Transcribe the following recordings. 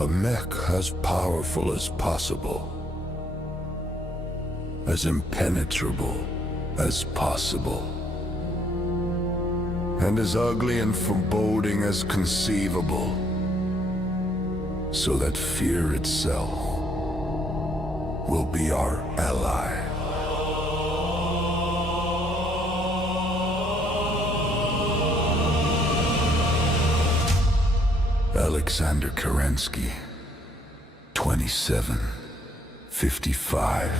A mech as powerful as possible, as impenetrable as possible, and as ugly and foreboding as conceivable, so that fear itself will be our ally. Alexander Kerensky, 2755.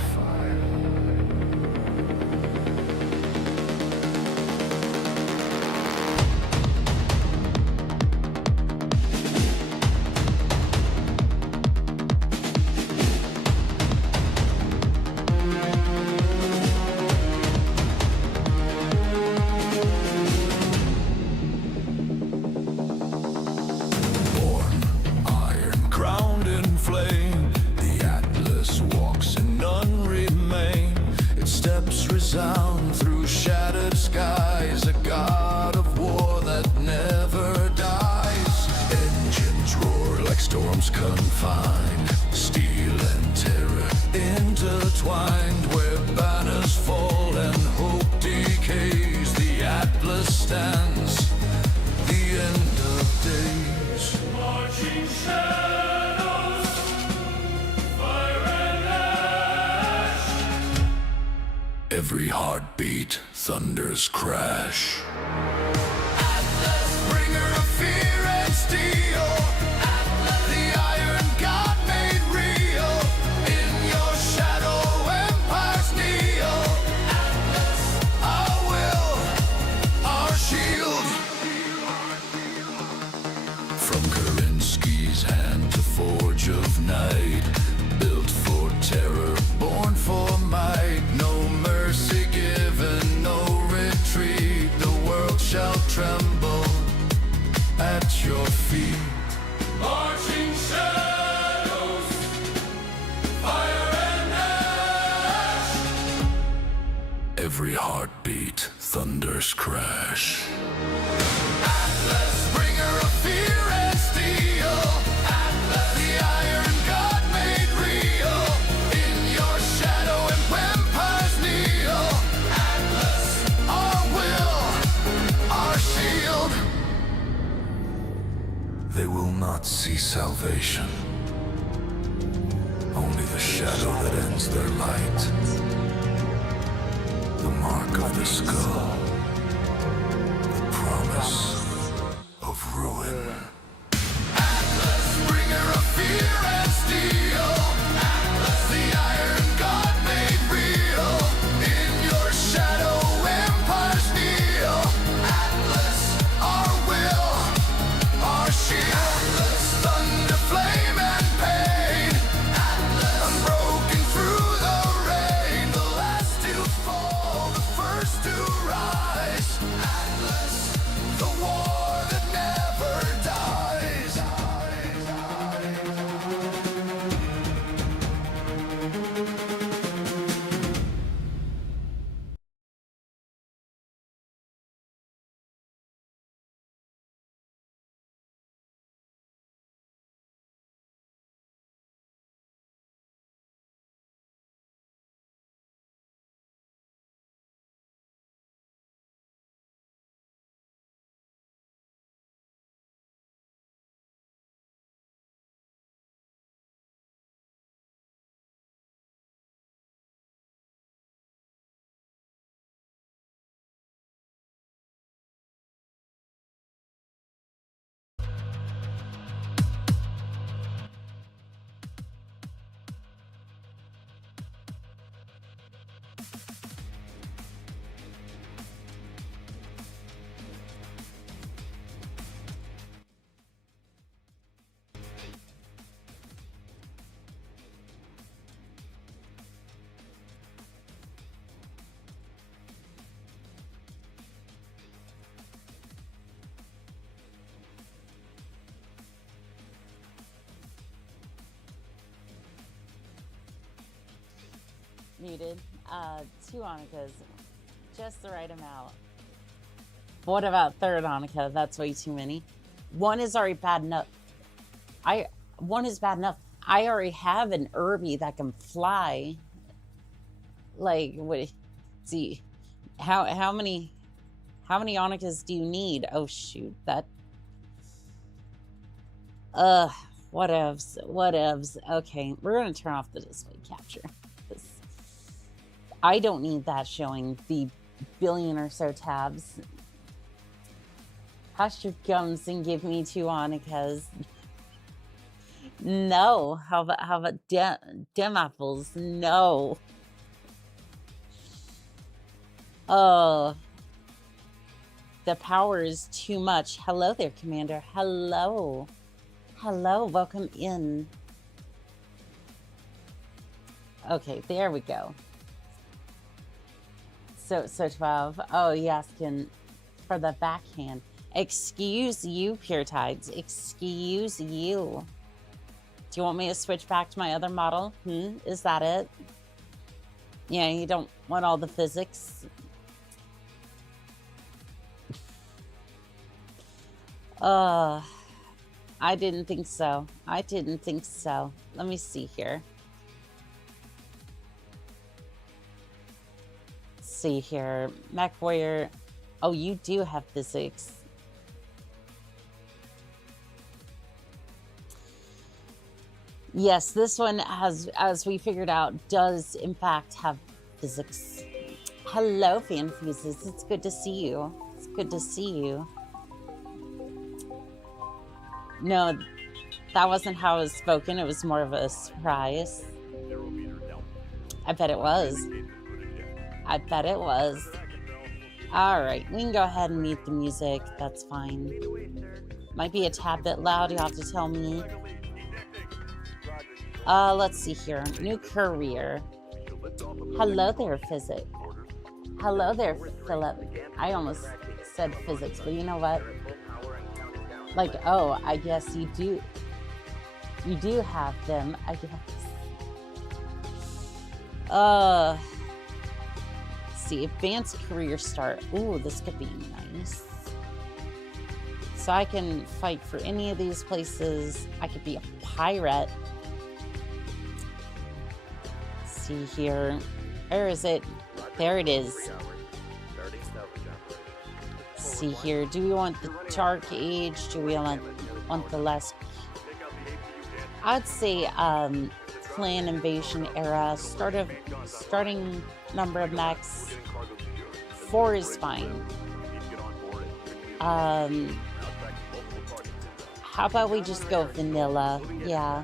Every heartbeat, thunder's crash. Atlas, bringer of fear and steel. Atlas, the iron god made real. In your shadow, empires kneel. Atlas, our will, our shield. From Kerensky's hand to forge of night, built for terror, born for might. No mercy given, no retreat. The world shall tremble at your feet. Marching shadows, fire and ash. Every heartbeat, thunder's crash. Atlas, bringer of fear and steel. Atlas, the iron god made real. In your shadow and empires kneel. Atlas, our will, our shield. They will not see salvation. Only the shadow that ends their light. The mark of the skull. The promise of ruin. Atlas, bringer of fear and steel. Atlas, the iron god made real. In your shadow, empires kneel. Atlas, our will, our shield. Atlas, thunder, flame, and pain. Atlas, unbroken through the rain. The last to fall, the first to rise. Atlas, the war that never dies. Muted. 2 Onikas. Just the right amount. What about third Onika? That's way too many. 1 is already bad enough. one is bad enough. I already have an Irby that can fly. Like, what? See, how many Onicas do you need? Oh shoot, that. Whatevs. Okay, we're gonna turn off the display capture. I don't need that showing the billion or so tabs. Hush your gums and give me 2 Onicas. No. How about dem apples? No. Oh. The power is too much. Hello there, Commander. Hello. Hello, welcome in. Okay, there we go. So 12. Oh, yes, for the backhand. Excuse you, Pure Tides. Excuse you. Do you want me to switch back to my other model? Is that it? Yeah, you don't want all the physics. I didn't think so. I didn't think so. Let me see here. Let's see here. Mechwarrior. Oh, you do have physics. Yes, this one has, as we figured out, does in fact have physics. Hello, Fanfuses. It's good to see you. It's good to see you. No, that wasn't how it was spoken. It was more of a surprise. I bet it was. I bet it was. All right, we can go ahead and mute the music. That's fine. Might be a tad bit loud. You have to tell me. Let's see here. New courier. Hello there, Physics. Hello there, Philip. I almost said physics, but you know what? Like, oh, I guess you do. You do have them, I guess. Let's see, advanced career start. Ooh, this could be nice. So I can fight for any of these places. I could be a pirate. Let's see here. Where is it? There it is. Let's see here. Do we want the Dark Age? Do we want the less? I'd say clan invasion era. Starting number of mechs. 4 is fine. How about we just go vanilla? Yeah.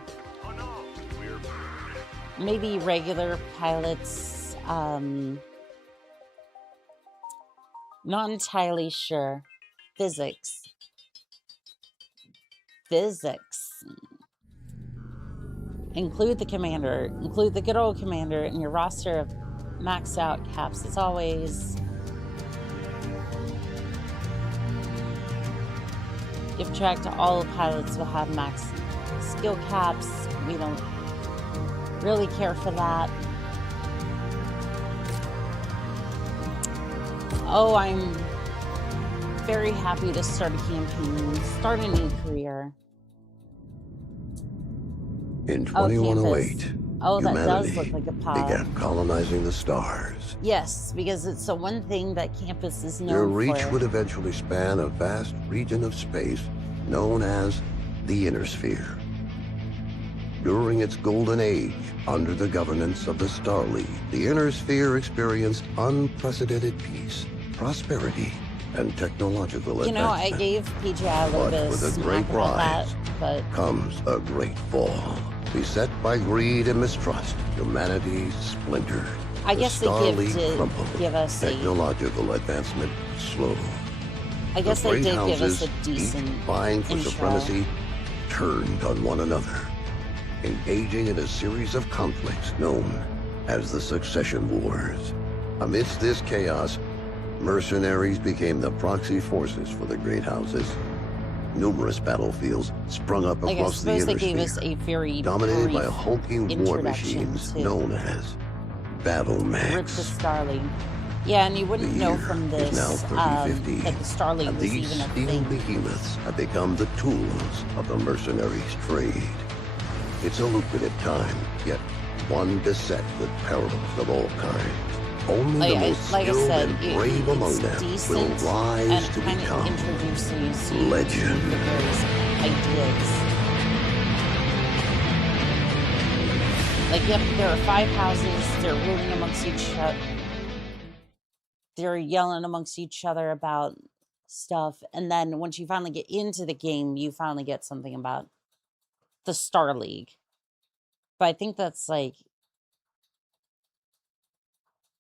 Maybe regular pilots. Not entirely sure. Physics. Include the commander. Include the good old commander in your roster of maxed out caps as always. Give track to all pilots will have max skill caps. We don't really care for that. Oh, I'm very happy to start a campaign, start a new career. In 2108, oh, that does humanity look like a pod. began colonizing the stars. Yes, because it's the one thing that campus is known for. Their reach would eventually span a vast region of space known as the Inner Sphere. During its golden age, under the governance of the Star League, the Inner Sphere experienced unprecedented peace, prosperity, and technological advancement. You know, I gave PGI a little bit of with a smack great about that, rise but comes a great fall. Beset by greed and mistrust, humanity splintered. I guess they did crumbled. give us a... Technological advancement slowed. I guess The they great did give us a houses, decent each vying for intro. supremacy, turned on one another, engaging in a series of conflicts known as the Succession Wars. Amidst this chaos, mercenaries became the proxy forces for the great houses. Numerous battlefields sprung up Like, I across the suppose they Inner gave us Sphere, a very dominated by brief hulking war introduction machines to known as battle Rip the mechs. Starling. Yeah, and you The wouldn't know year from is now this 3050, that the Starling and was these even a steel thing. behemoths have become the tools of the mercenaries' trade. It's a lucrative time, yet one beset with perils of all kinds. Only the most skilled and brave among them will rise to become legend. The various ideas. Like, yep, there are 5 houses. They're ruling amongst each other. They're yelling amongst each other about stuff. And then once you finally get into the game, you finally get something about the Star League. But I think that's like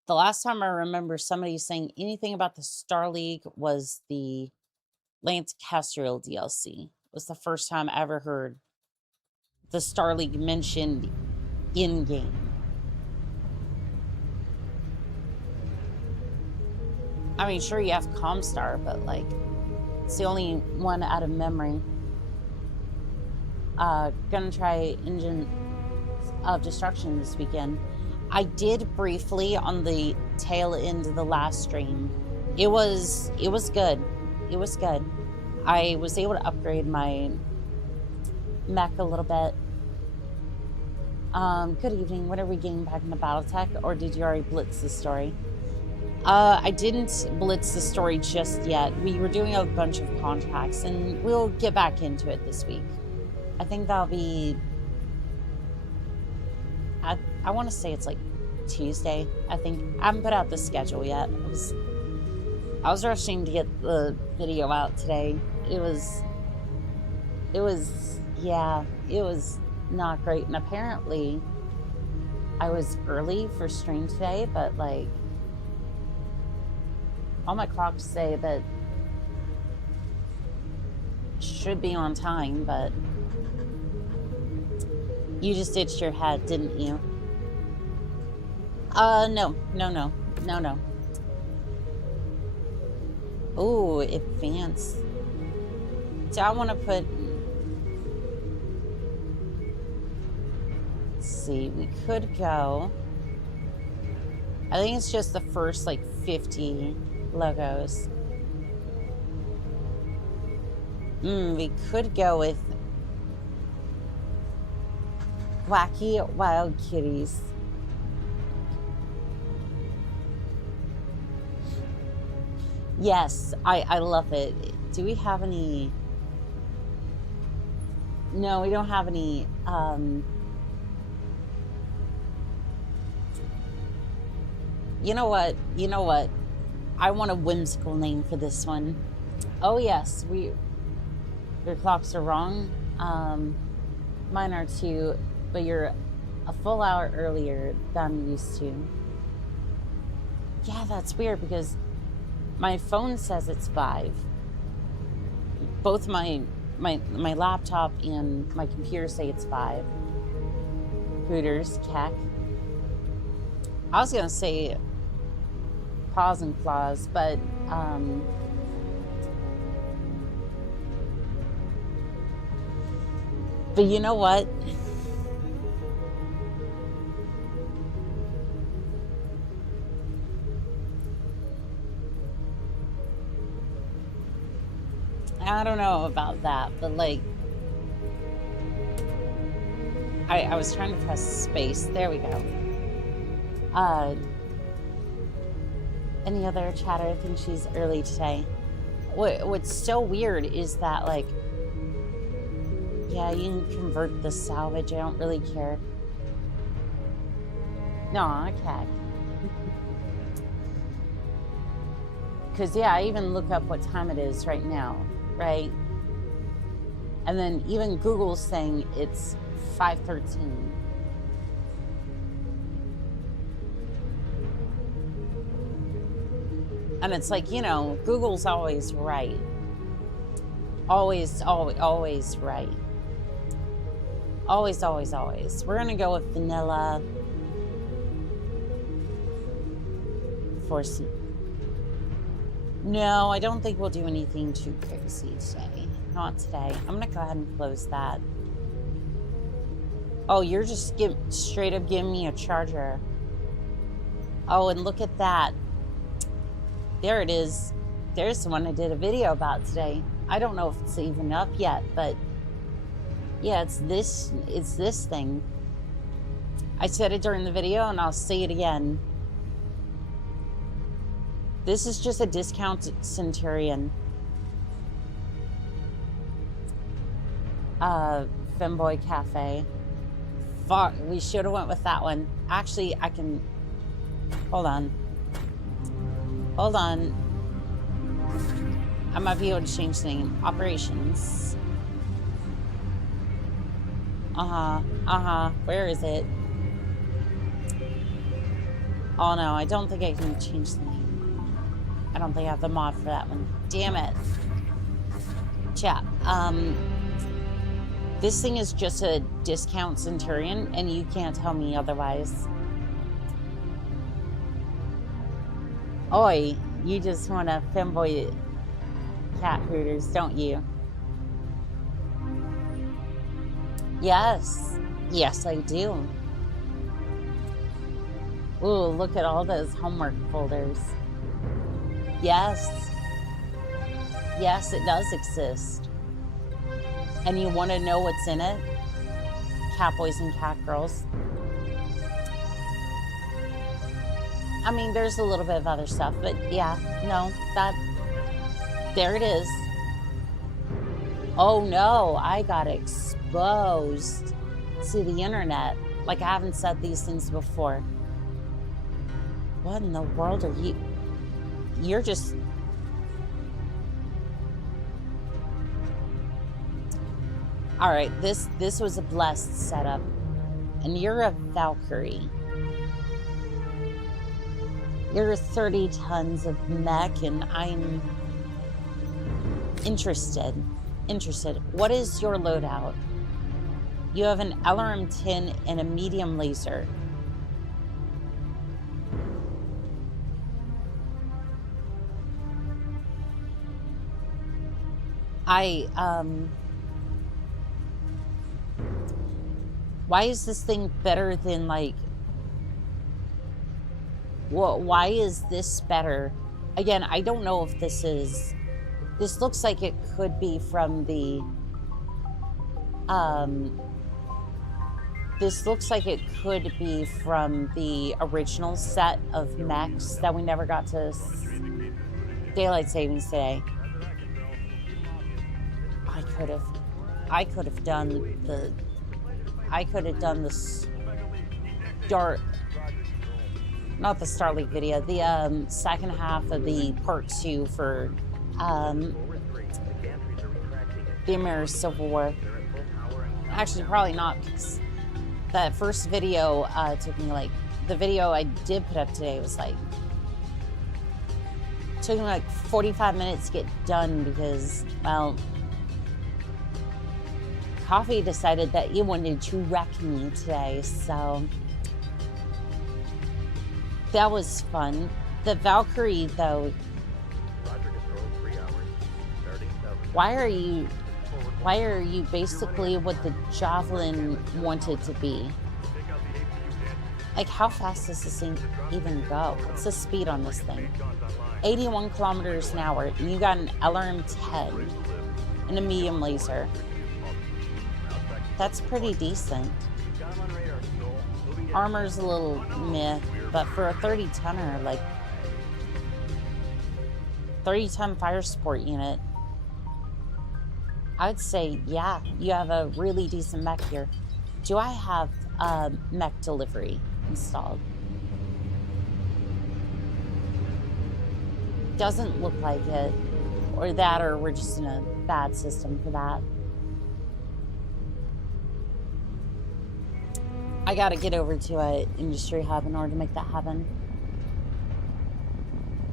the last time I remember somebody saying anything about the Star League was the Lance Castriel DLC. It was the first time I ever heard the Star League mentioned in-game. I mean, sure, you have Comstar, but like, it's the only one out of memory. Gonna try Engine of Destruction this weekend. I did briefly on the tail end of the last stream. It was good. It was good. I was able to upgrade my mech a little bit. Good evening. What are we getting back into Battletech, or did you already blitz the story? I didn't blitz the story just yet. We were doing a bunch of contracts, and we'll get back into it this week. I think that'll be... I want to say it's like Tuesday, I think. I haven't put out the schedule yet. I was rushing to get the video out today. It was not great. And apparently I was early for stream today, but like all my clocks say that should be on time, but you just itched your head, didn't you? No. Oh, advance. So I want to put... Let's see, we could go... I think it's just the first, like, 50 logos. We could go with Wacky Wild Kitties. Yes, I love it. Do we have any... No, we don't have any... You know what? I want a whimsical name for this one. Oh yes, your clocks are wrong. Mine are too, but you're a full hour earlier than I'm used to. Yeah, that's weird because my phone says it's 5. Both my laptop and my computer say it's 5. Hooters, cack. I was gonna say paws and claws, but you know what? I don't know about that, but like, I was trying to press space. There we go. Any other chatter? I think she's early today. What's so weird is that, like, yeah, you can convert the salvage. I don't really care. No, okay. Because, yeah, I even look up what time it is right now, right? And then even Google's saying it's 5:13. And it's like, you know, Google's always right. Always right. Always. We're going to go with vanilla for some. No, I don't think we'll do anything too crazy today. Not today. I'm going to go ahead and close that. Oh, you're just straight up giving me a charger. Oh, and look at that. There it is. There's the one I did a video about today. I don't know if it's even up yet, but Yeah, it's this thing. I said it during the video and I'll say it again. This is just a discount Centurion. Femboy Cafe. Fuck, we should have went with that one. Actually, I can... Hold on. Hold on. I might be able to change the name. Operations. Where is it? Oh no, I don't think I can change the name. I don't think I have the mod for that one. Damn it. Chat. This thing is just a discount Centurion, and you can't tell me otherwise. Oi, you just want to femboy cat hooters, don't you? Yes. Yes, I do. Ooh, look at all those homework folders. Yes. Yes, it does exist. And you want to know what's in it? Cat boys and cat girls. I mean, there's a little bit of other stuff, but yeah, no, there it is. Oh no, I got exposed to the internet. Like, I haven't said these things before. What in the world are you? You're just... All right, this was a blessed setup. And you're a Valkyrie. You're 30 tons of mech, and I'm interested. What is your loadout? You have an LRM-10 and a medium laser. Why is this thing better than, like... Well, why is this better? Again, I don't know if this is... This looks like it could be from the... This looks like it could be from the original set of mechs that we never got to... Daylight savings today. I could have done the start... Not the Starleague video, the second half of the part 2 for the American Civil War. Actually, probably not, because that first video took me like, the video I did put up today was like, took me like 45 minutes to get done because, well, Coffee decided that he wanted to wreck me today, so... That was fun. The Valkyrie, though. Why are you basically what the Javelin wanted to be? Like, how fast does this thing even go? What's the speed on this thing? 81 kilometers an hour. And you got an LRM-10 and a medium laser. That's pretty decent. Armor's a little meh. But for a 30-tonner, like 30-ton fire support unit, I would say, yeah, you have a really decent mech here. Do I have mech delivery installed? Doesn't look like it. Or that, or we're just in a bad system for that. I gotta get over to an industry hub in order to make that happen.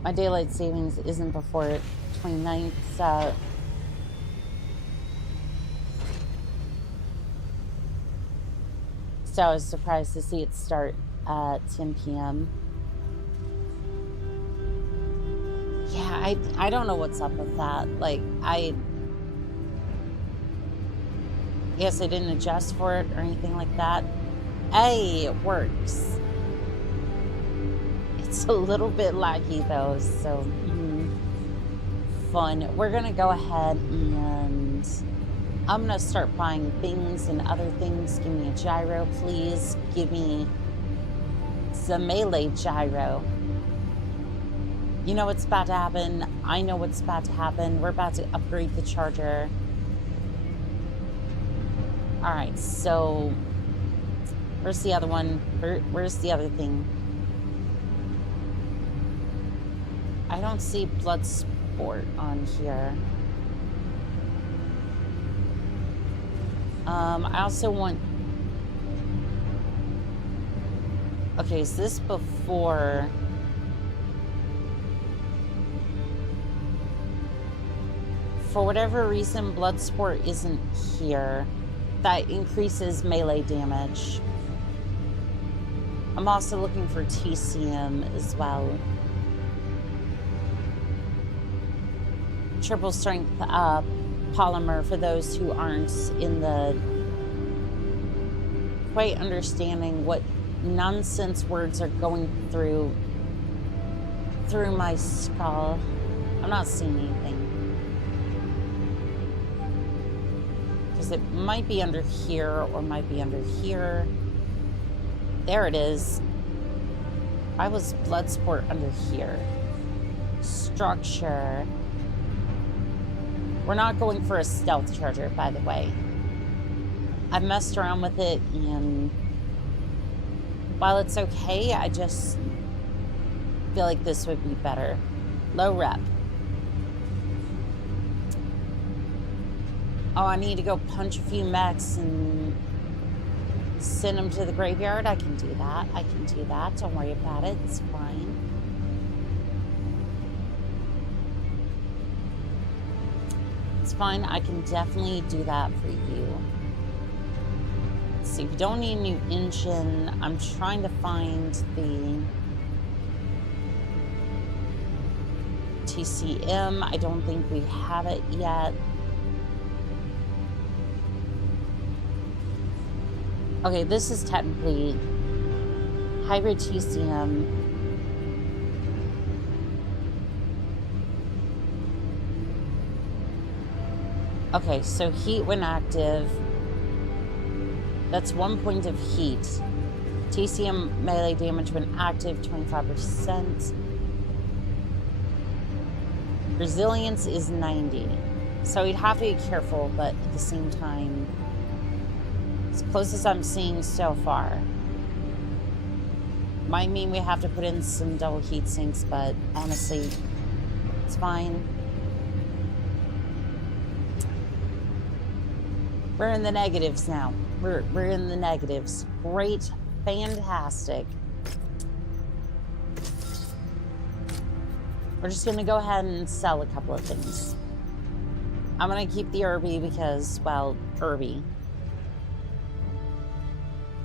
My daylight savings isn't before 29th, so I was surprised to see it start at 10 p.m. Yeah, I don't know what's up with that. Like, guess I didn't adjust for it or anything like that. Hey, it works. It's a little bit laggy though, so fun. We're gonna go ahead and I'm gonna start buying things and other things. Give me a gyro, please. Give me the melee gyro. You know what's about to happen. I know what's about to happen. We're about to upgrade the charger. Alright, so where's the other one? Where's the other thing? I don't see blood sport on here. I also want... Okay, is this before... For whatever reason, blood sport isn't here. That increases melee damage. I'm also looking for TCM as well. Triple strength polymer for those who aren't in the quite understanding what nonsense words are going through my skull. I'm not seeing anything. Because it might be under here or might be under here. There it is. I was blood sport under here. Structure. We're not going for a stealth charger, by the way. I've messed around with it, and while it's okay, I just feel like this would be better. Low rep. Oh, I need to go punch a few mechs and send them to the graveyard. I can do that. I can do that. Don't worry about it. It's fine. It's fine. I can definitely do that for you. Let's see. We don't need a new engine. I'm trying to find the TCM. I don't think we have it yet. Okay, this is technically hybrid TCM. Okay, so heat when active. That's 1 point of heat. TCM melee damage when active, 25%. Resilience is 90. So we'd have to be careful, but at the same time, it's the closest I'm seeing so far. Might mean we have to put in some double heat sinks, but honestly, it's fine. We're in the negatives now. We're in the negatives. Great. Fantastic. We're just going to go ahead and sell a couple of things. I'm going to keep the Irby because, well, Irby.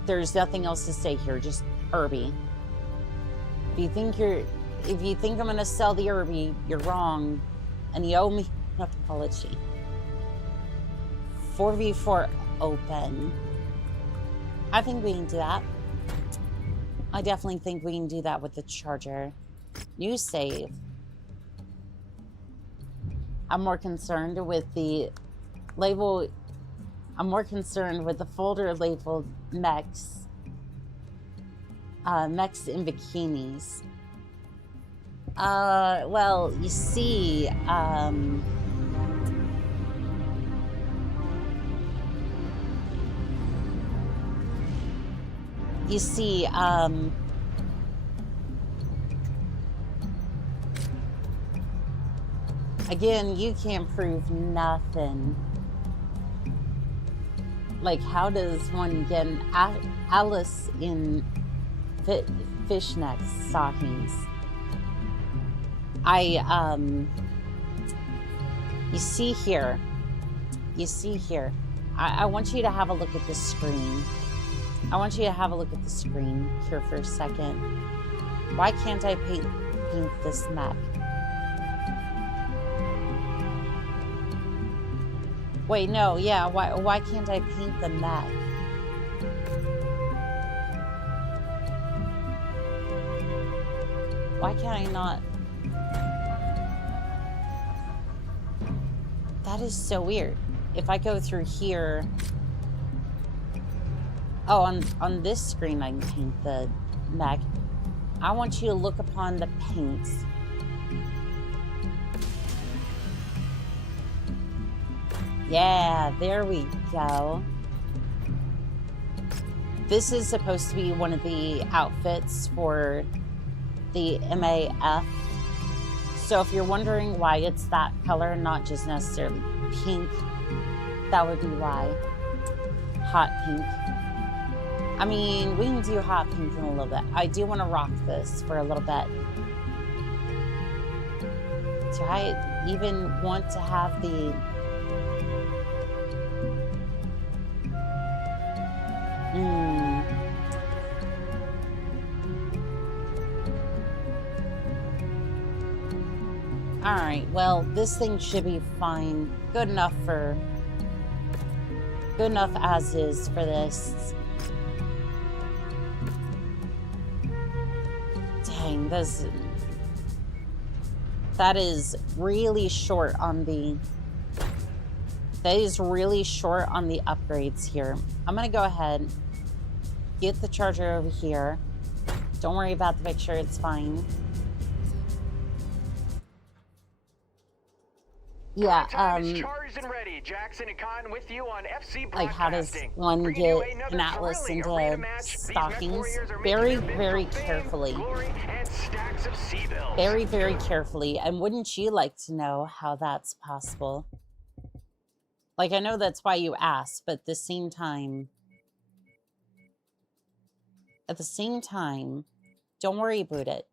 There's nothing else to say here, just Irby. If you think I'm going to sell the Irby, you're wrong, and you owe me an apology. 4v4 open. I think we can do that. I definitely think we can do that with the charger. New save. I'm more concerned with the label. I'm more concerned with the folder labeled mechs. Mechs in bikinis. Well, you see, again, you can't prove nothing. Like, how does one get an Alice in fishnet stockings? You see here. I want you to have a look at the screen. I want you to have a look at the screen here for a second. Why can't I paint this mech? Wait, no, yeah, why can't I paint the mech? Why can't I not? That is so weird. if I go through here... Oh, on this screen I can paint the mech. I want you to look upon the paint. Yeah, there we go. This is supposed to be one of the outfits for the MAF. So if you're wondering why it's that color, not just necessarily pink, that would be why. Hot pink. I mean, we can do hot pink in a little bit. I do want to rock this for a little bit. Do I even want to have the... Alright, well, this thing should be fine. Good enough as is for this. Dang, that is really short on the... That is really short on the upgrades here. I'm gonna go ahead, get the charger over here. Don't worry about the picture, it's fine. Yeah, charged and ready. Jackson and Con with you on FC like how does one get an atlas into stockings? Very, very carefully. Very, very carefully. And wouldn't you like to know how that's possible? Like, I know that's why you asked, but at the same time, don't worry about it.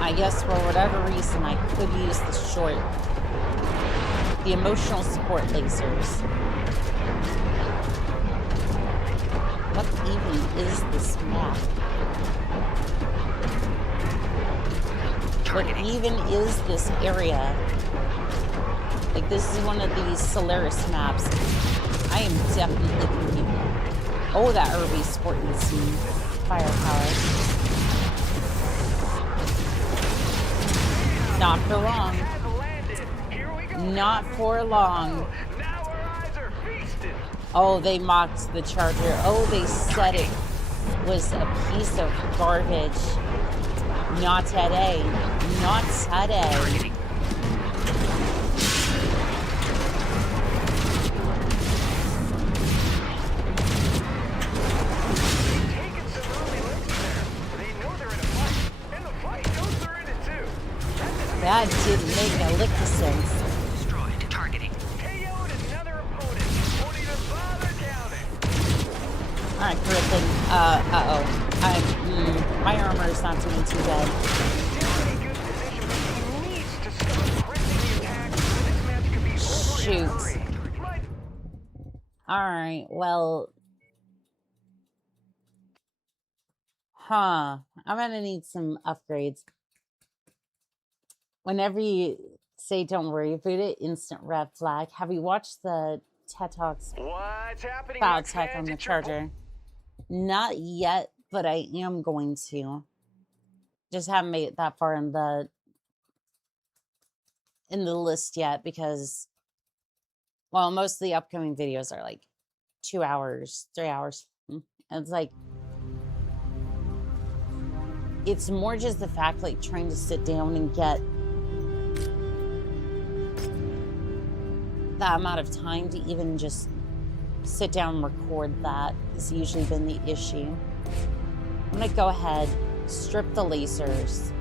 I guess for whatever reason, I could use the emotional support lasers. What even is this map? What even is this area? Like, this is one of these Solaris maps. I am definitely confused. Oh, that Irby's sporting some firepower. Not for long. Not for long. Oh, they mocked the charger. Oh, they said it was a piece of garbage. Not today. Not today. That didn't make a lick of sense. Destroyed. Targeting. KO'd another opponent. Won't even bother counting. Alright, Griffin. My armor's not doing too bad. Shoot. Alright, well... I'm gonna need some upgrades. Whenever you say don't worry about it, instant red flag. Have you watched the TED Talks about tech on the charger? Not yet, but I am going to. Just haven't made it that far in the list yet because, well, most of the upcoming videos are like 2 hours, 3 hours. And it's like, it's more just the fact like trying to sit down and get that amount of time to even just sit down and record that has usually been the issue. I'm gonna go ahead, strip the lasers,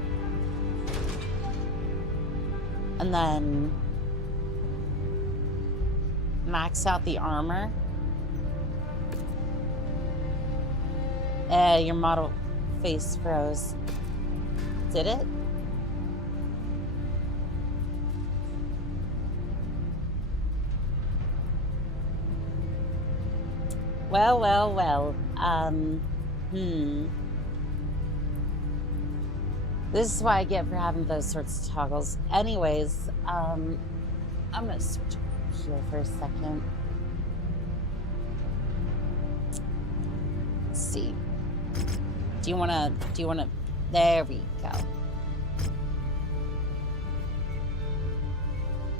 and then max out the armor. Your model face froze. Did it? Well. This is why I get for having those sorts of toggles. Anyways, I'm gonna switch here for a second. Let's see. Do you wanna, there we go.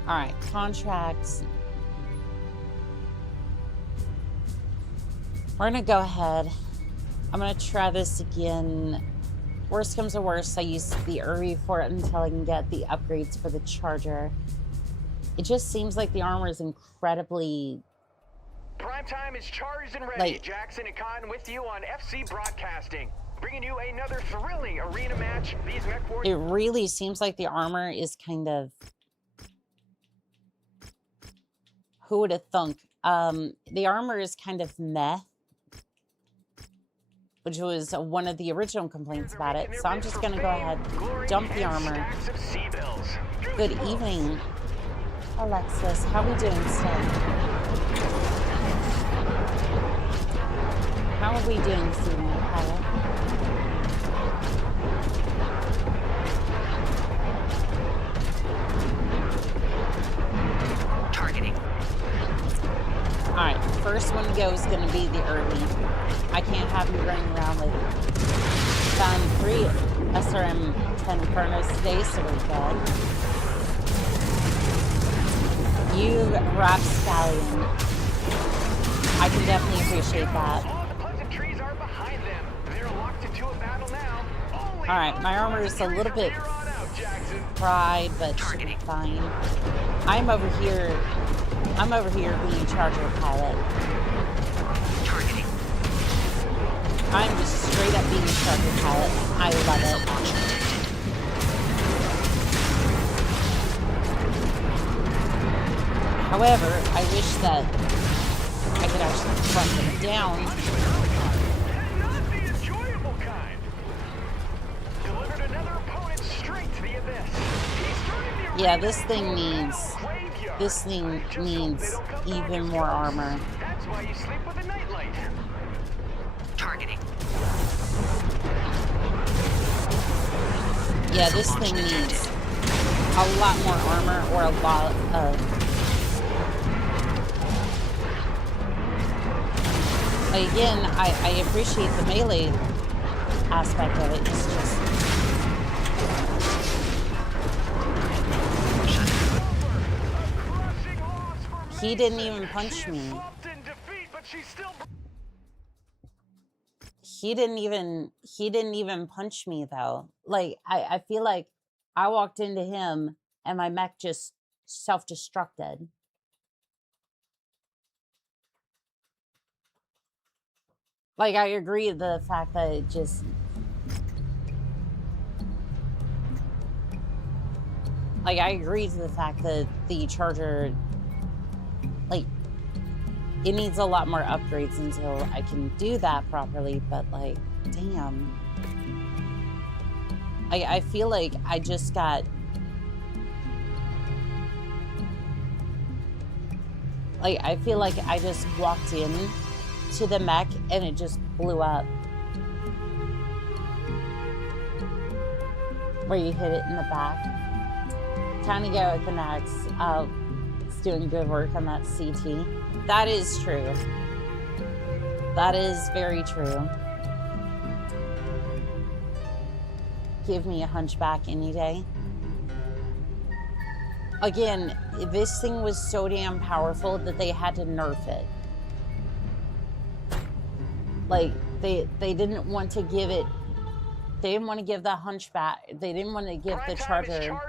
Alright, contracts. We're gonna go ahead. I'm gonna try this again. Worst comes to worst, I use the Uri for it until I can get the upgrades for the charger. It just seems like the armor is incredibly... Prime time is charged and ready. Like, Jackson and Con with you on FC Broadcasting, bringing you another thrilling arena match. These Mechwarrior... it really seems like the armor is kind of... Who would have thunk? The armor is kind of meh, which was one of the original complaints about it. So I'm just going to go ahead, dump the armor. Good evening, Alexis. How are we doing today? How are we doing this evening, Kyle? Targeting. Alright, first one to go is going to be the early. I can't have you running around with found 3 SRM 10 Chronos today, so we're good. You rapscallion. I can definitely appreciate that. All the pleasant trees are behind them. They're locked into a battle now. Alright, my armor is a little bit fried, but should be fine. I'm over here being charger pilot. Targeting. I'm just straight up being charger pilot. I love it. However, I wish that I could actually front them down. Not the enjoyable kind. Delivered another opponent straight to the abyss. Yeah, this thing needs even more armor. That's why you sleep with a nightlight. Targeting. Yeah, this thing needs a lot more armor or a lot of... Again, I appreciate the melee aspect of it. It's just... He didn't even punch me. He didn't even punch me though. Like, I feel like I walked into him and my mech just self-destructed. Like, I agree with the fact that it just... Like, I agree to the fact that the charger... Like, it needs a lot more upgrades until I can do that properly, but, like, damn. I feel like I just got... Like, I feel like I just walked in to the mech and it just blew up. Where you hit it in the back. Time to go with the next. It's doing good work on that CT. That is true. That is very true. Give me a hunchback any day. Again, this thing was so damn powerful that they had to nerf it. Like, they didn't want to give it... They didn't want to give the hunchback... They didn't want to give the charger...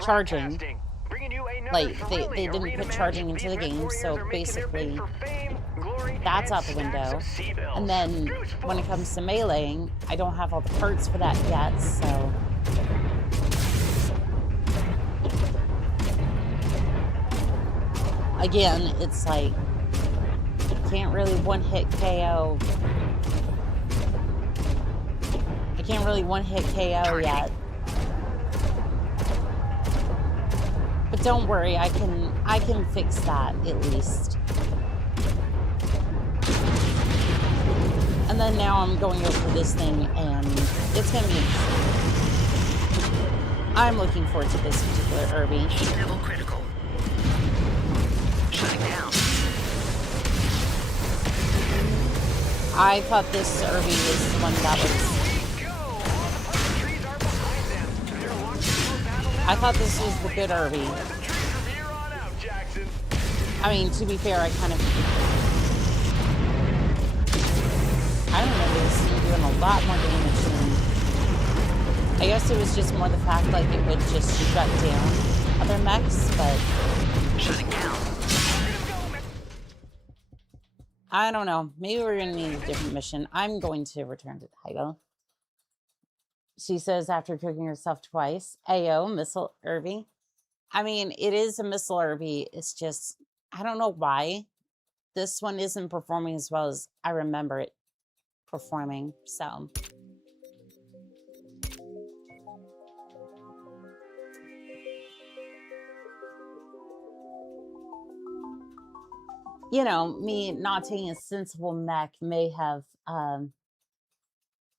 charging. Like, they didn't put charging into the game, so basically... That's out the window. And then, when it comes to meleeing, I don't have all the parts for that yet, so... Again, it's like... Can't really one-hit KO. I can't really one-hit KO yet. But don't worry, I can fix that at least. And then now I'm going over this thing and it's gonna be interesting. I'm looking forward to this particular Irby. Level critical. Shutting down. I thought this Irby was the one that was... I thought this was the good Irby. I mean, to be fair, I remember this thing doing a lot more damage than... I guess it was just more the fact like it would just shut down other mechs, but... Shutting down. I don't know. Maybe we're going to need a different mission. I'm going to return to the title. She says after cooking herself twice. Ayo, Missile Irby. I mean, it is a Missile Irby. It's just, I don't know why this one isn't performing as well as I remember it performing. So, you know, me not taking a sensible mech may have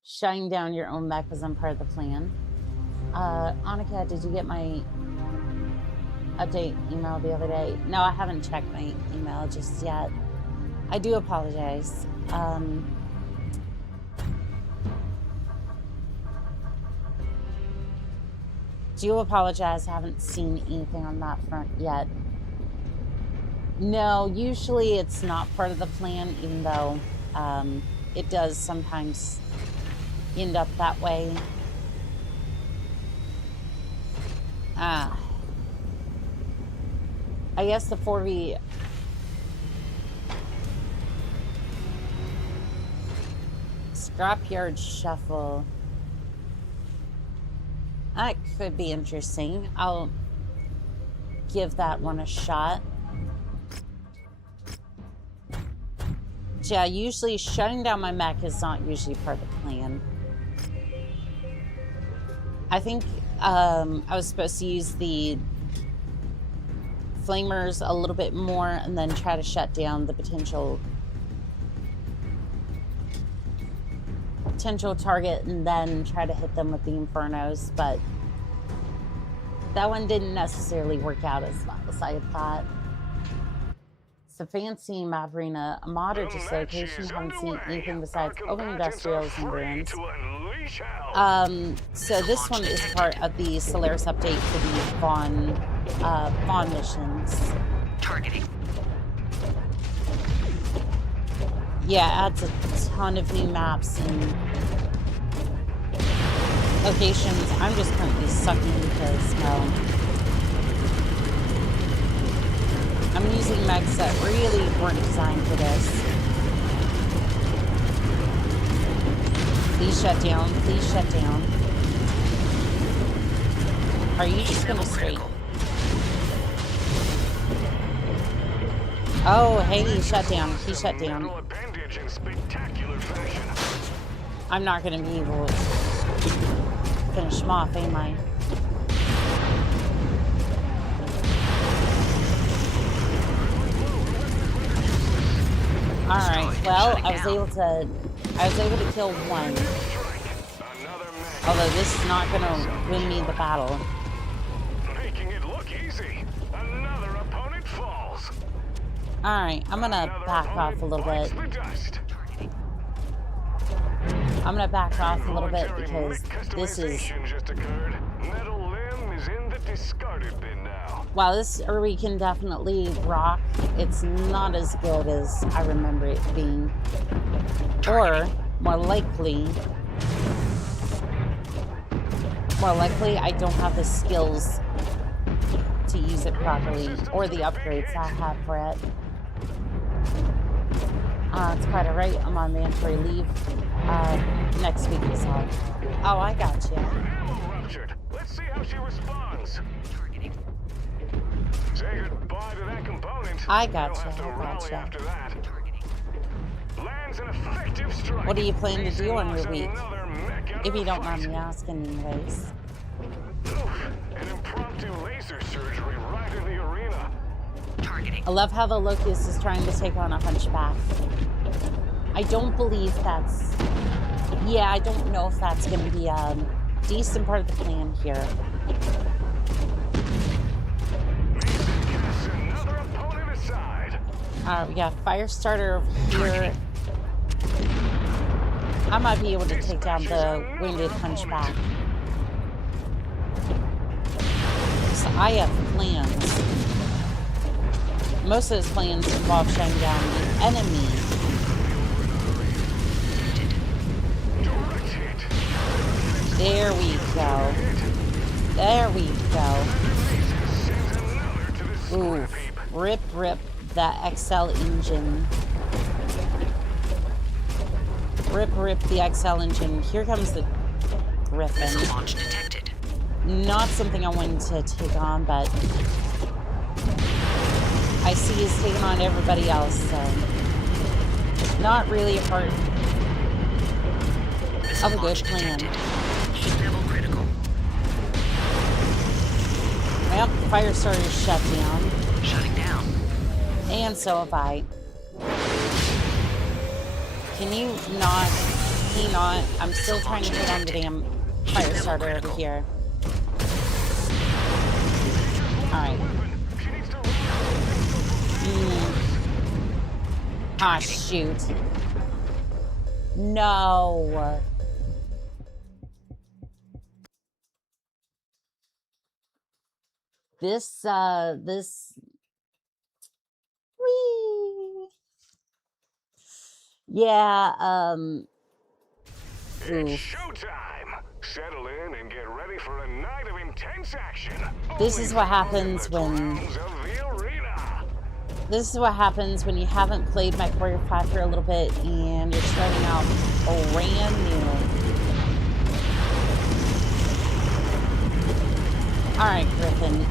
shutting down your own mech was part of the plan. Annika, did you get my update email the other day? No, I haven't checked my email just yet. I do apologize. Do apologize. I haven't seen anything on that front yet. No, usually it's not part of the plan, even though it does sometimes end up that way. I guess the 4V... Scrapyard Shuffle. That could be interesting. I'll give that one a shot. Yeah, usually shutting down my mech is not usually part of the plan. I think I was supposed to use the flamers a little bit more and then try to shut down the potential target and then try to hit them with the infernos, but that one didn't necessarily work out as well as I had thought. It's a fancy map arena, a moderate dislocation. Haven't seen anything besides open industrials and ruins. So this one is part of the Solaris update for the Vaughn missions. Targeting. Yeah, it adds a ton of new maps and locations. I'm just currently sucking because, well, I'm using mechs that really weren't designed for this. Please shut down. Please shut down. Are you just gonna straight? Oh, hey, he shut down. He shut down. I'm not gonna be able to finish him off, am I? Alright, well, I was able to kill one. Although this is not gonna win me the battle. Making it look easy. Another opponent falls. Alright, I'm gonna back off a little bit. I'm gonna back off a little bit because this is... Metal limb is in the discarded bin now. While this Irby can definitely rock, it's not as good as I remember it being. Or, more likely, I don't have the skills to use it properly, or the upgrades I have for it. It's quite alright. I'm on mandatory leave next week or so. Oh, I got you. Let's see how she responds. Say goodbye to that component. I got you. I got you. Lands an effective strike. What are you planning to do on your week? If you don't mind me asking, anyways. An impromptu laser surgery right in the arena. Targeting. I love how the Locust is trying to take on a hunchback. I don't believe that's... Yeah, I don't know if that's going to be a decent part of the plan here. Another opponent aside. We got Firestarter over here. I might be able to take down the wounded hunchback. I have plans. Most of those plans involve shutting down the enemy. There we go. There we go. Ooh, rip that XL engine. Rip the XL engine. Here comes the Griffin. Missile launch detected. Not something I wanted to take on, but I see he's taking on everybody else, so not really a part of a good plan. Heat level critical. Well, fire starter shut down. Shutting down. And so have I. Can you not? Can you not? I'm still trying to get on the damn fire starter over here. Alright. Ah, shoot. No. This. Whee. Yeah, It's showtime! Settle in and get ready for a night of intense action. This is what happens when... This is what happens when you haven't played Mechwarrior 5 for a little bit and you're starting out brand new. Alright, Griffin.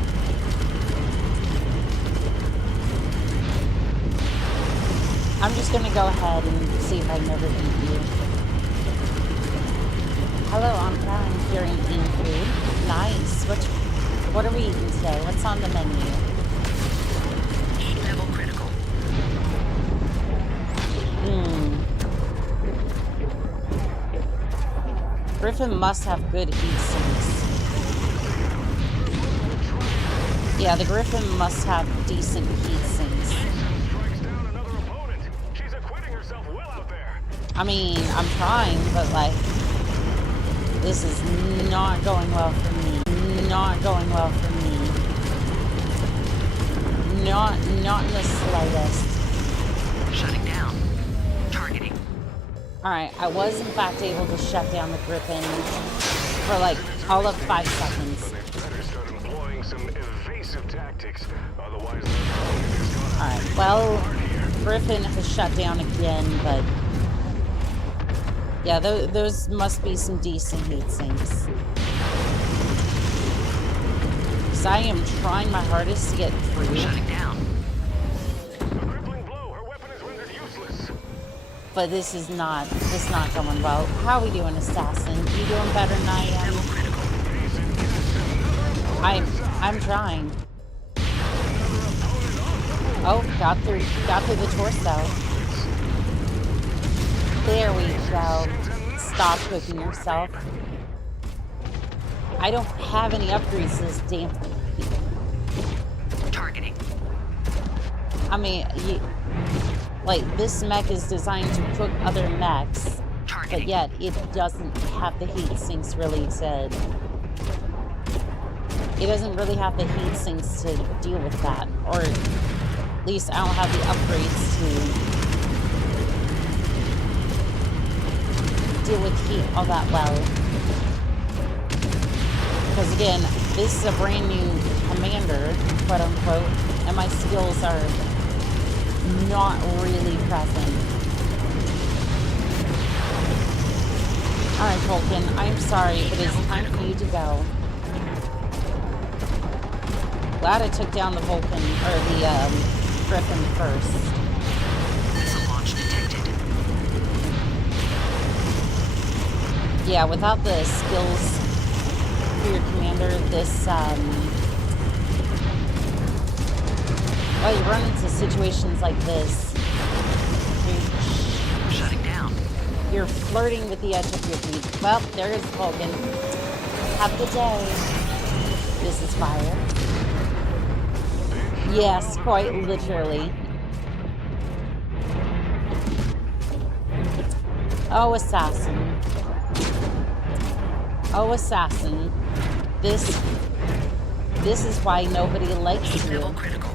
I'm just gonna go ahead and see if I can ever beat you. Hello, I'm hearing eating food. Nice. What are we eating today? What's on the menu? Heat level critical. Griffin must have good heat sinks. Yeah, the Griffin must have decent heat sinks. I mean, I'm trying, but like, this is not going well for me. Not going well for me. Not in the slightest. Shutting down. Targeting. Alright, I was in fact able to shut down the Griffin for like all of 5 seconds. Alright, well, Griffin has shut down again, but yeah, those must be some decent heat sinks. Because I am trying my hardest to get through. Shutting down. But this is not going well. How are we doing, Assassin? You doing better than I am? Level critical. I'm trying. Oh, got through the torso. There we go. Stop cooking yourself. I don't have any upgrades to this damn thing. Targeting. I mean, like, this mech is designed to cook other mechs, but yet it doesn't have the heat sinks really to... It doesn't really have the heat sinks to deal with that. Or at least I don't have the upgrades to deal with heat all that well. Because again, this is a brand new commander, quote unquote, and my skills are not really present. Alright, Vulcan, I'm sorry, but it's time for you to go. Glad I took down the Vulcan, or the Griffin first. Missile launch detected. Yeah, without the skills for your commander, this, well, you run into situations like this. Shutting down. You're flirting with the edge of your feet. Well, there is Vulcan. Have a good day. This is fire. Yes, quite literally. Oh, assassin. Oh, assassin. This This is why nobody likes Heat level you. critical.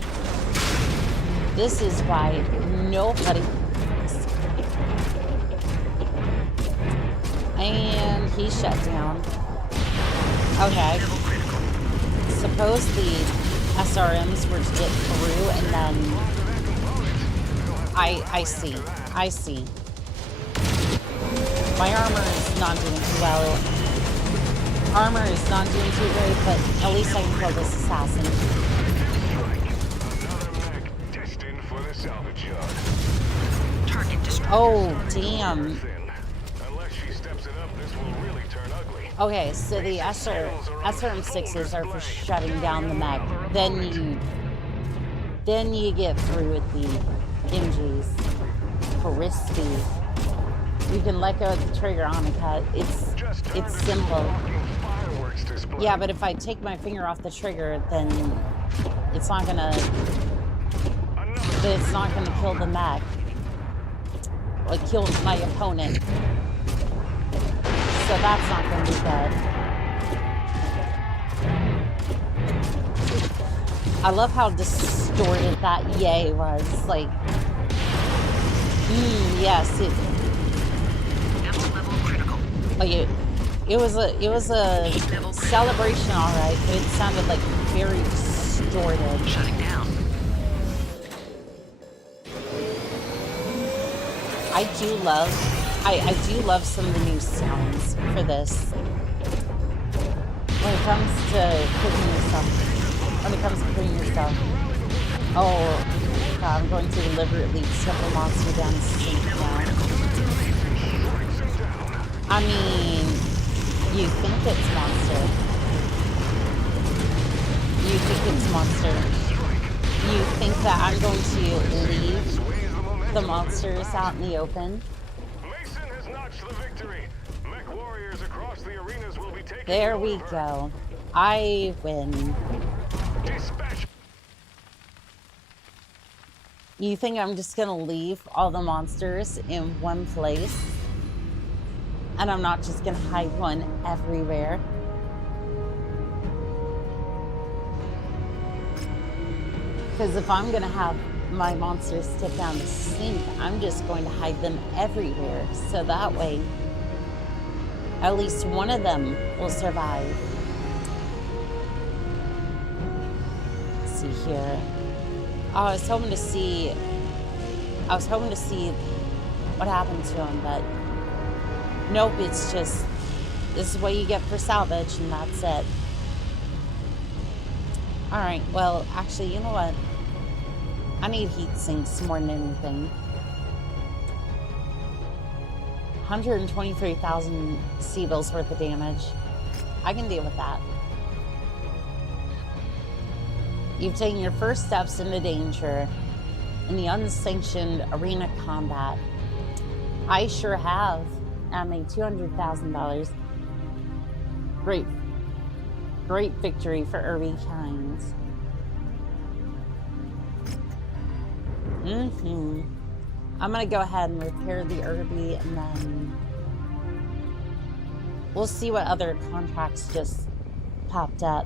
This is why nobody... And he shut down. Okay. Level critical. Suppose the SRMs were to get through and then... I see. I see. My armor is not doing too well. Armor is not doing too great, but at least I can kill this assassin. Target destroyed. Oh, damn. Unless she steps it up, this will really turn ugly. Okay, so the SRM6s are for shutting down the mech. Then you get through with the MGs. Crispy. You can let go of the trigger on a cut. It's simple. Yeah, but if I take my finger off the trigger, then it's not gonna kill the mech. Like kill my opponent. So that's not gonna be good. I love how distorted that yay was. Like, yes, it. Ammo level critical. Like it was a celebration, all right, but it sounded like very distorted. Shutting down. I do love some of the new sounds for this. When it comes to cooking yourself. Oh God, I'm going to deliberately step a monster down the sink now. I mean, you think it's monster. You think that I'm going to leave the monsters out in the open? Mason has notched the victory. Mechwarriors across the arenas will be taking There we over. go. I win. Dispatch. You think I'm just gonna leave all the monsters in one place? And I'm not just gonna hide one everywhere? Because if I'm gonna have my monsters tip down the sink, I'm just going to hide them everywhere. So that way, at least one of them will survive. Let's see here. Oh, I was hoping to see what happened to him, but nope, it's just, this is what you get for salvage, and that's it. Alright, well, actually, you know what? I need heat sinks more than anything. 123,000 Seabills worth of damage. I can deal with that. You've taken your first steps into danger in the unsanctioned arena combat. I sure have. I made $200,000. Great victory for Oni-chan. I'm gonna go ahead and repair the Irby, and then we'll see what other contracts just popped up.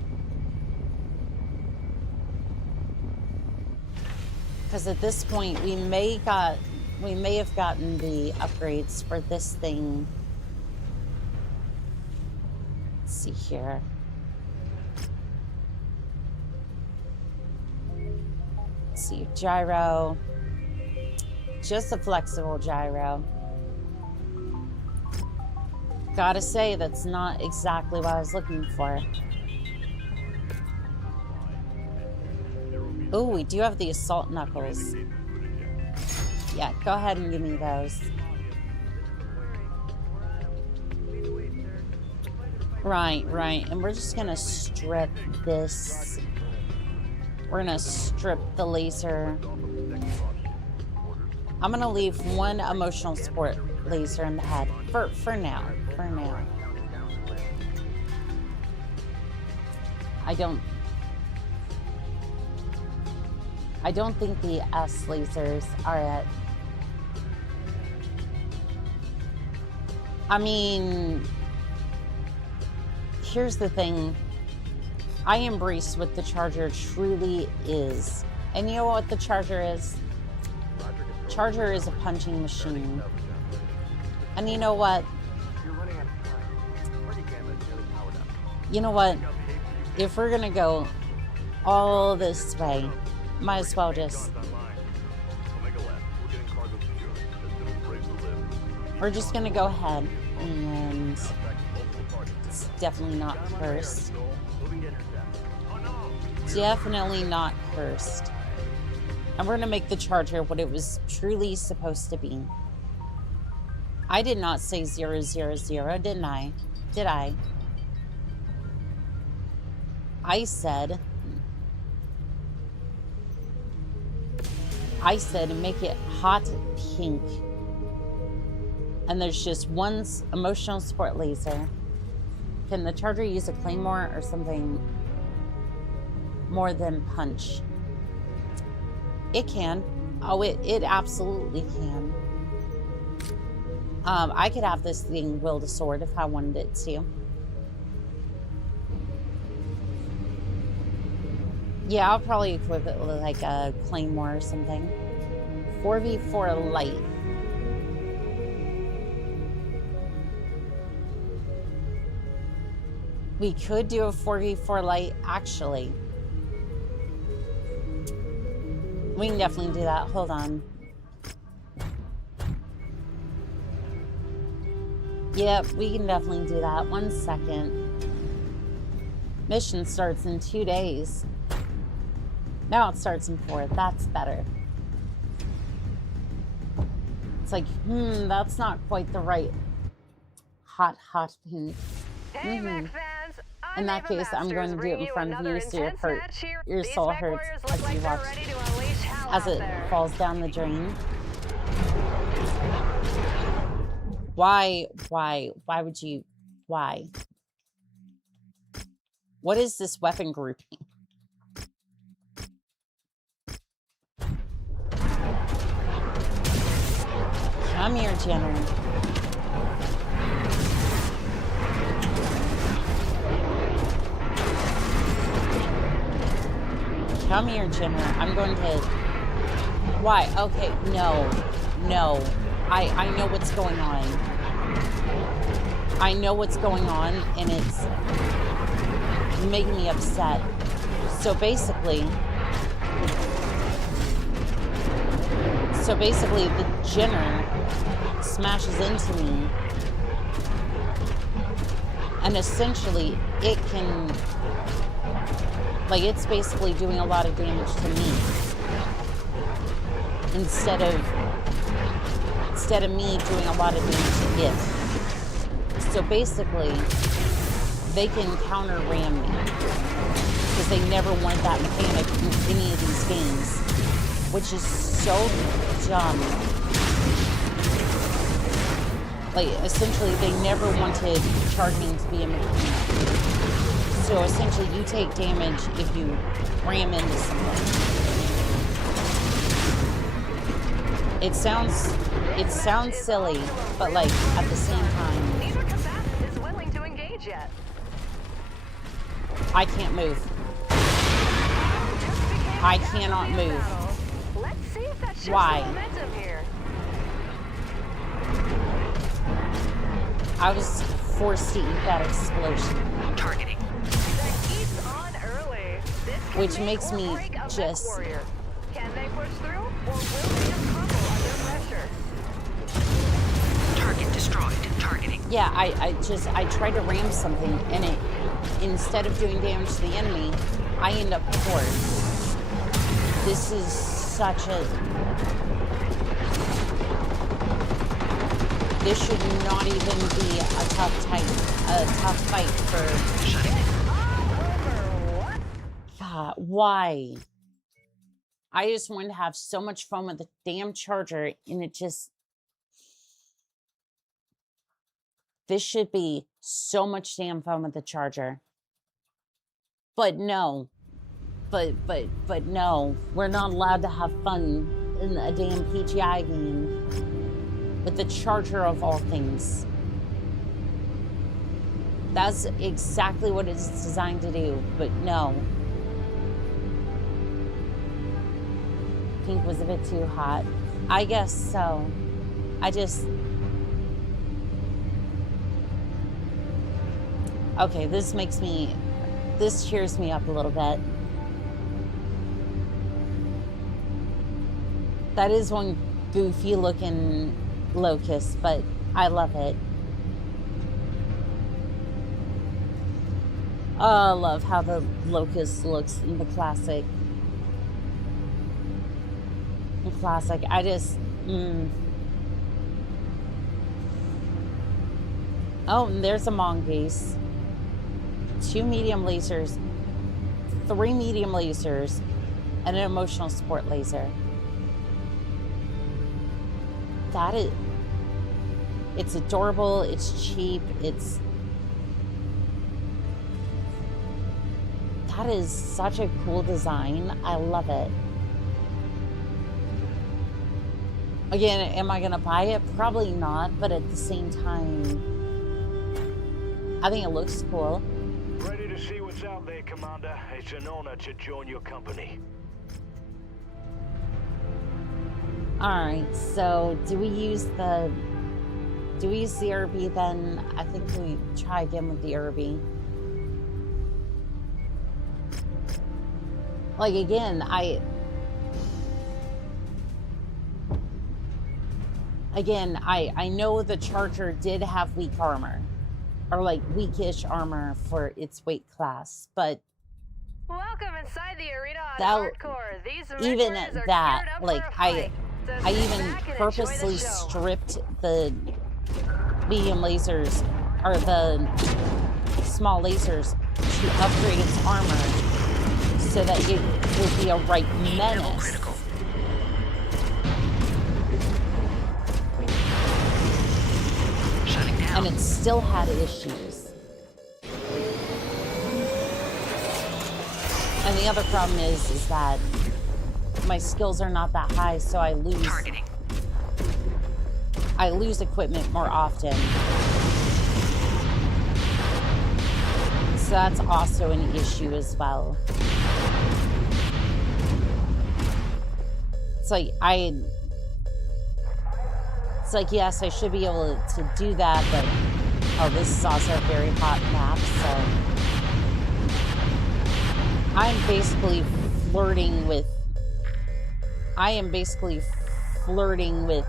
Because at this point, we may have gotten the upgrades for this thing. Let's see here. Let's see, gyro. Just a flexible gyro. Gotta say, that's not exactly what I was looking for. Oh, we do have the assault knuckles. Yeah, go ahead and give me those. Right. And we're just gonna strip this. We're gonna strip the laser. I'm gonna leave one emotional support laser in the head. For now. I don't think the S lasers are at... I mean, here's the thing. I embrace what the Charger truly is. And you know what the Charger is? Charger is a punching machine. And you know what? You know what? If we're gonna go all this way, might as well just... We're just gonna go ahead and... It's definitely not cursed. Definitely not cursed. And we're gonna make the Charger what it was truly supposed to be. I did not say 000, didn't I? Did I? I said make it hot pink. And there's just one emotional support laser. Can the Charger use a claymore or something more than punch? It can. Oh, it absolutely can. I could have this thing wield a sword if I wanted it to. Yeah, I'll probably equip it with like a claymore or something. 4v4 light. We could do a 4v4 light, actually. We can definitely do that. Hold on. Yep, we can definitely do that. 1 second. Mission starts in 2 days. Now it starts in 4. That's better. It's like, that's not quite the right hot pink. Hey, Mech fans. In that case, I'm going to do it in front of you so your soul hurts as you watch as it falls down the drain. Why would you, why? What is this weapon grouping? Come here, Jenner. Come here, Jenner. I'm going to... Why? Okay, no. I know what's going on. I know what's going on, and it's making me upset. So basically, the Jenner smashes into me, and essentially it can, like, it's basically doing a lot of damage to me instead of me doing a lot of damage to it. So basically, they can counter ram me because they never wanted that mechanic in any of these games, which is so dumb. Like, essentially, they never wanted charging to be a mechanic. So essentially, you take damage if you ram into something. It sounds silly, but like at the same time, Neither combatant is willing to engage yet. I can't move. I cannot move. Let's see if that shifts Why? the momentum here. I was forced to eat that explosion. Targeting. The heat's on early. This can Which make makes or me break a just- Mechwarrior. Can they push through, or will they just crumble under pressure? Target destroyed. Targeting. Yeah, I tried to ram something, and it, instead of doing damage to the enemy, I end up forced. This is such a... This should not even be a tough fight for... Shutting Over what? God, why? I just wanted to have so much fun with the damn charger, and it just... This should be so much damn fun with the charger. But no. But no. We're not allowed to have fun in a damn PGI game with the charger of all things. That's exactly what it's designed to do, but no. Pink was a bit too hot. I guess so. Okay, this cheers me up a little bit. That is one goofy looking locust, but I love it. Oh, I love how the locust looks in the classic. I just, Oh, and there's a mongoose. 2 medium lasers, 3 medium lasers, and an emotional support laser. That is, it's adorable, it's cheap, that is such a cool design. I love it. Again, am I gonna buy it? Probably not, but at the same time, I think it looks cool. Ready to see what's out there, Commander. It's an honor to join your company. Alright, so do we use the RB then? I think we try again with the RB. Like, again, I know the Charger did have weak armor, or like weakish armor for its weight class, but Welcome inside the arena on that, hardcore. These even Mechwarriors at are that, geared up like, for a fight. So I sit even back and purposely enjoy the show. stripped the medium lasers, or the small lasers, to upgrade its armor so that it would be a right menace. Critical. Shutting down. And it still had issues. And the other problem is that my skills are not that high, so I Targeting. lose equipment more often. So that's also an issue as well. It's like, yes, I should be able to do that, but oh, this is also a very hot map, so I am basically flirting with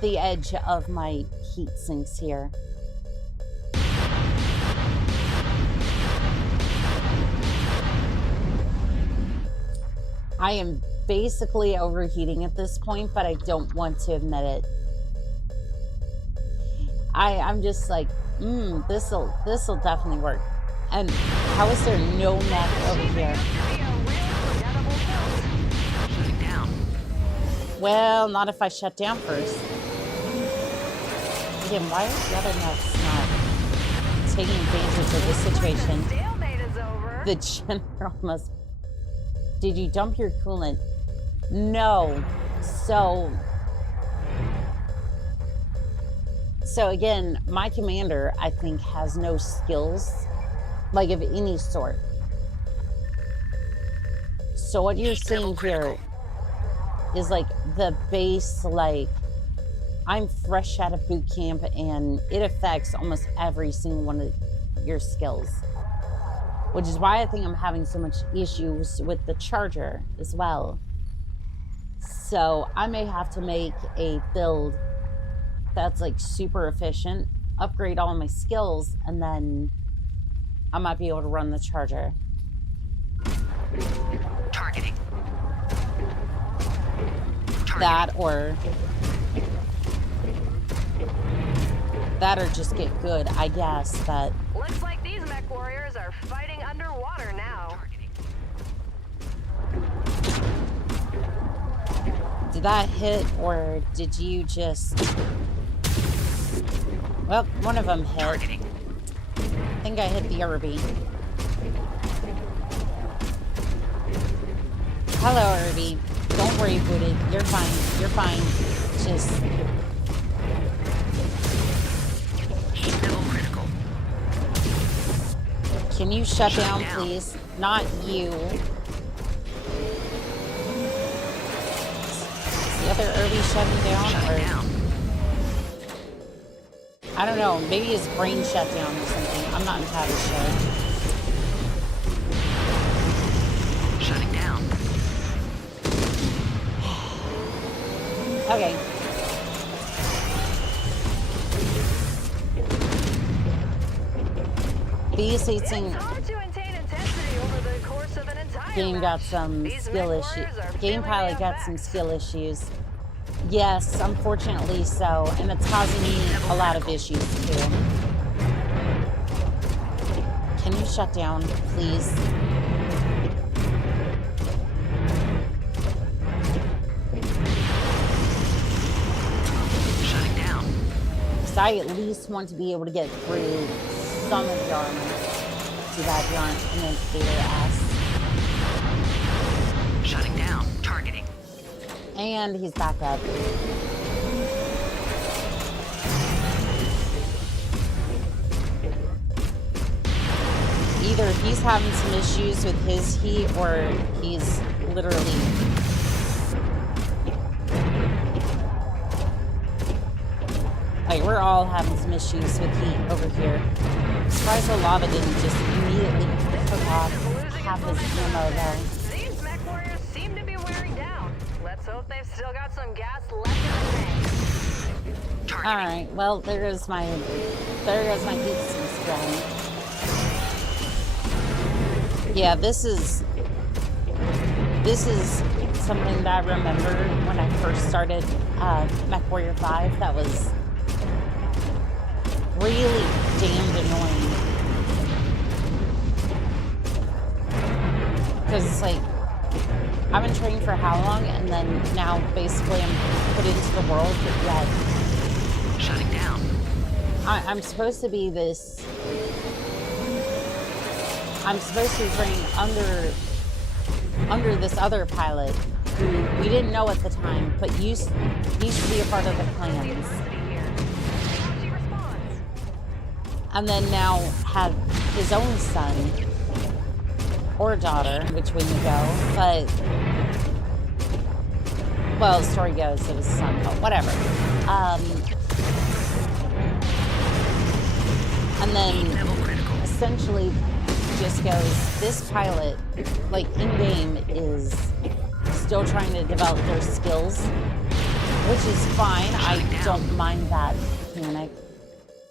the edge of my heat sinks here. I am basically overheating at this point, but I don't want to admit it. I'm just like, this'll definitely work. And how is there no mech over here? Shutting down. Well, not if I shut down first. Again, why are the other mechs not taking advantage of this situation? Stalemate is over. The general must... Did you dump your coolant? No. So again, my commander, I think, has no skills, like of any sort. So what you're seeing here is like the base, like, I'm fresh out of boot camp and it affects almost every single one of your skills. Which is why I think I'm having so much issues with the Charger as well. So I may have to make a build that's like super efficient, upgrade all my skills, and then I might be able to run the Charger. Targeting. That or just get good, I guess, but Looks like these Mechwarriors are fighting underwater now. did that hit or did you just... Well, one of them hit. Targeting. I think I hit the Irby. Hello, Irby. Don't worry, Booted. You're fine. You're fine. Just... Heat level critical. Can you shut down, please? Not you. Is the other Irby shutting down? Shutting Or down. I don't know. Maybe his brain shut down or something. I'm not entirely sure. Shutting down. Okay. These heating It's hard to attain intensity over the course of an entire game got match. some These skill issues. Mechwarriors are Game filling pilot in got some facts. skill issues. Yes, unfortunately so, and it's causing me a lot of issues too. Can you shut down, please? Shutting down. Because I at least want to be able to get through some of the armor. Too bad you aren't an indicator ass. Shutting down. Targeting. And he's back up. Either he's having some issues with his heat or he's literally... Like, we're all having some issues with heat over here. I'm surprised the lava didn't just immediately cook off half his ammo though. These Mechwarriors seem to be wearing down. Let's hope they've still got some gas left in the tank. Targeting. Alright, well, there goes my heat sinks again. Yeah, this is something that I remember when I first started Mechwarrior 5. That was really damned annoying. Because it's like, I've been training for how long, and then now basically I'm put into the world, but yet Shutting down. I'm supposed to be this. I'm supposed to be training under this other pilot who we didn't know at the time, but used to be a part of the plans. And then now have his own son or daughter, which we know, but well, the story goes it was a son, but whatever. And then essentially just goes, this pilot, like in-game, is still trying to develop their skills, which is fine. I don't mind that mechanic.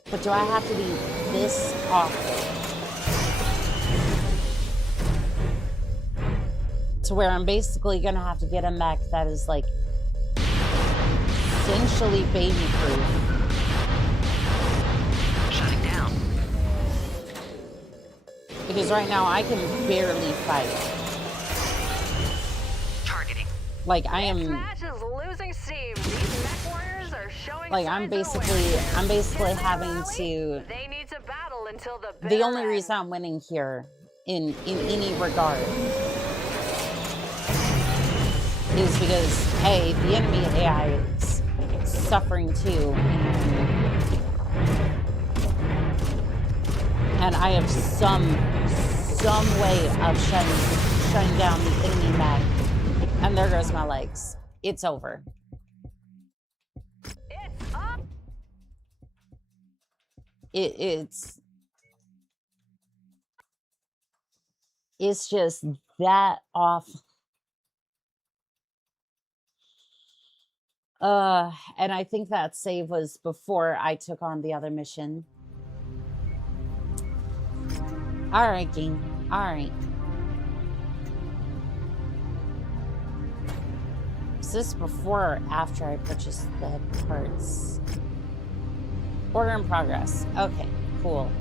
But do I have to be this awful to where I'm basically gonna have to get a mech that is like essentially baby-proof? Shutting down. Because right now I can barely fight. Targeting. Like I This am, match is losing steam. These Mechwarriors are showing like signs I'm of basically awareness. having to. They need to battle until the The bitter only end. reason I'm winning here, in any regard, is because hey, the enemy AI is suffering too, and I have some way of shutting down the enemy mech. And there goes my legs. It's over. It's up. It's just that off. And I think that save was before I took on the other mission. All right, game. All right. Is this before or after I purchased the parts? Order in progress. Okay, cool.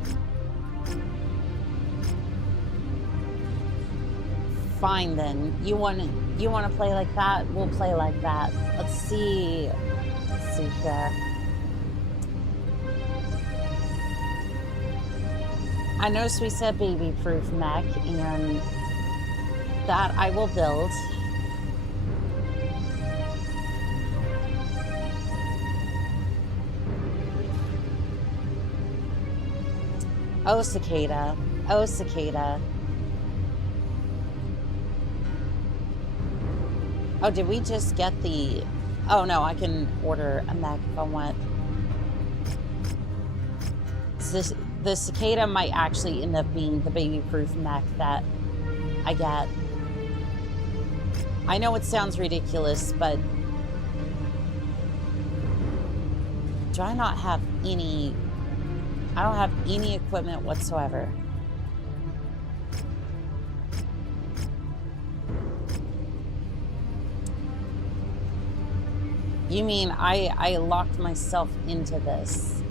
Fine then. You want to play like that? We'll play like that. Let's see. Let's see here. I noticed we said baby-proof mech, and that I will build. Oh, cicada. Oh, cicada. Oh, did we just get the... Oh, no, I can order a mech if I want. The cicada might actually end up being the baby-proof mech that I get. I know it sounds ridiculous, but... Do I not have any... I don't have any equipment whatsoever. You mean I locked myself into this?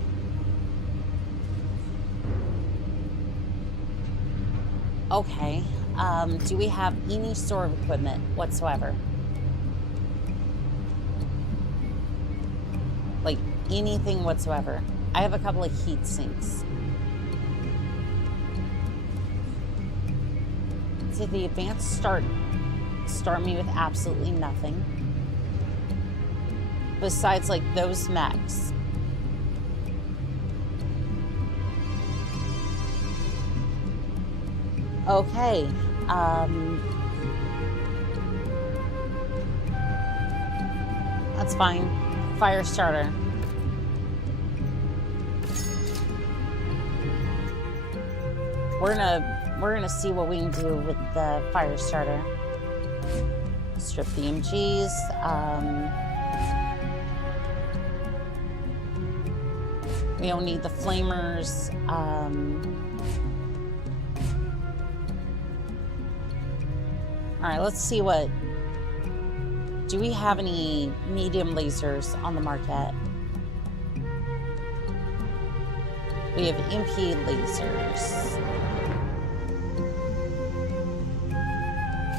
Okay. Do we have any sort of equipment whatsoever? Like anything whatsoever? I have a couple of heat sinks. Did the advanced start me with absolutely nothing? Besides, like, those mechs. Okay. That's fine. Fire starter. We're gonna see what we can do with the fire starter. Strip the MGs. We don't need the flamers. All right, let's see what... Do we have any medium lasers on the market? We have MP lasers.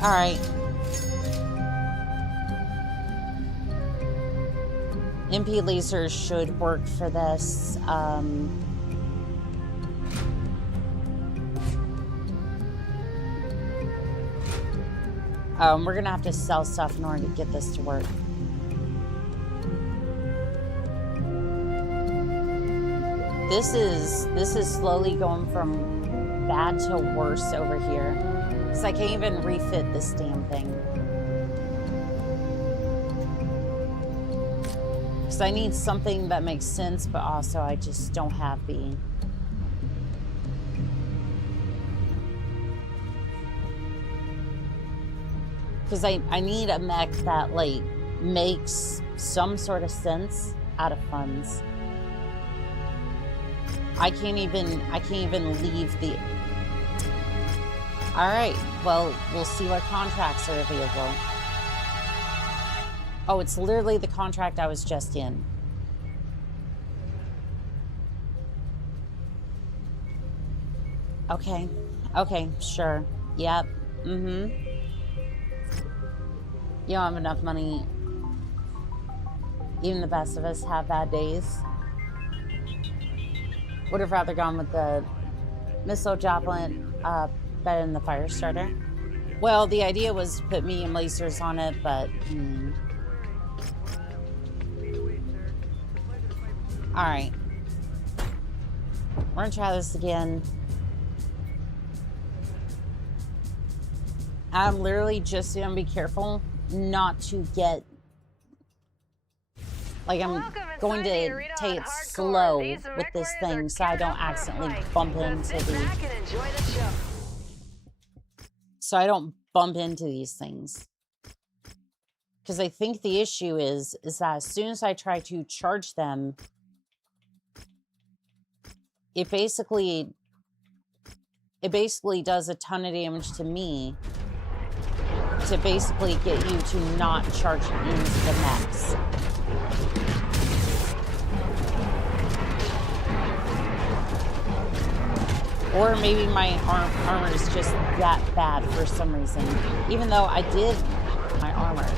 All right. MP lasers should work for this. We're gonna have to sell stuff in order to get this to work. This is slowly going from bad to worse over here. Because I can't even refit this damn thing. Because I need something that makes sense, but also I just don't have the... Because I need a mech that, like, makes some sort of sense out of funds. I can't even leave the... Alright, well, we'll see what contracts are available. Oh, it's literally the contract I was just in. Okay. Okay, sure. Yep. Mm-hmm. You don't have enough money. Even the best of us have bad days. Would have rather gone with the missile javelin better than the fire starter. Well, the idea was to put medium lasers on it, but... Alright. We're gonna try this again. I'm literally just gonna be careful not to get... Like, I'm going to take it slow with this thing so I don't accidentally bump into the... So I don't bump into these things. Because I think the issue is that as soon as I try to charge them, it basically does a ton of damage to me to basically get you to not charge into the mechs. Or maybe my armor is just that bad for some reason. Even though I did my armor.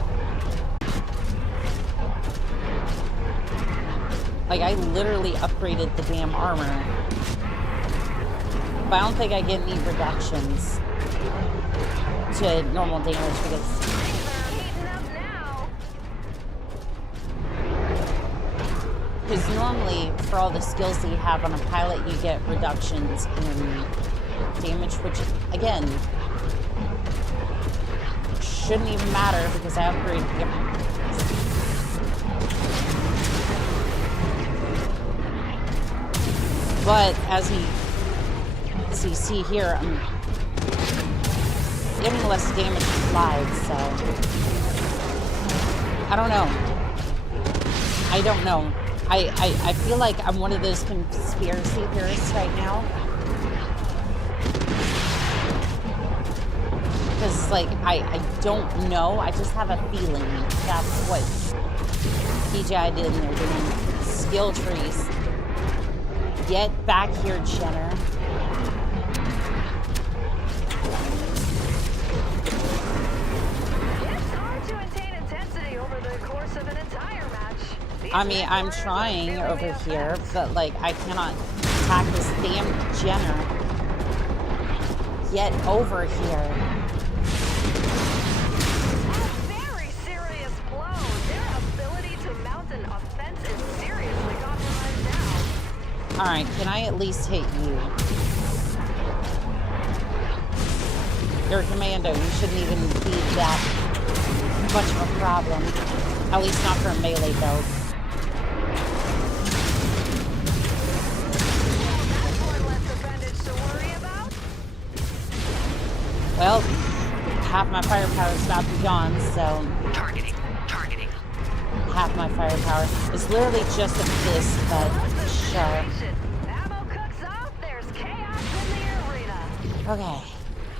Like, I literally upgraded the damn armor. But I don't think I get any reductions to normal damage because... Because normally, for all the skills that you have on a pilot, you get reductions in damage, which, again, shouldn't even matter because I upgraded the But as you see here, I'm getting less damage applied, so I don't know. I don't know. I feel like I'm one of those conspiracy theorists right now. Because, like, I don't know. I just have a feeling that's what PGI did and they're doing skill trees. Get back here, Jenner. It's hard to attain intensity over the course of an entire match. I mean, I'm trying over here, but, like, I cannot attack this damn Jenner. Get over here. Very serious blows. Their ability to mount an offense is seriously compromised now. Alright, can I at least hit you? You're a commando. You shouldn't even be that much of a problem. At least not for a melee build. That's one less appendage to worry about. Well, half my firepower is about to be gone, so Targeting. half my firepower is literally just a fist, but sure. Ammo cooks up. There's chaos in the arena. Okay.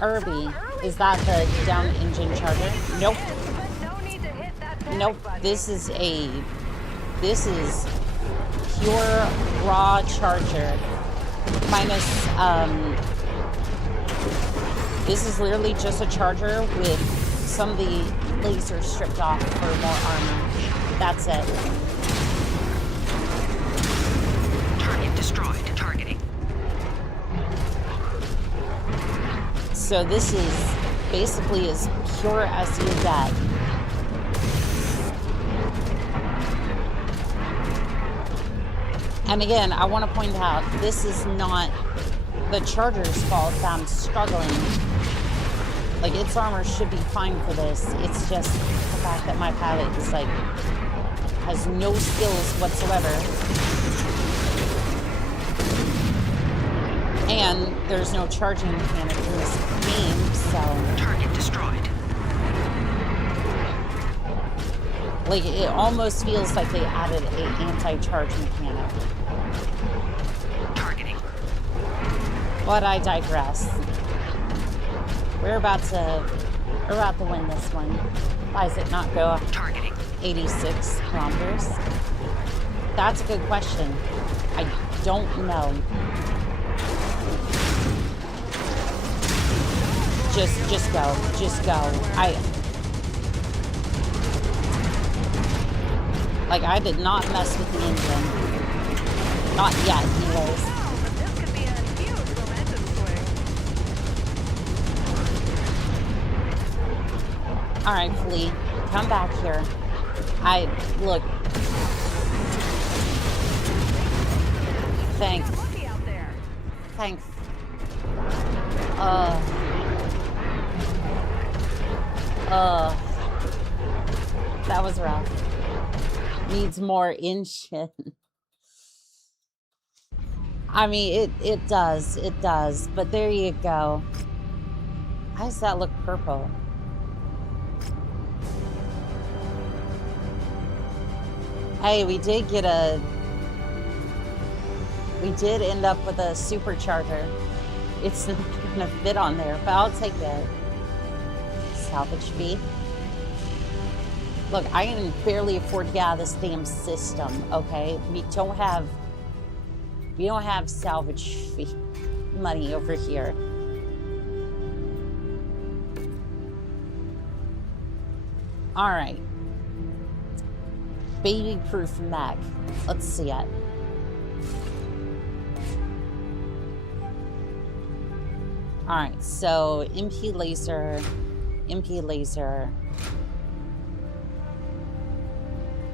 Irby. Is that the down engine charger? Nope. But no need to hit that panic Nope. button. This is pure raw charger. Minus, this is literally just a charger with some of the lasers stripped off for more armor. That's it. Target destroyed. Targeting. So this is basically as pure as you get. And again, I want to point out, this is not the charger's fault that I'm struggling. Like, its armor should be fine for this. It's just the fact that my pilot is like, has no skills whatsoever. And there's no charging mechanic in this game, so... Target destroyed. Like, it almost feels like they added an anti-charge mechanic. Targeting. But I digress. We're about to win this one. Why does it not go Targeting. 86 kilometers? That's a good question. I don't know. Just go. Just go. I did not mess with the engine. Not yet, anyways. This could be a huge momentum swing. Alright, Flea. Come back here. Look. Thanks. Lucky out there. Thanks. That was rough. Needs more engine. I mean, it does, but there you go. Why does that look purple? Hey, we did end up with a supercharger. It's not gonna fit on there, but I'll take it. Salvage fee. Look, I can barely afford to get out of this damn system, okay? We don't have salvage fee money over here. All right. Baby-proof mech. Let's see it. All right, so MP laser.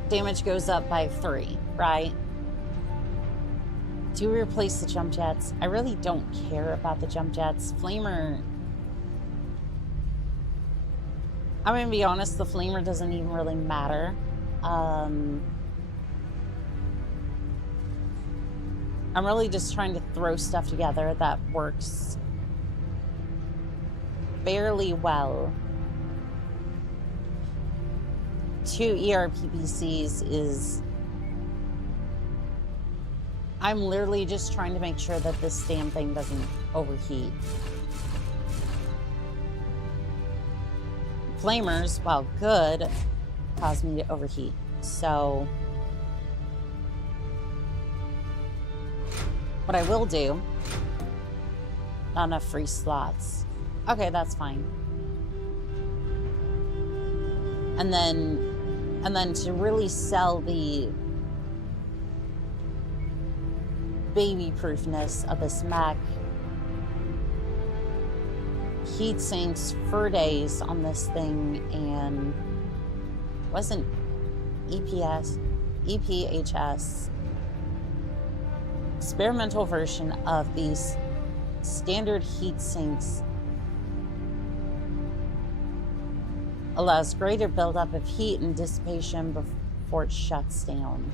Damage goes up by 3, right? Do we replace the jump jets? I really don't care about the jump jets. Flamer... I'm gonna be honest, the flamer doesn't even really matter. I'm really just trying to throw stuff together that works fairly well. 2 ERPPCs is... I'm literally just trying to make sure that this damn thing doesn't overheat. Flamers, while good, cause me to overheat. So what I will do, not enough free slots. Okay, that's fine. And then to really sell the baby proofness of this Mac, heat sinks for days on this thing, and wasn't EPHS experimental version of these standard heat sinks allows greater buildup of heat and dissipation before it shuts down.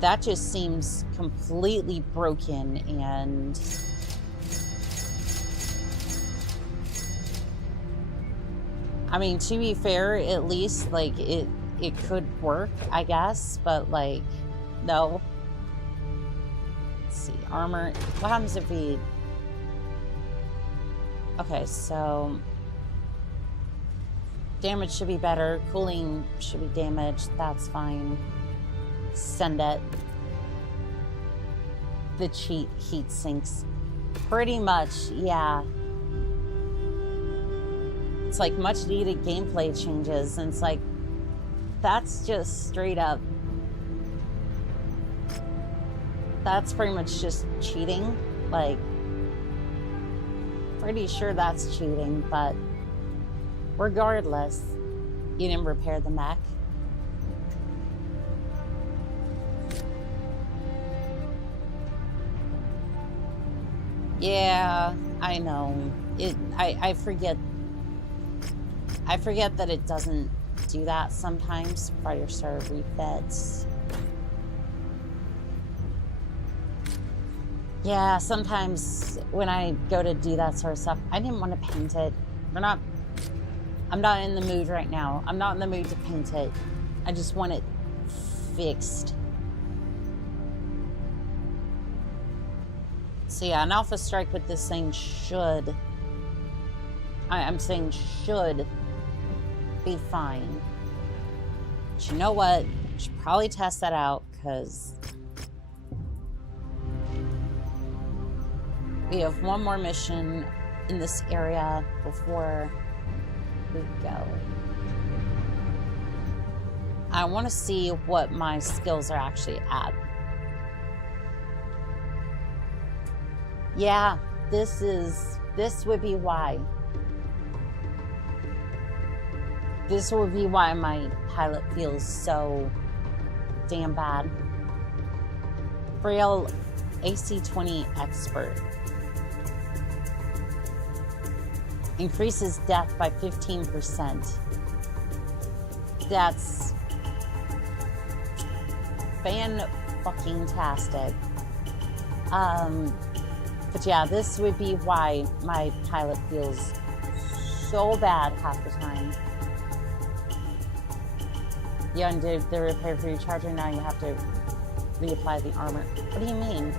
That just seems completely broken, and I mean, to be fair, at least like it could work, I guess, but like no. Let's see, armor. What happens if we... Okay, so damage should be better, cooling should be damaged, that's fine. Send it. The cheat heat sinks. Pretty much, yeah. It's like much needed gameplay changes, and it's like, that's just straight up. That's pretty much just cheating. Like, pretty sure that's cheating, but regardless, you didn't repair the Mac. Yeah, I know. I forget that it doesn't do that sometimes prior to refits. Yeah, sometimes when I go to do that sort of stuff, I didn't want to paint it. I'm not in the mood right now. I'm not in the mood to paint it. I just want it fixed. So yeah, an alpha strike with this thing should... I'm saying should be fine. But you know what? I should probably test that out, because we have one more mission in this area before we go. I want to see what my skills are actually at. Yeah, this would be why. This would be why my pilot feels so damn bad. Frail AC-20 expert. Increases death by 15%. That's fan-fucking-tastic. But yeah, this would be why my pilot feels so bad half the time. You undid the repair for your charger, now you have to reapply the armor. What do you mean?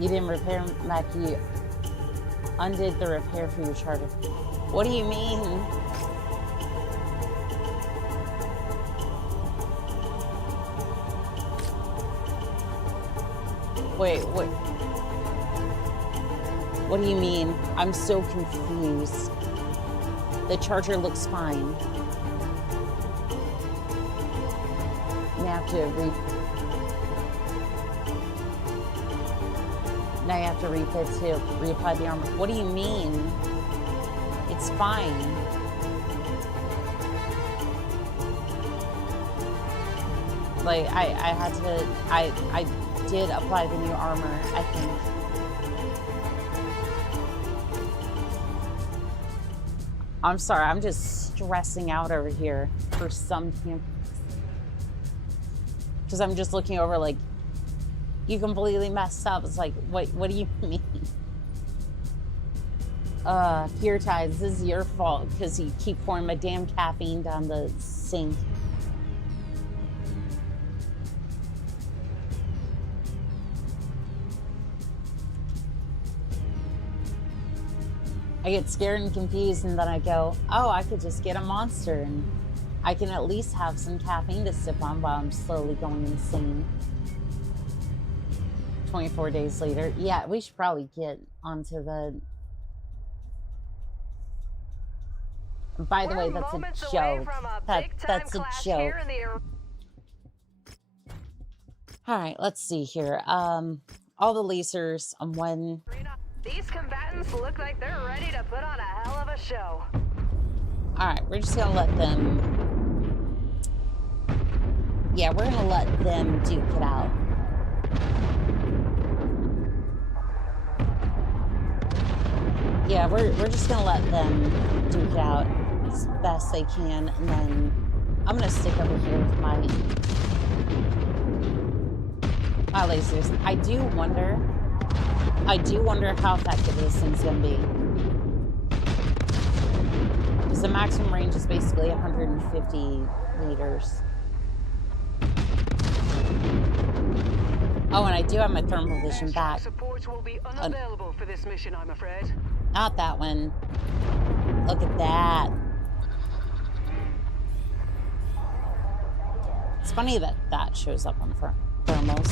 You didn't repair Mac, you undid the repair for your charger. What do you mean? Wait. What do you mean? I'm so confused. The charger looks fine. Now you have to refit to reapply the armor. What do you mean? It's fine. Like, I had to, I did apply the new armor, I think. I'm sorry, I'm just stressing out over here for some campus. Because I'm just looking over like, you completely messed up. It's like, what do you mean? Gear ties, this is your fault because you keep pouring my damn caffeine down the sink. I get scared and confused, and then I go, oh, I could just get a monster and I can at least have some caffeine to sip on while I'm slowly going insane. 24 days later. Yeah, we should probably get onto the... By the way, that's a joke. That's a joke. Alright, let's see here. All the lasers on one... These combatants look like they're ready to put on a hell of a show. Alright, we're just gonna let them... Yeah, we're gonna let them duke it out. Yeah, we're just gonna let them duke it out as best they can, and then I'm gonna stick over here with my lasers. I do wonder how effective this thing's gonna be. Because the maximum range is basically 150 meters. Oh, and I do have my thermal vision back. Support will be unavailable for this mission, I'm afraid. Not that one. Look at that. It's funny that that shows up on thermals.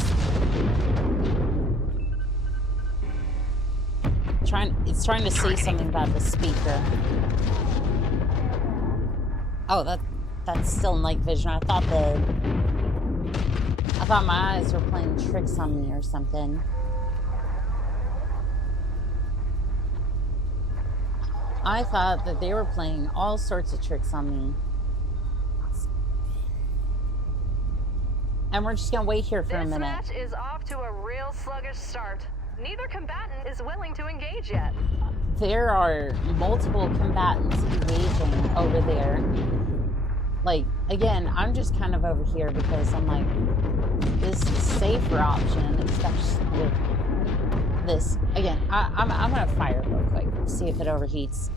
It's trying to say something about the speaker. Oh, that's still night vision. I thought my eyes were playing tricks on me or something. I thought that they were playing all sorts of tricks on me. And we're just gonna wait here for a minute. This match is off to a real sluggish start. Neither combatant is willing to engage yet. There are multiple combatants engaging over there. Like, again, I'm just kind of over here because I'm like, this is a safer option, especially with this. Again, I'm gonna fire real quick, see if it overheats.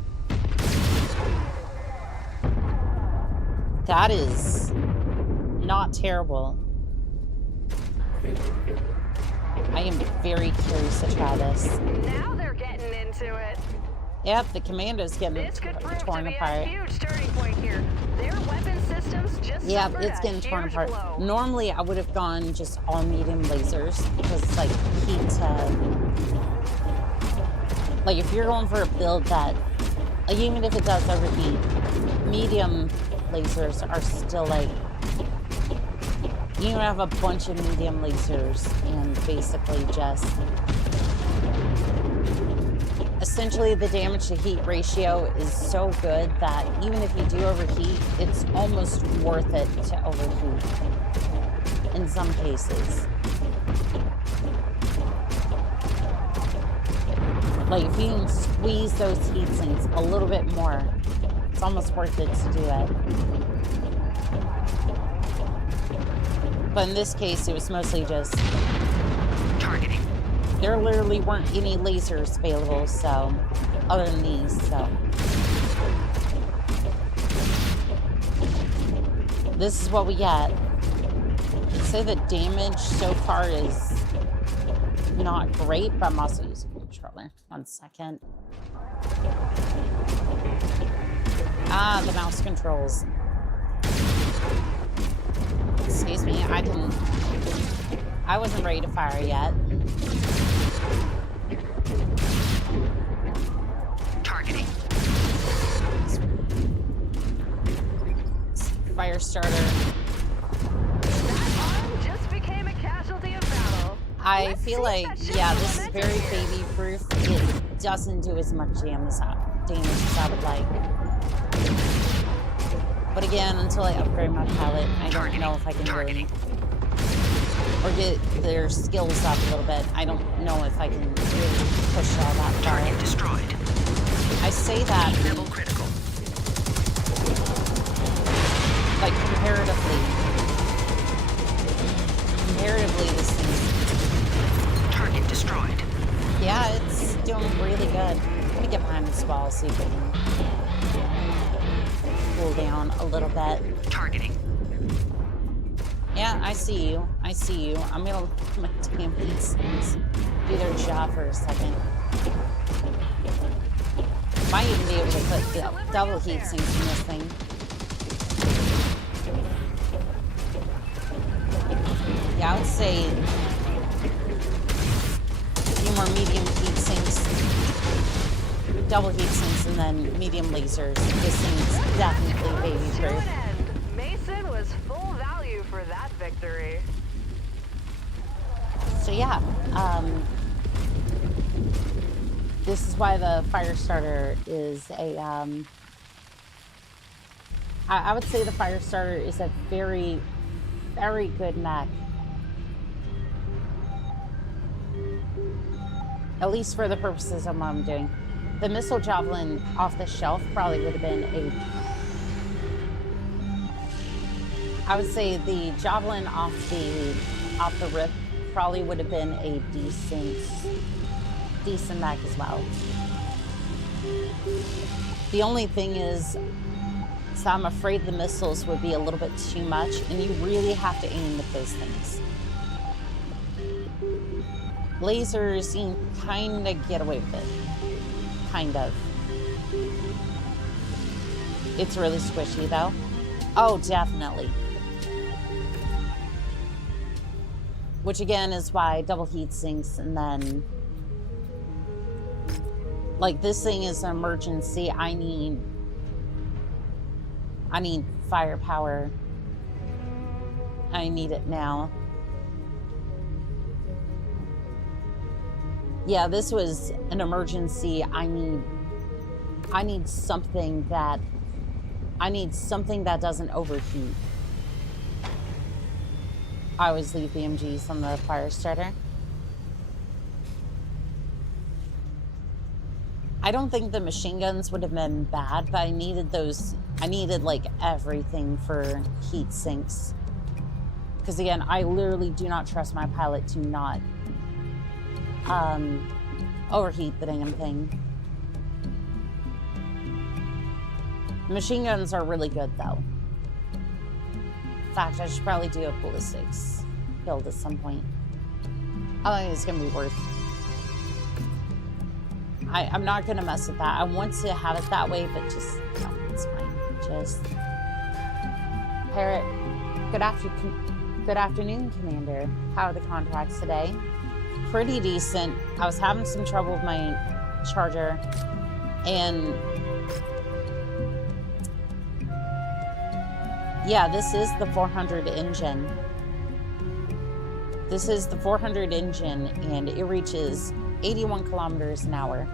That is not terrible. I am very curious to try this. Now they're getting into it. Yep, the commando's getting This could prove torn to be apart. a huge turning point here. Their weapon systems just Yep, suffered it's a getting torn huge apart. blow. Normally, I would have gone just all medium lasers because it's like heat. Like if you're going for a build that, like even if it does overheat, medium lasers are still like, you can have a bunch of medium lasers and basically just, essentially the damage to heat ratio is so good that even if you do overheat, it's almost worth it to overheat in some cases. Like if you can squeeze those heat sinks a little bit more, it's almost worth it to do it. But in this case, it was mostly just Targeting. there literally weren't any lasers available, so other than these, so this is what we get. I'd say the damage so far is not great, but I'm also using a controller. 1 second. Ah, the mouse controls. Excuse me, I wasn't ready to fire yet. Targeting. Fire starter. That arm just became a casualty of battle. I Let's feel see like, if that yeah, shifts this is momentum very here. baby proof. It doesn't do as much damage damage as I would like. But again, until I upgrade my pilot, I don't know if I can really... Or get their skills up a little bit. I don't know if I can really push all that far. Target destroyed. I say that... Double critical. Like, comparatively, this thing's... Target destroyed. Yeah, it's doing really good. I'm gonna get behind this wall, see if we can cool down a little bit. Targeting. Yeah, I see you. I see you. I'm gonna let my damn things do their job for a second. Might even be able to put double heat sinks in this thing. Yeah, I would say a few more medium heat sinks, double heat sinks, and then medium lasers. This thing's definitely baby proof. Mason was full value for that victory. So yeah, this is why the Firestarter is a, I would say the Firestarter is a very, very good mech. At least for the purposes of what I'm doing. The Missile Javelin off the shelf probably would have been I would say the Javelin off the rip probably would have been a decent mech as well. The only thing is I'm afraid the missiles would be a little bit too much, and you really have to aim with those things. Lasers, you can kind of get away with it. Kind of. It's really squishy, though. Oh, definitely. Which, again, is why double heat sinks, and then... Like, this thing is an emergency. I need firepower. I need it now. Yeah, this was an emergency. I need something that doesn't overheat. I always leave the MGs on the Firestarter. I don't think the machine guns would have been bad, but I needed like everything for heat sinks. Because again, I literally do not trust my pilot to not overheat the damn thing. Machine guns are really good though. In fact, I should probably do a ballistics build at some point. I think it's gonna be worth. I'm not gonna mess with that. I want to have it that way, but just no, it's fine. Just Parrot. Good afternoon, Commander. How are the contracts today? Pretty decent. I was having some trouble with my charger, and yeah, this is the 400 engine. This is the 400 engine, and it reaches 81 kilometers an hour.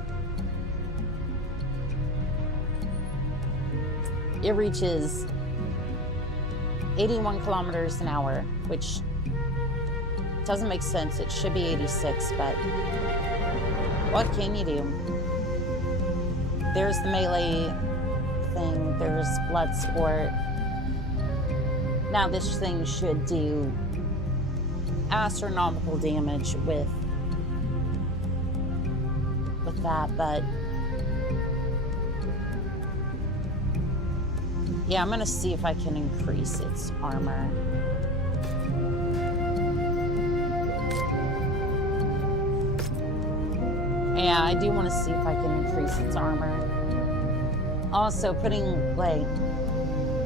It reaches 81 kilometers an hour, which doesn't make sense. It should be 86, but what can you do? There's the melee thing. There's blood sport. Now this thing should do astronomical damage with that, but yeah, I'm gonna see if I can increase its armor. Yeah, I do want to see if I can increase its armor. Also, putting, like,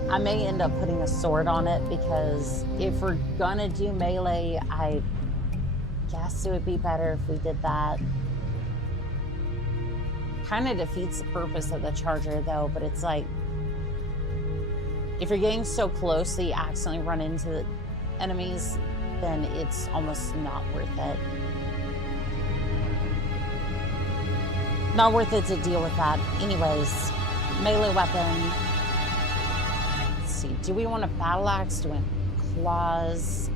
I may end up putting a sword on it, because if we're gonna do melee, I guess it would be better if we did that. Kind of defeats the purpose of the charger, though, but it's like, if you're getting so close that you accidentally run into the enemies, then it's almost not worth it. Not worth it to deal with that. Anyways, melee weapon. Let's see. Do we want a battle axe? Do we want claws?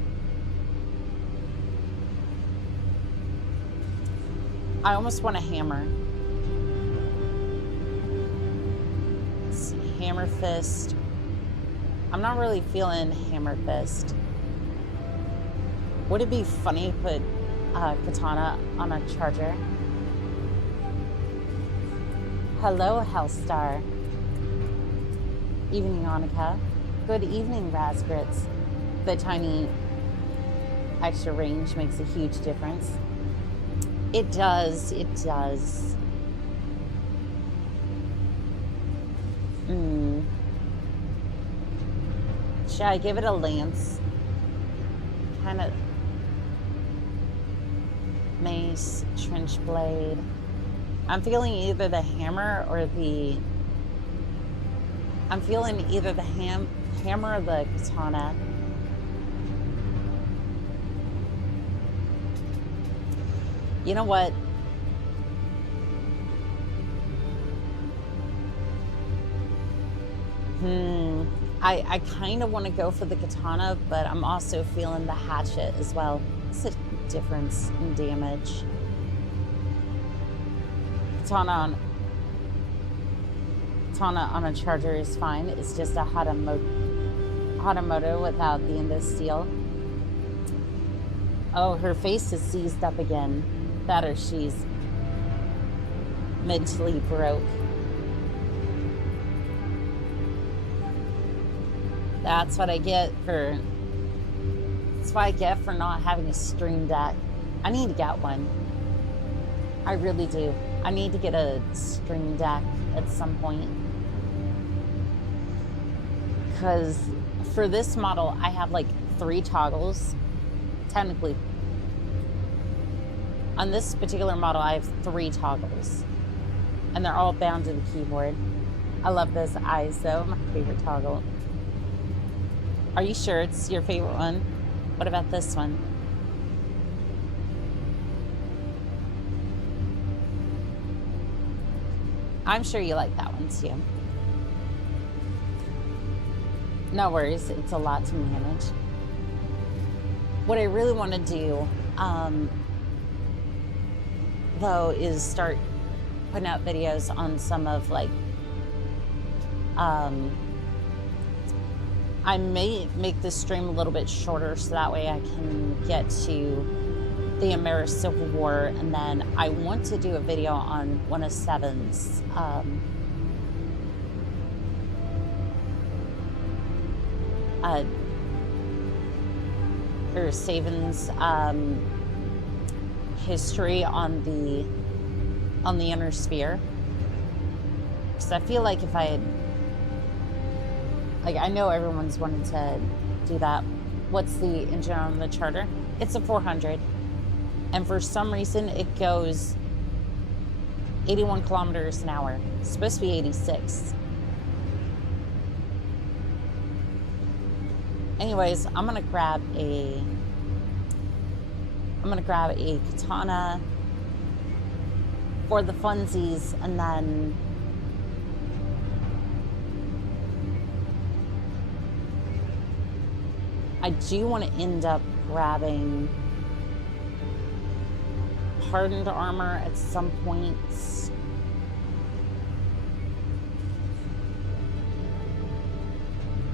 I almost want a hammer. Let's see. Hammer fist. I'm not really feeling hammer fist. Would it be funny to put katana on a charger? Hello, Hellstar. Evening, Annika. Good evening, Razgrits. The tiny extra range makes a huge difference. It does. It does. Should I give it a lance? Kind of. Mace, trench blade. I'm feeling either the hammer or the... I'm feeling either the hammer or the katana. You know what? I kind of want to go for the katana, but I'm also feeling the hatchet as well. It's a difference in damage. Katana on a charger is fine. It's just a Hatamoto without the end of steel. Oh, her face is seized up again. That or she's mentally broke. That's what I get for... That's what I get for not having a stream deck. I need to get one. I really do. I need to get a stream deck at some point. Because for this model, I have like 3 toggles. Technically. On this particular model, I have 3 toggles. And they're all bound to the keyboard. I love those eyes though, my favorite toggle. Are you sure it's your favorite one? What about this one? I'm sure you like that one too. No worries, it's a lot to manage. What I really want to do, though, is start putting out videos on some of like, I may make this stream a little bit shorter so that way I can get to the American Civil War, and then I want to do a video on 107's or Saban's history on the inner sphere. Because I feel like if I had, like, I know everyone's wanting to do that. What's the engine on the charter? It's a 400. And for some reason, it goes 81 kilometers an hour. It's supposed to be 86. Anyways, I'm gonna grab a katana for the funsies, and then I do want to end up grabbing hardened armor at some point.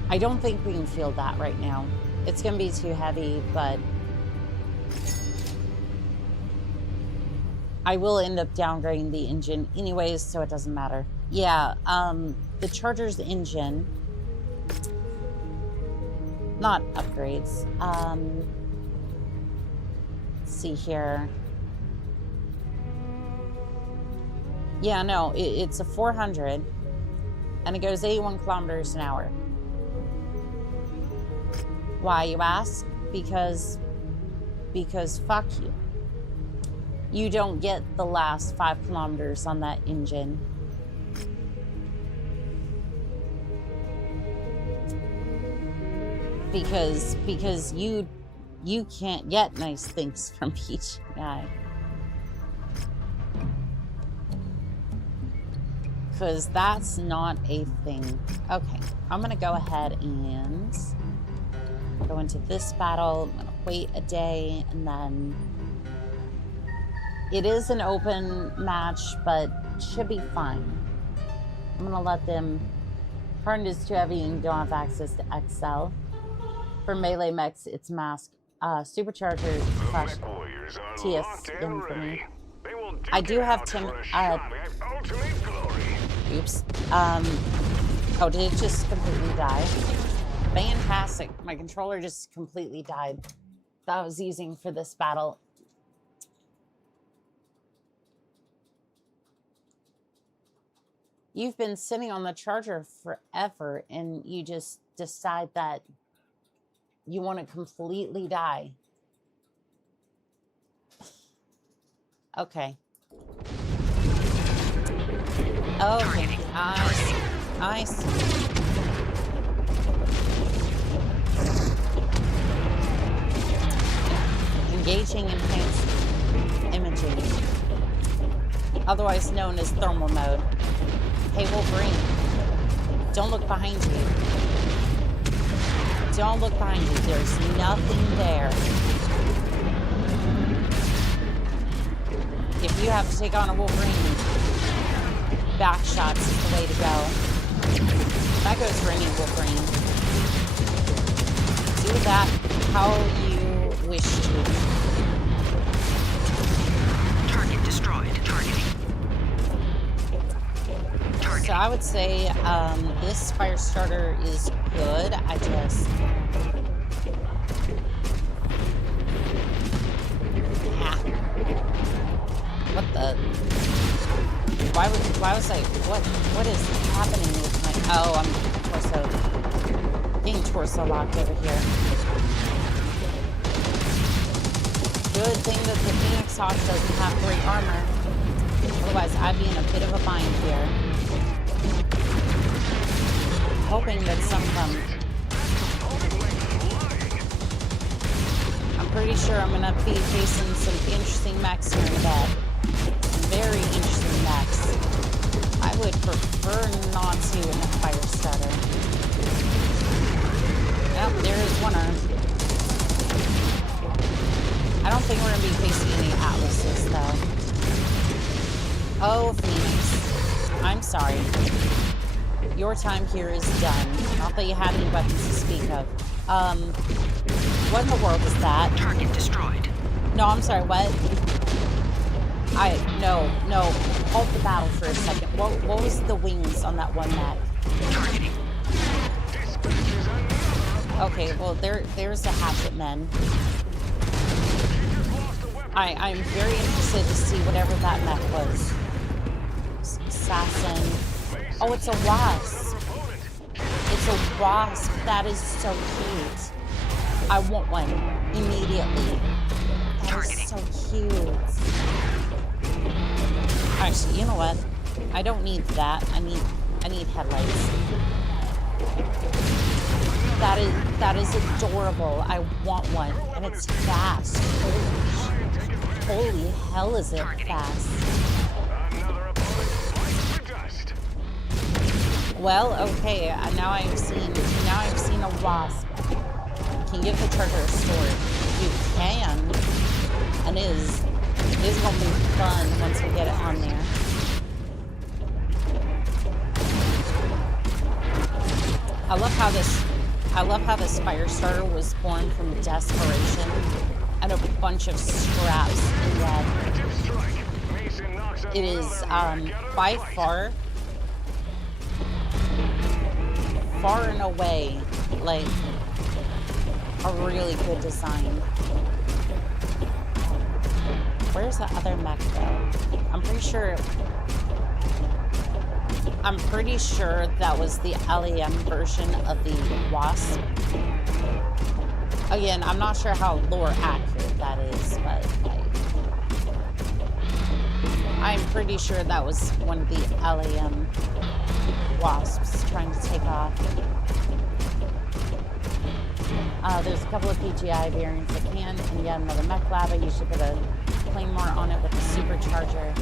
I don't think we can field that right now. It's going to be too heavy, but I will end up downgrading the engine anyways, so it doesn't matter. Yeah, the Charger's engine, not upgrades. Let's see here. Yeah, no, it's a 400, and it goes 81 kilometers an hour. Why, you ask? Because fuck you. You don't get the last 5 kilometers on that engine. Because you can't get nice things from each guy. because that's not a thing. Okay, I'm gonna go ahead and go into this battle. I'm gonna wait a day, and then it is an open match, but should be fine. I'm gonna let them. Hardened is too heavy and don't have access to XL. For melee mechs, it's mask. Supercharger slash TS in for me. I do have oops. Oh, did it just completely die? Fantastic. My controller just completely died. That I was using for this battle. You've been sitting on the charger forever and you just decide that you want to completely die. Okay. Okay. I see. Engaging enhanced imaging, otherwise known as thermal mode. Hey, Wolverine, don't look behind you. Don't look behind you. There's nothing there. If you have to take on a Wolverine, back shots is the way to go. That goes for any Wolverine. Do that how you wish to. Target destroyed. Targeting. So I would say this fire starter is good. I just what the? Why was I? What is happening with my? Oh, I'm getting torso locked over here. Good thing that the Phoenix Hawk doesn't have great armor. Otherwise, I'd be in a bit of a bind here. Hoping that some come. I'm pretty sure I'm gonna be facing some interesting mechs here in a bit. Very interesting mechs. I would prefer not to in a fire starter. Yep, there is one arm. I don't think we're gonna be facing any Atlases though. Oh, Phoenix. I'm sorry. Your time here is done. Not that you have any weapons to speak of. What in the world is that? Target destroyed. No, I'm sorry, what? No. Halt the battle for a second. What was the wings on that one mech? Targeting. Okay, well, there's the hatchet men. I'm very interested to see whatever that mech was. Assassin. Oh, it's a wasp. It's a wasp. That is so cute. I want one immediately. That is so cute. Actually, you know what? I don't need that. I need headlights. That is adorable. I want one, and it's fast. Holy hell, is it fast? Well, okay. Now I've seen a wasp. Can you give the charger a sword? You can, and it is gonna be fun once we get it on there. I love how this fire starter was born from desperation and a bunch of scraps, and yet it is by far and away like a really good design. Where's the other mech though? I'm pretty sure that was the LEM version of the Wasp. Again, I'm not sure how lore accurate that is, but I'm pretty sure that was one of the LEM Wasps trying to take off. There's a couple of PGI variants that can, and yet another mech lab. I usually put a claymore on it with a supercharger.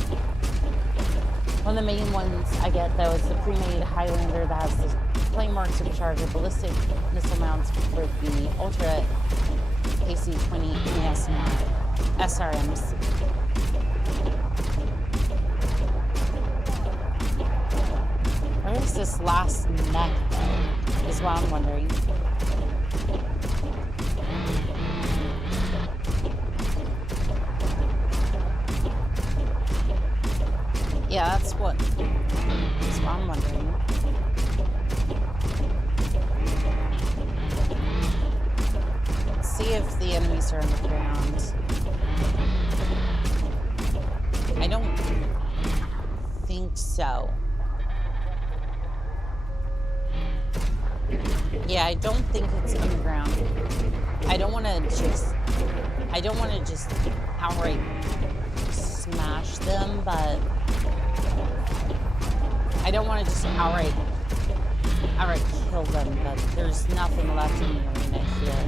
One of the main ones I get, though, is the pre-made Highlander that has the Claymore Supercharger ballistic missile mounts with the Ultra AC-20 SRMs. Where is this last mech, though, is what I'm wondering. Yeah, that's what I'm wondering. Let's see if the enemies are underground. I don't think so. Yeah, I don't think it's underground. I don't want to just outright smash them, but I don't want to just outright kill them, but there's nothing left in the arena here.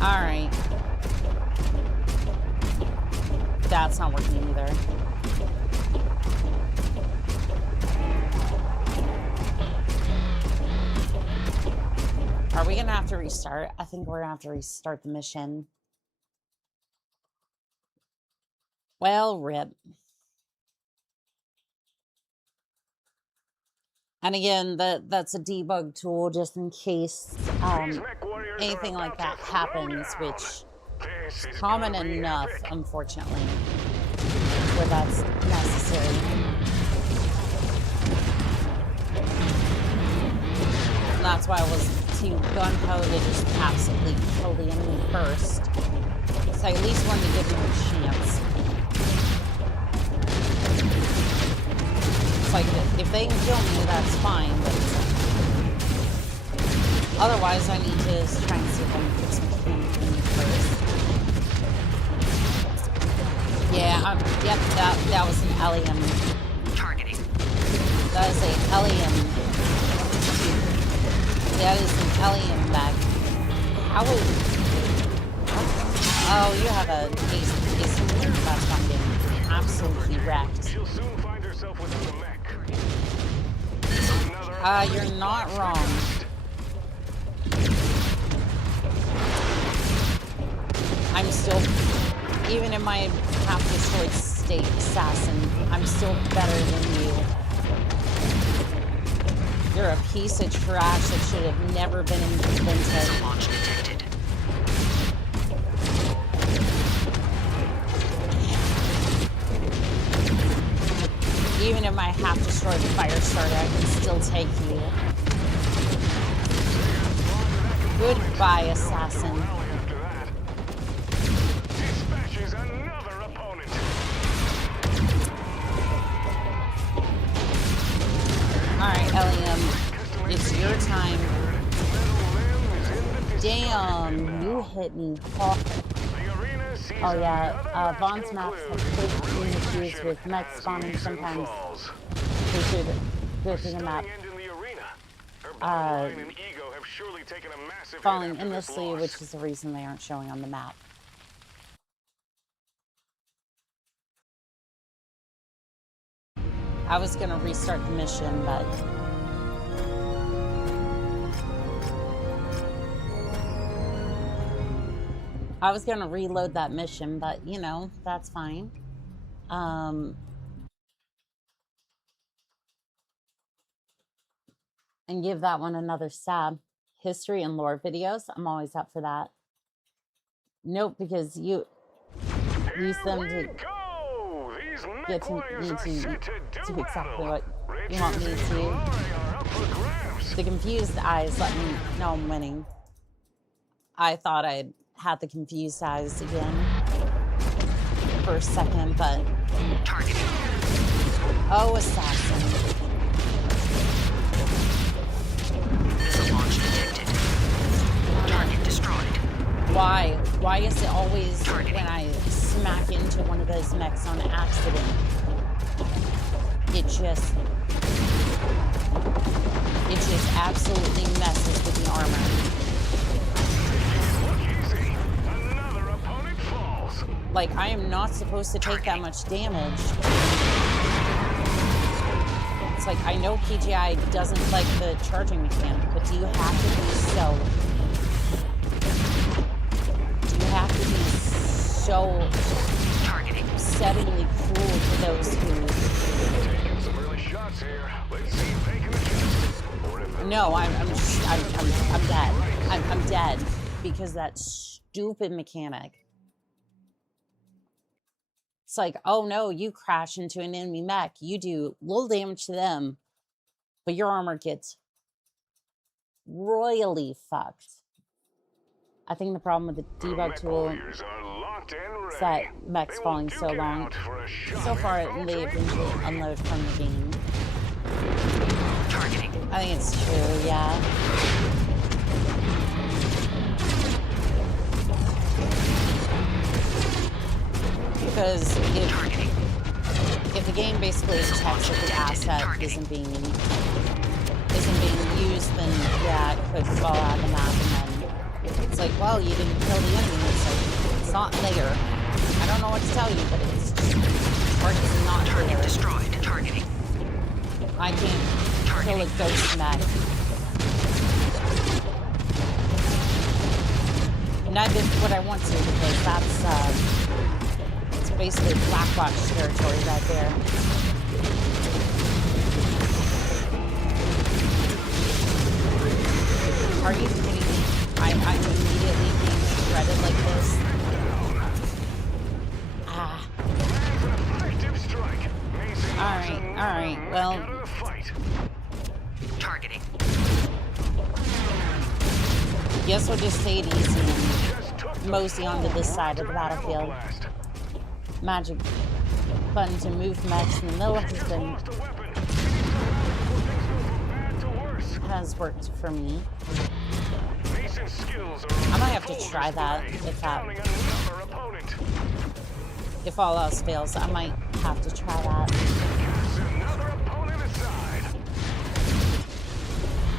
Alright. That's not working either. Are we gonna have to restart? I think we're gonna have to restart the mission. Well, rip. And again, that's a debug tool just in case anything like that happens, which is common enough, unfortunately, where that's necessary. And that's why I was too gun-ho to just absolutely kill the enemy first. So I at least wanted to give them a chance. It's like, if they can kill me, that's fine, but otherwise I need to try and see if I can fix some campaign first. Yeah, yep, that was an LEM. Targeting. That is a LEM. That is an LEM bag. How would... Oh, you have a ace. That's why I'm getting absolutely wrecked. She'll soon find herself without a mech. You're not wrong. I'm still, even in my half-destroyed state, assassin, I'm still better than you. You're a piece of trash that should have never been invented. Launch detected. Even if my half-destroyed fire starter, I can still take you. Goodbye, assassin. Dispatches another opponent. Alright, LEM, it's your time. Damn, you hit me hard. Oh yeah, Vaughn's maps have frequent issues with mechs spawning sometimes. They should go through the map. Falling endlessly, which is the reason they aren't showing on the map. I was gonna restart the mission, but... I was gonna reload that mission, but, you know, that's fine. And give that one another stab. History and lore videos, I'm always up for that. Nope, because you use them to get to me to do exactly what you want me to. The confused eyes let me know I'm winning. I thought I'd had the confused eyes again for a second, but... Targeting. Oh, assassin. Missile launch detected. Target destroyed. Why? Why is it always when I smack into one of those mechs on accident? It just absolutely messes with the armor. Like, I am not supposed to take that much damage. It's like, I know PGI doesn't like the charging mechanic, but do you have to be so... Do you have to be so... upsettingly cruel to those who... Taking some early shots here. Let's see if they can adjust. No, I'm dead. I'm dead because that stupid mechanic. It's like, oh no, you crash into an enemy mech. You do little damage to them, but your armor gets royally fucked. I think the problem with the debug tool is that mech's falling so long. So far, they eventually unload from the game. I think it's true, yeah. Because if the game basically detects that the asset isn't being used, then yeah, it could fall out of the map, and then it's like, well, you didn't kill the enemy. It's like, it's not there. I don't know what to tell you, but it's just target's not there. Destroyed. Targeting. I can't kill a ghost mech. And I did what I want to because that's it's basically Black Box territory right there. Are you kidding me? I'm immediately being shredded like this. Ah. Alright, well. Targeting. Guess we'll just stay easy and mosey onto this side of the battlefield. Magic button to move mechs in the middle has worked for me. I might have to try that if all else fails. I might have to try that.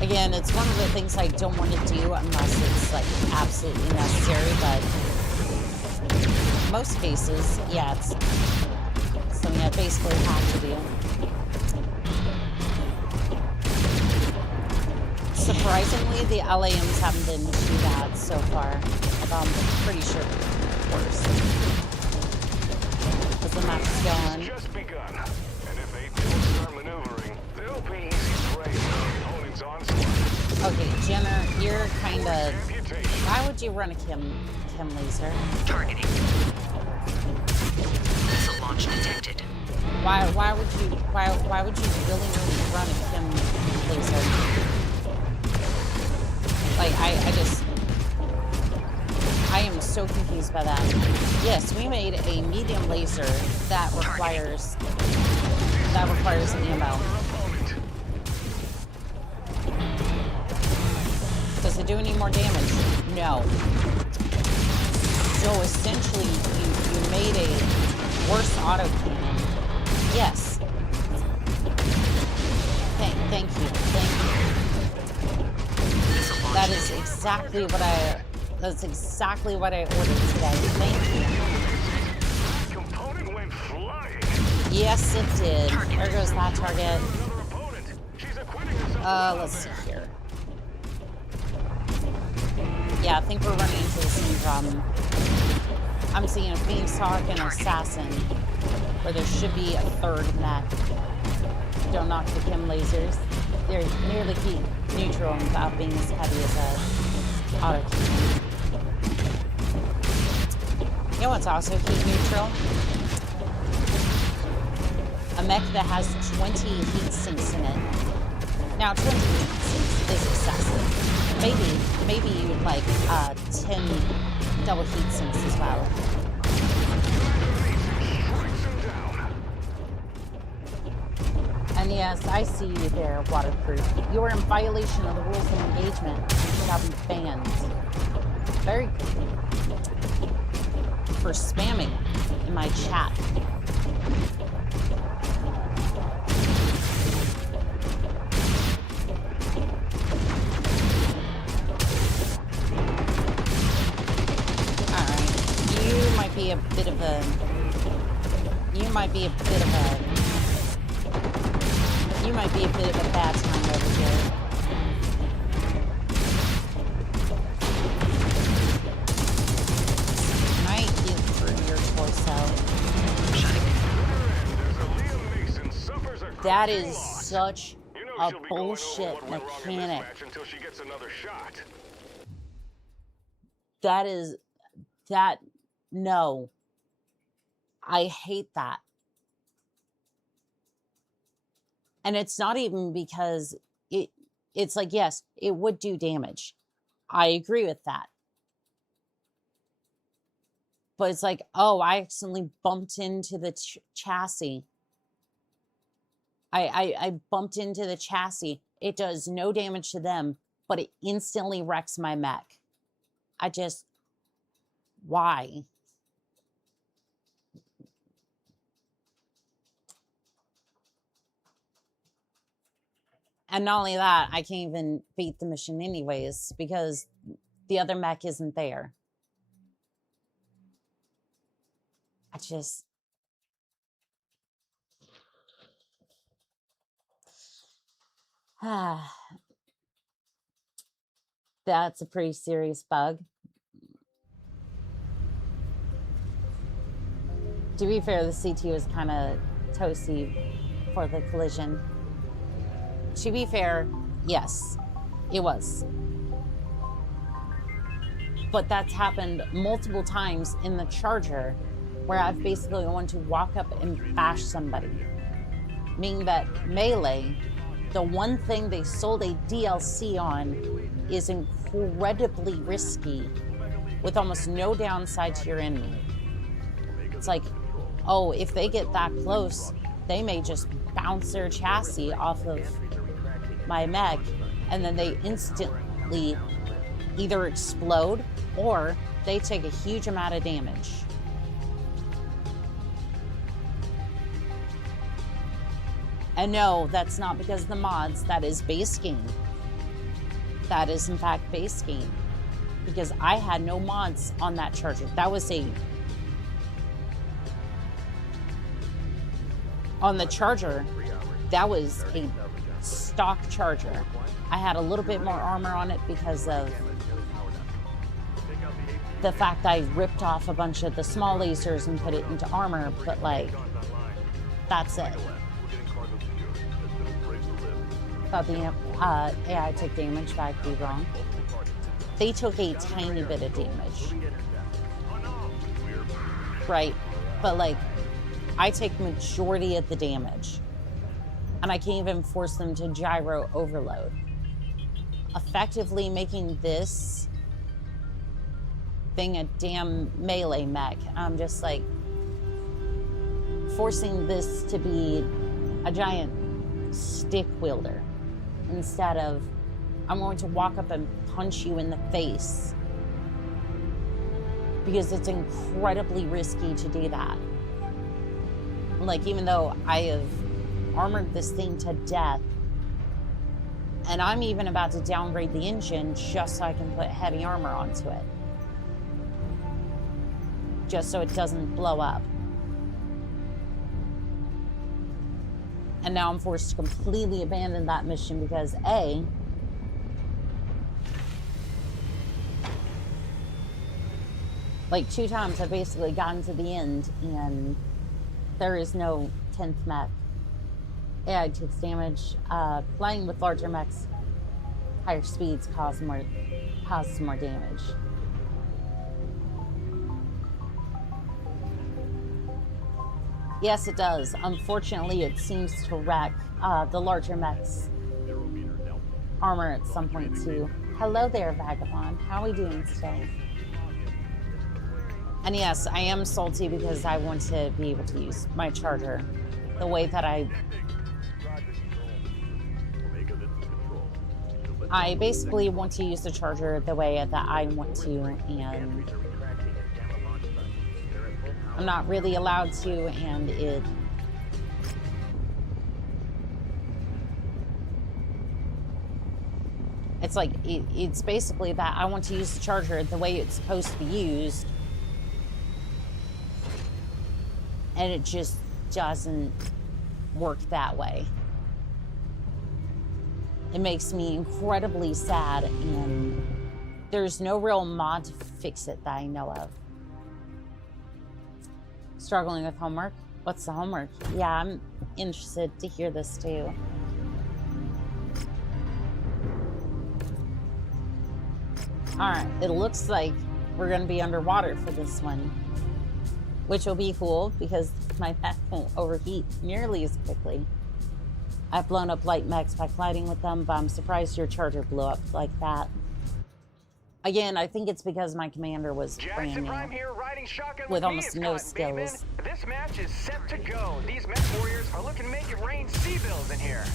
Again, it's one of the things I don't want to do unless it's like absolutely necessary, but most cases, yeah, it's something I basically have to do. Surprisingly, the LAMs haven't been too bad so far. I'm pretty sure worse. As the match is going. Just begun. And if they don't start maneuvering, they'll be easy prey for the opponent's onslaught. Okay, Jenner, you're kind of... Why would you run a chem laser? Targeting. Missile launch detected. Why would you really run a chem laser? Like, I am so confused by that. Yes, we made a medium laser that requires an EMO. Does it do any more damage? No. So essentially, you made a worse autocannon. Yes. Thank you. That is exactly what I ordered today. Thank you. Component went flying. Yes, it did. There goes that target. Let's see here. Yeah, I think we're running into the same problem. I'm seeing a Phoenix Hawk and an Assassin, where there should be a third mech. Don't knock the chem lasers. They're nearly heat neutral without being as heavy as a autocannon. You know what's also heat neutral? A mech that has 20 heat sinks in it. Now, 20 heat sinks is excessive. Maybe you'd like 10 double heat sinks as well. And yes, I see you there, Waterproof. You are in violation of the rules of engagement. You shall be banned. Very quickly. For spamming in my chat. Alright. You might be be a bit of a... You might be a bit of a... You might be a bit of a bad time over here. Might get through your torso. That is such a bullshit mechanic. Until she gets another shot. That is... That... No. I hate that. And it's not even because it's like, yes, it would do damage. I agree with that. But it's like, oh, I accidentally bumped into the chassis. I bumped into the chassis. It does no damage to them, but it instantly wrecks my mech. I just... Why? And not only that, I can't even beat the mission anyways because the other mech isn't there. I just... That's a pretty serious bug. To be fair, the CT was kind of toasty for the collision. To be fair, yes, it was. But that's happened multiple times in the Charger where I've basically wanted to walk up and bash somebody. Meaning that Melee, the one thing they sold a DLC on, is incredibly risky with almost no downside to your enemy. It's like, oh, if they get that close, they may just bounce their chassis off of my mech, and then they instantly either explode or they take a huge amount of damage. And no, that's not because of the mods. That is base game. That is in fact base game. Because I had no mods on that Charger. That was on the Charger, that was a stock Charger. I had a little bit more armor on it because of the fact I ripped off a bunch of the small lasers and put it into armor, but like, that's it. Thought the AI took damage, but I could be wrong. They took a tiny bit of damage. Right, but like, I take majority of the damage. And I can't even force them to gyro overload. Effectively making this thing a damn melee mech. I'm just like forcing this to be a giant stick wielder instead of I'm going to walk up and punch you in the face because it's incredibly risky to do that. Like, even though I have armored this thing to death, and I'm even about to downgrade the engine just so I can put heavy armor onto it, just so it doesn't blow up. And now I'm forced to completely abandon that mission because A, like 2 times I've basically gotten to the end and there is no 10th mech. AI takes damage. Flying with larger mechs, higher speeds causes more damage. Yes, it does. Unfortunately, it seems to wreck the larger mechs' armor at some point too. Hello there, Vagabond. How are we doing today? And yes, I am salty because I want to be able to use my Charger the way that I basically want to use the Charger the way that I want to, and I'm not really allowed to, and it's like, it's basically that I want to use the Charger the way it's supposed to be used, and it just doesn't work that way. It makes me incredibly sad, and there's no real mod to fix it that I know of. Struggling with homework? What's the homework? Yeah, I'm interested to hear this too. Alright, it looks like we're going to be underwater for this one, which will be cool because my mech won't overheat nearly as quickly. I've blown up light mechs by colliding with them, but I'm surprised your charger blew up like that. Again, I think it's because my commander was brand new, here, riding shotgun with me almost as no cotton, baby. skills. This match is set to go. These Mechwarriors are looking to make it rain sea bills in here.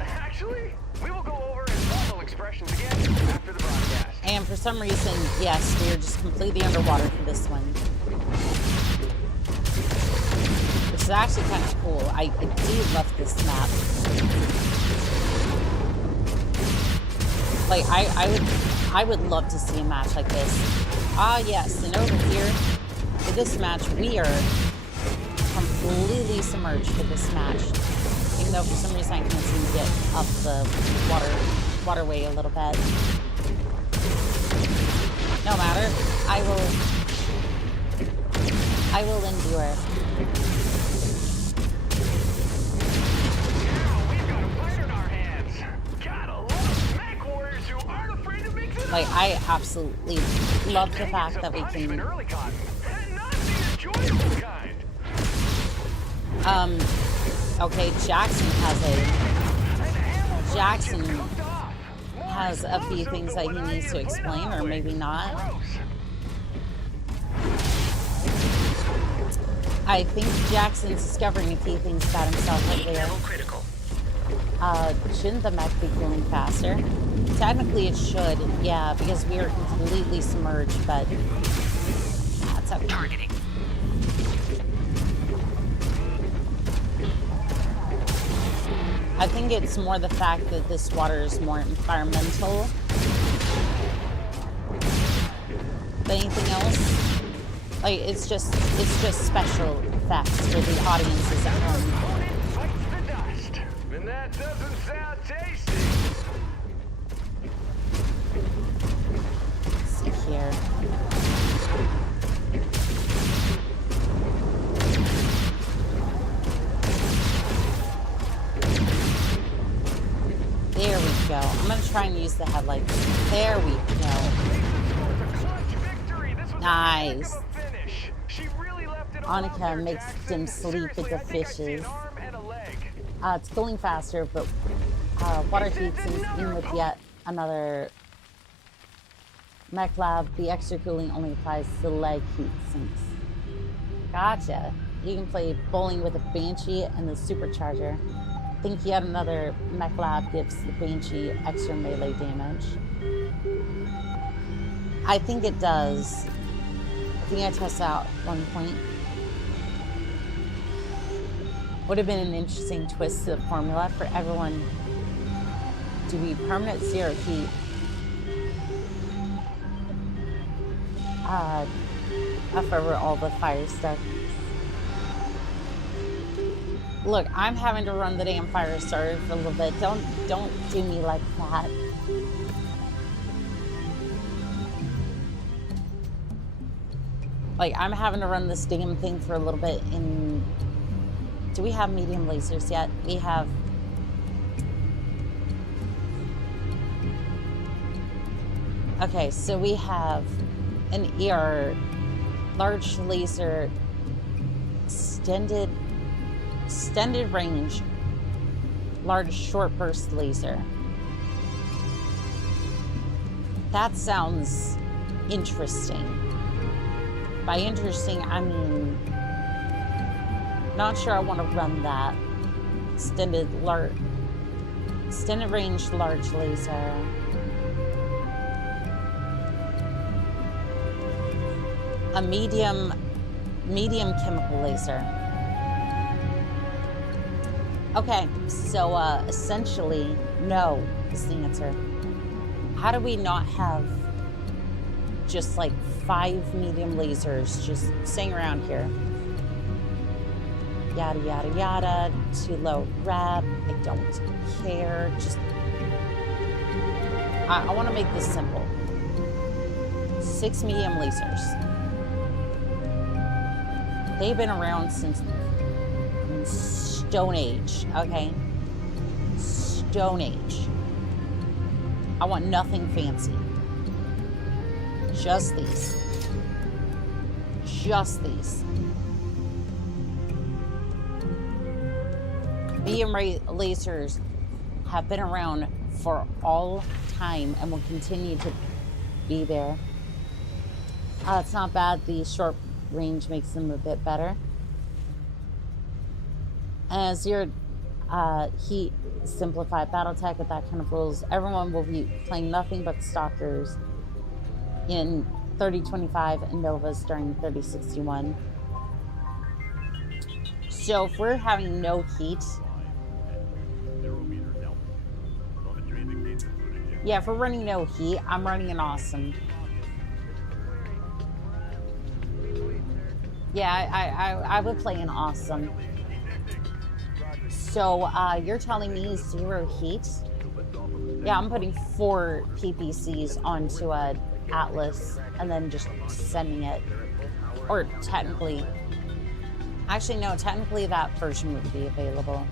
Actually, we will go over informal expressions again after the broadcast. And for some reason, yes, we are just completely underwater for this one. Which is actually kind of cool. I do love this map. Like, I would love to see a match like this. Ah, yes, and over here, for this match, we are completely submerged for this match. Even though for some reason I can't seem to get up the waterway a little bit. No matter, I will endure. Like, I absolutely love the fact that we can... Okay, Jackson has a few things that he needs to explain, or maybe not. I think Jackson's discovering a few things about himself over there. Shouldn't the mech be cooling faster? Technically it should, yeah, because we are completely submerged, but that's okay. Targeting. I think it's more the fact that this water is more environmental than anything else. Like, it's just special effects for the audiences at home. And that doesn't sound tasty. Let's see here. There we go. I'm gonna try and use the headlights. There we go. Nice. Oni-chan makes them sleep with the fishes. It's cooling faster, but water heats in with yet another mech lab. The extra cooling only applies to leg heat sinks. Gotcha. You can play bowling with a Banshee and the supercharger. I think yet another mech lab gives the Banshee extra melee damage. I think it does. I think I tested out one point. Would have been an interesting twist to the formula for everyone to be permanent zero heat. Up over all the fire stuff. Look, I'm having to run the damn fire starter for a little bit. Don't do me like that. Like, I'm having to run this damn thing for a little bit in... Do we have medium lasers yet? We have... Okay, so we have an ER, large laser, extended range, large short burst laser. That sounds interesting. By interesting, I mean, not sure I want to run that. Extended range large laser. A medium chemical laser. Okay, so essentially, no is the answer. How do we not have just like 5 medium lasers just sitting around here? yada, yada, yada, too low rep, I don't care, just, I want to make this simple. 6 medium lasers. They've been around since Stone Age, okay? Stone Age. I want nothing fancy. Just these. Just these. Medium lasers have been around for all time and will continue to be there. It's not bad. The short range makes them a bit better. As your heat simplified battle tech with that kind of rules, everyone will be playing nothing but stalkers in 3025 and Novas during 3061. So if we're having no heat, yeah, if we're running no heat, I'm running an awesome. Yeah, I would play an awesome. So you're telling me 0 heat? Yeah, I'm putting 4 PPCs onto a Atlas and then just sending it. Or technically, actually no, technically that version would be available.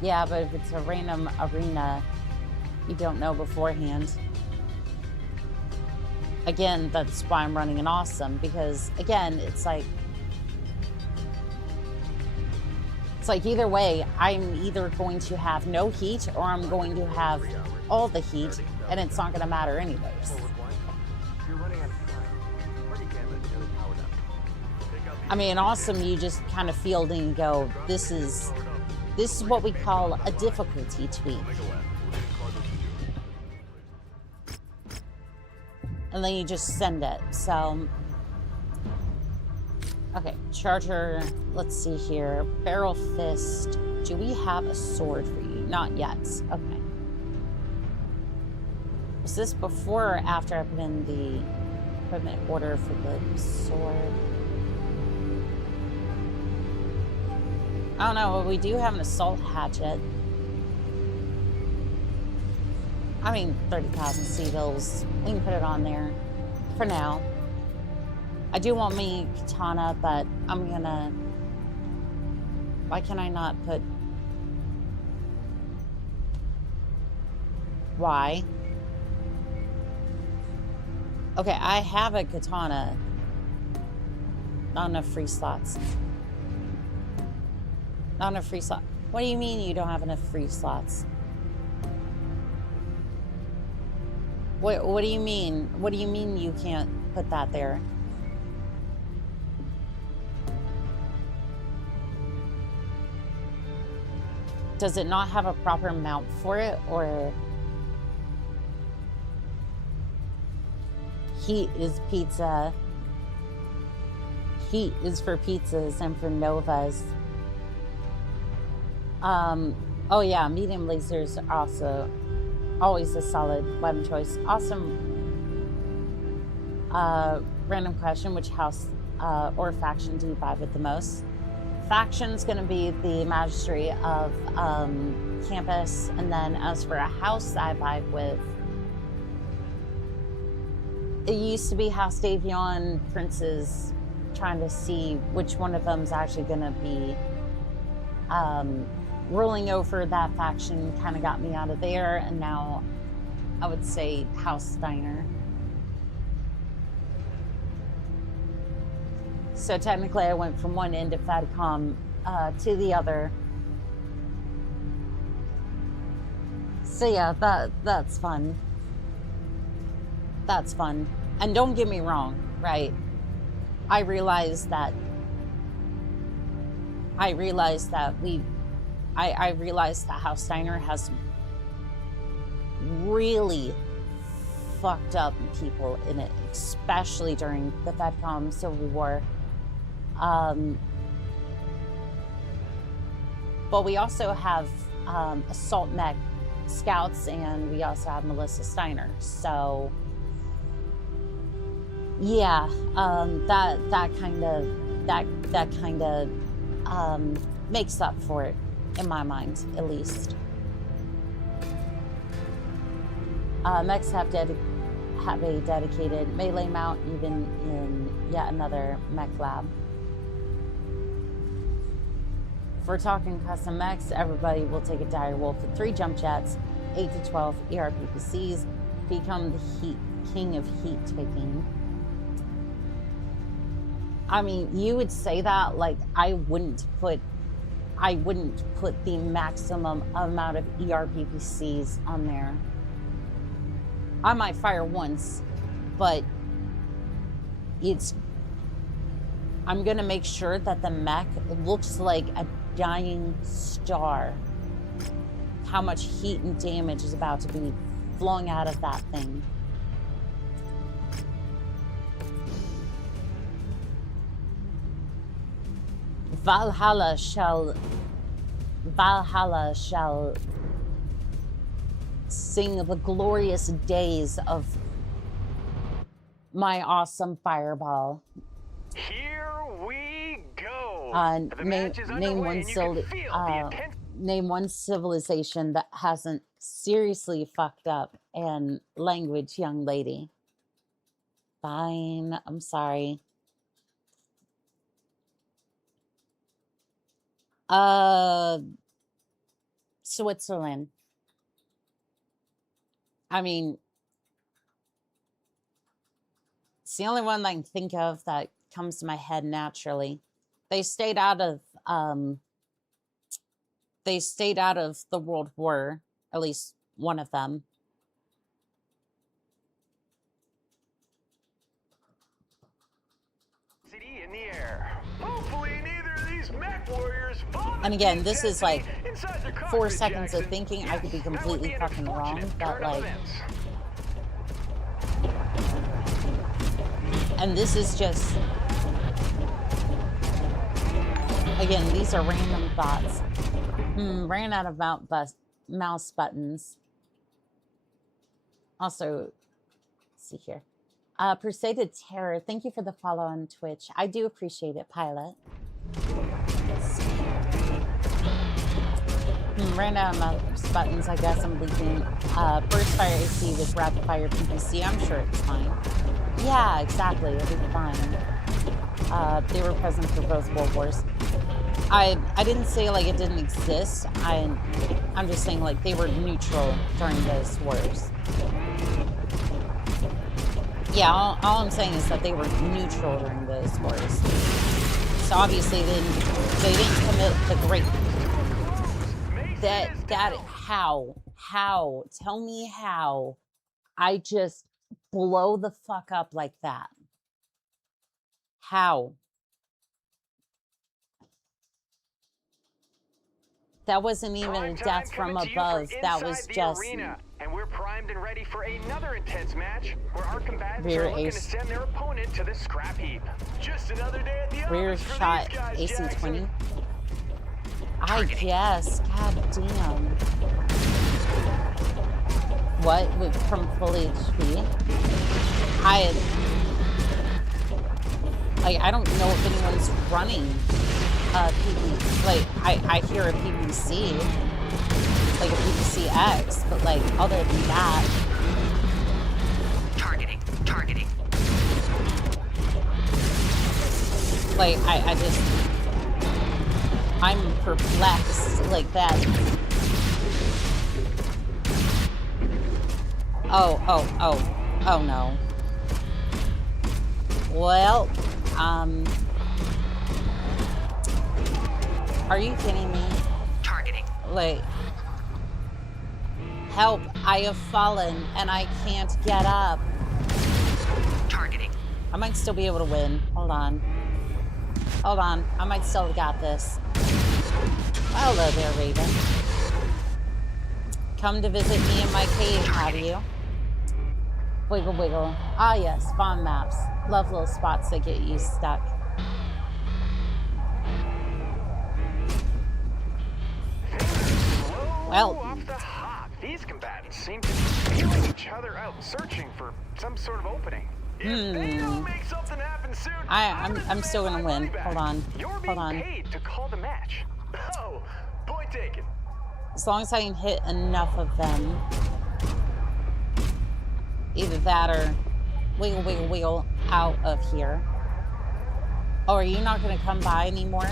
Yeah, but if it's a random arena, you don't know beforehand. Again, that's why I'm running an awesome, because again, it's like either way, I'm either going to have no heat or I'm going to have all the heat, and it's not going to matter anyways. I mean, awesome, you just kind of field and go, this is what we call a difficulty tweak. And then you just send it. So, okay, charger, let's see here. Barrel fist. Do we have a sword for you? Not yet. Okay. Was this before or after I put in the equipment order for the sword? I don't know, but we do have an assault hatchet. I mean, 30,000 C-bills. We can put it on there for now. I do want me katana, but I'm gonna... Why can I not put... Why? Okay, I have a katana. Not enough free slots. Not enough free slots. What do you mean you don't have enough free slots? What do you mean? What do you mean you can't put that there? Does it not have a proper mount for it, or... Heat is pizza. Heat is for pizzas and for Novas. Oh yeah, medium lasers are also always a solid weapon choice. Awesome. Random question, which house or faction do you vibe with the most? Faction's gonna be the Magistracy of campus, and then as for a house I vibe with, it used to be House Davion, Princes, trying to see which one of them is actually gonna be ruling over that faction. Kind of got me out of there, and now I would say House Steiner. So technically I went from one end of FADCOM to the other. So yeah, that's fun. That's fun. And don't get me wrong, right? I realize that House Steiner has really fucked up people in it, especially during the FADCOM Civil War. But we also have Assault Mech Scouts, and we also have Melissa Steiner. So yeah, that kind of that kind of makes up for it, in my mind, at least. Mechs have a dedicated melee mount, even in yet another mech lab. If we're talking custom mechs, everybody will take a dire wolf with 3 jump jets, 8 to 12 ERPPCs, become the king of heat taking. I mean, you would say that like I wouldn't put the maximum amount of ERPPCs on there. I might fire once, but I'm gonna make sure that the mech looks like a dying star. How much heat and damage is about to be flowing out of that thing. Valhalla shall sing the glorious days of my awesome fireball. Here we go. Name one civilization that hasn't seriously fucked up in language, young lady. Fine, I'm sorry. Switzerland. I mean, it's the only one I can think of that comes to my head naturally. They stayed out of the World War, at least one of them. City in the air. Hopefully neither of these Mechwarriors vomit. And again, this is like inside their 4 cockpit, seconds of Jackson. thinking. I could be Yes, that would completely be an fucking wrong, unfortunate but turn of like, events. and this is just, again, these are random thoughts. Ran out of mouse buttons. Also, let's see here. Persuaded Terror, thank you for the follow on Twitch. I do appreciate it, Pilot. Ran out of mouse buttons, I guess I'm leaking. Burst fire AC with rapid fire PPC, I'm sure it's fine. Yeah, exactly, it'll be fine. They were present for both World Wars. I didn't say like it didn't exist. I'm just saying like they were neutral during those wars. Yeah, all I'm saying is that they were neutral during those wars. So obviously they didn't commit the great. How? Tell me how I just blow the fuck up like that. How? That wasn't even a death from above. That was just arena. And we're primed and ready for another intense match where our combatants rear are looking ace. to send their opponent to the scrap heap. Just another day at the Rear office for shot these guys, AC-20. Jackson. I guess. God damn. What? From full HP? I don't know if anyone's running PPC. Like, I hear a PPC. Like a PPC-X, but like, other than that. Targeting. Like, I'm perplexed like that. Oh no. Well, are you kidding me? Targeting. Like, help, I have fallen and I can't get up. Targeting. I might still be able to win. Hold on, I might still have got this. Hello there, Raven. Come to visit me in my cave, have you? Wiggle wiggle. Ah yes, spawn maps. Love little spots that get you stuck. Well, Off the hop. These combatants seem to be feeling each other out, searching for some sort of opening. If they don't make something happen soon, I'm still gonna win. Hold on. You're Hold being on. paid to call the match. Oh, point taken. As long as I can hit enough of them. Either that or wiggle, wiggle, wiggle out of here. Oh, are you not gonna come by anymore?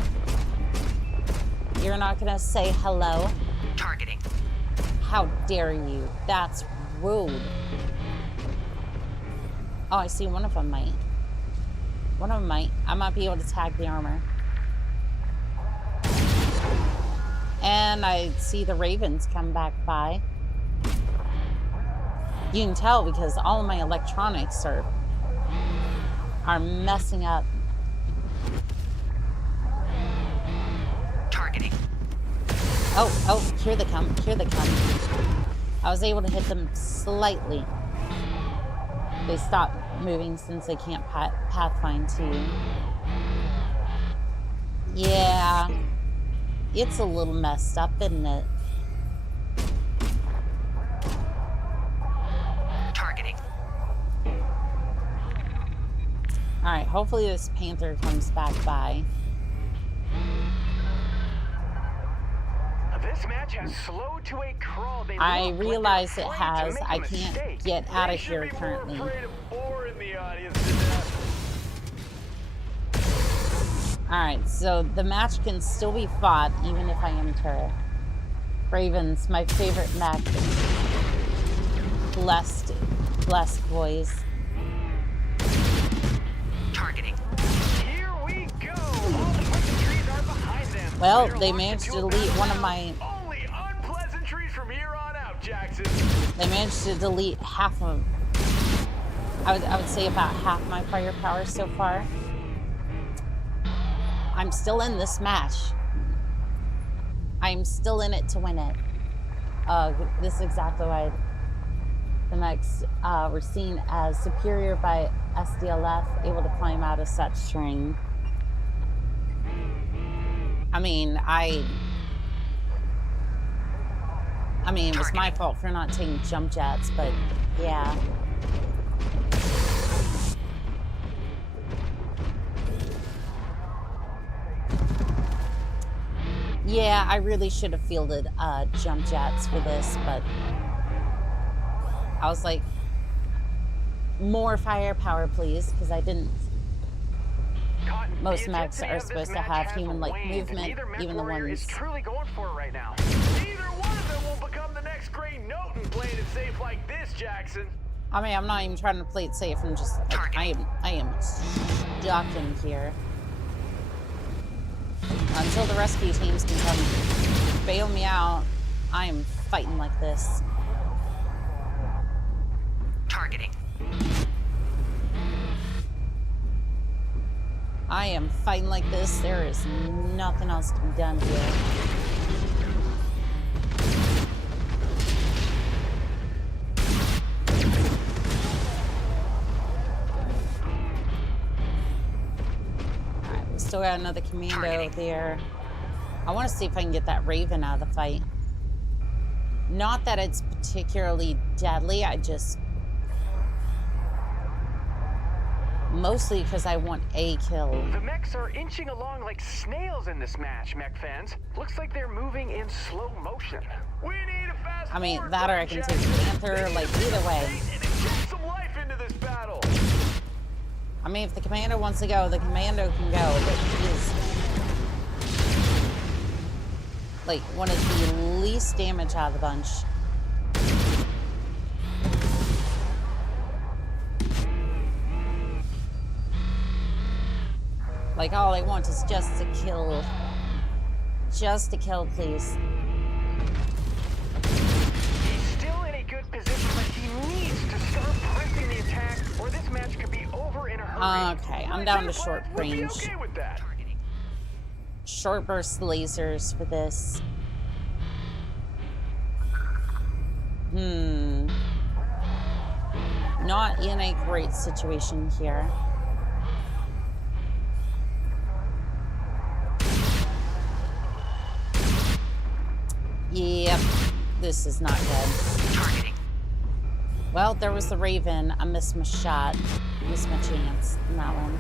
You're not gonna say hello? Targeting. How dare you? That's rude. Oh, I see one of them might. One of them might. I might be able to tag the armor. And I see the ravens come back by. You can tell because all of my electronics are messing up. Targeting. Oh, here they come. Here they come. I was able to hit them slightly. They stopped moving since they can't pathfind to you. Yeah. It's a little messed up, isn't it? Targeting. Alright, hopefully this panther comes back by. This match has slowed to a crawl. They I look like realize they're it afraid to has. make a I can't mistake. get out They of should here be more currently. afraid of boring the audience to death. Alright, so the match can still be fought even if I am turret. Ravens, my favorite mech. Blessed boys. Targeting. Here we go. All the pleasantries are behind them. Well, They're they launched managed into to a delete battle one of now. my... Only unpleasantries from here on out, Jackson. They managed to delete half of... I would say about half my firepower so far. I'm still in this match. I'm still in it to win it. This is exactly why the mechs were seen as superior by SDLF, able to climb out of such string. I mean, it was my fault for not taking jump jets, but yeah. Yeah, I really should have fielded jump jets for this, but I was like, more firepower, please, because I didn't. Cotton, Most the mechs intensity are of this supposed to match have has human-like waned, and movement, neither even the Mechwarrior ones. is truly going for it right now. Neither one of them will become the next Grey Noten playing it safe like this, Jackson. I mean, I'm not even trying to play it safe. I'm just like, I am stuck in here. Until the rescue teams can come bail me out, I am fighting like this. Targeting. I am fighting like this. There is nothing else to be done here. Alright, we still got another commando there. I want to see if I can get that Raven out of the fight. Not that it's particularly deadly, I just... Mostly because I want a kill. The mechs are inching along like snails in this match, mech fans. Looks like they're moving in slow motion. We need a fast I mean, forward that or I button, can take Jackson. Panther, like, either way. And inject some life into this battle. I mean, if the commando wants to go, the commando can go, but he is... like, one of the least damage out of the bunch. Like, all I want is just to kill. Just to kill, please. He's still in a good position, but he needs to start pressing the attack, or this match could be over in a hurry. Okay, I'm down to short Would be range. okay with that. Short burst lasers for this. Not in a great situation here. Yep, this is not good. Targeting. Well, there was the Raven. I missed my shot. Missed my chance in that one.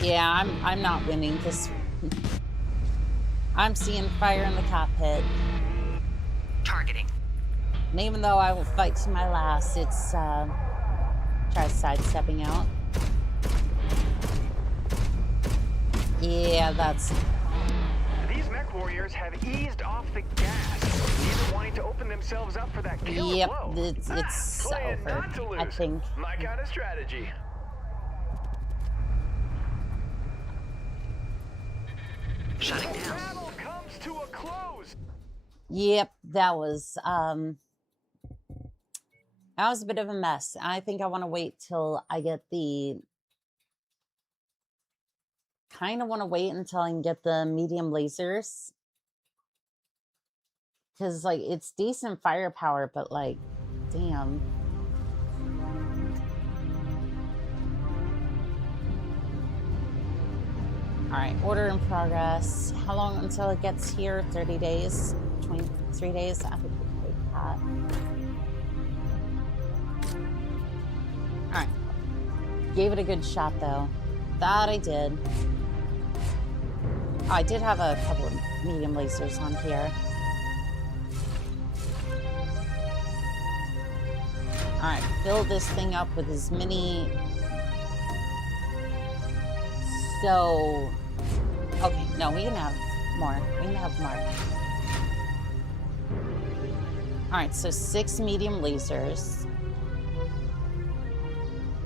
Yeah, I'm not winning this. I'm seeing fire in the cockpit. Targeting. And even though I will fight to my last, it's try sidestepping out. Yeah, that's. These mech warriors have eased off the gas, either wanting to open themselves up for that killer Yep, blow. it's Playing over. not to lose. I think. My kind of strategy. Shutting down. Battle comes to a close. Yep, that was a bit of a mess. I think I want to wait till I get the. Kind of want to wait until I can get the medium lasers. Because, like, it's decent firepower, but, like, damn. Alright, order in progress. How long until it gets here? 30 days? 23 days? I think we'll take that. Alright. Gave it a good shot, though. That I did. I did have a couple of medium lasers on here. Alright, fill this thing up with as many... So... Okay, no, we can have more. We can have more. Alright, so 6 medium lasers.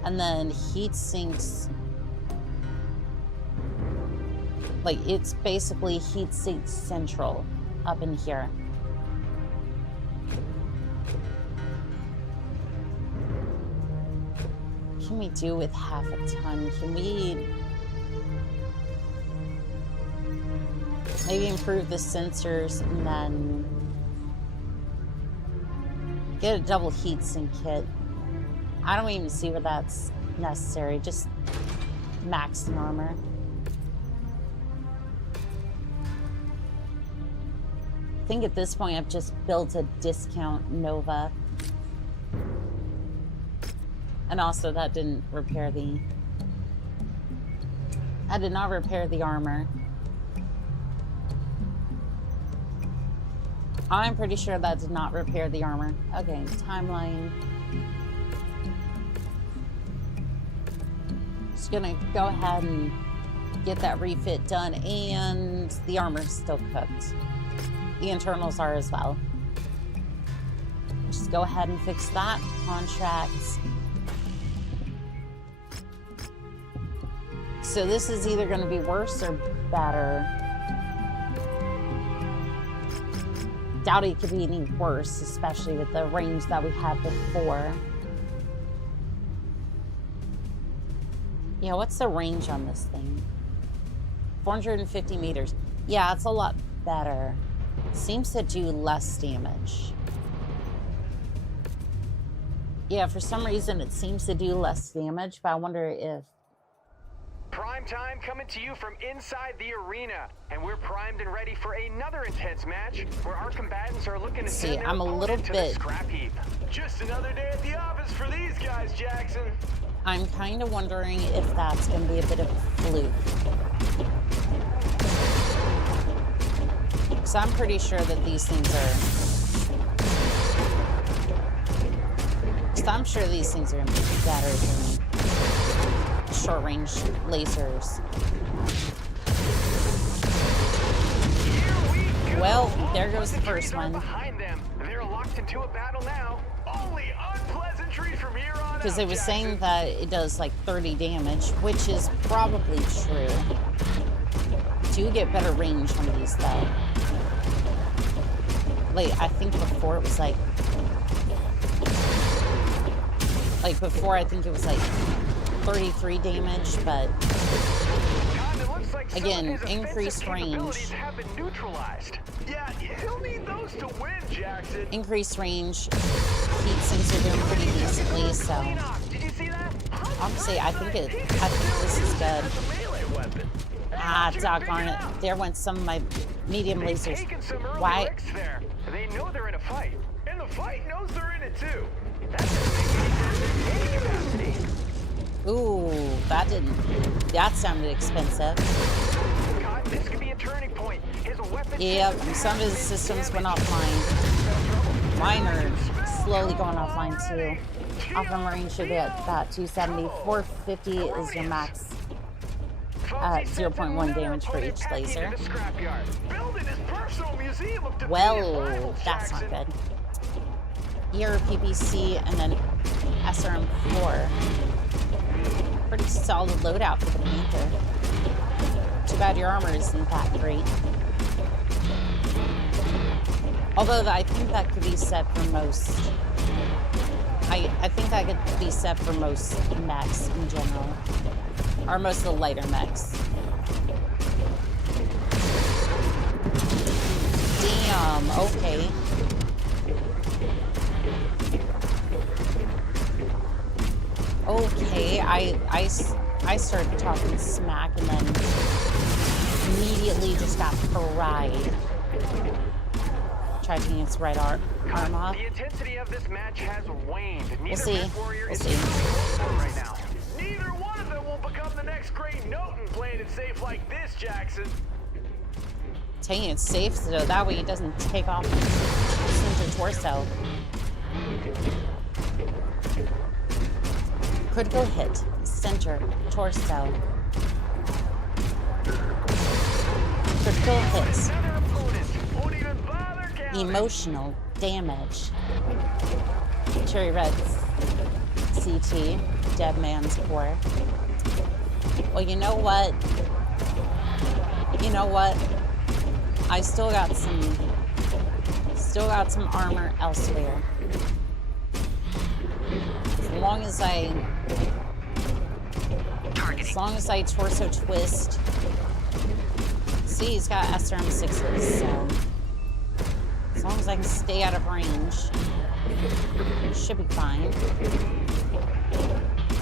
And then heat sinks... Like, it's basically heat sink central up in here. What can we do with half a ton? Can we maybe improve the sensors and then get a double heat sink kit? I don't even see where that's necessary. Just max the armor. I think at this point I've just built a discount Nova. And also that didn't repair the... I did not repair the armor. I'm pretty sure that did not repair the armor. Okay, timeline. Just gonna go ahead and get that refit done, and the armor's still cooked. The internals are as well. Just go ahead and fix that. Contracts. So this is either going to be worse or better. Doubt it could be any worse, especially with the range that we had before. Yeah, what's the range on this thing? 450 meters. Yeah, it's a lot better. Seems to do less damage. Yeah, for some reason it seems to do less damage, but I wonder if... Prime time coming to you from inside the arena, and we're primed and ready for another intense match where our combatants are looking to send their I'm a little opponent to bit... the scrap heap. Just another day at the office for these guys, Jackson. I'm kind of wondering if that's going to be a bit of a fluke. So I'm pretty sure that these things are... So I'm sure these things are going to be better than short-range lasers. Well, there goes the first one. Behind them. They're locked into a battle now. Only unpleasantries from here on out, Because it was Jackson. saying that it does like 30 damage, which is probably true. Do get better range on these though. Like, I think before it was like before I think it was like 33 damage, but again, increased range. Have been neutralized. Yeah, he'll need those to win, Jackson. Increased range. Heat sinks are doing pretty decently, so Did you see that? obviously I think this is good. Ah, doggone it. There went some of my medium They've lasers. taken some early Why? licks there. They know they're in a fight, and the fight knows they're in it too. That doesn't make any sense in any capacity. Ooh, that sounded expensive. God, this could be a turning point. His weapon. Yep, some of his systems went offline. Mine are slowly going offline too. Offline range should be at about 270. 450 is your max. 0.1 damage for each laser. Well, that's not good. Here, PPC, and then SRM4. Pretty solid loadout for the Panther. Too bad your armor isn't that great. Although I think that could be set for most. I think that could be set for most mechs in general. Or most of the lighter mechs. Damn, okay. Okay, I started talking smack and then immediately just got fried. Charging its right arm off. The intensity of this match has waned. We'll see. We'll see. Right now. Neither one of them will become the next great Noten playing it safe like this, Jackson. Taking it safe so that way it doesn't take off center torso. Critical hit, center torso. Critical hit. Emotional damage. Cherry Red's CT, Dead Man's Core. Well, you know what? You know what? I still got some armor elsewhere. As long as I torso twist. See, he's got SRM6s, so as long as I can stay out of range, should be fine.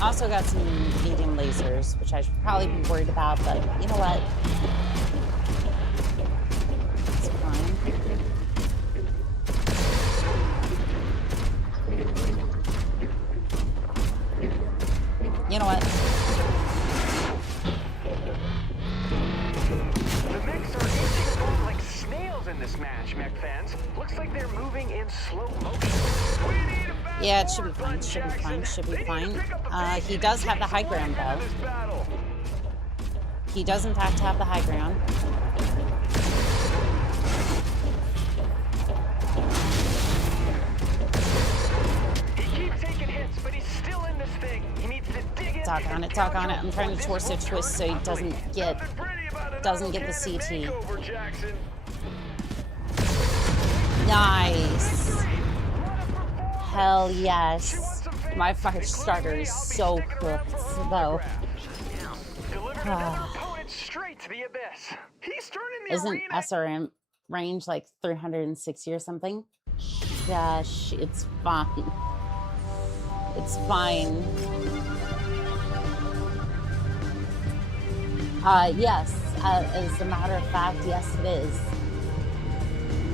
Also got some medium lasers, which I should probably be worried about, but you know what? It's fine. You know what? The mechs are inching along like snails in this match, mech fans. Looks like they're moving in slow motion. Yeah, it should be fine, should be fine, should be fine. He does have the high ground, though. He does, in fact, have the high ground. He keeps taking hits, but he's still in this thing. He needs to dig in. Talk on it, talk on it. I'm trying to torso twist so he doesn't get the CT. Nice. Hell yes. My fire starter is so cooked, though. Isn't SRM range like 360 or something? Gosh, it's fine. It's fine. Yes, as a matter of fact, yes it is.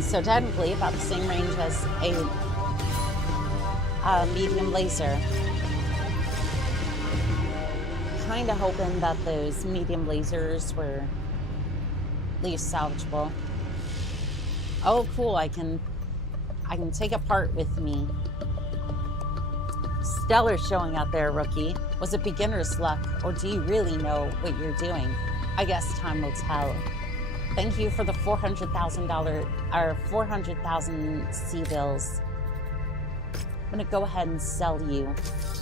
So technically about the same range as a medium laser. Kind of hoping that those medium lasers were at least salvageable. Oh cool, I can take a part with me. Stellar showing out there, rookie. Was it beginner's luck, or do you really know what you're doing? I guess time will tell. Thank you for the $400,000 or 400,000 C-bills. I'm gonna go ahead and sell you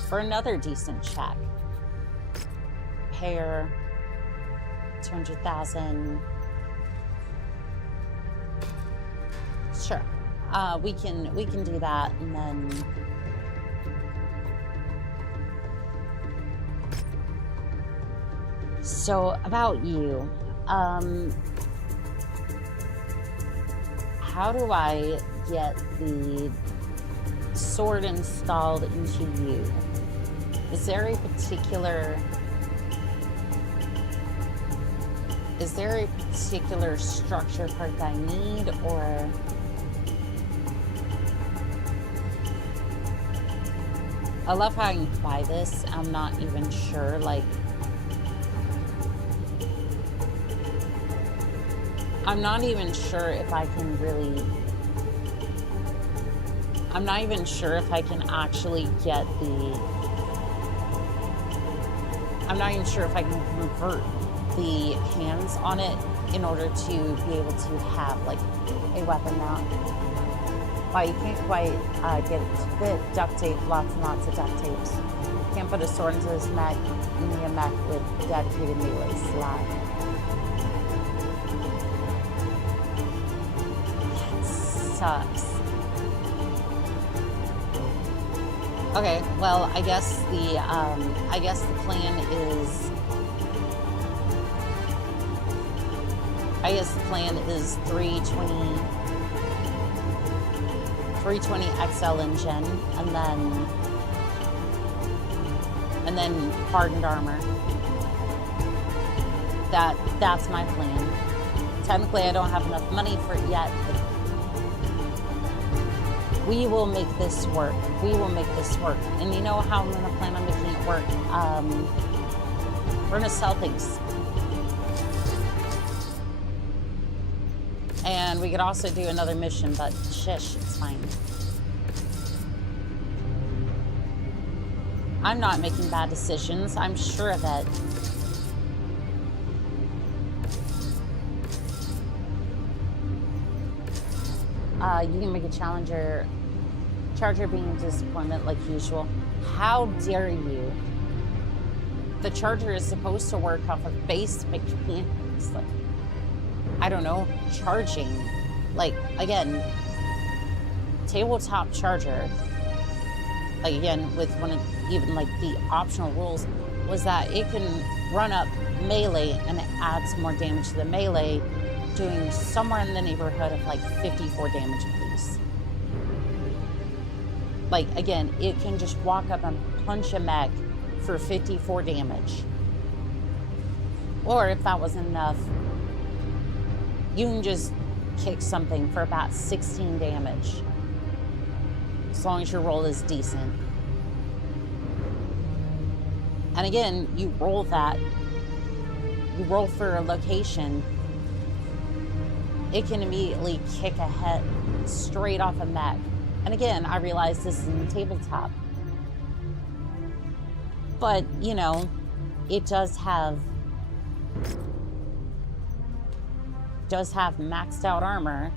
for another decent check. Pair, 200,000. Sure, we can do that, and then. So about you, how do I get the sword installed into you? Is there a particular Is there a particular structure part that I need, or... I love how I can buy this. I'm not even sure, like... I'm not even sure if I can really... I'm not even sure if I can actually get the... I'm not even sure if I can convert the hands on it in order to be able to have, like, a weapon mount. Wow, you can't quite get it to fit. Duct tape, lots and lots of duct tapes. Can't put a sword into this mech. You need a mech with dedicated melee slot. That sucks. Okay, well, I guess the plan is... I guess the plan is 320 XL engine, and then hardened armor. That's my plan. Technically, I don't have enough money for it yet, but we will make this work. We will make this work. And you know how I'm going to plan on making it work? We're going to sell things. And we could also do another mission, but shush, it's fine. I'm not making bad decisions. I'm sure of it. You can make a charger being a disappointment like usual. How dare you? The charger is supposed to work off of base mechanics, like, I don't know, charging. Like, again, tabletop charger, like, again, with one of even like the optional rules was that it can run up melee and it adds more damage to the melee, doing somewhere in the neighborhood of like 54 damage apiece. Like, again, it can just walk up and punch a mech for 54 damage. Or if that wasn't enough, you can just kick something for about 16 damage. As long as your roll is decent. And again, you roll that. You roll for a location. It can immediately kick a head straight off a mech. And again, I realize this is in tabletop. But, you know, it does have maxed out armor,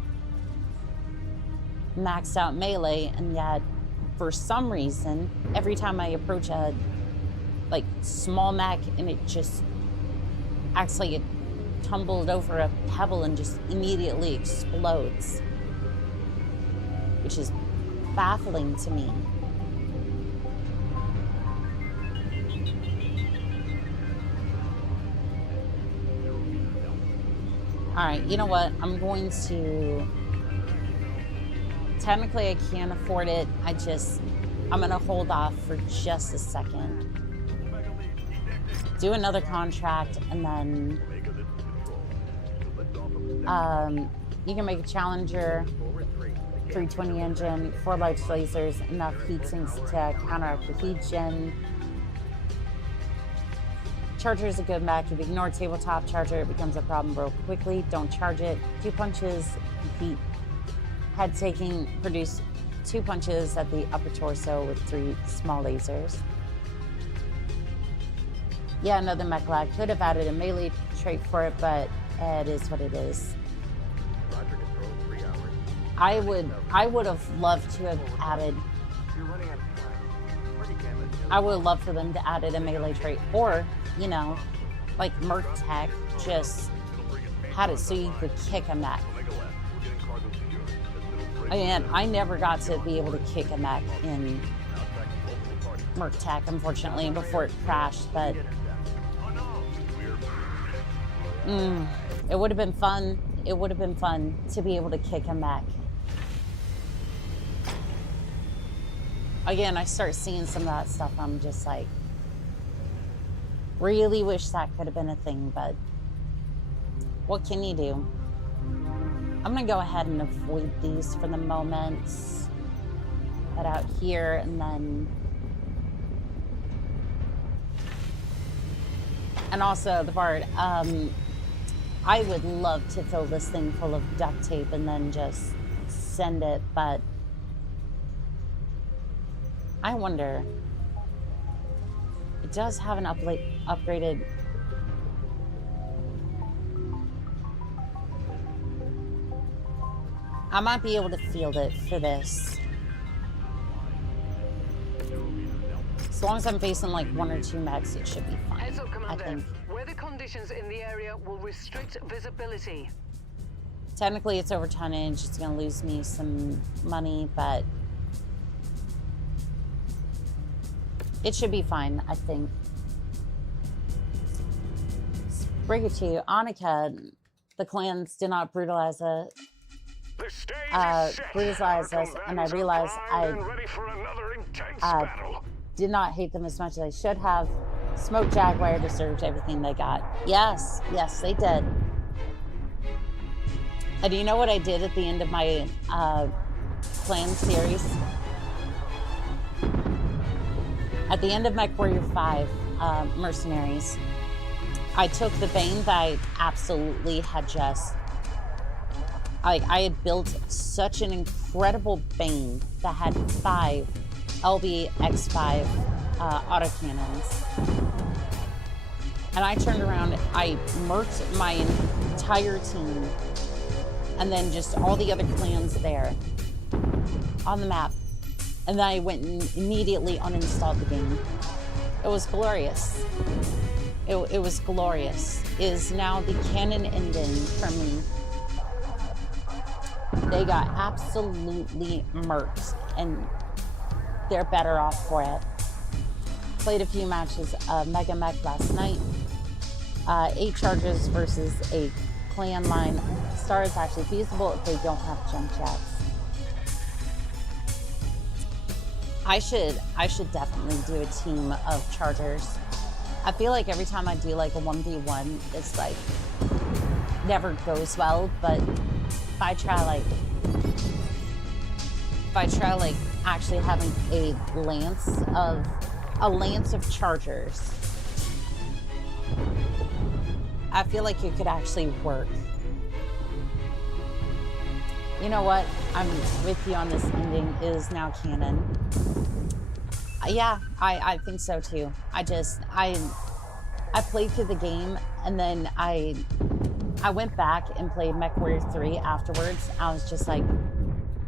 maxed out melee, and yet for some reason, every time I approach a like small mech and it just acts like it tumbled over a pebble and just immediately explodes, which is baffling to me. All right, you know what? I'm going to... Technically, I can't afford it. I'm going to hold off for just a second. Do another contract, and then... you can make a Challenger, 320 engine, 4 large lasers, enough heat sinks to counteract the heat gen. Charger is a good mech. If you ignore tabletop charger, it becomes a problem real quickly. Don't charge it. 2 punches, complete head taking, produce 2 punches at the upper torso with 3 small lasers. Yeah, another mech lag. Could have added a melee trait for it, but it is what it is. I would have loved to have added. I would have loved for them to add a melee trait, or, you know, like Merc Tech just had it so you could kick a mech. And I never got to be able to kick a mech in Merc Tech, unfortunately, before it crashed, but it would have been fun. It would have been fun to be able to kick a mech. Again, I start seeing some of that stuff. I'm just like, really wish that could have been a thing, but What can you do? I'm gonna go ahead and avoid these for the moment. Head out here and then... And also the part, I would love to fill this thing full of duct tape and then just send it, but I wonder, it does have an upgraded, I might be able to field it for this. As long as I'm facing like 1 or 2 mechs, it should be fine. Heads up, I Commander. think. Weather conditions in the area will restrict visibility. Technically, it's over tonnage. It's going to lose me some money, but it should be fine, I think. Bring it to you. Oni-chan, the clans did not brutalize us. Brutalize us, and I realized I did not hate them as much as I should have. Smoke Jaguar deserved everything they got. Yes, yes, they did. And do you know what I did at the end of my clan series? At the end of Mechwarrior 5 Mercenaries, I took the Bane that I absolutely had just... I had built such an incredible Bane that had 5 LB X5 autocannons. And I turned around, I merced my entire team, and then just all the other clans there on the map. And then I went and immediately uninstalled the game. It was glorious. It was glorious. It is now the canon ending for me. They got absolutely murked, and they're better off for it. Played a few matches of Mega Mech last night. 8 charges versus a clan line. Star is actually feasible if they don't have jump jacks. I should definitely do a team of chargers. I feel like every time I do like a 1v1, it's like never goes well, but if I try like actually having a lance of chargers, I feel like it could actually work. You know what? I'm with you on this ending. It is now canon. Yeah, I think so too. I played through the game, and then I went back and played Mechwarrior 3 afterwards. I was just like,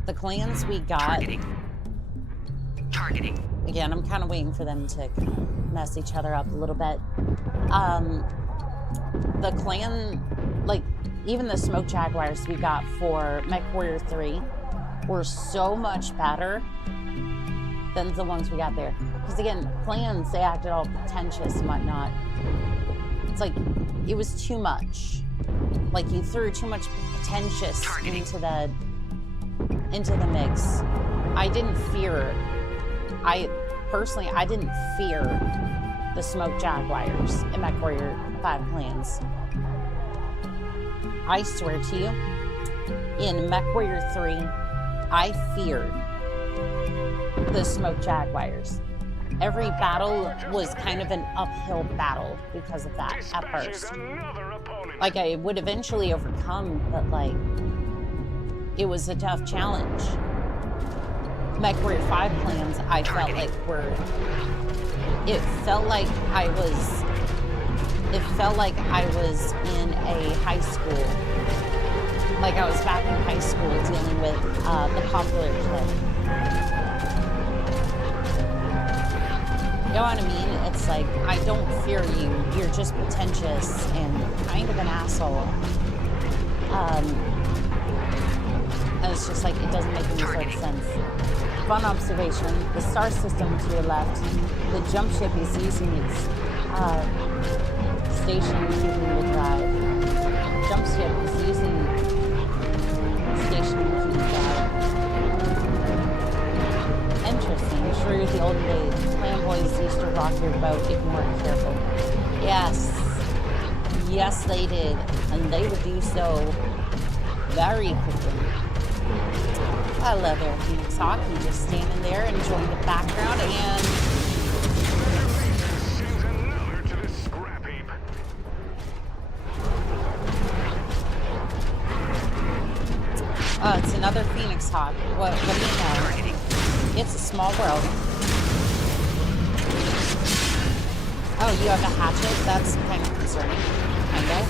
the clans we got... Targeting. Again, I'm kind of waiting for them to mess each other up a little bit. The clan, like, even the Smoke Jaguars we got for Mechwarrior 3 were so much better than the ones we got there. Because again, clans, they acted all pretentious and whatnot. It's like, it was too much. Like, you threw too much pretentious into the mix. I didn't fear, I didn't fear the Smoke Jaguars in Mechwarrior 5 clans. I swear to you, in Mechwarrior 3, I feared the Smoke Jaguars. Every battle was kind of an uphill battle because of that at first. Like, I would eventually overcome, but like, it was a tough challenge. Mechwarrior 5 clans, I felt like it felt like I was in a high school. Like I was back in high school dealing with the popular kid. You know what I mean? It's like, I don't fear you. You're just pretentious and kind of an asshole. And it's just like, it doesn't make any sort of sense. Fun observation, the star system to your left, the jump ship is using its station keeping the drive. Jump ship is using station keeping the drive. Interesting. True, the olden days. Clan boys used to rock your boat if you weren't careful. Yes. Yes, they did. And they would do so very quickly. Hello there, Phoenix Hawk. You just standing there enjoying the background and... Sends another to this scrap heap. It's another Phoenix Hawk. What do you know? It's a small world. Oh, you have a hatchet? That's kind of concerning. Kind of.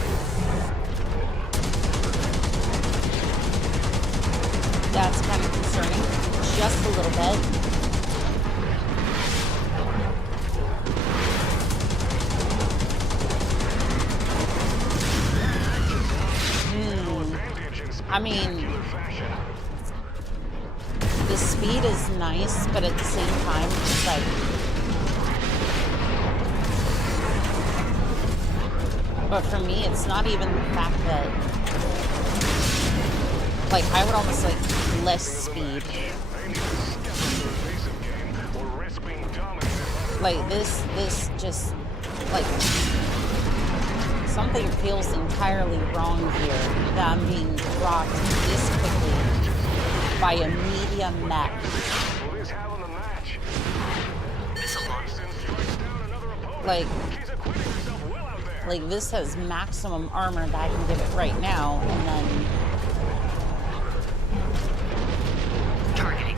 That's kind of concerning. Just a little bit. I mean, the speed is nice, but at the same time, it's like... But for me, it's not even the fact that... Like, I would almost like less speed. Like, this just... Like... Something feels entirely wrong here, that I'm being rocked this quickly by a medium mech. Like this has maximum armor that I can give it right now, and then... Targeting.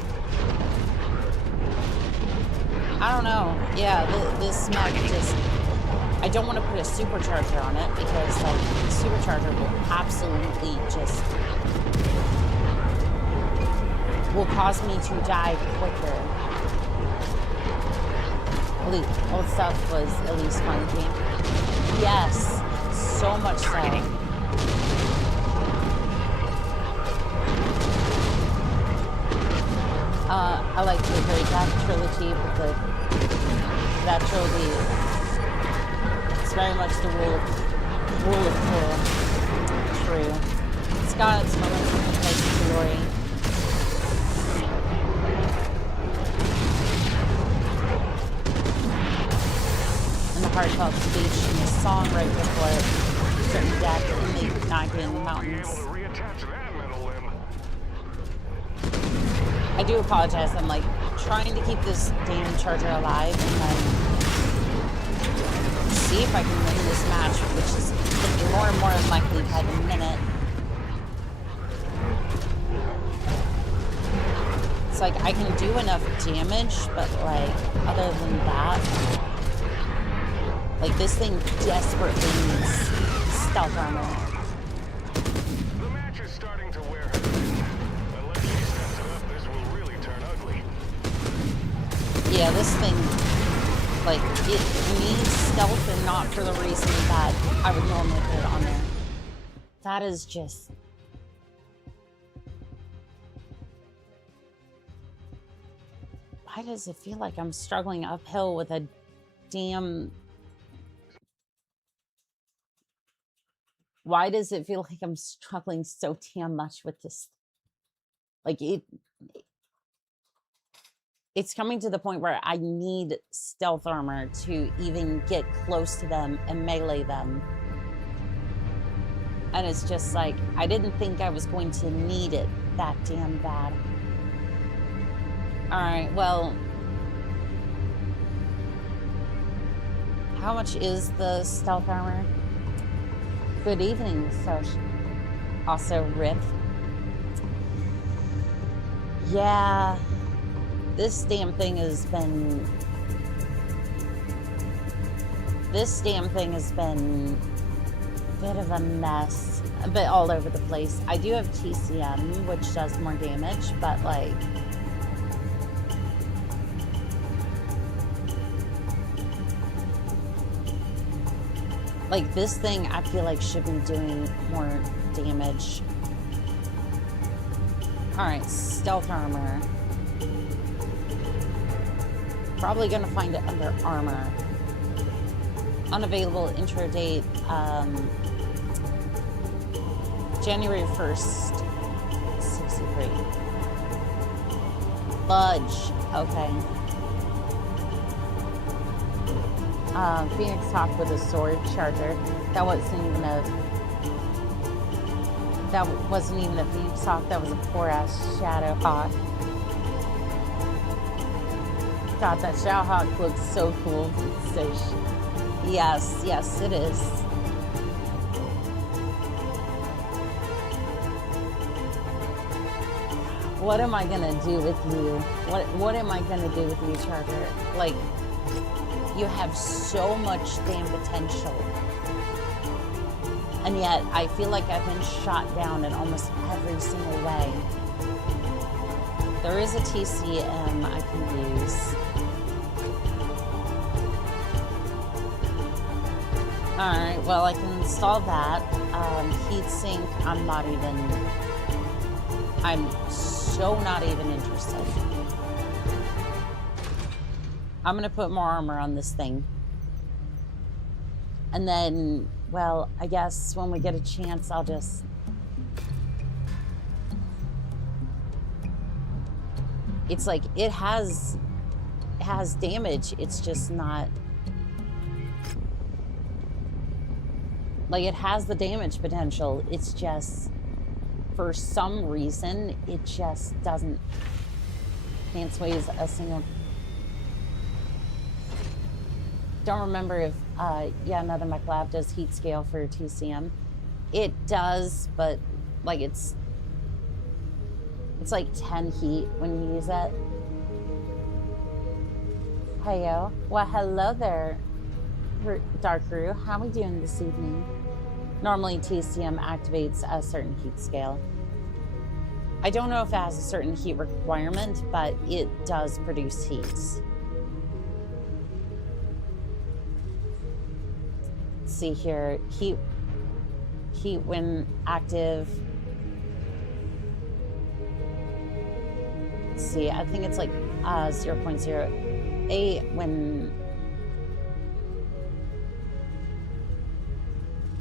I don't know. Yeah, this mech just... I don't want to put a supercharger on it because, like, the supercharger will absolutely just... will cause me to die quicker. Old stuff was at least fun game. Yes, so much so. I like the Great Death trilogy, but that trilogy... It's very much the rule of true. It's got its moments of complacency glory. And the heartfelt speech and the song right before it, certain death in the Nagin Mountains. I do apologize. I'm like trying to keep this damn charger alive and then see if I can win this match, which is looking more and more unlikely by the minute. It's like I can do enough damage, but like other than that, like this thing desperately needs stealth armor. The match is starting to wear her thin. Unless she steps it up, this will really turn ugly. Yeah, this thing, like, it needs stealth and not for the reason that I would normally put it on there. That is just... Why does it feel like I'm struggling uphill with a damn... Why does it feel like I'm struggling so damn much with this? Like, it's coming to the point where I need stealth armor to even get close to them and melee them. And it's just like, I didn't think I was going to need it that damn bad. All right, well, how much is the stealth armor? Good evening, also Riff. Yeah, this damn thing has been a bit of a mess, a bit all over the place. I do have TCM, which does more damage, but like, this thing I feel like should be doing more damage. All right, stealth armor. Probably gonna find it under armor. Unavailable intro date, January 1st, 63. Budge, okay. Phoenix Hawk with a sword charger. That wasn't even a Phoenix Hawk. That was a poor ass Shadow Hawk. God, that Shadow Hawk looks so cool. It's so yes, it is. What am I gonna do with you? What am I gonna do with you, Charger? Like, you have so much damn potential. And yet, I feel like I've been shot down in almost every single way. There is a TCM I can use. Alright, well, I can install that. Heatsink, I'm so not even interested. I'm gonna put more armor on this thing. And then, well, I guess when we get a chance, I'll just... It's like, it has damage, it's just not... Like, it has the damage potential, it's just... For some reason, it just doesn't... Can't sway a single... Don't remember if, yeah, another mech lab does heat scale for TCM. It does, but, like, it's like 10 heat when you use it. Heyo. Well, hello there, Dark-Ru. How are we doing this evening? Normally, TCM activates a certain heat scale. I don't know if it has a certain heat requirement, but it does produce heat. Let's see here, heat when active. Let's see, I think it's like 0.08 when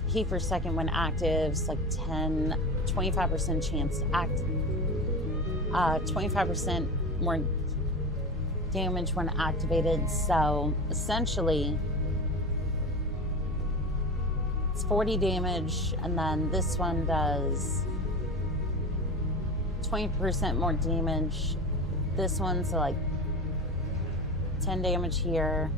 heat per second when active is like 25% chance act, 25% more damage when activated. So essentially, it's 40 damage, and then this one does 20% more damage. This one's like 10 damage here.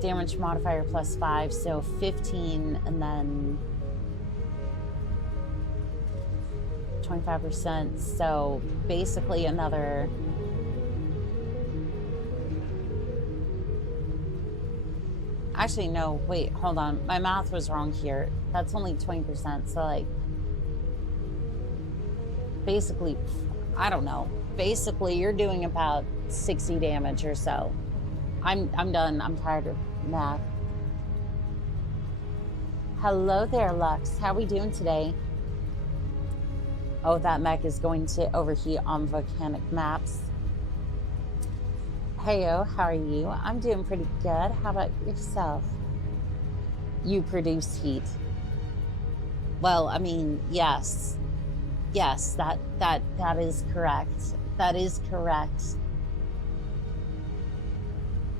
Damage modifier plus 5, so 15, and then 25%. So basically another... Actually, no, wait, hold on. My math was wrong here. That's only 20%, so like... Basically, I don't know. Basically, you're doing about 60 damage or so. I'm done. I'm tired of math. Hello there, Lux. How are we doing today? Oh, that mech is going to overheat on volcanic maps. Heyo, how are you? I'm doing pretty good. How about yourself? You produce heat. Well, I mean, yes. Yes, that is correct. That is correct.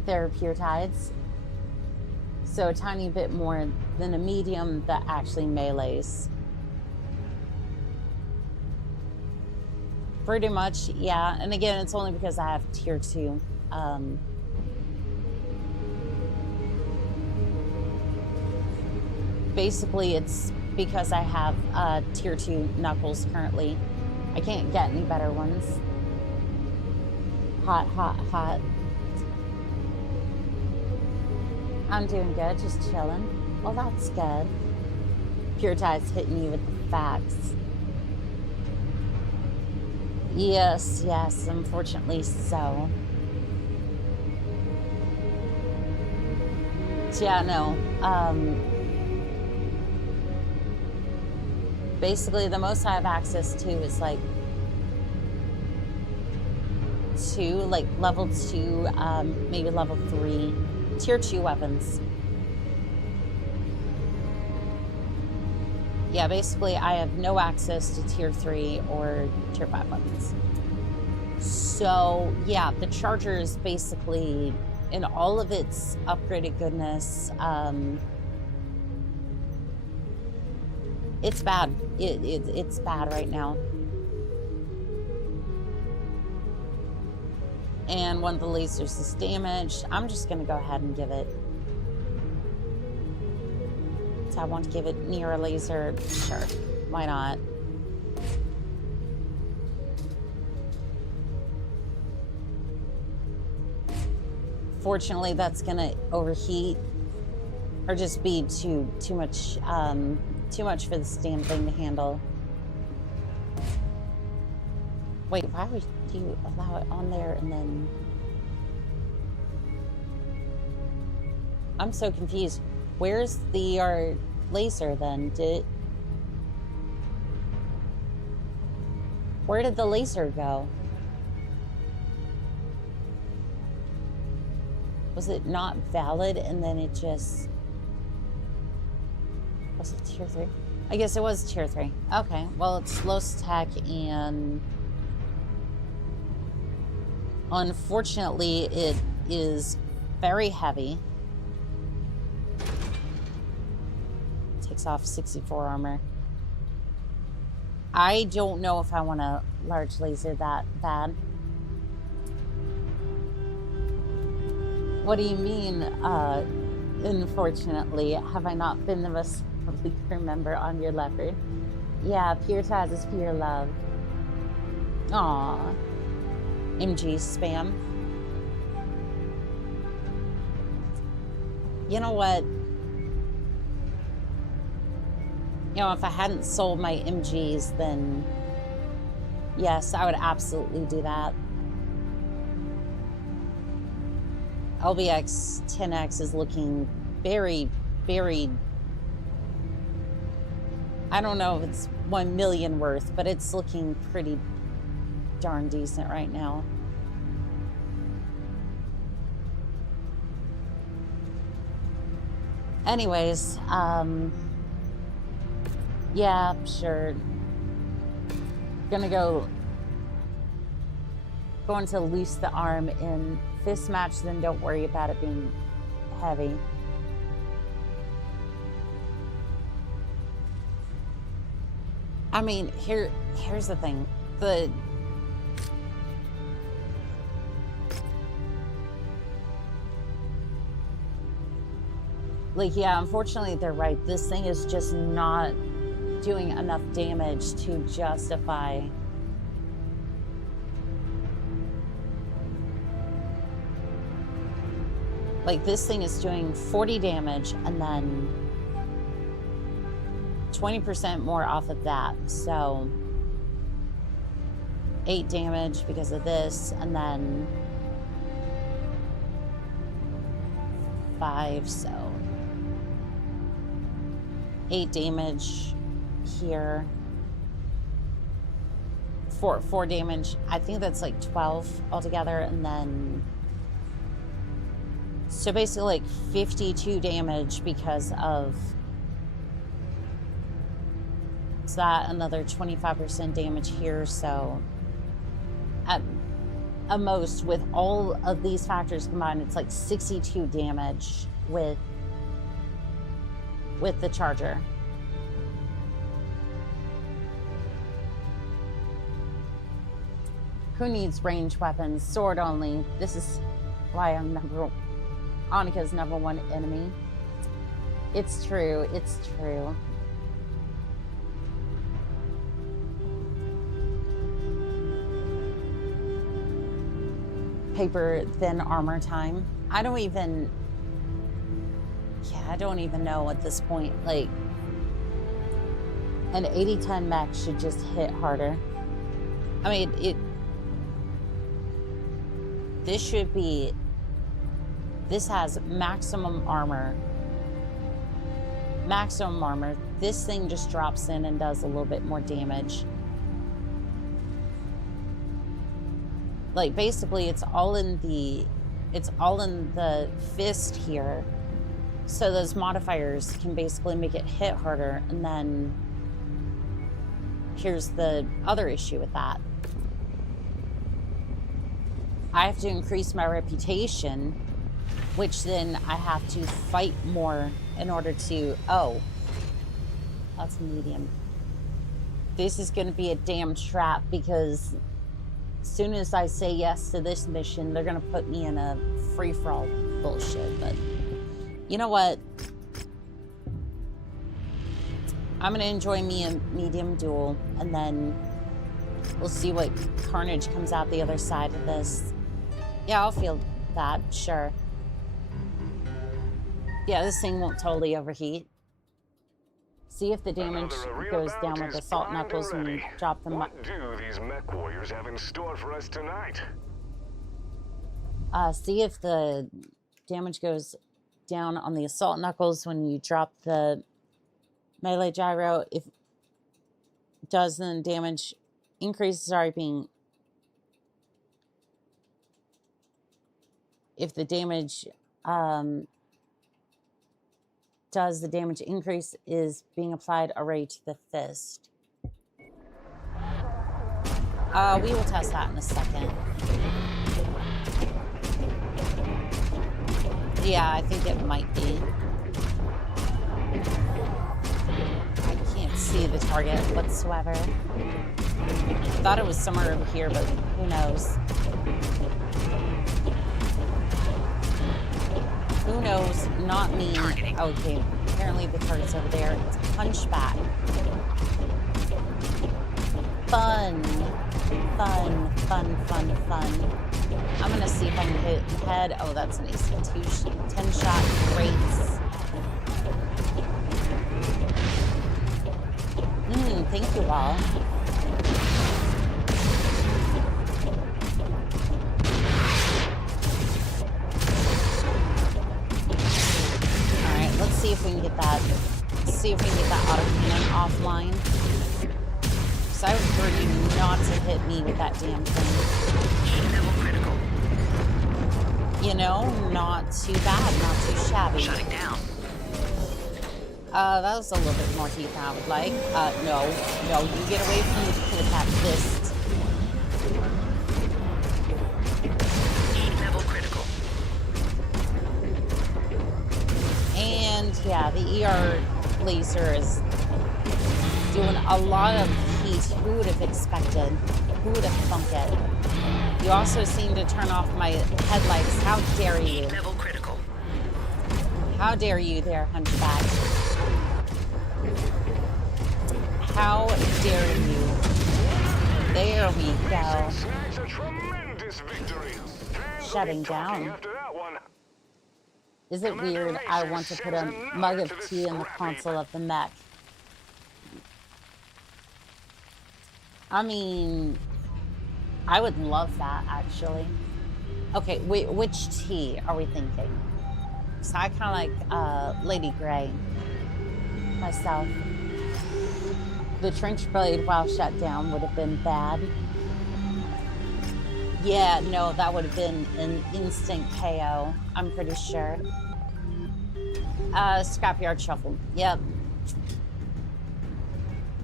They're pure tides. So a tiny bit more than a medium that actually melees. Pretty much, yeah. And again, it's only because I have tier 2. Basically, it's because I have tier 2 knuckles currently. I can't get any better ones. Hot, hot, hot. I'm doing good, just chilling. Well, that's good. Pure Tide's hitting you with the facts. Yes, yes, unfortunately so. So yeah, no. Basically, the most I have access to is like 2, like level 2, maybe level 3. Tier 2 weapons. Yeah, basically I have no access to tier 3 or tier 5 weapons. So yeah, the charger is basically in all of its upgraded goodness. It's bad. It's bad right now. And one of the lasers is damaged. I'm just gonna go ahead and give it. So I want to give it near a laser. Sure, why not? Fortunately, that's gonna overheat or just be too much for this damn thing to handle. Wait, why would you allow it on there and then... I'm so confused. Where's the laser then? Where did the laser go? Was it not valid and then it just... Was it tier 3? I guess it was tier 3. Okay, well it's low tech and... Unfortunately, it is very heavy. Takes off 64 armor. I don't know if I want a large laser that bad. What do you mean, unfortunately? Have I not been the most public member on your leopard? Yeah, pure Taz is pure love. Aww. MG spam. You know what? You know, if I hadn't sold my MGs, then yes, I would absolutely do that. LBX 10X is looking very, very... I don't know if it's 1 million worth, but it's looking pretty darn decent right now. Anyways, yeah, sure. Gonna going to loose the arm in fist match, then don't worry about it being heavy. I mean, here's the thing. Yeah, unfortunately, they're right. This thing is just not doing enough damage to justify. This thing is doing 40 damage and then 20% more off of that. So 8 damage because of this, and then 5, so 8 damage here. 4 damage. I think that's 12 altogether, and then so basically 52 damage because of that, another 25% damage here. So at most, with all of these factors combined, it's 62 damage with the charger. Who needs ranged weapons? Sword only. This is why I'm Annika's #1 enemy. It's true. It's true. Paper thin armor time. I don't even know at this point. An 80-10 mech should just hit harder. I mean, this has maximum armor. Maximum armor. This thing just drops in and does a little bit more damage. Basically, it's all in the fist here. So those modifiers can basically make it hit harder, and then here's the other issue with that. I have to increase my reputation, which then I have to fight more in order to... Oh. That's medium. This is going to be a damn trap because as soon as I say yes to this mission, they're going to put me in a free-for-all bullshit. But you know what? I'm going to enjoy me a medium duel, and then we'll see what carnage comes out the other side of this. Yeah, I'll feel that, sure. Yeah, this thing won't totally overheat. See if the damage goes down with assault knuckles when you drop them. What do these mech warriors have in store for us tonight? See if the damage goes down on the assault knuckles when you drop the melee gyro. If it does, then damage increases are being... If the damage does, the damage increase is being applied array to the fist. We will test that in a second. Yeah, I think it might be. I can't see the target whatsoever. I thought it was somewhere over here, but who knows? Who knows? Not me. Okay, apparently the target's over there. It's Punchback. Fun. Fun, fun, fun, fun. I'm gonna see if I can hit the head. Oh, that's an AC 10 shot. Great. Thank you all. Let's see if we can get that. See if we can get that autocannon offline. Because I would prefer you not to hit me with that damn thing. Level critical. You know, not too bad, not too shabby. Shutting down. That was a little bit more heat than I would like. No, you get away from me with that fist. Level critical. And yeah, the ER laser is doing a lot of heat. Who would have expected? Who would have thunk it? You also seem to turn off my headlights. How dare you? Level critical. How dare you there, Hunchback? How dare you? There we go. Shutting down. Is it weird I want to put a mug of tea in the console of the mech? I mean, I would love that, actually. Okay, wait, which tea are we thinking? So I kind of like Lady Grey myself. The trench blade while shut down would have been bad. Yeah, no, that would have been an instant KO, I'm pretty sure. Scrapyard Shuffle, yep.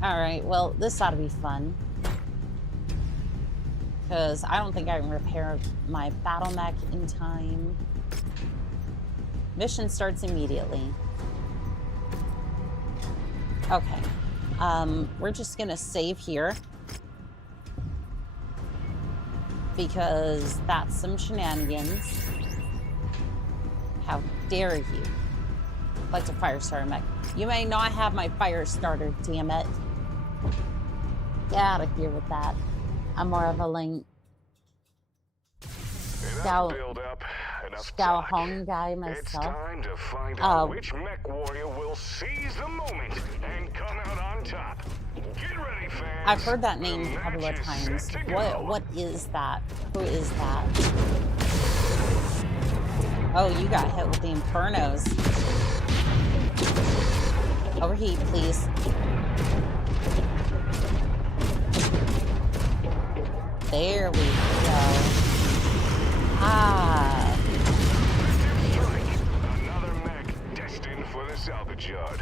Alright, well, this ought to be fun. Because I don't think I can repair my battle mech in time. Mission starts immediately. Okay. We're just gonna save here. Because that's some shenanigans. How dare you? Like a fire starter mech. You may not have my fire starter, damn it. Get out of here with that. I'm more of a Ling Hong guy myself. It's time to find out which mech warrior will seize the moment and come out on top. Get ready, fans. I've heard that name a couple of times. What is that? Who is that? Oh, you got hit with the Infernos. Overheat, please. There we go. Ah. Another mech destined for the salvage yard.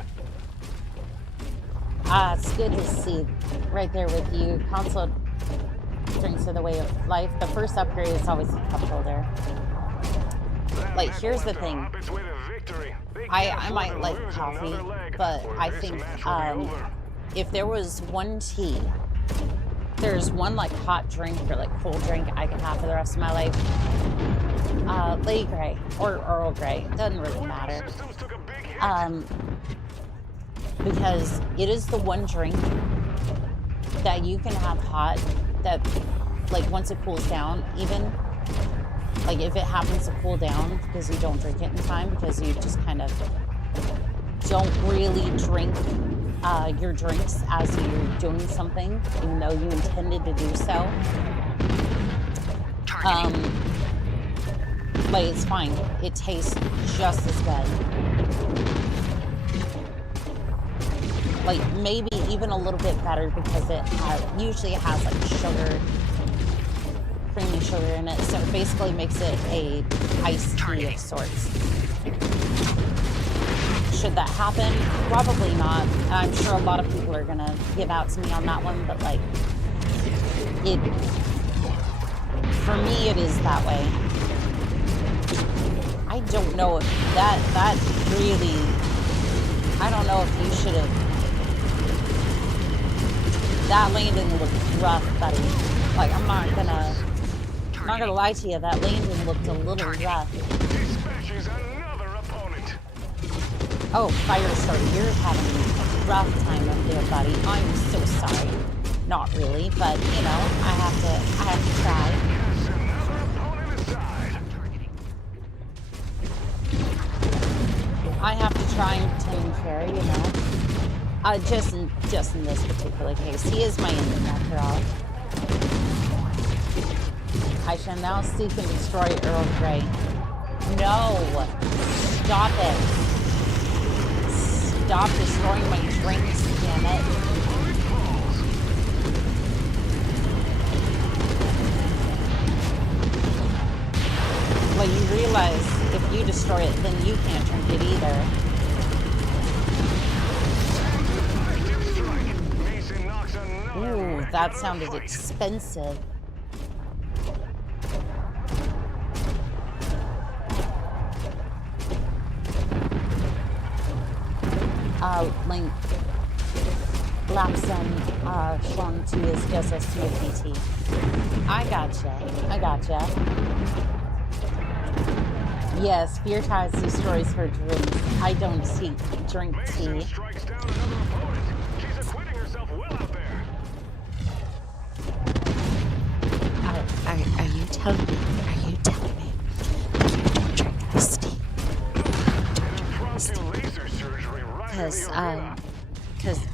Ah, it's good to see right there with you. Console drinks are the way of life. The first upgrade is always a cup holder. Like, here's the thing. I might like coffee, but I think if there was one tea, there's one like hot drink or like cold drink I could have for the rest of my life. Lady Grey or Earl Grey, doesn't really matter. Because it is the one drink that you can have hot that, like, once it cools down, even, like, if it happens to cool down because you don't drink it in time, because you just kind of don't really drink your drinks as you're doing something, even though you intended to do so. Like, it's fine. It tastes just as good. Like, maybe even a little bit better because it usually has like sugar, creamy sugar in it, so it basically makes it a iced tea of sorts. Should that happen? Probably not. I'm sure a lot of people are gonna give out to me on that one, but like, for me it is that way. I don't know if that really, I don't know if you should have. That landing looked rough, buddy. Like, I'm not gonna lie to you. That landing looked a little rough. Oh, Firestarter, you're having a rough time up there, buddy. I'm so sorry. Not really, but you know, I have to try. I have to try and pretend care, you know. Just in this particular case. He is my enemy after all. I shall now seek and destroy Earl Grey. No! Stop it. Stop destroying my drinks, damn it. Well, you realize if you destroy it, then you can't drink it either. Ooh, that sounded expensive. Link. Lapsum, Shlong to his SSTFT. I gotcha. Yes, Fear Tides destroys her drinks. I don't drink tea. Are you telling me you don't drink this tea?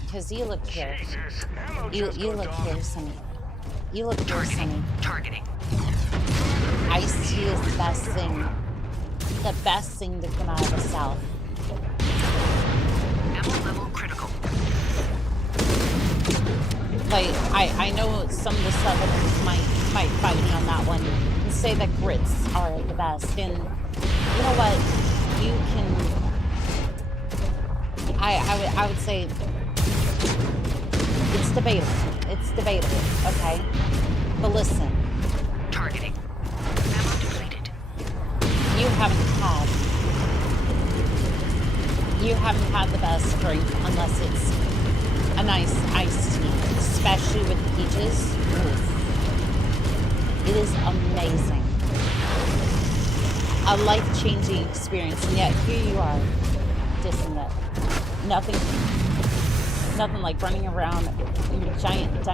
Because you look here. You look here, Sonny. You look here, Sonny. Targeting. Iced tea is the best thing to come out of the South. Ammo level critical. Like, I know some of the Southerners might fight me on that one and say that grits are the best. And you know what? You can. I would say it's debatable. It's debatable, okay? But listen. Targeting. Ammo depleted. You haven't had the best drink unless it's a nice iced tea, especially with peaches. Oof. It is amazing. A life-changing experience, and yet here you are, dissing it. Nothing like running around in a giant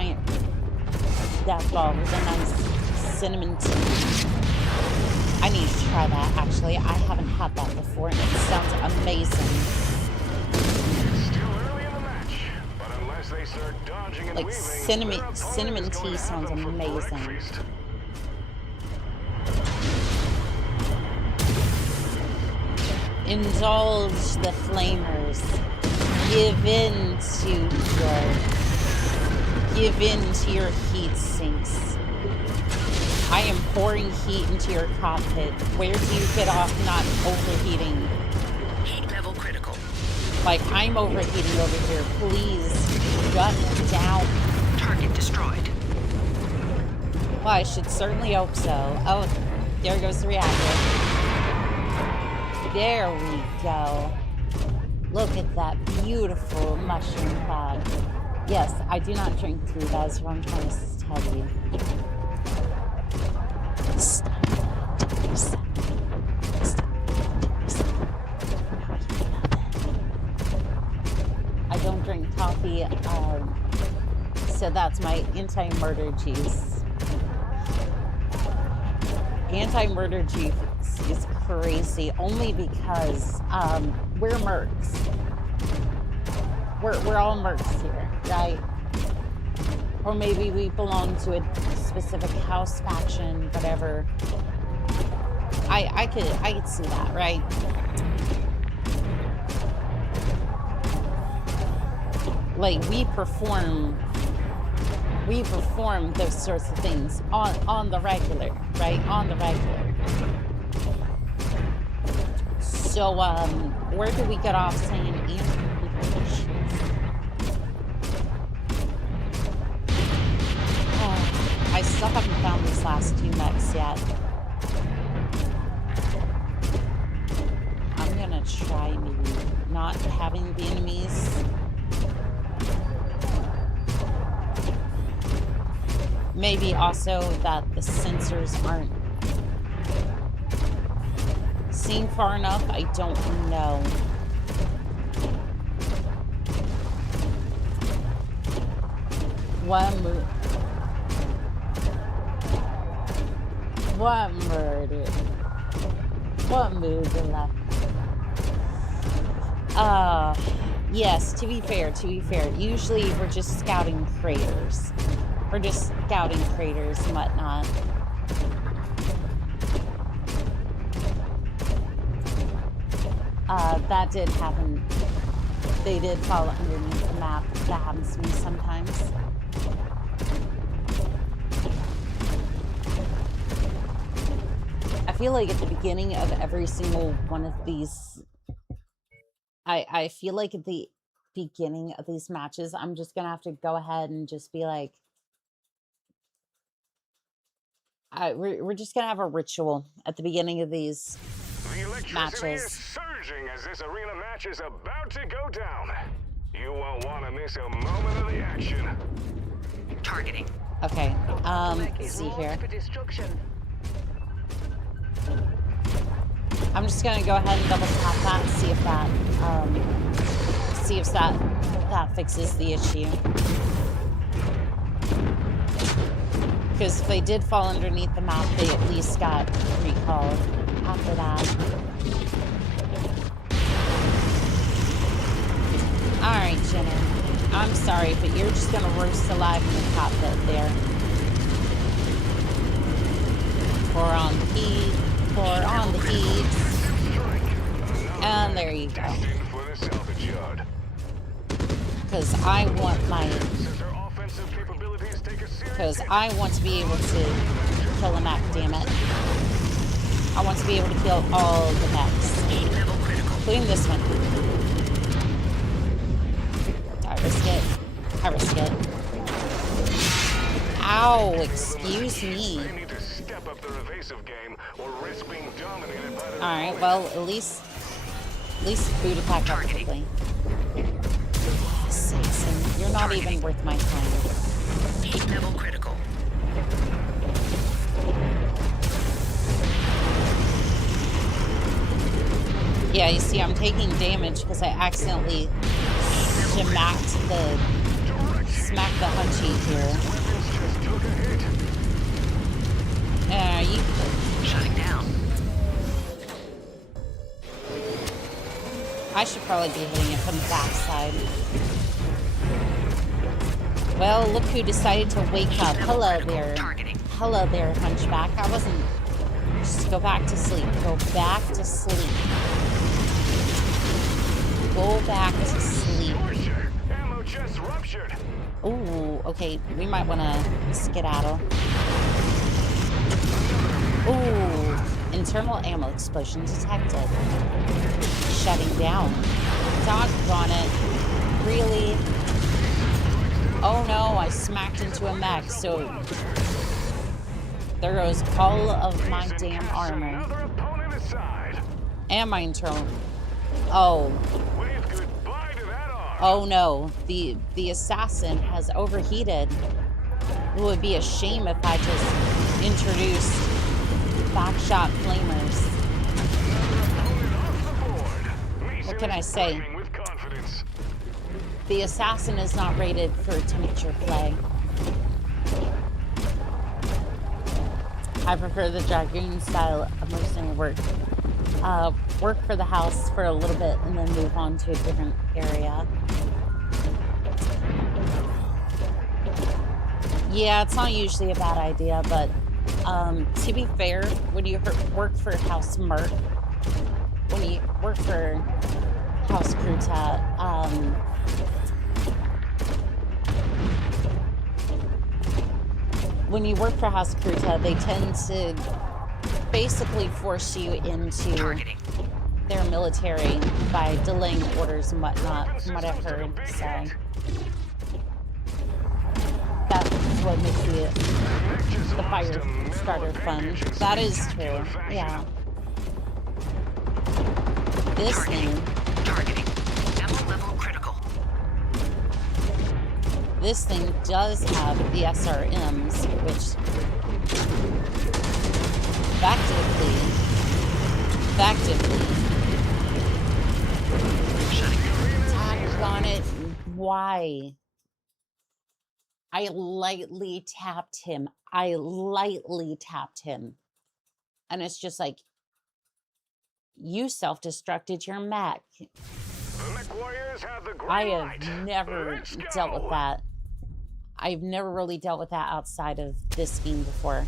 death ball with a nice cinnamon tea. I need to try that, actually. I haven't had that before, and it sounds amazing. Like, cinnamon tea sounds amazing. Indulge the flamers. Give in to your heat sinks. I am pouring heat into your cockpit. Where do you get off not overheating? Heat level critical. Like, I'm overheating over here. Please, shut down. Target destroyed. Well, I should certainly hope so. Oh, there goes the reactor. There we go. Look at that beautiful mushroom cloud. Yes, I do not drink tea. That is what I'm trying to tell you. Stop. I don't drink coffee, so that's my anti-murder juice. Anti-murder juice is crazy, only because we're mercs. We're all mercs here, right? Or maybe we belong to a specific house faction, whatever. I could see that, right? Like we perform those sorts of things on the regular, right? On the regular. So where do we get off saying I still haven't found these last 2 mechs yet. I'm gonna try maybe not having the enemies. Maybe also that the sensors aren't seen far enough. I don't know. What murder? What move left? Yes, to be fair, usually we're just scouting craters. We're just scouting craters and whatnot. That did happen. They did fall underneath the map. That happens to me sometimes. I feel like at the beginning of every single one of these, I feel like at the beginning of these matches, I'm just gonna have to go ahead and just be like, we're just gonna have a ritual at the beginning of these matches. Is surging as this arena match is about to go down. You won't want to miss a moment of the action. Targeting. Okay, let's see here. I'm just gonna go ahead and double tap that and see if that fixes the issue. Because if they did fall underneath the map, they at least got recalled after that. Alright, Jenna. I'm sorry, but you're just gonna roast alive in the cockpit there. Pour on the heat. Pour on the heat. And there you go. Because I want my... Because I want to be able to kill a mech, damn it. I want to be able to kill all the mechs. Including this one. I risk it. I risk it. Ow, excuse me. Alright, well, at least boot attack up quickly. Assassin, you're not even worth my time. Heat level critical. Yeah, you see, I'm taking damage because I accidentally smacked the hunchy here. You shutting down. I should probably be hitting it from the backside. Well, look who decided to wake up. Hello there. Hello there, Hunchback. I wasn't... Just go back to sleep. Go back to sleep. Go back to sleep. Ooh, okay. We might want to skedaddle. Ooh. Internal ammo explosion detected. Shutting down. Doggone it. Really? Oh no, I smacked into a mech, so There goes all of my damn armor. Another opponent aside. And my internal... Oh. Wave goodbye to that arm. Oh no. The assassin has overheated. It would be a shame if I just introduced backshot flamers. What can I say? The assassin is not rated for temperature play. I prefer the dragoon style of mercenary work. Work for the house for a little bit and then move on to a different area. Yeah, it's not usually a bad idea, but to be fair, when you work for House Merc, when you work for House Kruta, when you work for House Kruta, they tend to basically force you into their military by delaying orders and whatnot, from what I've heard. So that's what makes the fire starter fun. That is true. Yeah. This thing. Targeting. Ammo level critical. This thing does have the SRMs, which effectively, on it. Why? I lightly tapped him. And it's just like, you self-destructed your mech. I have never dealt with that. I've never really dealt with that outside of this game before.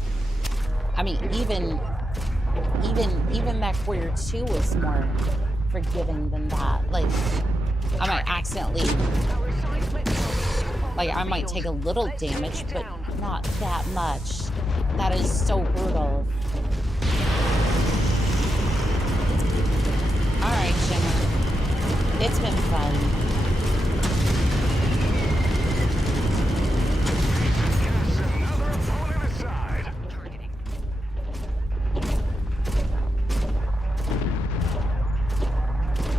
I mean, even Mechwarrior 2 was more forgiving than that. Like, I might accidentally, like, I might take a little damage, but not that much. That is so brutal. Alright, Shimmer. It's been fun.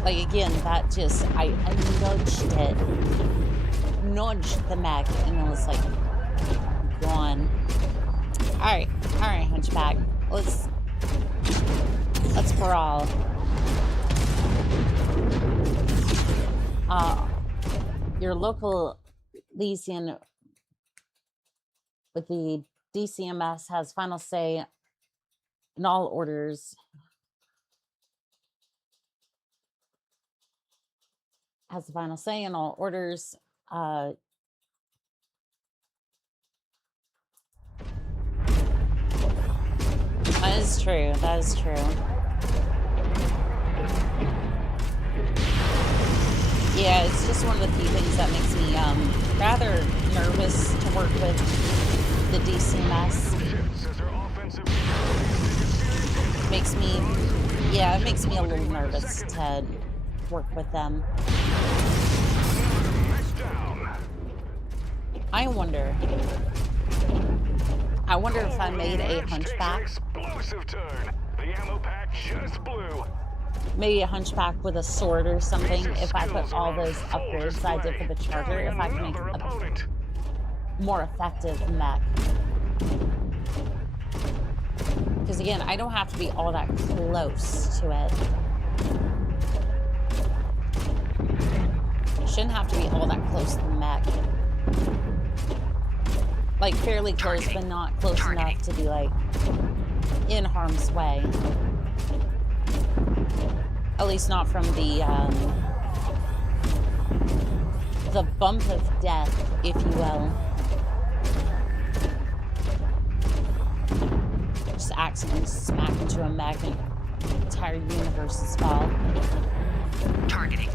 Like, again, that just, I nudged it. Nudged the mech, and it was like, gone. Alright, Hunchback. Let's brawl. Your local Lysian with the DCMS has final say in all orders. Has the final say in all orders. That is true. That is true. Yeah, it's just one of the few things that makes me rather nervous to work with the DCMS. It makes me a little nervous to work with them. I wonder if I made a Hunchback. The ammo pack just blew. Maybe a Hunchback with a sword or something. If I put all those upgrades I did for the charger, if I can make a more effective mech. Because again, I don't have to be all that close to it. Shouldn't have to be all that close to the mech. Like, fairly close, but not close enough to be, like, in harm's way. At least not from the bump of death, if you will. Just accidentally smack into a mech and entire universes fall. Targeting.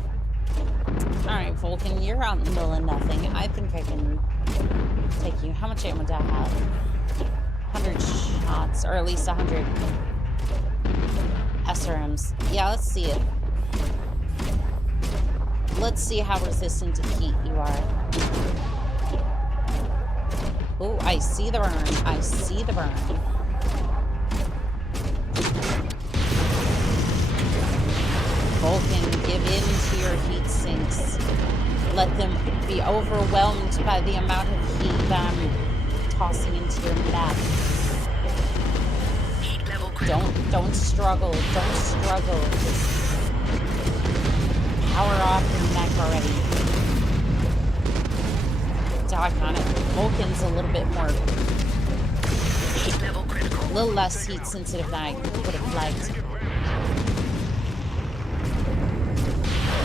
Alright, Vulcan, you're out in the middle of nothing. I think I can take you. How much ammo do I have? 100 shots, or at least 100 SRMs. Yeah, let's see it. Let's see how resistant to heat you are. Oh, I see the burn. I see the burn. into your heat sinks. Let them be overwhelmed by the amount of heat that I'm tossing into your mech. Heat level critical. Don't struggle. Don't struggle. Just power off your mech already. Doggone it. Vulcan's a little bit more, Heat level critical. a little less heat sensitive than I would have liked.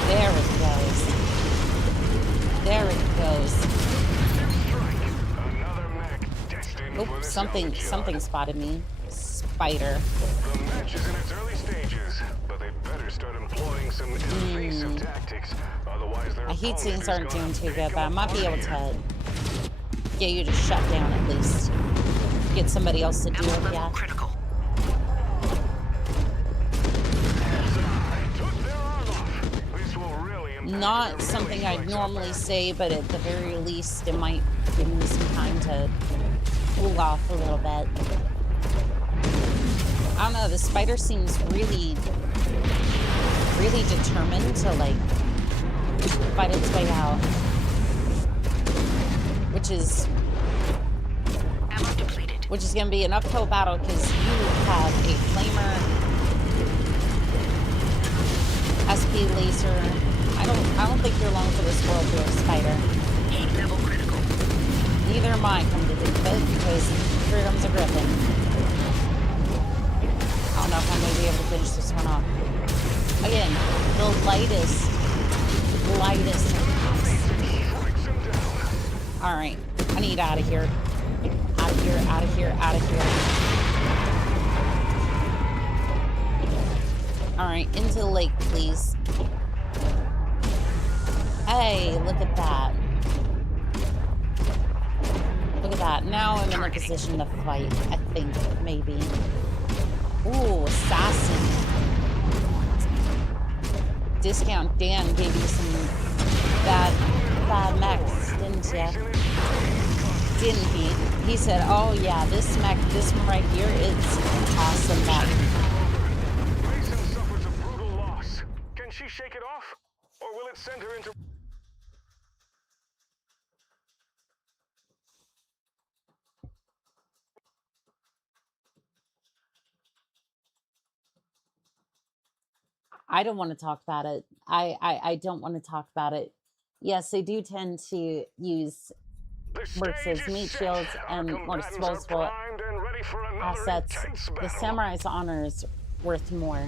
There it goes. There it goes. Oh, something spotted me. Spider. The match is in its early stages, but they better start employing some invasive tactics. Otherwise, their My heat opponent sinks is aren't gonna doing too pick good, but I them might be able apart. to get you to shut down at least. Get somebody else to do Ammo it, level yeah. critical. Took their arm off. This will really impact Not their something melee I'd strikes normally up say, but at the very least, it might give me some time to cool off a little bit. I don't know, the spider seems really determined to, like, fight its way out. Which is Ammo depleted. gonna be an uphill battle because you have a flamer, SP laser. I don't think you're long for this world, you're a spider. Heat level critical. Neither am I, come to think of it, because here comes a Griffin. I don't know if I'm going to be able to finish this one off. Again, the lightest attacks. Alright, I need out of here. Out of here, out of here, out of here. Alright, into the lake, please. Hey, look at that. Look at that. Now I'm in a position to fight, I think, maybe. Ooh, assassin. Discount Dan gave you some bad mechs, didn't ya? Didn't he? He said, oh yeah, this mech, this one right here, it's an awesome mech. Mason suffers a brutal loss. Can she shake it off? Or will it send her into... I don't want to talk about it. I don't want to talk about it. Yes, they do tend to use versus meat shields and more disposable assets. The samurai's honor is worth more.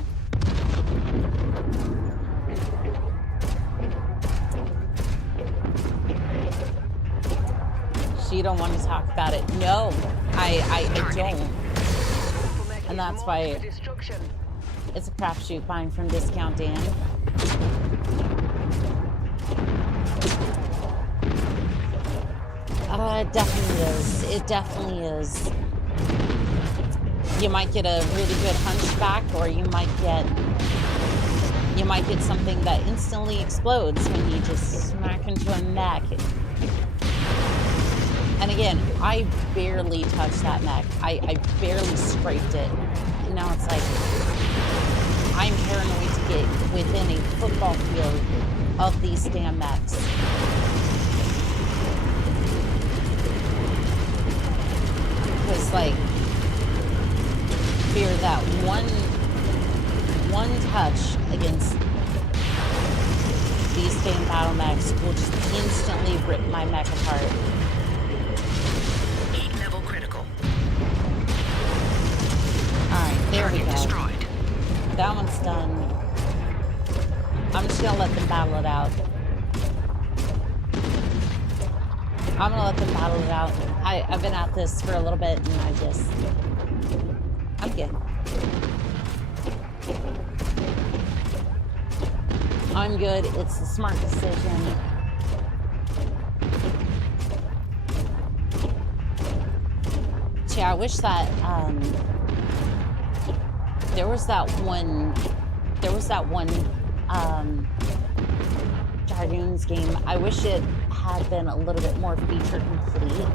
She don't want to talk about it. No, I don't. And that's why it's a crapshoot buying from Discount Dan. It definitely is. It definitely is. You might get a really good hunchback, or you might get something that instantly explodes when you just smack into a mech. And again, I barely touched that mech. I barely scraped it. And now it's like, I'm paranoid to get within a football field of these damn mechs. Because, like, fear that one touch against these damn battle mechs will just instantly rip my mech apart. Heat level critical. Alright, there we go. Destroyed. That one's done. I'm just gonna let them battle it out. I'm gonna let them battle it out. I've been at this for a little bit and I'm good. I'm good. It's a smart decision. Yeah, I wish that there was that one Jardoons game. I wish it had been a little bit more feature complete.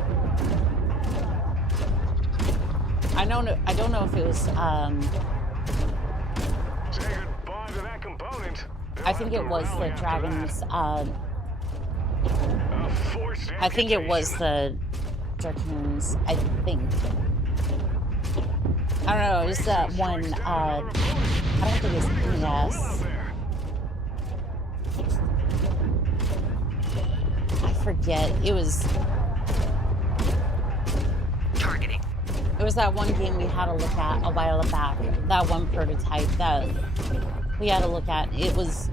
I don't know if it was Say goodbye to that component. I think it was the dragons. I think it was the dragoons. I think. I don't know. It was that one. I don't think it was ES. I forget. It was. Targeting. It was that one game we had to look at a while back. That one prototype that we had to look at. It was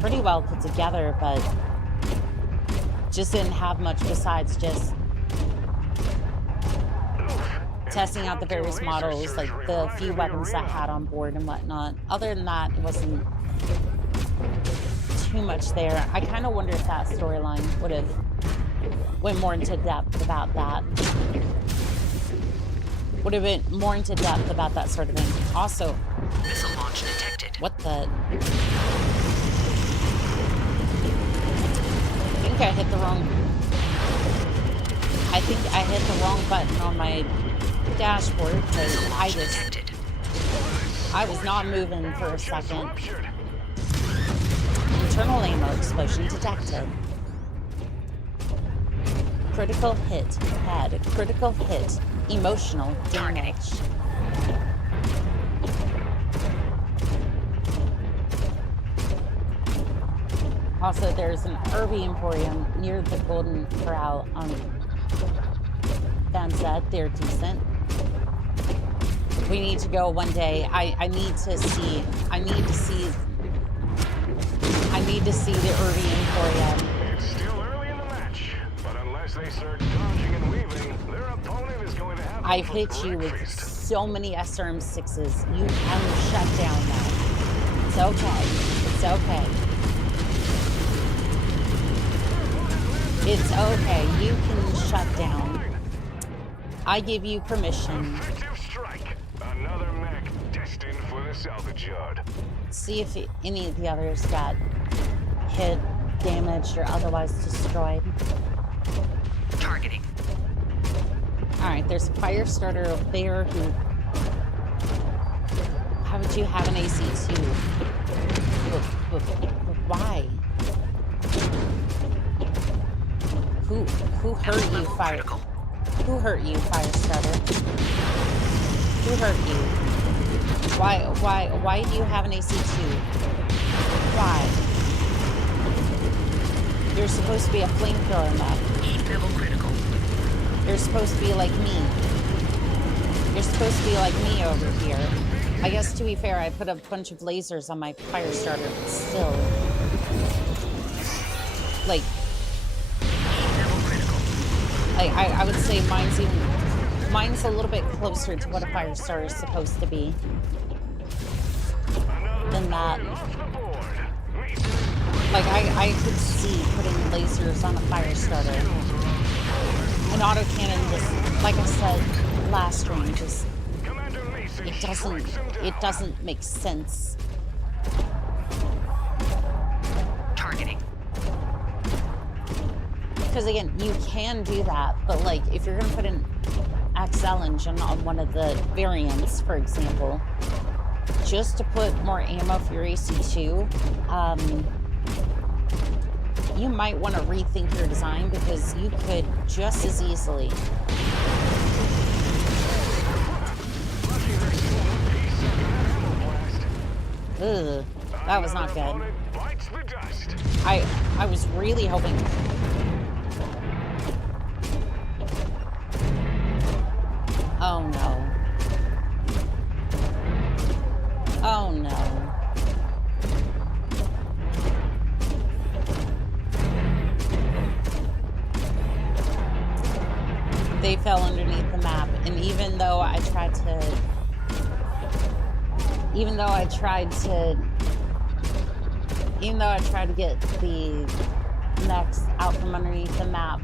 pretty well put together, but just didn't have much besides just testing out the various models, like the few weapons that had on board and whatnot. Other than that, it wasn't too much there. I kind of wonder if that storyline would have went more into depth about that. Would have been more into depth about that sort of thing. Also, Missile launch detected. what the? I think I hit the wrong. I think I hit the wrong button on my dashboard because I was not moving for a second. Internal ammo explosion detected. Critical hit. Head. Critical hit. Emotional damage. Also, there's an Irby Emporium near the Golden Corral on Vanzette. They're decent. We need to go one day. I need to see the Irby Emporium. It's still early in the match, but unless they start dodging and weaving, their opponent is going to have I've hit you with so many SRM6s. You can shut down now. It's okay. It's okay. It's okay. You can shut down. I give you permission. Effective strike. Another mech destined for the salvage yard. See if any of the others got hit, damaged, or otherwise destroyed. Targeting. Alright, there's a fire starter over there who... How would you have an AC2? Why? Who hurt you, fire? Critical. Who hurt you, fire starter? Who hurt you? Why do you have an AC2? Why? You're supposed to be a flamethrower mech. Heat level critical. You're supposed to be like me. You're supposed to be like me over here. I guess to be fair, I put a bunch of lasers on my fire starter, but still. Like, Heat level critical. I would say mine's a little bit closer to what a fire starter is supposed to be than that. Like, I could see putting lasers on a fire starter. An autocannon just, like I said last stream, just, it doesn't make sense. Targeting. Because again, you can do that, but like, if you're gonna put an XL engine on one of the variants, for example, just to put more ammo for your AC2, you might want to rethink your design because you could just as easily ugh, that was not good. I was really hoping. Oh no. Oh no. They fell underneath the map, and even though I tried to get the mechs out from underneath the map,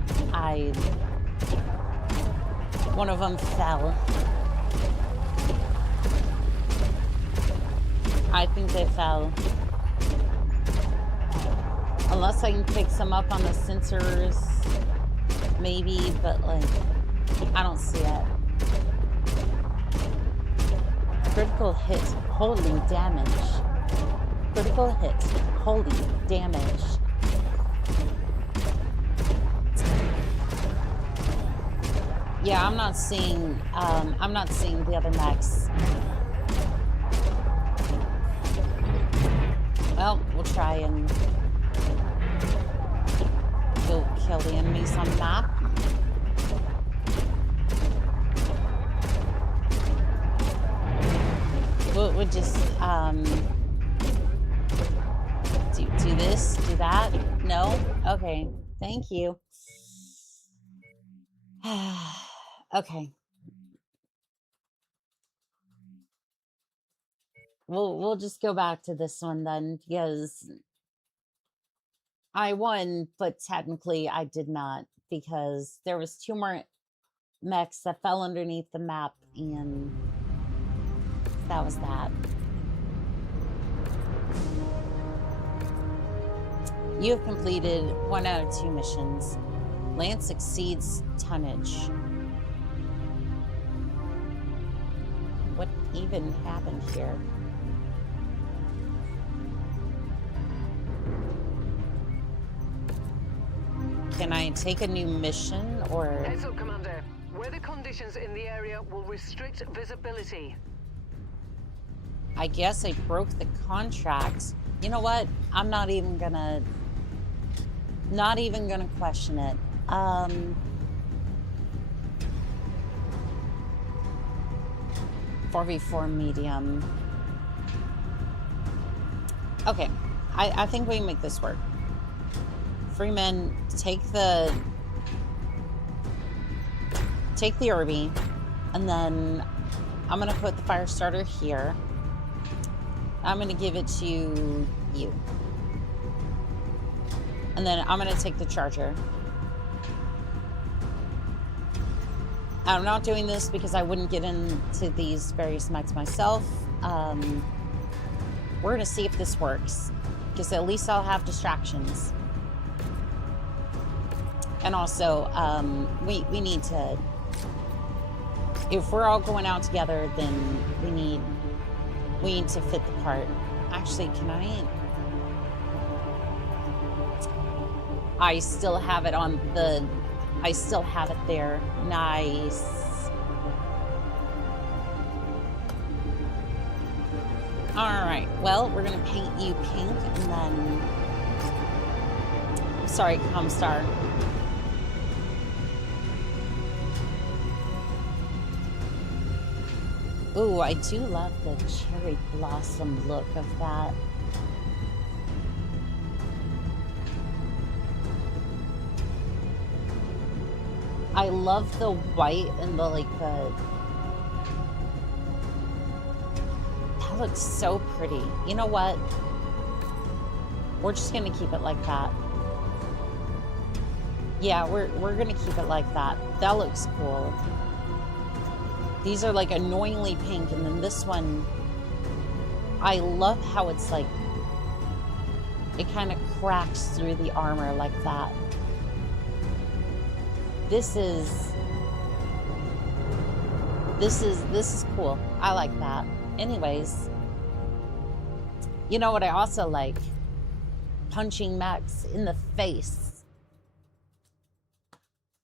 one of them fell. I think they fell. Unless I can pick some up on the sensors, maybe, but like, I don't see it. Critical hit, holy damage. Critical hit. Holy damage. Yeah, I'm not seeing the other mechs. Well, we'll try and go kill the enemies on the map. We'll just do this, do that. No? Okay. Thank you. Okay. We'll just go back to this one then, because I won, but technically I did not, because there was 2 more mechs that fell underneath the map, and that was that. You have completed 1 out of 2 missions. Land exceeds tonnage. What even happened here? Can I take a new mission, or? Heads up, Commander. Weather conditions in the area will restrict visibility. I guess I broke the contract. You know what? I'm not even gonna question it. 4v4 medium. Okay, I think we can make this work. Freeman, take the Irby, and then I'm gonna put the fire starter here. I'm gonna give it to you. And then I'm gonna take the charger. I'm not doing this because I wouldn't get into these various mechs myself. We're gonna see if this works, because at least I'll have distractions. And also, we need to, if we're all going out together, then we need to fit the part. Actually, can I still have it on the, I still have it there. Nice. All right, well, we're gonna paint you pink, and then, sorry, Comstar. Ooh, I do love the cherry blossom look of that. I love the white and the, like, that looks so pretty. You know what? We're just gonna keep it like that. Yeah, we're gonna keep it like that. That looks cool. These are like annoyingly pink, and then this one, I love how it's like, it kind of cracks through the armor like that. This is cool. I like that. Anyways, you know what I also like? Punching mechs in the face.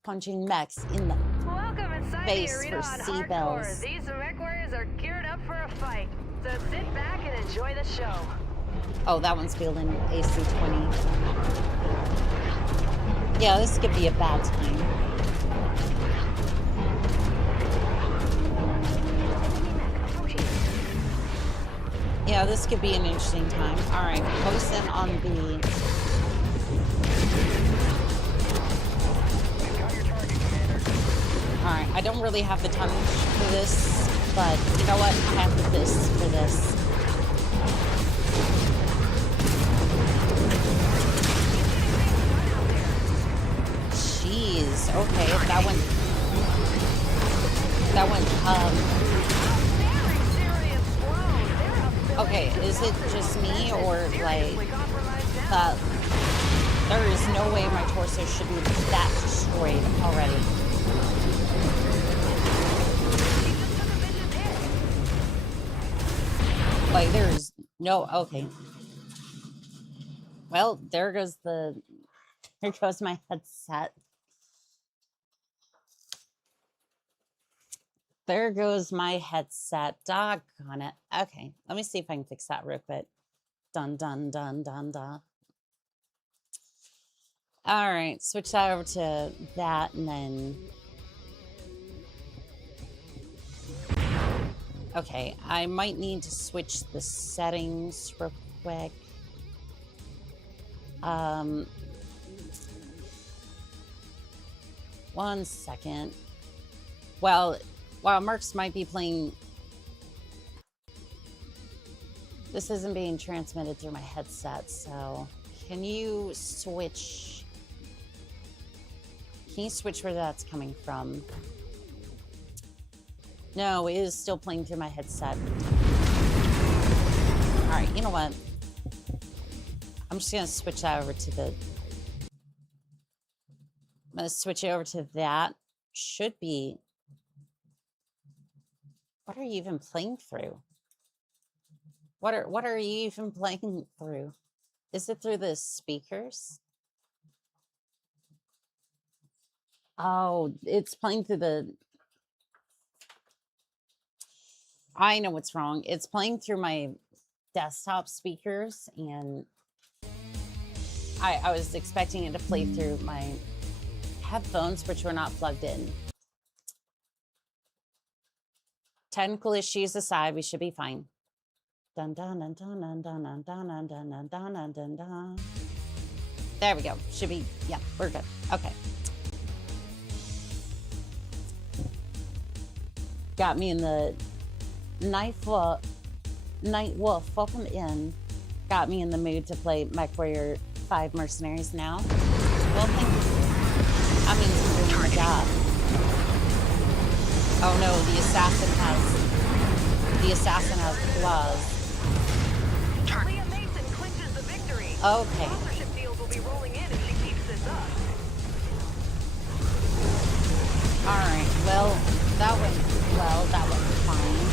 Punching mechs in the Welcome inside face the arena for on sea Hardcore. bells. These Mechwarriors are geared up for a fight, so sit back and enjoy the show. Oh, that one's fielding AC-20. Yeah, this could be a bad time. Yeah, this could be an interesting time. All right, focus in on the... All right, I don't really have the tonnage for this, but you know what? I have the fist for this. Jeez, okay, that went, okay, is it just me, or, like, there is no way my torso should be that destroyed already. Like, there's no, okay. Well, there goes my headset. There goes my headset. Doggone it. Okay, let me see if I can fix that real quick. Dun, dun, dun, dun, dun. All right, switch that over to that, and then... Okay, I might need to switch the settings real quick. One second. Well, while Mercs might be playing... This isn't being transmitted through my headset, so... Can you switch where that's coming from? No, it is still playing through my headset. Alright, you know what? I'm just gonna switch that over to the... I'm gonna switch it over to that. Should be... What are you even playing through? What are you even playing through? Is it through the speakers? Oh, it's playing through the... I know what's wrong. It's playing through my desktop speakers, and I was expecting it to play through my headphones, which were not plugged in. Technical issues aside, we should be fine. Dun dun dun dun dun dun dun dun dun dun dun dun dun dun. There we go. Should be, yeah, we're good. Okay. Got me in the Night Wolf, welcome in. Got me in the mood to play Mechwarrior 5 Mercenaries now. Well, thank you. I mean, you're doing my job. Oh no, the assassin has claws. Leah Mason clinches the victory. Okay. Sponsorship deals will be rolling in if she keeps this up. All right. Well, that went fine.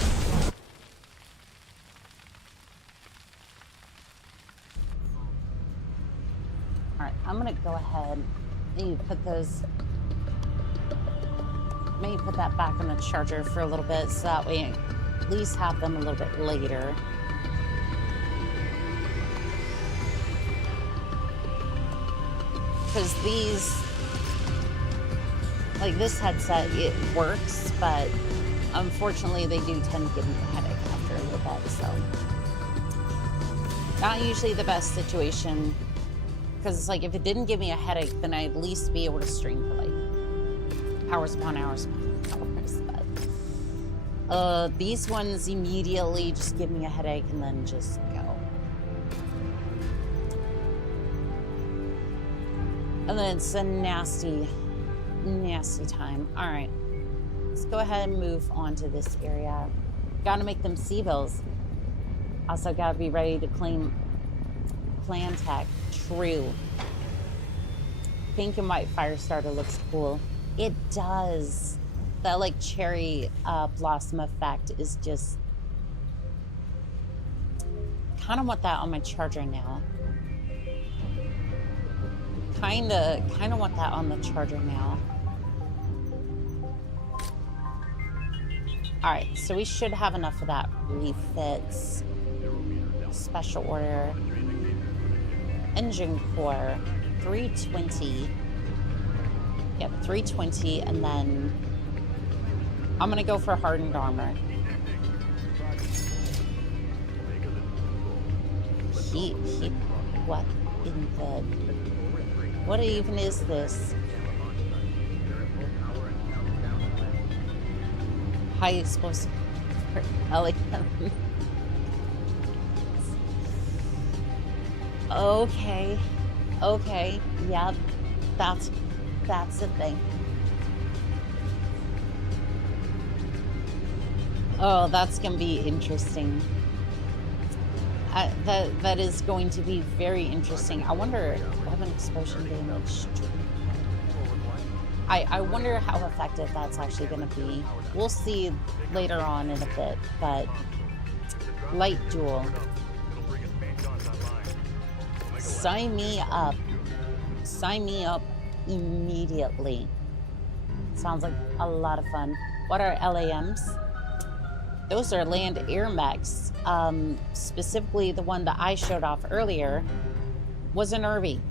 All right, I'm gonna go ahead and put those. Maybe put that back on the charger for a little bit, so that way I at least have them a little bit later. Because these, like this headset, it works, but unfortunately they do tend to give me a headache after a little bit, so. Not usually the best situation, because it's like if it didn't give me a headache, then I'd at least be able to stream for like hours upon hours upon hours, but these ones immediately just give me a headache and then just go. And then it's a nasty time. All right, let's go ahead and move on to this area. Gotta make them C-bills. Also gotta be ready to claim plan tech. True. Pink and white fire starter looks cool. It does. That like cherry blossom effect is just kind of want that on my charger now. Kind of want that on the charger now. All right, so we should have enough of that refits. Special order. Engine core, 320. Yep, 320, and then I'm gonna go for hardened armor. What in the... What even is this? High explosive elegant. Okay, yep, that's the thing. Oh, that's gonna be interesting. That is going to be very interesting. I wonder, weapon explosion damage. I wonder how effective that's actually gonna be. We'll see later on in a bit, but light duel. Sign me up. Sign me up immediately. Sounds like a lot of fun. What are LAMs? Those are land air mechs. Specifically, the one that I showed off earlier was an Irby.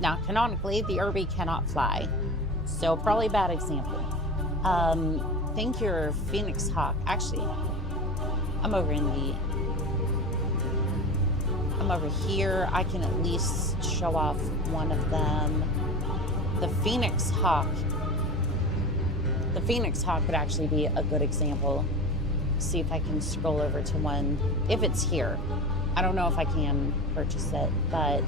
Now, canonically, the Irby cannot fly, so probably a bad example. Think your Phoenix Hawk. Actually, I'm over here. I can at least show off one of them. The Phoenix Hawk. The Phoenix Hawk would actually be a good example. See if I can scroll over to one. If it's here. I don't know if I can purchase it, but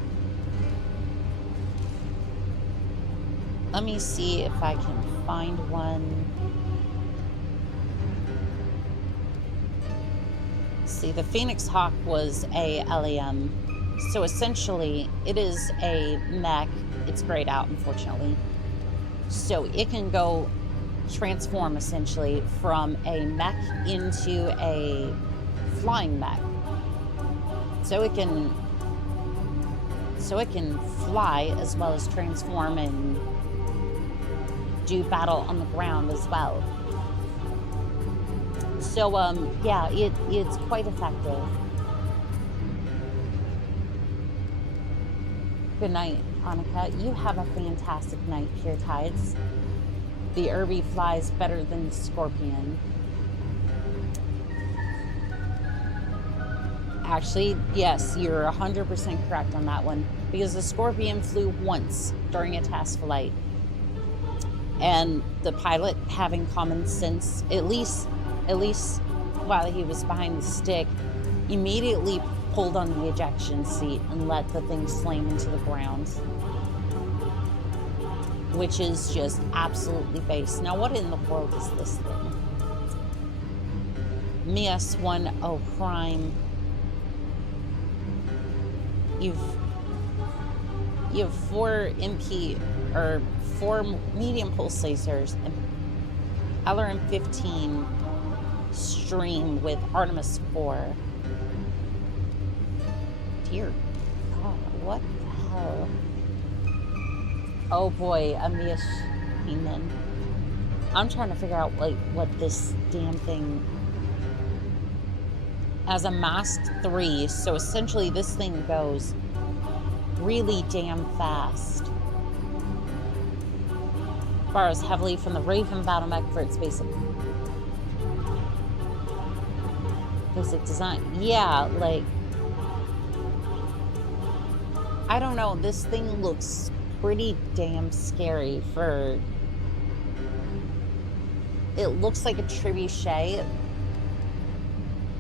let me see if I can find one. See, the Phoenix Hawk was a LAM. So essentially, it is a mech. It's grayed out, unfortunately. So it can go transform, essentially, from a mech into a flying mech. So it can fly as well as transform and do battle on the ground as well. So, yeah, it's quite effective. Good night, Annika. You have a fantastic night, Pure Tides. The Irby flies better than the Scorpion. Actually, yes, you're 100% correct on that one, because the Scorpion flew once during a test flight. And the pilot, having common sense, at least while he was behind the stick, immediately pulled on the ejection seat and let the thing slam into the ground. Which is just absolutely base. Now, what in the world is this thing? Mies-1 Prime. You have 4 MP, or 4 medium pulse lasers, and LRM-15 stream with Artemis 4. Dear God, what the hell? Oh boy, a Mies Heman. I'm trying to figure out like what this damn thing. As a masked 3, so essentially this thing goes really damn fast. Borrows heavily from the Raven battle mech for its basic design. Yeah, like, I don't know, this thing looks pretty damn scary for... It looks like a trebuchet.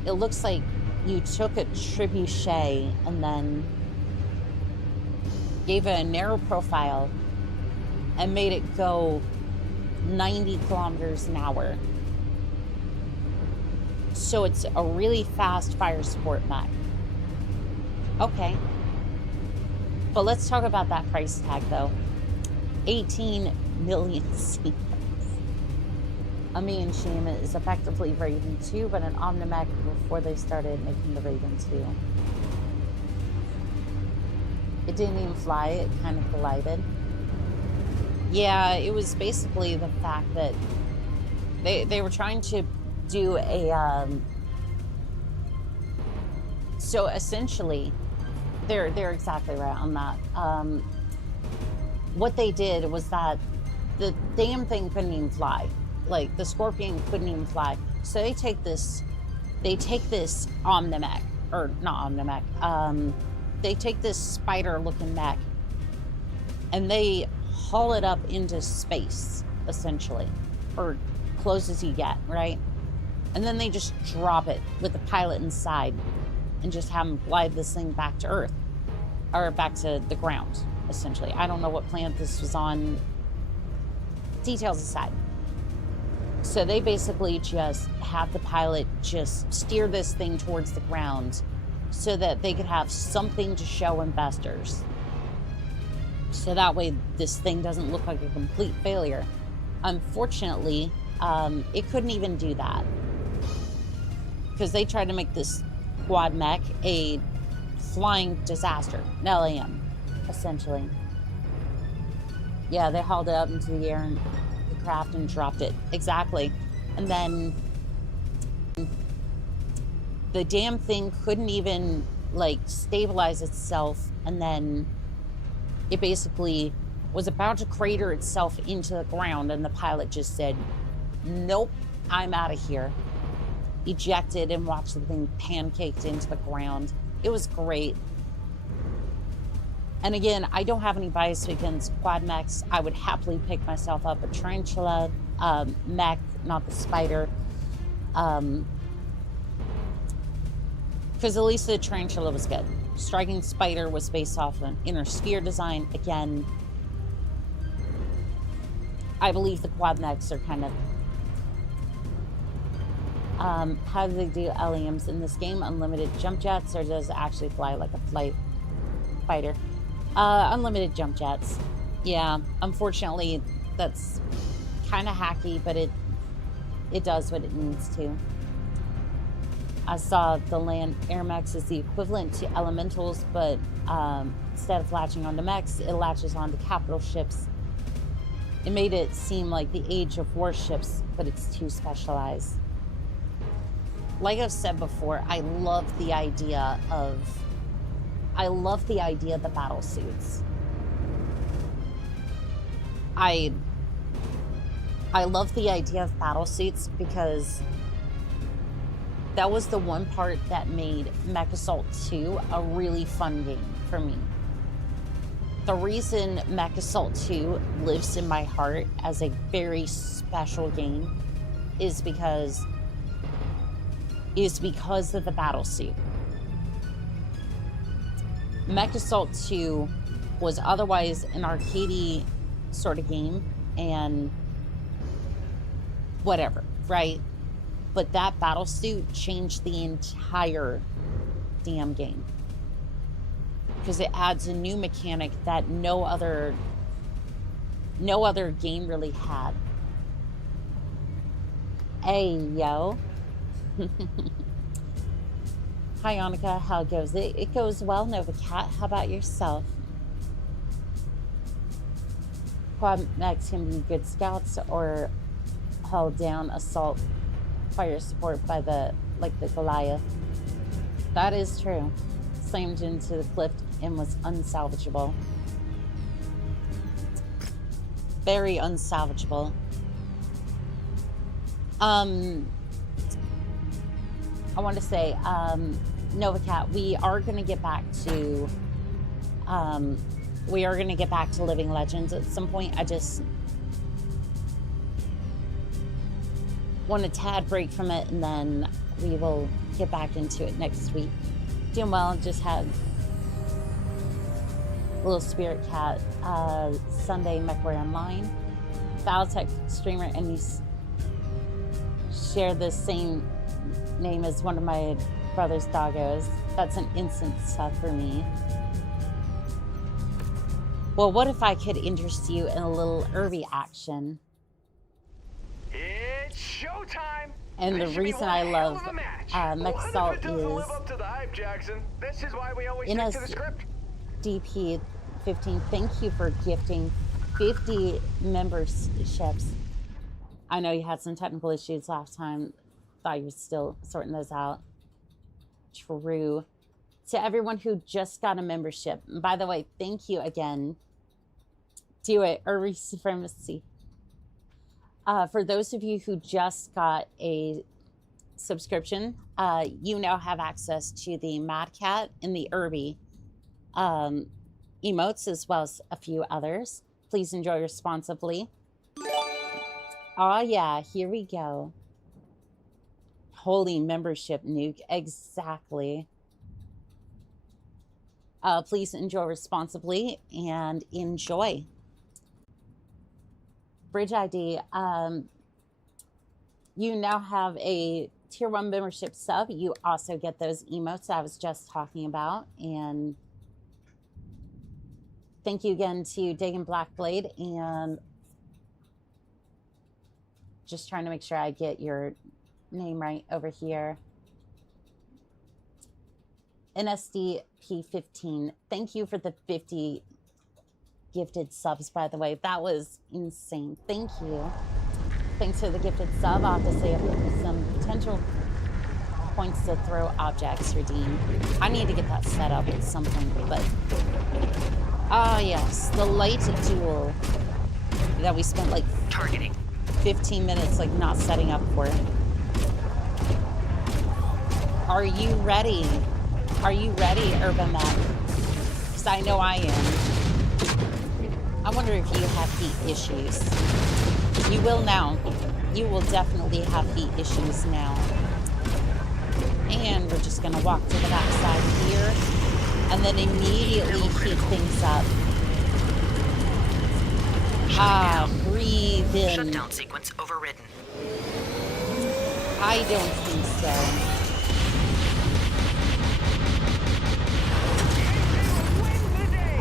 It looks like you took a trebuchet and then gave it a narrow profile and made it go 90 kilometers an hour. So it's a really fast fire support mech. Okay. But let's talk about that price tag, though. 18 million sequence. Oni-chan is effectively Raven 2, but an Omnimech before they started making the Raven 2. It didn't even fly, it kind of glided. Yeah, it was basically the fact that they were trying to do a... So essentially, they're exactly right on that. What they did was that the damn thing couldn't even fly. Like, the Scorpion couldn't even fly. So they take this Omnimech, or not Omnimech, they take this spider-looking mech, and they haul it up into space, essentially, or close as you get, right? And then they just drop it with the pilot inside and just have them glide this thing back to Earth, or back to the ground, essentially. I don't know what planet this was on, details aside. So they basically just have the pilot just steer this thing towards the ground so that they could have something to show investors. So that way this thing doesn't look like a complete failure. Unfortunately, it couldn't even do that. Because they tried to make this quad mech a flying disaster, an LAM, essentially. Yeah, they hauled it up into the air and the craft and dropped it. Exactly. And then the damn thing couldn't even, like, stabilize itself, and then it basically was about to crater itself into the ground, and the pilot just said, nope, I'm out of here. Ejected and watched the thing pancaked into the ground. It was great. And again, I don't have any bias against quad mechs. I would happily pick myself up a tarantula mech, not the spider. Because at least the tarantula was good. Striking Spider was based off of an inner sphere design. Again, I believe the quad mechs are kind of... how do they do LEMs in this game? Unlimited jump jets, or does it actually fly like a flight fighter? Unlimited jump jets. Yeah, unfortunately, that's kind of hacky, but it does what it needs to. I saw the land air mechs is the equivalent to elementals, but instead of latching onto mechs, it latches onto capital ships. It made it seem like the Age of Warships, but it's too specialized. Like I've said before, I love the idea of the battle suits. I love the idea of battle suits because that was the one part that made Mech Assault 2 a really fun game for me. The reason Mech Assault 2 lives in my heart as a very special game is because of the battle suit. Mech Assault 2 was otherwise an arcadey sort of game and whatever, right? But that battle suit changed the entire damn game. Because it adds a new mechanic that no other game really had. Hey, yo. Hi, Annika. How goes it? It goes well, Nova Cat. How about yourself? Quad mechs can be good scouts or hull down assault fire support by the Goliath. That is true. Slammed into the cliff and was unsalvageable. Very unsalvageable. I want to say, Nova Cat, we are going to get back to Living Legends at some point. I just want a tad break from it, and then we will get back into it next week. Doing well. Just had a little spirit cat Sunday Mechwarrior Online. Battletech streamer, and he's shared the same name as one of my brother's doggos. That's an instant stuff for me. Well, what if I could interest you in a little Irby action? It's showtime. And the reason I love Mech Assault is This is why we always in stick a to the script. DP 15. Thank you for gifting 50 memberships. I know you had some technical issues last time. Thought you were still sorting those out. True. To everyone who just got a membership. And by the way, thank you again. Do it. Irby Supremacy. For those of you who just got a subscription, you now have access to the Mad Cat and the Irby emotes, as well as a few others. Please enjoy responsibly. Oh yeah, here we go. Holy membership nuke. Exactly. Please enjoy responsibly and enjoy. Bridge ID, you now have a tier 1 membership sub. You also get those emotes I was just talking about. And thank you again to Dagon Blackblade, and just trying to make sure I get your name right over here. NSDP15, thank you for the 50 gifted subs, by the way. That was insane. Thank you. Thanks for the gifted sub. I'll have to say some potential points to throw objects redeem. I need to get that set up at some point, but yes, the light duel that we spent like Targeting. 15 minutes like not setting up for. Are you ready? Are you ready, Urban Mac? Because I know I am. I wonder if you have heat issues. You will now. You will definitely have heat issues now. And we're just gonna walk to the backside here and then immediately heat things up. Breathe in. Shutdown sequence overridden. I don't think so.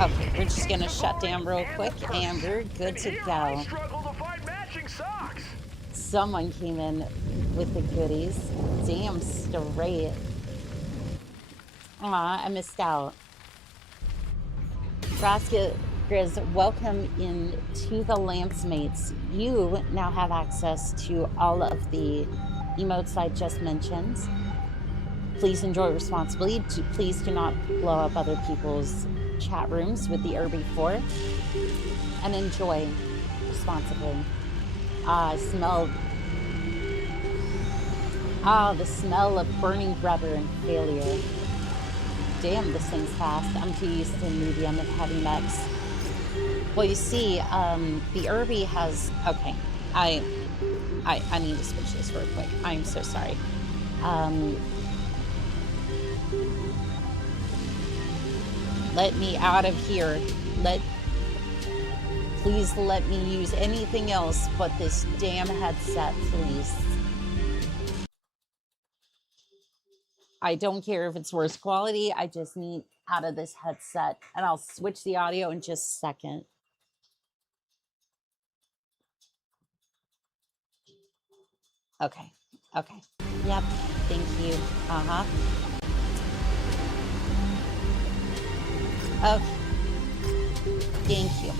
Okay, we're just gonna shut down real quick and we're good to go. Someone came in with the goodies. Damn straight. Aw, I missed out. Rasket Grizz, welcome into the Lance Mates. You now have access to all of the emotes I just mentioned. Please enjoy responsibly. Please do not blow up other people's chat rooms with the RB4. And enjoy responsibly. I smelled... the smell of burning rubber and failure. Damn, this thing's fast. I'm too used to medium and heavy mechs. Well, you see, the Irby has... Okay, I need to switch this real quick. I'm so sorry. Let me out of here. Please let me use anything else but this damn headset, please. I don't care if it's worse quality. I just need out of this headset. And I'll switch the audio in just a second. Okay. Okay. Yep. Thank you. Uh-huh. Okay. Thank you.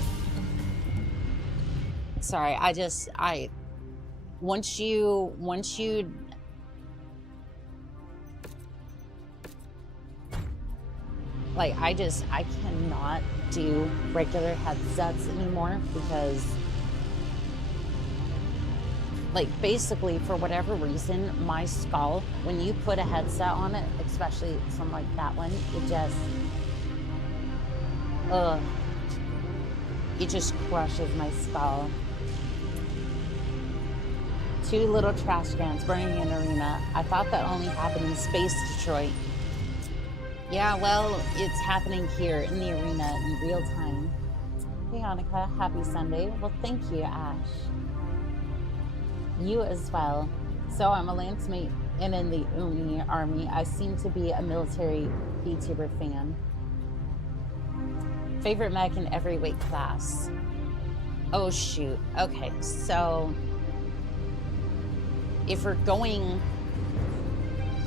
Sorry, once you like, I cannot do regular headsets anymore because, like, basically for whatever reason, my skull, when you put a headset on it, especially something like that one, it just crushes my skull. 2 little trash cans burning an arena. I thought that only happened in space, Detroit. Yeah, well, it's happening here in the arena in real time. Hey, Annika, happy Sunday. Well, thank you, Ash. You as well. So I'm a lance mate and in the Oni army. I seem to be a military VTuber fan. Favorite mech in every weight class. Oh, shoot. Okay, so if we're going...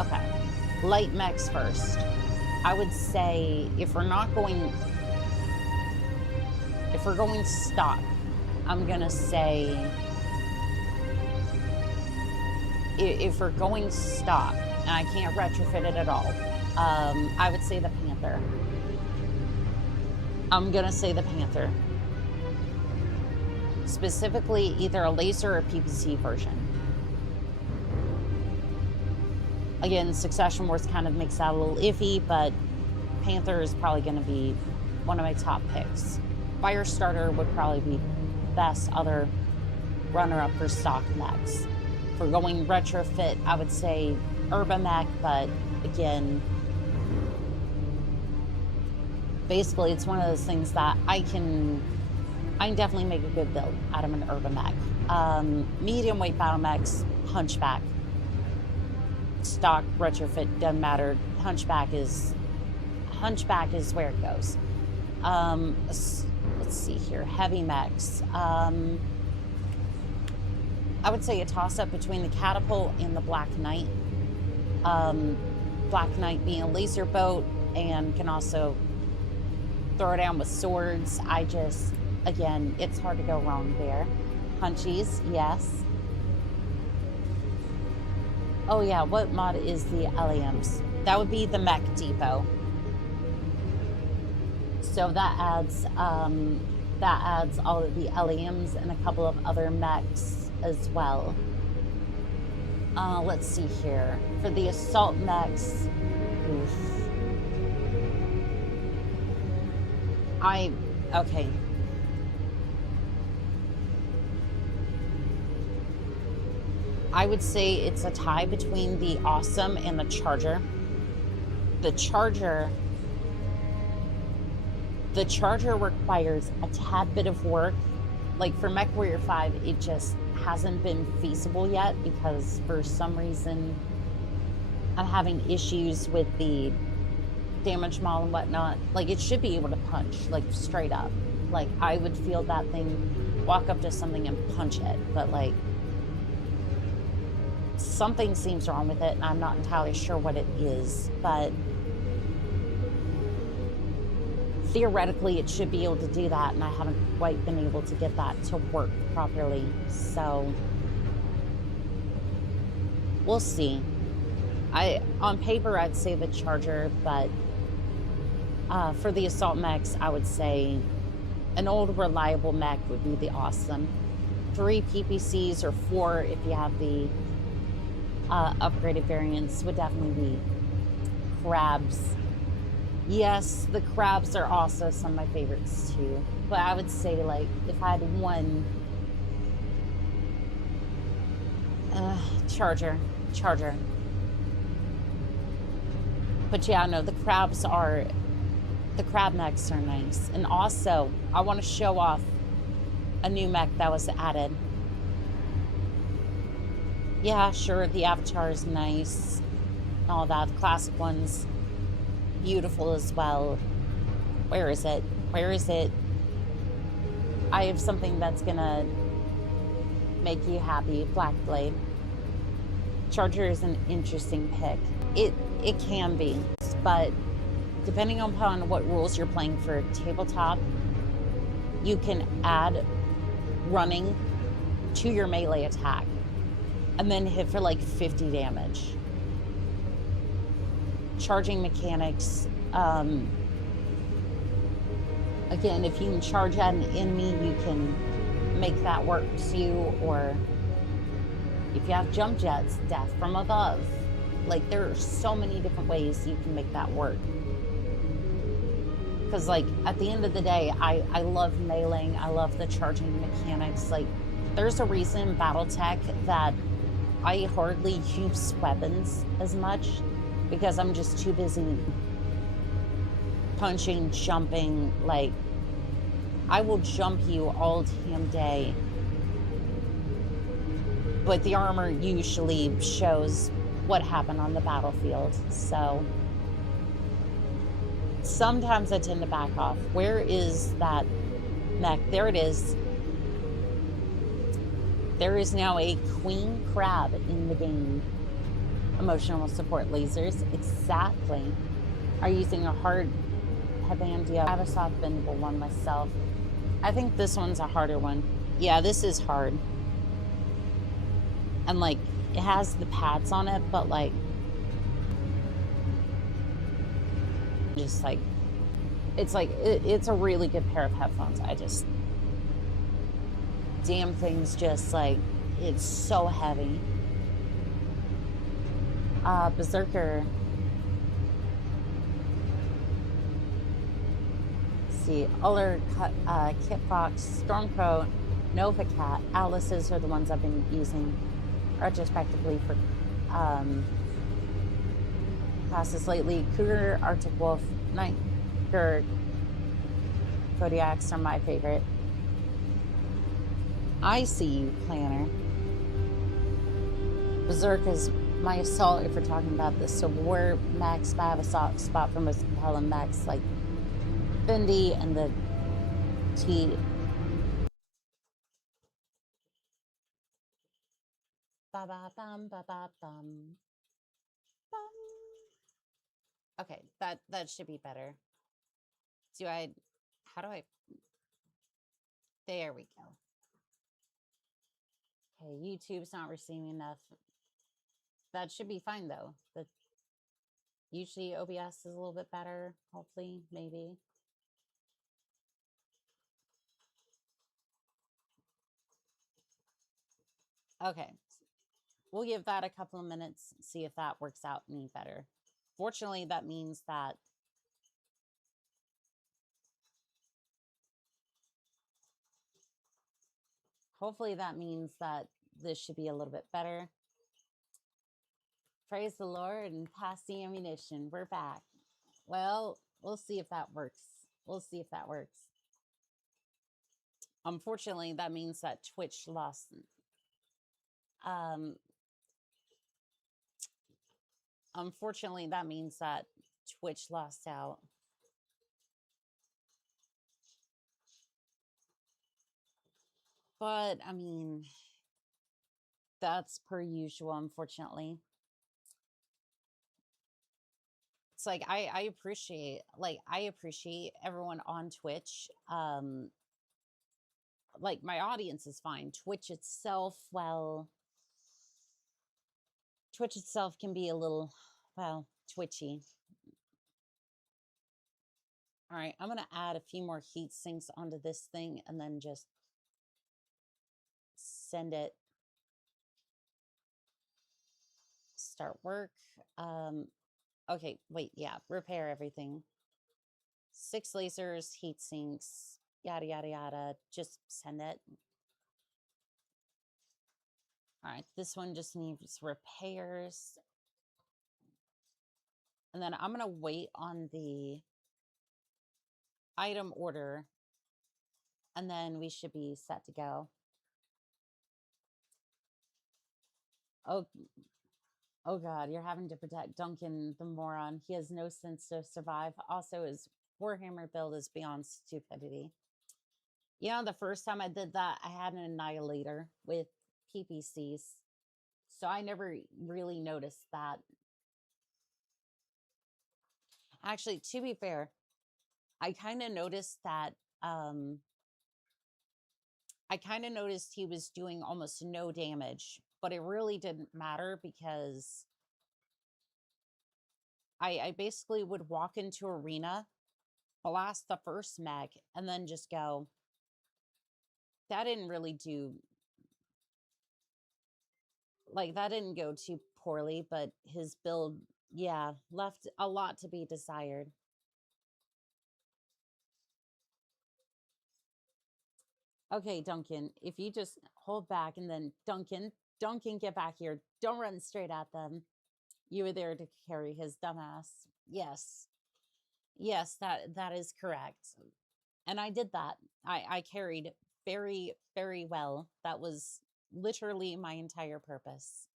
Okay, light mechs first. I would say if we're not going... If we're going stock, I'm gonna say... If we're going stock, and I can't retrofit it at all, I would say the Panther. I'm gonna say the Panther. Specifically, either a laser or PPC version. Again, Succession Wars kind of makes that a little iffy, but Panther is probably gonna be one of my top picks. Firestarter would probably be best other runner-up for stock mechs. For going retrofit, I would say Urbamech, but again, basically it's one of those things that I can definitely make a good build out of an Urbamech. Medium weight battle mechs, Hunchback. Stock, retrofit, doesn't matter. Hunchback is where it goes. Let's see here, heavy mechs. I would say a toss-up between the Catapult and the Black Knight. Black Knight being a laser boat, and can also throw down with swords. Again, it's hard to go wrong there. Punchies, yes. Oh yeah, what mod is the LAMs? That would be the Mech Depot. So that adds all of the LAMs and a couple of other mechs as well. Let's see here. For the assault mechs, oof. Okay. I would say it's a tie between the Awesome and the Charger. The Charger requires a tad bit of work. Like for Mechwarrior 5, it just hasn't been feasible yet because for some reason I'm having issues with the damage model and whatnot. Like it should be able to punch, like straight up. Like I would feel that thing, walk up to something and punch it, but like something seems wrong with it and I'm not entirely sure what it is, but theoretically it should be able to do that, and I haven't quite been able to get that to work properly, so we'll see. On paper I'd say the Charger, but for the assault mechs I would say an old reliable mech would be the Awesome. 3 PPCs or 4 if you have the upgraded variants would definitely be Crabs. Yes, the Crabs are also some of my favorites too. But I would say, like, if I had one... Charger. But yeah, no, the Crabs are... The Crab mechs are nice. And also, I want to show off a new mech that was added. Yeah, sure, the Avatar is nice. All that. The classic ones... beautiful as well. Where is it? I have something that's gonna make you happy. Black Blade. Charger is an interesting pick. It can be, but depending upon what rules you're playing for tabletop, you can add running to your melee attack and then hit for like 50 damage. Charging mechanics, again, if you can charge at an enemy, you can make that work too, or if you have jump jets, death from above. Like, there are so many different ways you can make that work. Because, like, at the end of the day, I love meleeing, I love the charging mechanics. Like, there's a reason in Battletech that I hardly use weapons as much, because I'm just too busy punching, jumping. Like, I will jump you all damn day, but the armor usually shows what happened on the battlefield, so sometimes I tend to back off. Where is that mech? There it is. There is now a Queen Crab in the game. Emotional support lasers, exactly. Are you using a hard headband? Yeah, I have a soft bendable one myself. I think this one's a harder one. Yeah, this is hard. And like, it has the pads on it, but like, just like, it's a really good pair of headphones. Damn thing's just like, it's so heavy. Berserker. Let's see, Uller, Kit Fox, Stormcoat, Nova Cat, Atlases are the ones I've been using retrospectively for classes lately. Cougar, Arctic Wolf, Nighter, Kodiaks are my favorite. I see you, Planner. Berserk is my assault if we're talking about the War Max, but I have a soft spot for most compelling Max like Fendi and the T. Ba ba bum ba ba bum. Bum. Okay, that should be better. How do I, there we go. Okay, YouTube's not receiving enough. That should be fine though. Usually OBS is a little bit better, hopefully, maybe. Okay, we'll give that a couple of minutes, see if that works out any better. Fortunately, that means that hopefully that means that this should be a little bit better. Praise the Lord and pass the ammunition. We're back. Well, we'll see if that works. We'll see if that works. Unfortunately, that means that Twitch lost. Unfortunately, that means that Twitch lost out. But, I mean, that's per usual, unfortunately. It's like, I appreciate everyone on Twitch. Like, my audience is fine. Twitch itself, well, Twitch itself can be a little, well, twitchy. All right, I'm going to add a few more heat sinks onto this thing and then just send it. Start work. Okay, wait, yeah, repair everything. 6 lasers, heat sinks, yada, yada, yada. Just send it. All right, this one just needs repairs. And then I'm going to wait on the item order, and then we should be set to go. Oh, oh God, you're having to protect Duncan, the moron. He has no sense to survive. Also, his Warhammer build is beyond stupidity. You know, the first time I did that, I had an Annihilator with PPCs. So I never really noticed that. Actually, to be fair, I kind of noticed that I kind of noticed he was doing almost no damage, but it really didn't matter because I basically would walk into arena, blast the first mech, and then just go, that didn't really do, like, that didn't go too poorly, but his build, yeah, left a lot to be desired. Okay, Duncan, if you just hold back and then Duncan, get back here. Don't run straight at them. You were there to carry his dumbass. Yes. Yes, that is correct. And I did that. I carried very, very well. That was literally my entire purpose.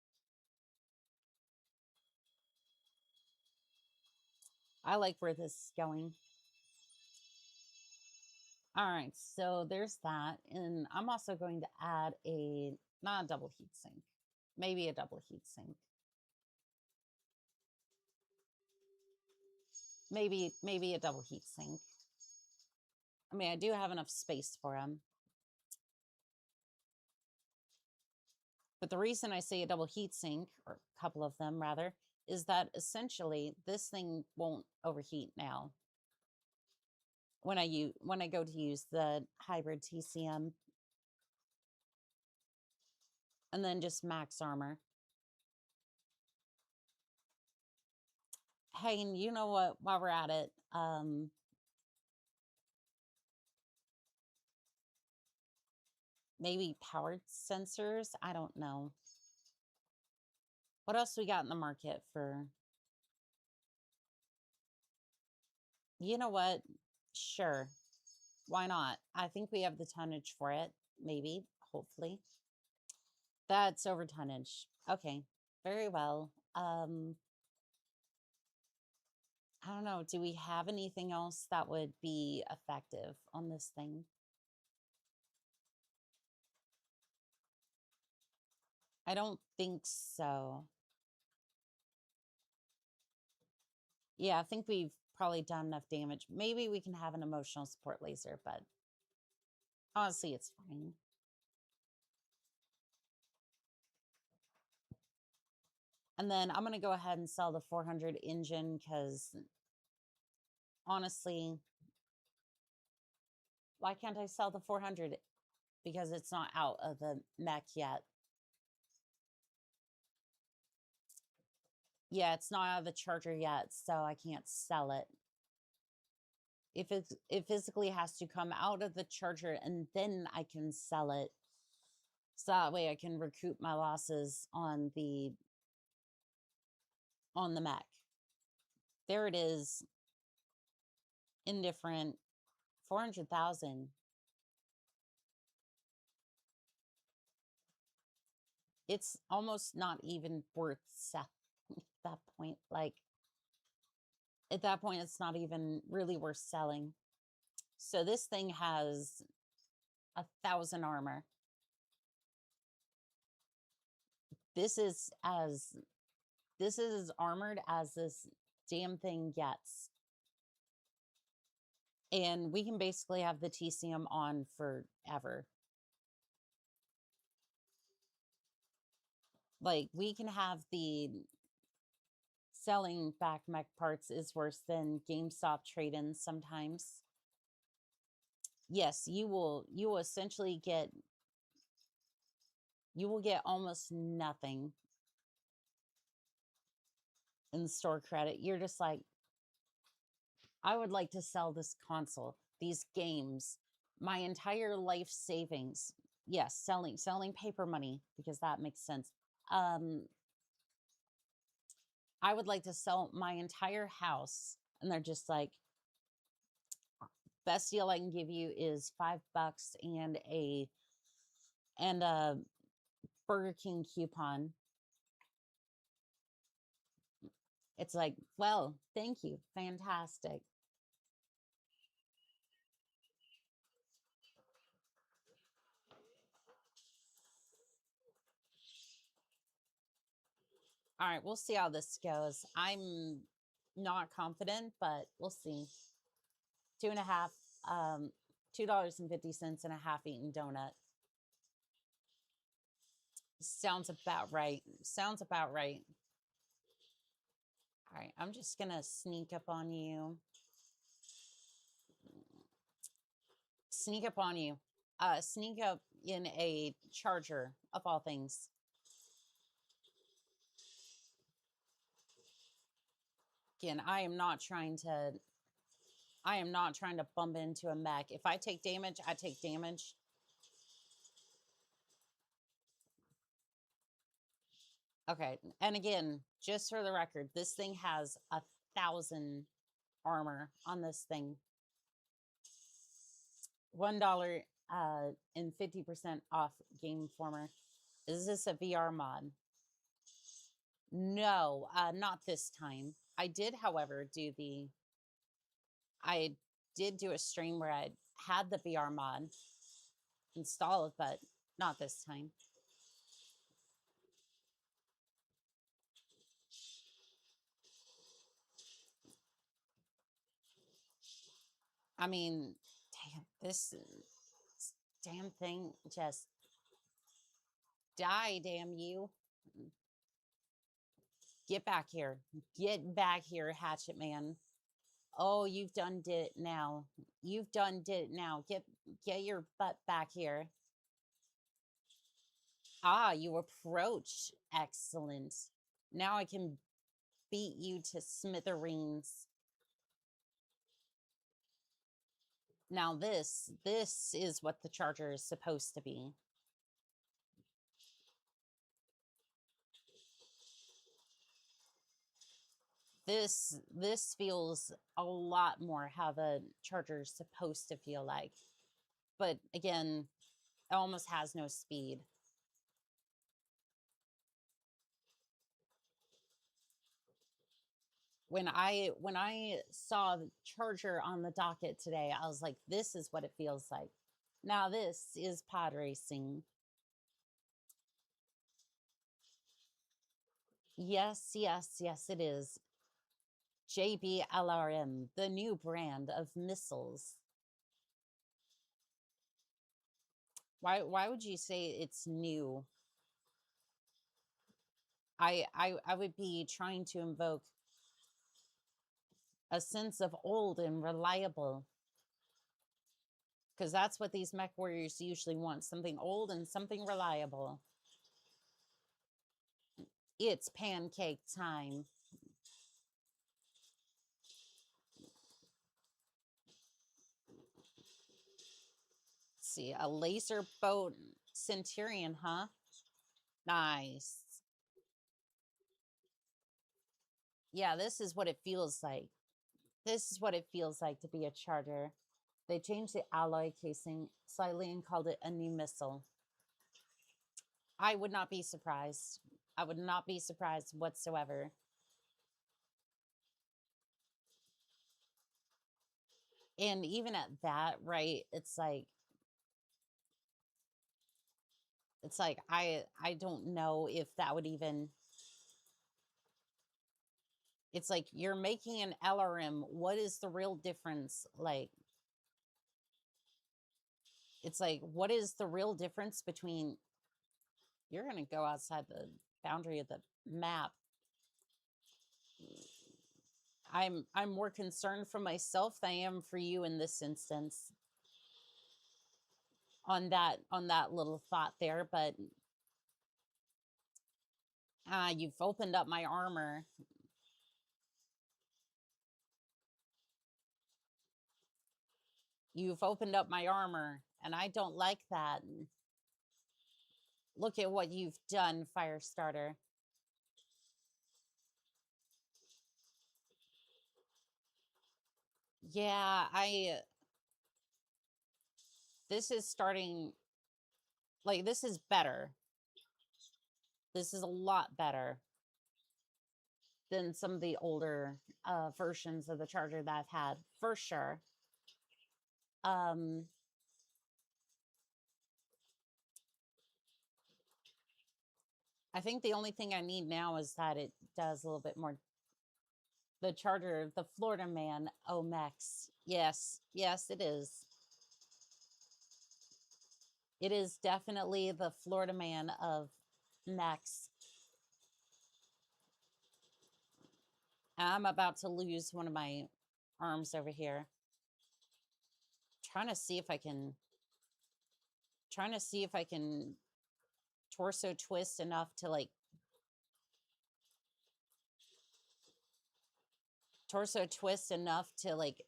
I like where this is going. All right, so there's that. And I'm also going to add not a double heat sink, maybe a double heat sink. Maybe a double heat sink. I mean, I do have enough space for them. But the reason I say a double heat sink, or a couple of them rather, is that essentially this thing won't overheat now. When I go to use the hybrid TCM. And then just max armor. Hey, and you know what, while we're at it, maybe powered sensors? I don't know. What else we got in the market for? You know what? Sure. Why not? I think we have the tonnage for it. Maybe. Hopefully. That's over tonnage. Okay. Very well. I don't know. Do we have anything else that would be effective on this thing? I don't think so. Yeah, I think we've probably done enough damage. Maybe we can have an emotional support laser, but honestly, it's fine. And then I'm going to go ahead and sell the 400 engine because honestly, why can't I sell the 400? Because it's not out of the mech yet. Yeah, it's not out of the charger yet, so I can't sell it. It physically has to come out of the charger and then I can sell it. So that way I can recoup my losses on the mech. There it is. Indifferent. 400,000. It's almost not even worth selling at that point. Like, at that point, it's not even really worth selling. So this thing has 1,000 armor. This is as armored as this damn thing gets. And we can basically have the TCM on forever. Like, we can have the selling back mech parts is worse than GameStop trade-ins sometimes. Yes, you will essentially get almost nothing in store credit. You're just like, I would like to sell this console, these games, my entire life savings. Yes, selling paper money because that makes sense. I would like to sell my entire house, and they're just like, best deal I can give you is $5 and a Burger King coupon. It's like, well, thank you, fantastic. All right, we'll see how this goes. I'm not confident, but we'll see. 2.5, $2.50 and a half-eaten donut. Sounds about right. Sounds about right. All right, I'm just gonna sneak up on you. Sneak up on you. Sneak up in a charger, of all things. Again, I am not trying to bump into a mech. If I take damage, I take damage. Okay, and again, just for the record, this thing has 1,000 armor on this thing. $1 and 50% off Game Informer. Is this a VR mod? No, not this time. I did, however, do a stream where I had the VR mod installed, but not this time. I mean, damn, this damn thing just die, damn you. Get back here. Get back here, Hatchet Man. Oh, you've done did it now. You've done did it now. Get your butt back here. Ah, you approach. Excellent. Now I can beat you to smithereens. Now this is what the charger is supposed to be. This feels a lot more how the charger is supposed to feel like. But again, it almost has no speed. When I saw the charger on the docket today, I was like, this is what it feels like. Now this is pod racing. Yes, yes, yes, it is. JBLRM, the new brand of missiles. Why would you say it's new? I would be trying to invoke a sense of old and reliable, because that's what these mech warriors usually want, something old and something reliable. It's pancake time. Let's see, a laser boat Centurion, huh? Nice. Yeah, this is what it feels like. This is what it feels like to be a charter. They changed the alloy casing slightly and called it a new missile. I would not be surprised. I would not be surprised whatsoever. And even at that, right, it's like I don't know if that would even, it's like you're making an LRM. What is the real difference? Like, it's like, what is the real difference between, you're going to go outside the boundary of the map. I'm more concerned for myself than I am for you in this instance. On that little thought there, but you've opened up my armor. You've opened up my armor, and I don't like that. Look at what you've done, Firestarter. Yeah, this is starting, like, this is better. This is a lot better than some of the older versions of the Charger that I've had, for sure. I think the only thing I need now is that it does a little bit more. The Charger, the Florida Man, Omex. Yes, yes, it is. It is definitely the Florida Man of mechs. I'm about to lose one of my arms over here. Trying to see if I can torso twist enough to like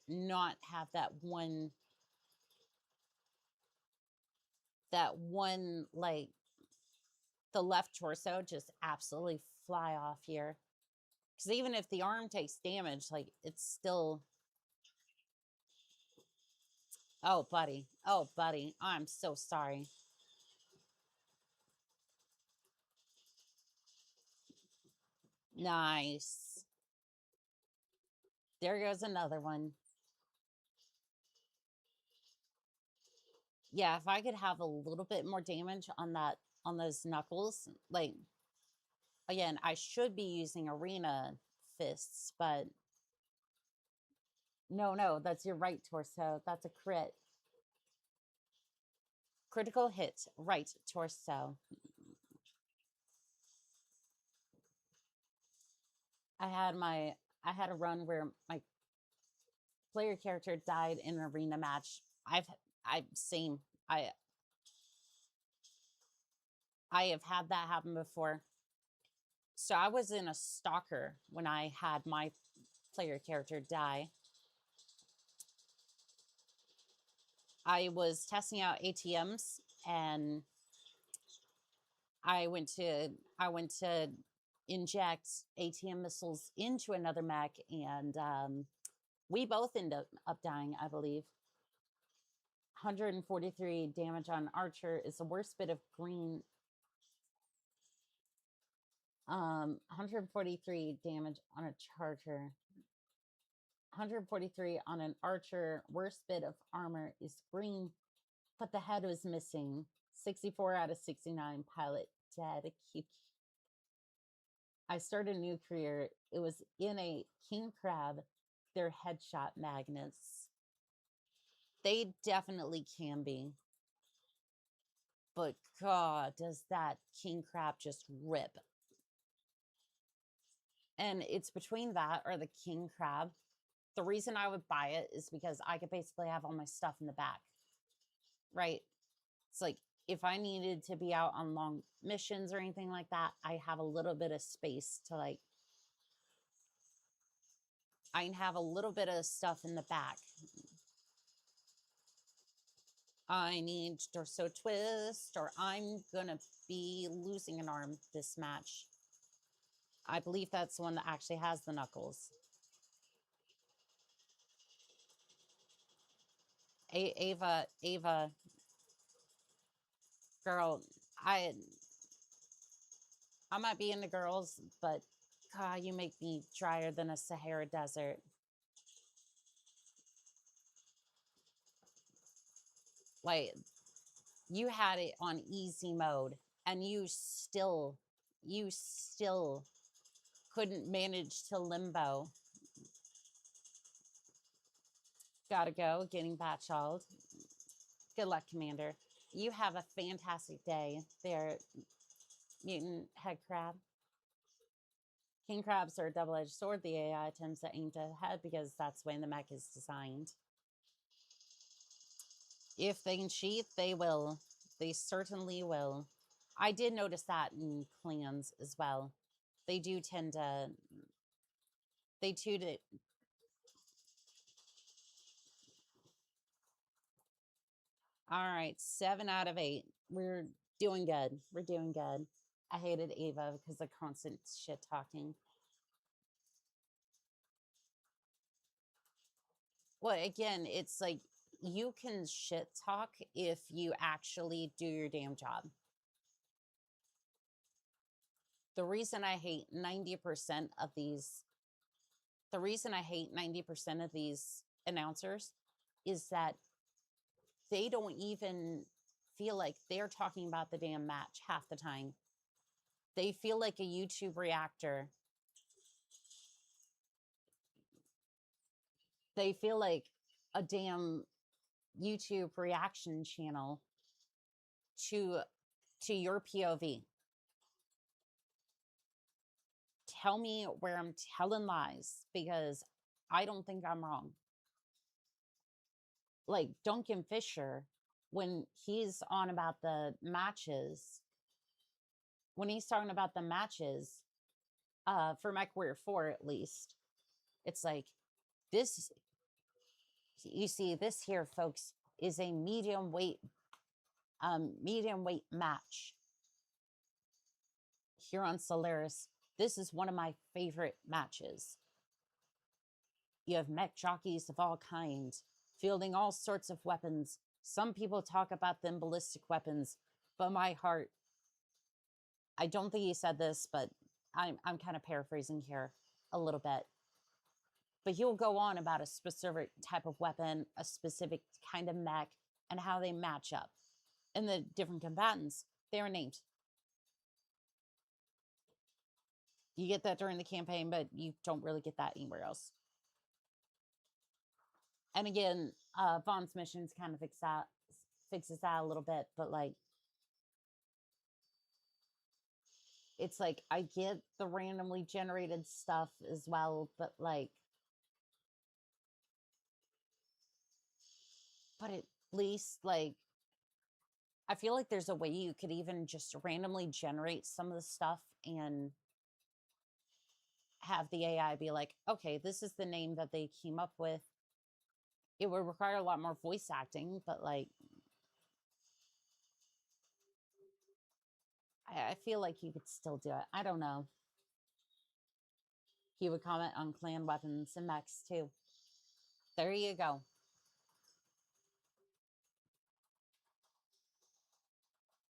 not have that one like the left torso just absolutely fly off here. Because even if the arm takes damage, like, it's still... Oh, buddy. Oh, buddy. I'm so sorry. Nice. There goes another one. Yeah, if I could have a little bit more damage on those knuckles, like, again, I should be using arena fists, but no, that's your right torso. That's a crit. Critical hit, right torso. I had a run where my player character died in an arena match. I have had that happen before. So I was in a stalker when I had my player character die. I was testing out ATMs, and I went to inject ATM missiles into another mech, and we both ended up dying, I believe. 143 damage on Archer is the worst bit of green. 143 damage on a Charger. 143 on an Archer. Worst bit of armor is green, but the head was missing. 64 out of 69. Pilot dead. I started a new career. It was in a king crab. They're headshot magnets. They definitely can be. But God, does that king crab just rip. And it's between that or the king crab. The reason I would buy it is because I could basically have all my stuff in the back. Right? It's like if I needed to be out on long missions or anything like that, I have a little bit of space to like, I can have a little bit of stuff in the back. I need torso twist or I'm gonna be losing an arm this match. I believe that's the one that actually has the knuckles. Ava, girl, I might be into girls, but God, you make me drier than a Sahara desert. Like, you had it on easy mode, and you still couldn't manage to limbo. Gotta go, getting batchalled. Good luck, Commander. You have a fantastic day there, mutant head crab. King crabs are a double-edged sword. The AI tends to aim to head because that's the way the mech is designed. If they can cheat, they will. They certainly will. I did notice that in clans as well. They do tend to... They too do... All right, 7 out of 8. We're doing good. We're doing good. I hated Ava because of constant shit talking. Well, again, it's like you can shit talk if you actually do your damn job. The reason I hate 90% of these, the reason I hate 90% of these announcers is that they don't even feel like they're talking about the damn match half the time. They feel like a YouTube reactor. They feel like a damn YouTube reaction channel to your POV. Tell me where I'm telling lies because I don't think I'm wrong. Like Duncan Fisher, when he's on about the matches, when he's talking about the matches, for Mechwarrior 4 at least, it's like this, you see, this here, folks, is a medium weight match here on Solaris. This is one of my favorite matches. You have mech jockeys of all kinds, fielding all sorts of weapons. Some people talk about them ballistic weapons, but my heart, I don't think he said this, but I'm kind of paraphrasing here a little bit. But he'll go on about a specific type of weapon, a specific kind of mech, and how they match up. And the different combatants, they are named. You get that during the campaign, but you don't really get that anywhere else. And again, Vaughn's missions kind of fixes that a little bit, but like, it's like, I get the randomly generated stuff as well, but like, but at least like, I feel like there's a way you could even just randomly generate some of the stuff and have the AI be like, okay, this is the name that they came up with. It would require a lot more voice acting, but like, I feel like you could still do it. I don't know. He would comment on clan weapons and mechs too. There you go.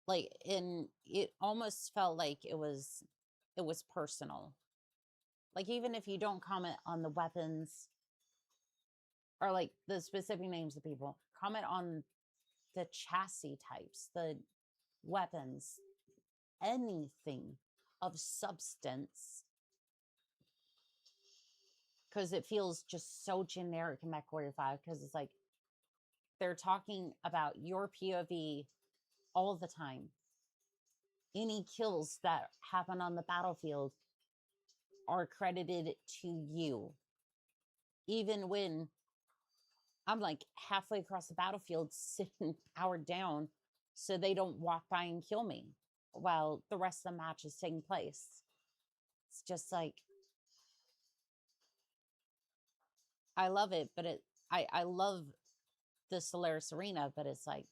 Like, it almost felt like it was personal. Like, even if you don't comment on the weapons or like the specific names of people, comment on the chassis types, the weapons, anything of substance because it feels just so generic in Mechwarrior 5, because it's like they're talking about your POV all the time. Any kills that happen on the battlefield are credited to you. Even when I'm like halfway across the battlefield, sitting powered down so they don't walk by and kill me while the rest of the match is taking place. It's just like, I love it, but I love the Solaris arena, but it's like,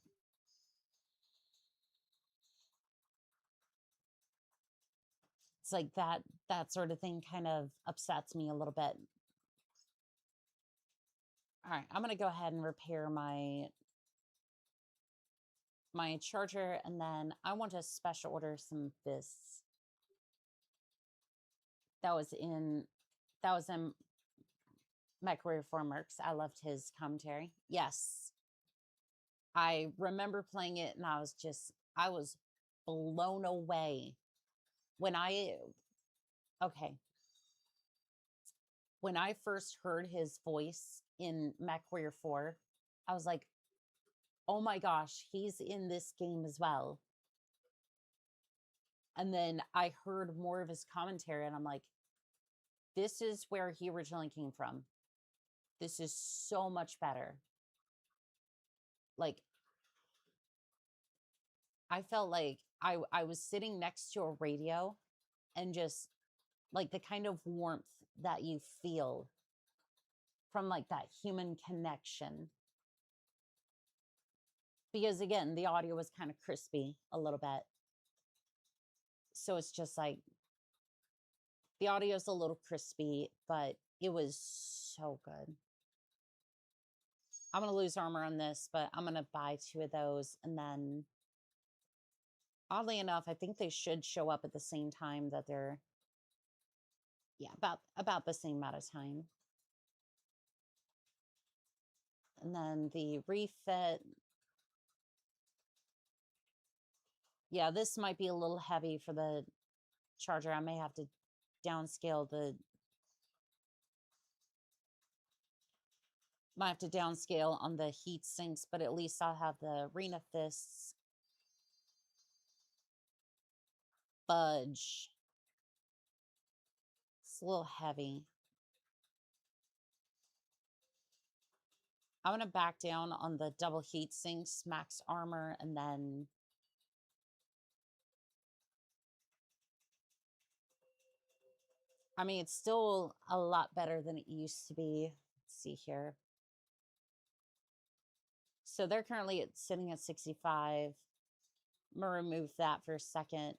that sort of thing kind of upsets me a little bit. All right, I'm gonna go ahead and repair my charger, and then I want to special order some fists. That was in Mechwarrior 4 Mercs. I loved his commentary. Yes. I remember playing it and I was blown away when I first heard his voice in Mechwarrior 4. I was like, oh my gosh, he's in this game as well. And then I heard more of his commentary and I'm like, this is where he originally came from. This is so much better. Like, I felt like I was sitting next to a radio and just like the kind of warmth that you feel from like that human connection. Because again, the audio was kind of crispy a little bit. So it's just like the audio is a little crispy, but it was so good. I'm going to lose armor on this, but I'm going to buy 2 of those. And then oddly enough, I think they should show up at the same time that they're, yeah, about the same amount of time. And then the refit. Yeah, this might be a little heavy for the charger. I may have to downscale on the heat sinks, but at least I'll have the arena fists. Fudge. It's a little heavy. I'm going to back down on the double heat sinks, max armor, and then I mean, it's still a lot better than it used to be. Let's see here. So they're currently sitting at 65. I'm going to remove that for a second.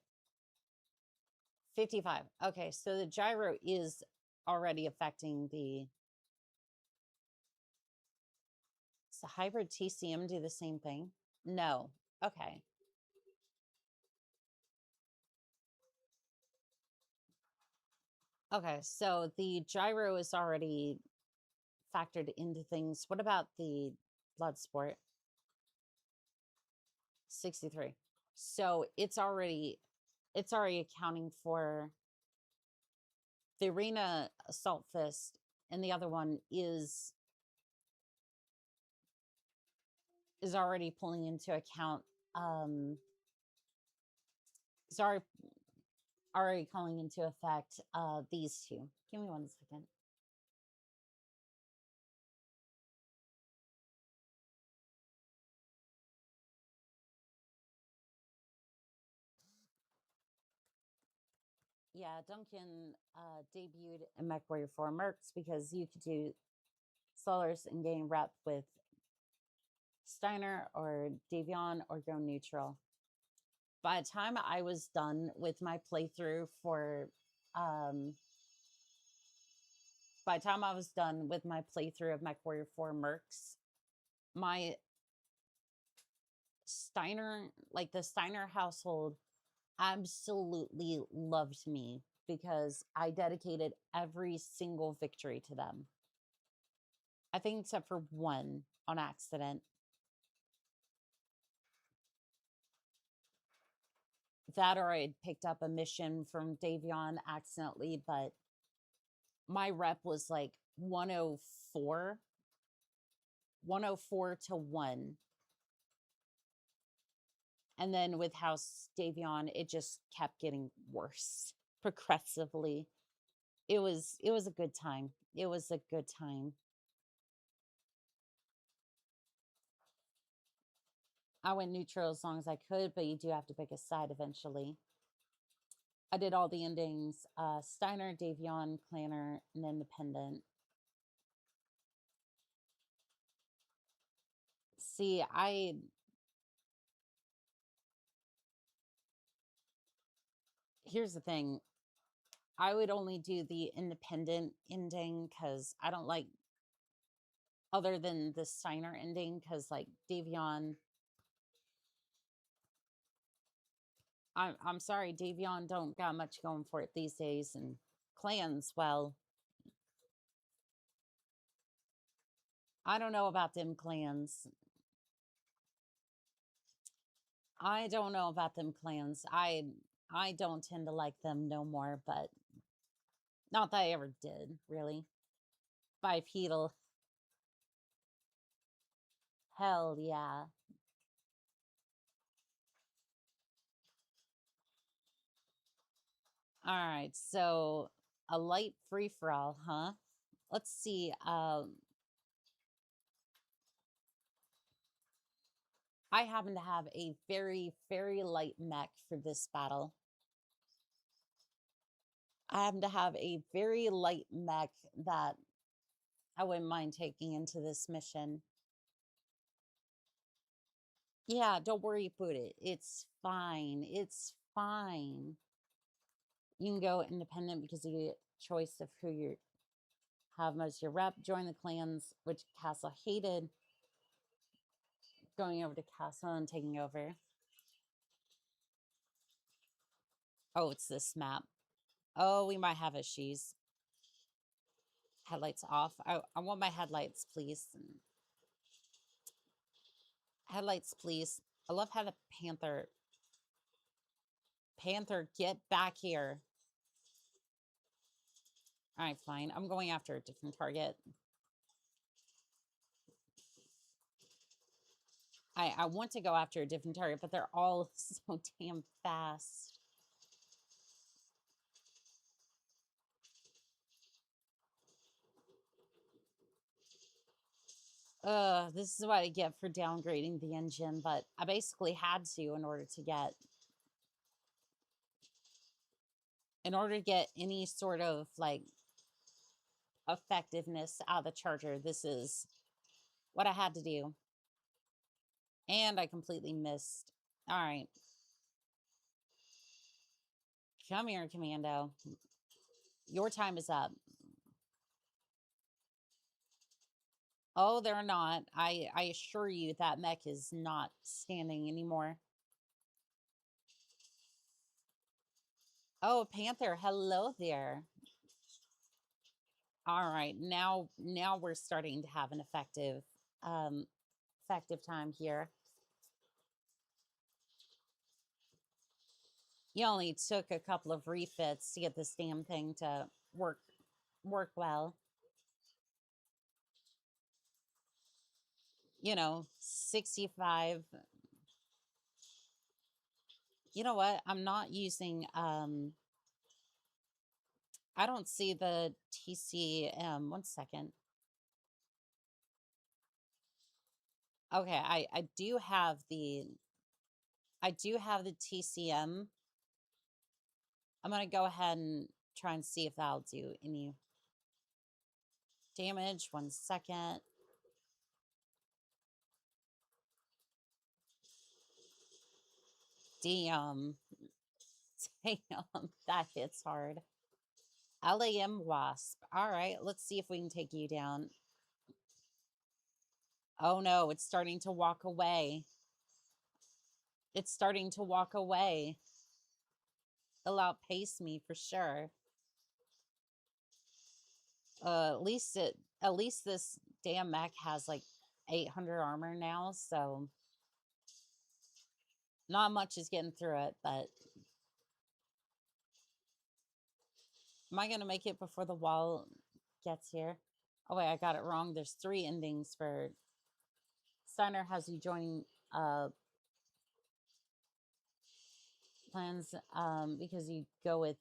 55. Okay, so the gyro is already affecting the... Does the hybrid TCM do the same thing? No. Okay. Okay, so the gyro is already factored into things. What about the blood sport? 63. So it's already accounting for the arena assault fist, and the other one is already pulling into account is already calling into effect these 2. Give me 1 second. Yeah, Duncan debuted in Mechwarrior 4 Mercs because you could do Solaris and gain rep with Steiner or Davion or go neutral. By the time I was done with my playthrough for by the time I was done with my playthrough of Mechwarrior 4 Mercs, my Steiner, like the Steiner household, absolutely loved me because I dedicated every single victory to them. I think except for one on accident. That or I had picked up a mission from Davion accidentally, but my rep was like 104. 104 to 1. And then with House Davion, it just kept getting worse progressively. It was a good time. It was a good time. I went neutral as long as I could, but you do have to pick a side eventually. I did all the endings, Steiner, Davion, Clanner, and Independent. See, here's the thing. I would only do the Independent ending because I don't like, other than the Steiner ending, because like Davion, I'm sorry, Davion don't got much going for it these days, and clans, well, I don't know about them clans. I don't know about them clans. I don't tend to like them no more, but not that I ever did, really. Bipedal. Hell yeah. All right, so a light free-for-all, huh? Let's see. I happen to have a very, very light mech for this battle. I happen to have a very light mech that I wouldn't mind taking into this mission. Yeah, don't worry about it. It's fine. It's fine. You can go independent because you get choice of who you have most your rep. Join the clans, which Castle hated. Going over to Castle and taking over. Oh, it's this map. Oh, we might have issues. Headlights off. I want my headlights, please. Headlights, please. I love how the Panther... Panther, get back here. All right, fine. I'm going after a different target. I want to go after a different target, but they're all so damn fast. This is what I get for downgrading the engine, but I basically had to in order to get any sort of like effectiveness out of the charger. This is what I had to do. And I completely missed. All right. Come here, Commando. Your time is up. Oh, they're not. I assure you that mech is not standing anymore. Oh, Panther, hello there. All right, now we're starting to have an effective time here. You only took a couple of refits to get this damn thing to work well. You know, 65. You know what? I'm not using I don't see the TCM. 1 second. Okay, I do have the TCM. I'm gonna go ahead and try and see if that'll do any damage. 1 second. Damn. Damn, that hits hard. LAM Wasp. All right, let's see if we can take you down. Oh no, it's starting to walk away. It's starting to walk away. It'll outpace me for sure. At least this damn mech has like 800 armor now, so not much is getting through it, but am I gonna make it before the wall gets here? Oh wait, I got it wrong. There's 3 endings for Steiner has you joining plans because you go with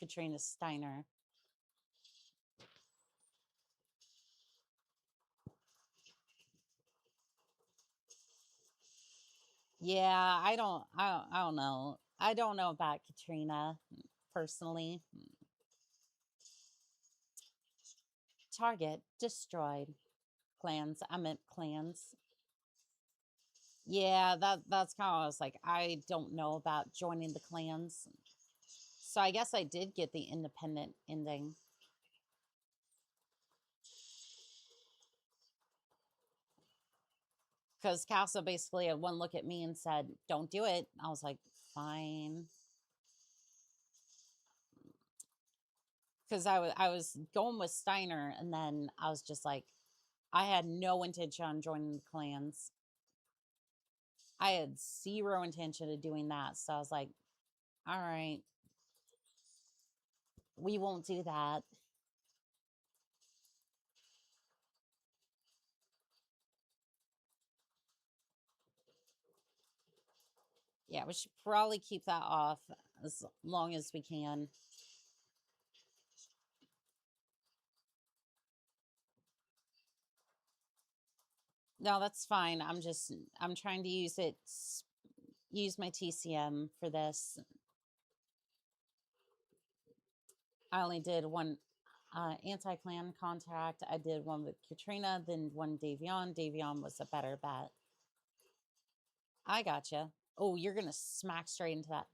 Katrina Steiner. Yeah, I don't know. I don't know about Katrina personally. Target destroyed. Clans. I meant clans. Yeah, that's kind of I was like, I don't know about joining the clans. So I guess I did get the independent ending. Because Casa basically had one look at me and said, don't do it. I was like, fine. Because I was going with Steiner, and then I was just like, I had no intention on joining the clans. I had 0 intention of doing that. So I was like, all right, we won't do that. Yeah, we should probably keep that off as long as we can. No, that's fine. I'm trying to use my TCM for this. I only did one anti-clan contact. I did one with Katrina, then one Davion. Davion was a better bet. I gotcha. Oh, you're gonna smack straight into that.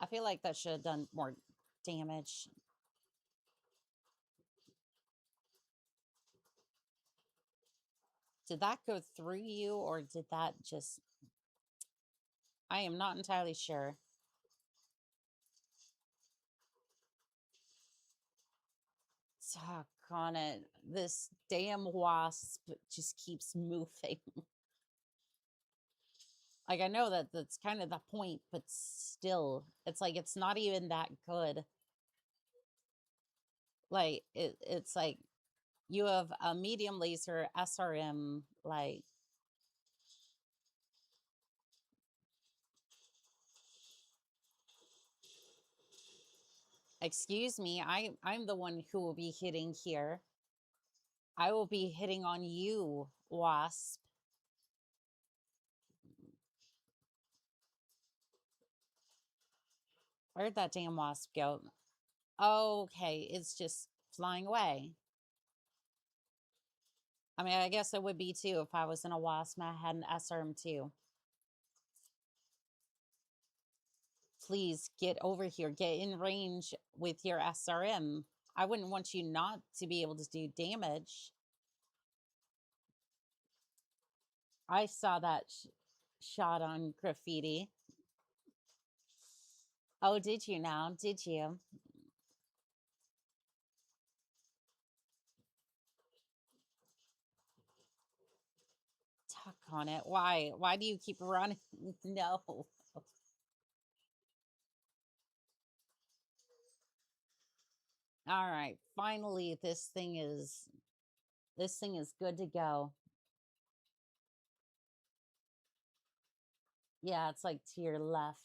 I feel like that should have done more damage. Did that go through you, or did that just... I am not entirely sure. Doggone it. This damn wasp just keeps moving. Like, I know that that's kind of the point, but still, it's like, it's not even that good. Like, it's like, you have a medium laser SRM, like... Excuse me, I'm the one who will be hitting here. I will be hitting on you, wasp. Where'd that damn wasp go? Okay, it's just flying away. I mean, I guess it would be too if I was in a wasp and I had an SRM too. Please get over here. Get in range with your SRM. I wouldn't want you not to be able to do damage. I saw that shot on graffiti. Oh, did you now? Did you? Tuck on it. Why? Why do you keep running? No. All right. Finally, this thing is good to go. Yeah, it's like to your left.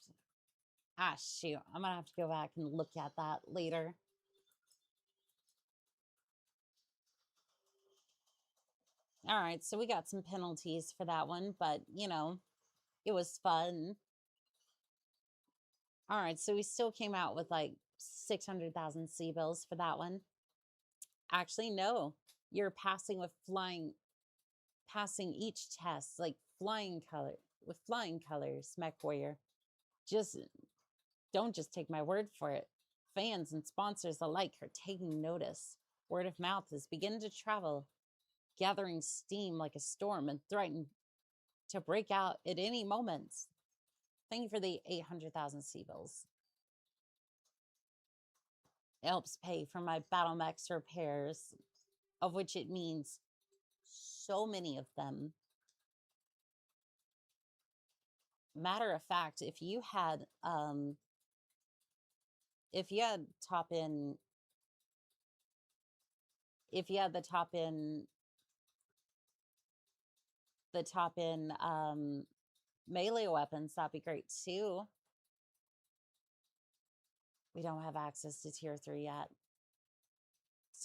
Ah, shoot. I'm gonna have to go back and look at that later. All right, so we got some penalties for that one, but you know, it was fun. All right, so we still came out with like 600,000 sea bills for that one. Actually, no, you're passing with passing each test, like flying colors, Mechwarrior. Just don't just take my word for it. Fans and sponsors alike are taking notice. Word of mouth is beginning to travel, gathering steam like a storm and threatening to break out at any moment. Thank you for the 800,000 sea bills. It helps pay for my battle mechs repairs, of which it means so many of them. Matter of fact, if you had top in if you had the top in melee weapons, that'd be great too. We don't have access to tier 3 yet.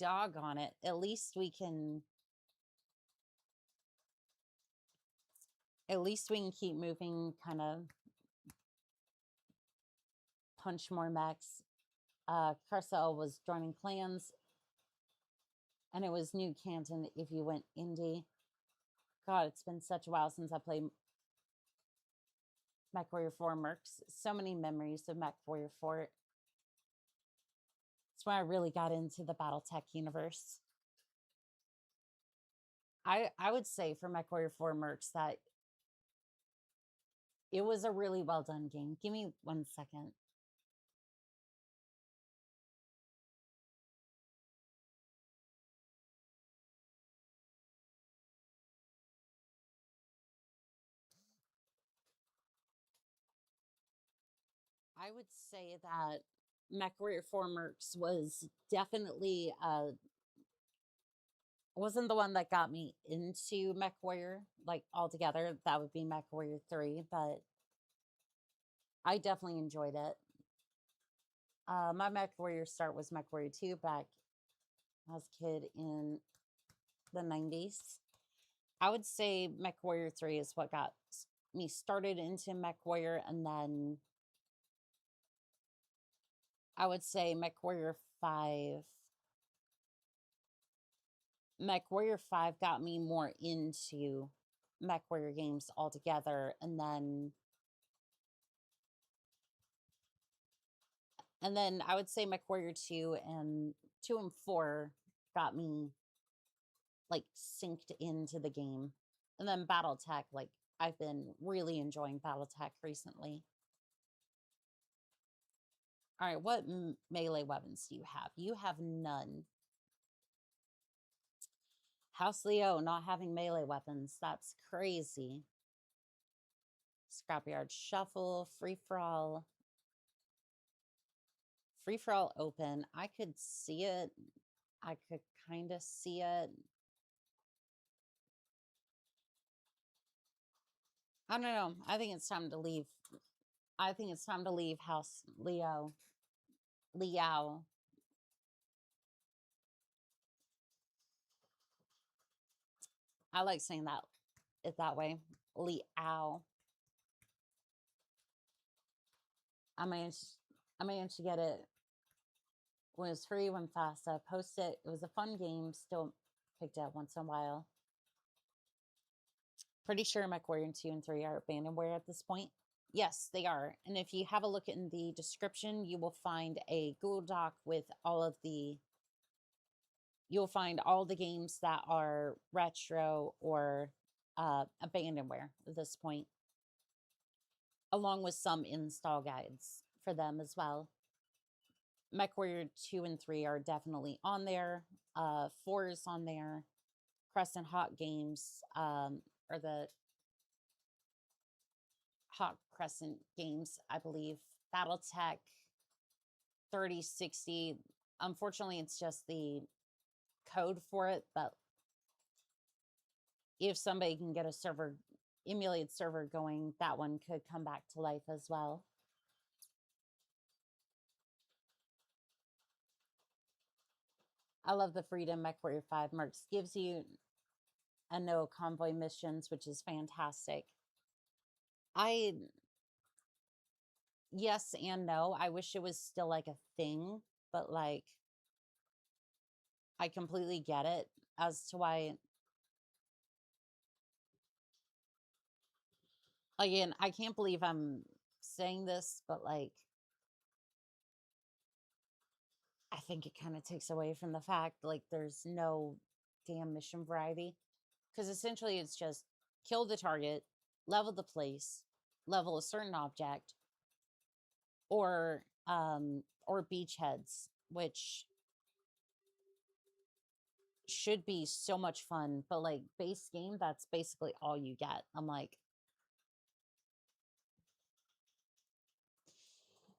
Doggone it. At least we can keep moving, kind of punch more mechs. Carcel was joining clans, and it was New Canton if you went indie. God, it's been such a while since I played Mechwarrior 4 Mercs. So many memories of Mechwarrior 4. That's when I really got into the Battletech universe. I would say for Mechwarrior 4 Mercs that it was a really well done game. Give me 1 second. I would say that Mechwarrior 4 Mercs was definitely wasn't the one that got me into Mechwarrior, like altogether. That would be Mechwarrior 3, but I definitely enjoyed it. My Mechwarrior start was Mechwarrior 2 back as a kid in the 90s. I would say Mechwarrior 3 is what got me started into Mechwarrior, and then I would say Mechwarrior 5. Mechwarrior 5 got me more into Mechwarrior games altogether, and then I would say Mechwarrior 2 and 4 got me like synced into the game. And then Battletech, like I've been really enjoying Battletech recently. All right, what melee weapons do you have? You have none. House Leo not having melee weapons. That's crazy. Scrapyard Shuffle, Free For All. Free For All open. I could see it. I could kind of see it. I don't know. I think it's time to leave. I think it's time to leave House Leo. Liao. I like saying it that way. Liao. I managed to get it when it was free, when fast. I posted it. It was a fun game. Still picked up once in a while. Pretty sure Mechwarrior 2 and 3 are abandonware at this point. Yes, they are. And if you have a look in the description, you will find a Google Doc with you'll find all the games that are retro or abandonware at this point, along with some install guides for them as well. Mechwarrior 2 and 3 are definitely on there. 4 is on there. Crescent Hawk games, or the Hawk Crescent games, I believe. Battletech 3060. Unfortunately, it's just the code for it, but if somebody can get a emulated server going, that one could come back to life as well. I love the Freedom Mechwarrior 5 Mercs. Gives you a no convoy missions, which is fantastic. Yes and no. I wish it was still like a thing, but like I completely get it as to why. Again, I can't believe I'm saying this, but like I think it kind of takes away from the fact like there's no damn mission variety, because essentially it's just kill the target, level the place, level a certain object, or beachheads, which should be so much fun, but like base game, that's basically all you get. I'm like,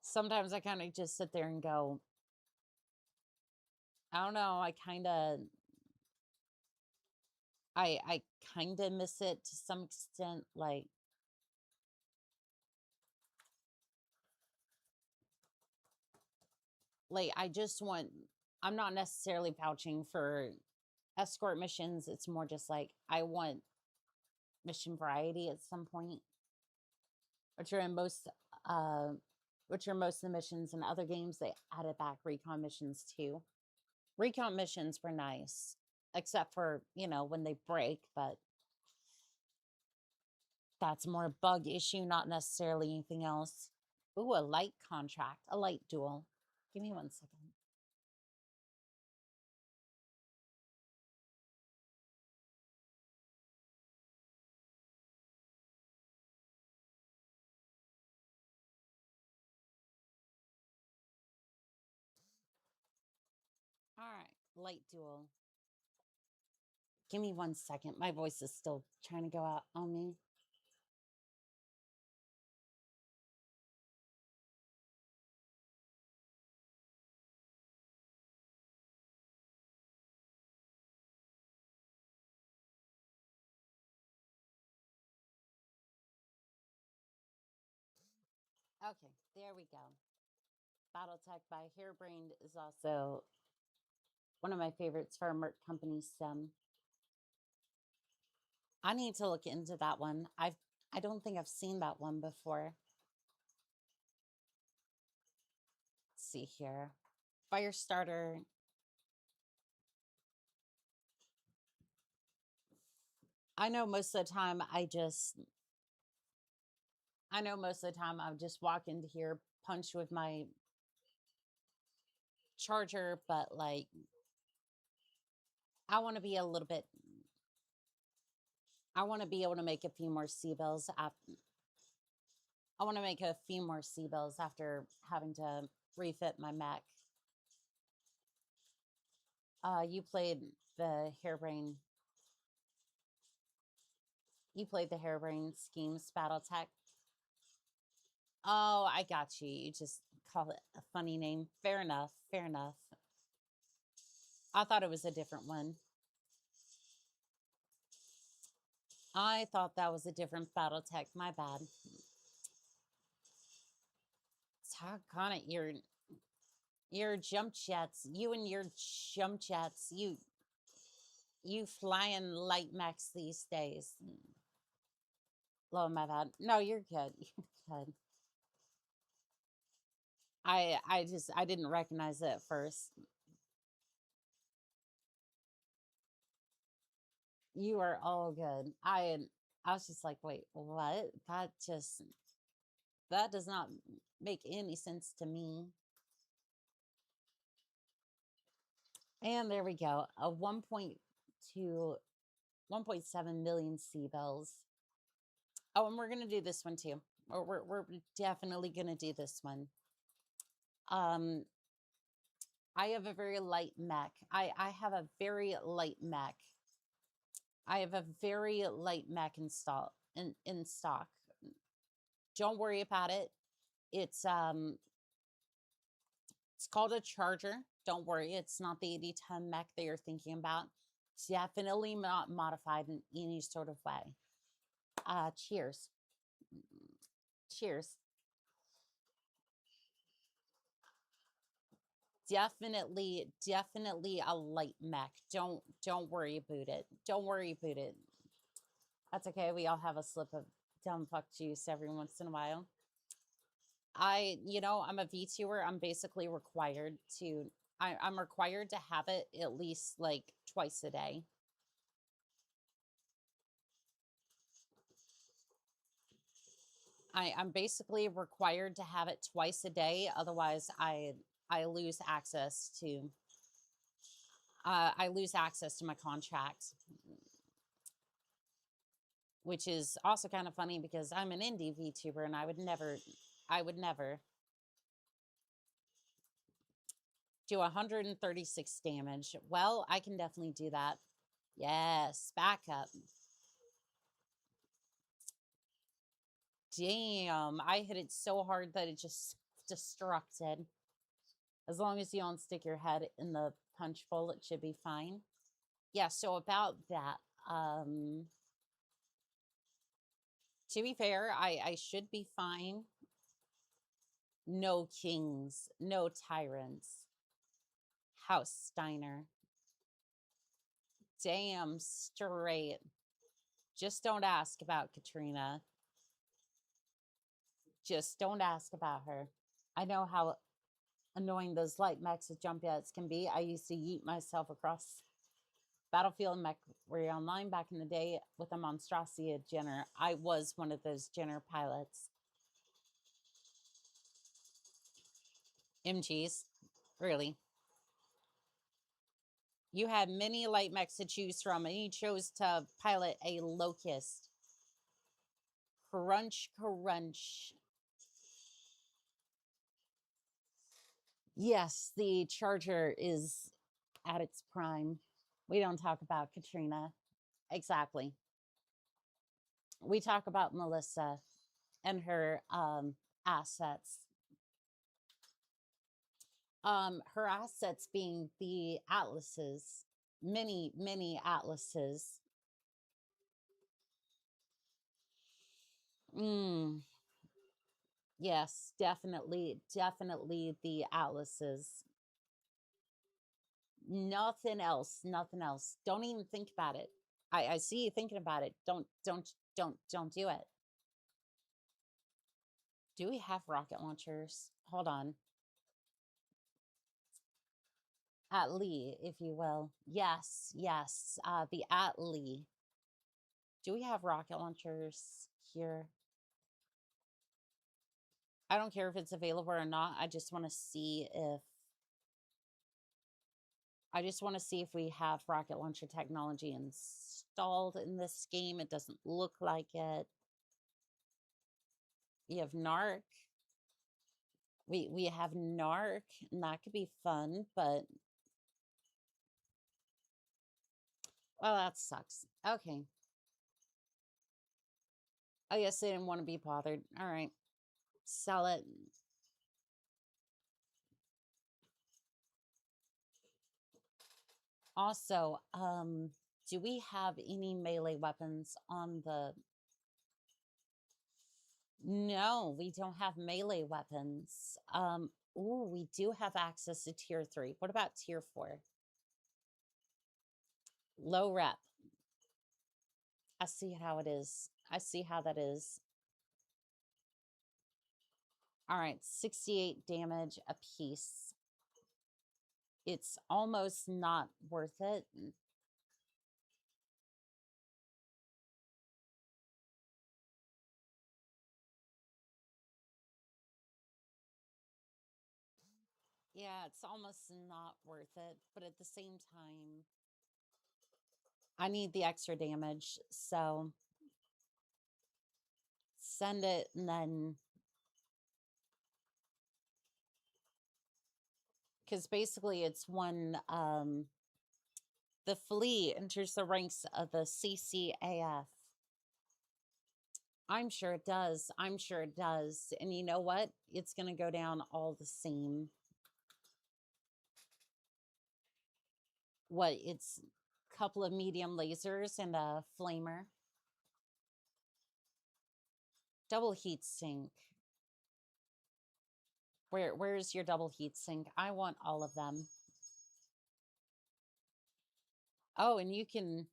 sometimes I kind of just sit there and go, I don't know, I kind of I kind of miss it to some extent. Like I just want. I'm not necessarily vouching for escort missions. It's more just like I want mission variety at some point, which are in most which are most of the missions in other games. They added back recon missions too. Recon missions were nice, except for, you know, when they break, but that's more a bug issue, not necessarily anything else. Ooh, a light contract, a light duel. Give me 1 second. All right, light duel. Give me 1 second. My voice is still trying to go out on me. Okay, there we go. Battletech by Hairbrained is also one of my favorites for a Merc Company sim. I need to look into that one. I don't think I've seen that one before. Let's see here. Firestarter. I know most of the time I know most of the time I'll just walk into here, punch with my charger, but like I want to be a little bit I want to be able to make a few more C-bills after I want to make a few more C-bills after having to refit my mech. You played the Hairbrain Schemes Battletech. Oh, I got you. You just call it a funny name. Fair enough. Fair enough. I thought it was a different one. I thought that was a different Battletech. My bad. Doggone it, your jump jets. You and your jump jets. You flying light mechs these days. Oh, my bad. No, you're good. You're good. I didn't recognize it at first. You are all good. I was just like, wait, what? That does not make any sense to me. And there we go. A 1.7 million C-bills. Oh, and we're gonna do this one too. We're definitely gonna do this one. I have a very light mech. I have a very light mech. I have a very light mech in stock. Don't worry about it. It's called a charger. Don't worry, it's not the 80-ton mech that you're thinking about. It's definitely not modified in any sort of way. Cheers. Cheers. Definitely a light mech. Don't worry about it. Don't worry about it. That's okay. We all have a slip of dumb fuck juice every once in a while. I'm a VTuber. I'm basically required to I'm required to have it at least like twice a day. I'm basically required to have it twice a day. Otherwise, I lose access to my contract, which is also kind of funny because I'm an indie VTuber and I would never do 136 damage. Well, I can definitely do that. Yes, backup. Damn, I hit it so hard that it just destructed. As long as you don't stick your head in the punch bowl, it should be fine. Yeah, so about that, To be fair, I should be fine. No kings, no tyrants. House Steiner. Damn straight. Just don't ask about Katrina. Just don't ask about her. I know how annoying those light mechs with jump jets can be. I used to yeet myself across Battlefield and Mechwarrior Online back in the day with a monstrosity of Jenner. I was one of those Jenner pilots. MGs, really. You had many light mechs to choose from, and you chose to pilot a Locust. Crunch, crunch. Yes, the Charger is at its prime. We don't talk about Katrina. Exactly. We talk about Melissa and her assets. Her assets being the atlases, many atlases. Yes, definitely the atlases. Nothing else, nothing else. Don't even think about it. I see you thinking about it. Don't do it. Do we have rocket launchers? Hold on. Atlee, if you will. Yes, yes. The Atlee. Do we have rocket launchers here? I don't care if it's available or not. I just want to see if we have rocket launcher technology installed in this game. It doesn't look like it. We have NARC. We have NARC, and that could be fun, but well, that sucks. Okay. Oh yes, they didn't want to be bothered. All right. Sell it. Also, do we have any melee weapons on the... No, we don't have melee weapons. Ooh, we do have access to tier 3. What about tier 4? Low rep. I see how it is. I see how that is. All right, 68 damage a piece. It's almost not worth it. Yeah, it's almost not worth it. But at the same time, I need the extra damage. So send it, and then... Because basically it's when the fleet enters the ranks of the CCAF. I'm sure it does. I'm sure it does. And you know what? It's going to go down all the same. What? It's a couple of medium lasers and a flamer. Double heat sink. Where's your double heat sink? I want all of them. Oh, and you can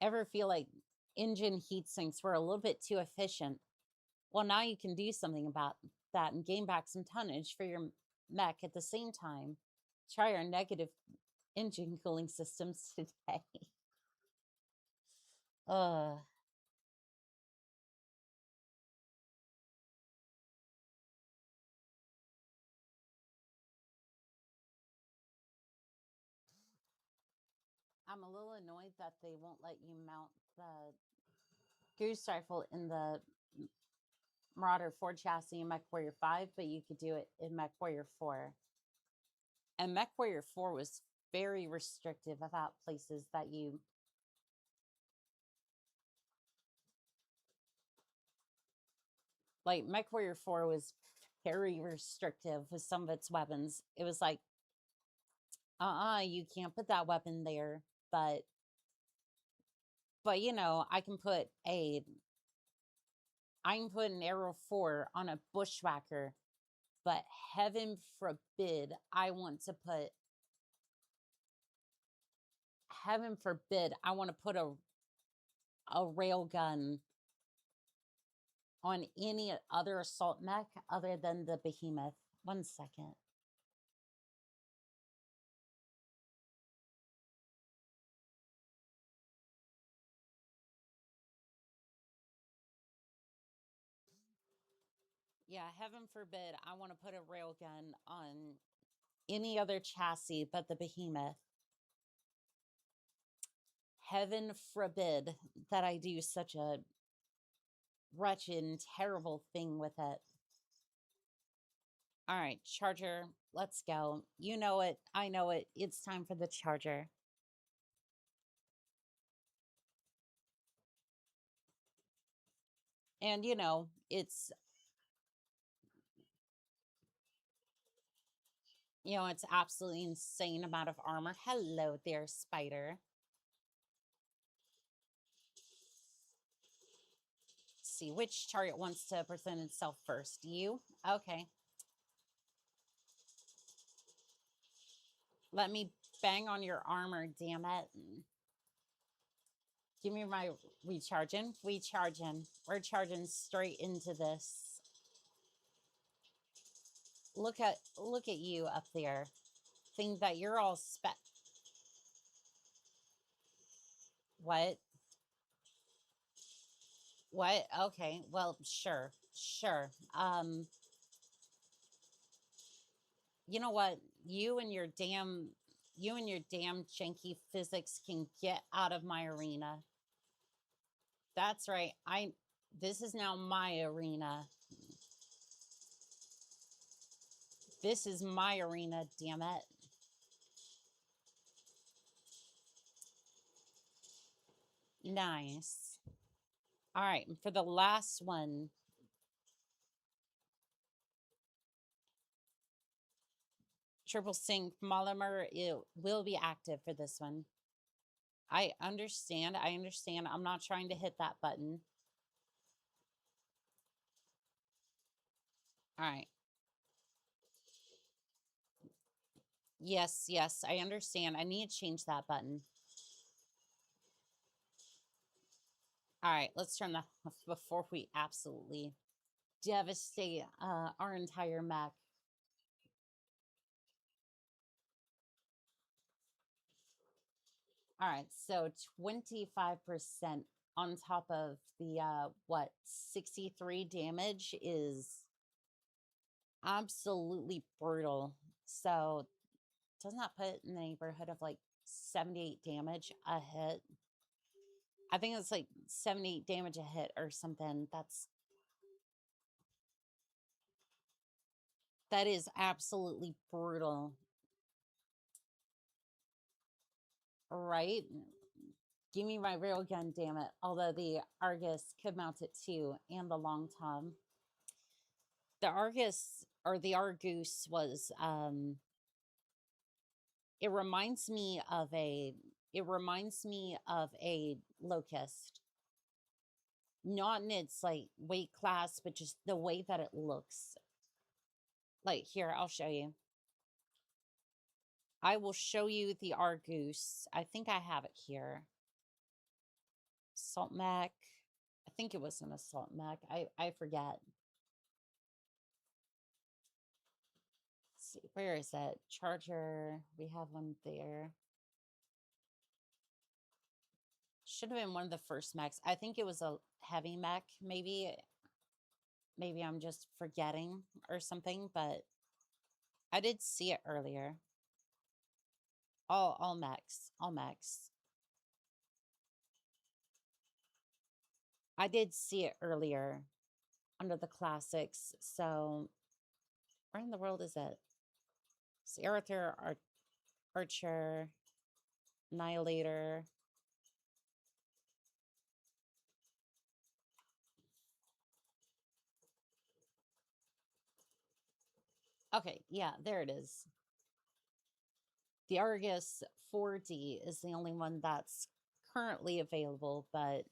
ever feel like engine heat sinks were a little bit too efficient. Well, now you can do something about that and gain back some tonnage for your mech at the same time. Try our negative engine cooling systems today. I'm a little annoyed that they won't let you mount the goose rifle in the Marauder 4 chassis in Mechwarrior 5, but you could do it in Mechwarrior 4. And Mechwarrior 4 was very restrictive about places that you... Like, Mechwarrior 4 was very restrictive with some of its weapons. It was like, you can't put that weapon there, but But you know, I can put an arrow 4 on a bushwhacker, but heaven forbid I want to put a railgun on any other assault mech other than the behemoth. 1 second. Yeah, heaven forbid I want to put a railgun on any other chassis but the behemoth. Heaven forbid that I do such a wretched and terrible thing with it. All right, charger, let's go. You know it. I know it. It's time for the charger. And you know, it's absolutely insane amount of armor. Hello there, spider. Let's see, which target wants to present itself first? You? Okay. Let me bang on your armor, damn it. Give me my recharging. We're charging straight into this. Look at you up there. Think that you're all What? What? Okay. Well, sure. You know what? You and your damn janky physics can get out of my arena. That's right. This is now my arena. This is my arena, damn it. Nice. All right, for the last one. Triple sync polymer, it will be active for this one. I understand. I'm not trying to hit that button. All right. Yes, I understand. I need to change that button. All right, let's turn that off before we absolutely devastate our entire mech. All right, so 25% on top of the, 63 damage is absolutely brutal. So doesn't that put in the neighborhood of like 78 damage a hit? I think it's like 78 damage a hit or something. That is absolutely brutal. Right? Give me my railgun, damn it. Although the Argus could mount it too, and the Long Tom. The Argus, or the Argoose, was it reminds me of a Locust. Not in its like weight class, but just the way that it looks. Like here, I'll show you. I will show you the Argoose. I think I have it here. Assault mech. I think it was an assault mech. I forget. Let's see, where is it? Charger. We have one there. Should have been one of the first mechs. I think it was a heavy mech, maybe. Maybe I'm just forgetting or something, but I did see it earlier. All mechs. I did see it earlier under the classics. So where in the world is it? Arthur, Archer, Annihilator. Okay, yeah, there it is. The Argus 4D is the only one that's currently available, but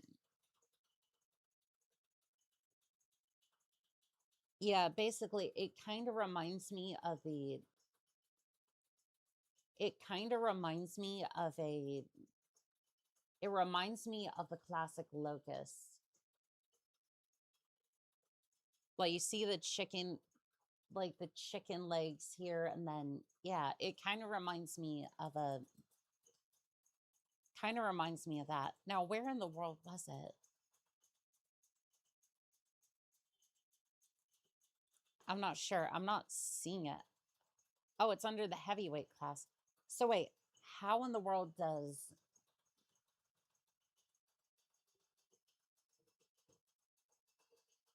yeah, basically it kind of reminds me of the it reminds me of the classic locust. Like you see the chicken, like the chicken legs here, and then yeah, it kind of reminds me of that. Now, where in the world was it? I'm not sure. I'm not seeing it. Oh, it's under the heavyweight class. So wait, how in the world does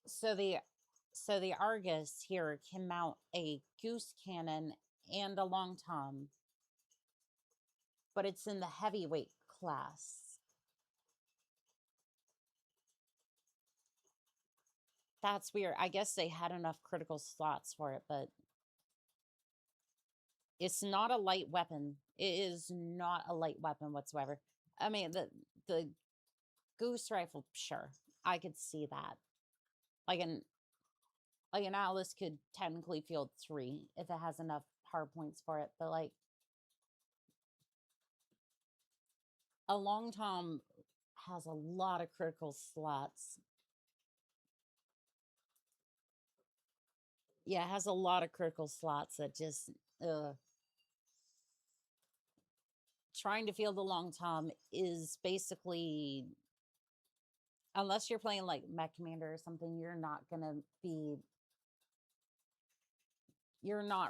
so the Argus here can mount a goose cannon and a long tom, but it's in the heavyweight class. That's weird. I guess they had enough critical slots for it, but it's not a light weapon. It is not a light weapon whatsoever. I mean, the goose rifle, sure, I could see that. Like an Atlas could technically field 3 if it has enough hard points for it, but like a long tom has a lot of critical slots. Yeah, it has a lot of critical slots that just trying to field the long tom is basically, unless you're playing like Mech Commander or something, you're not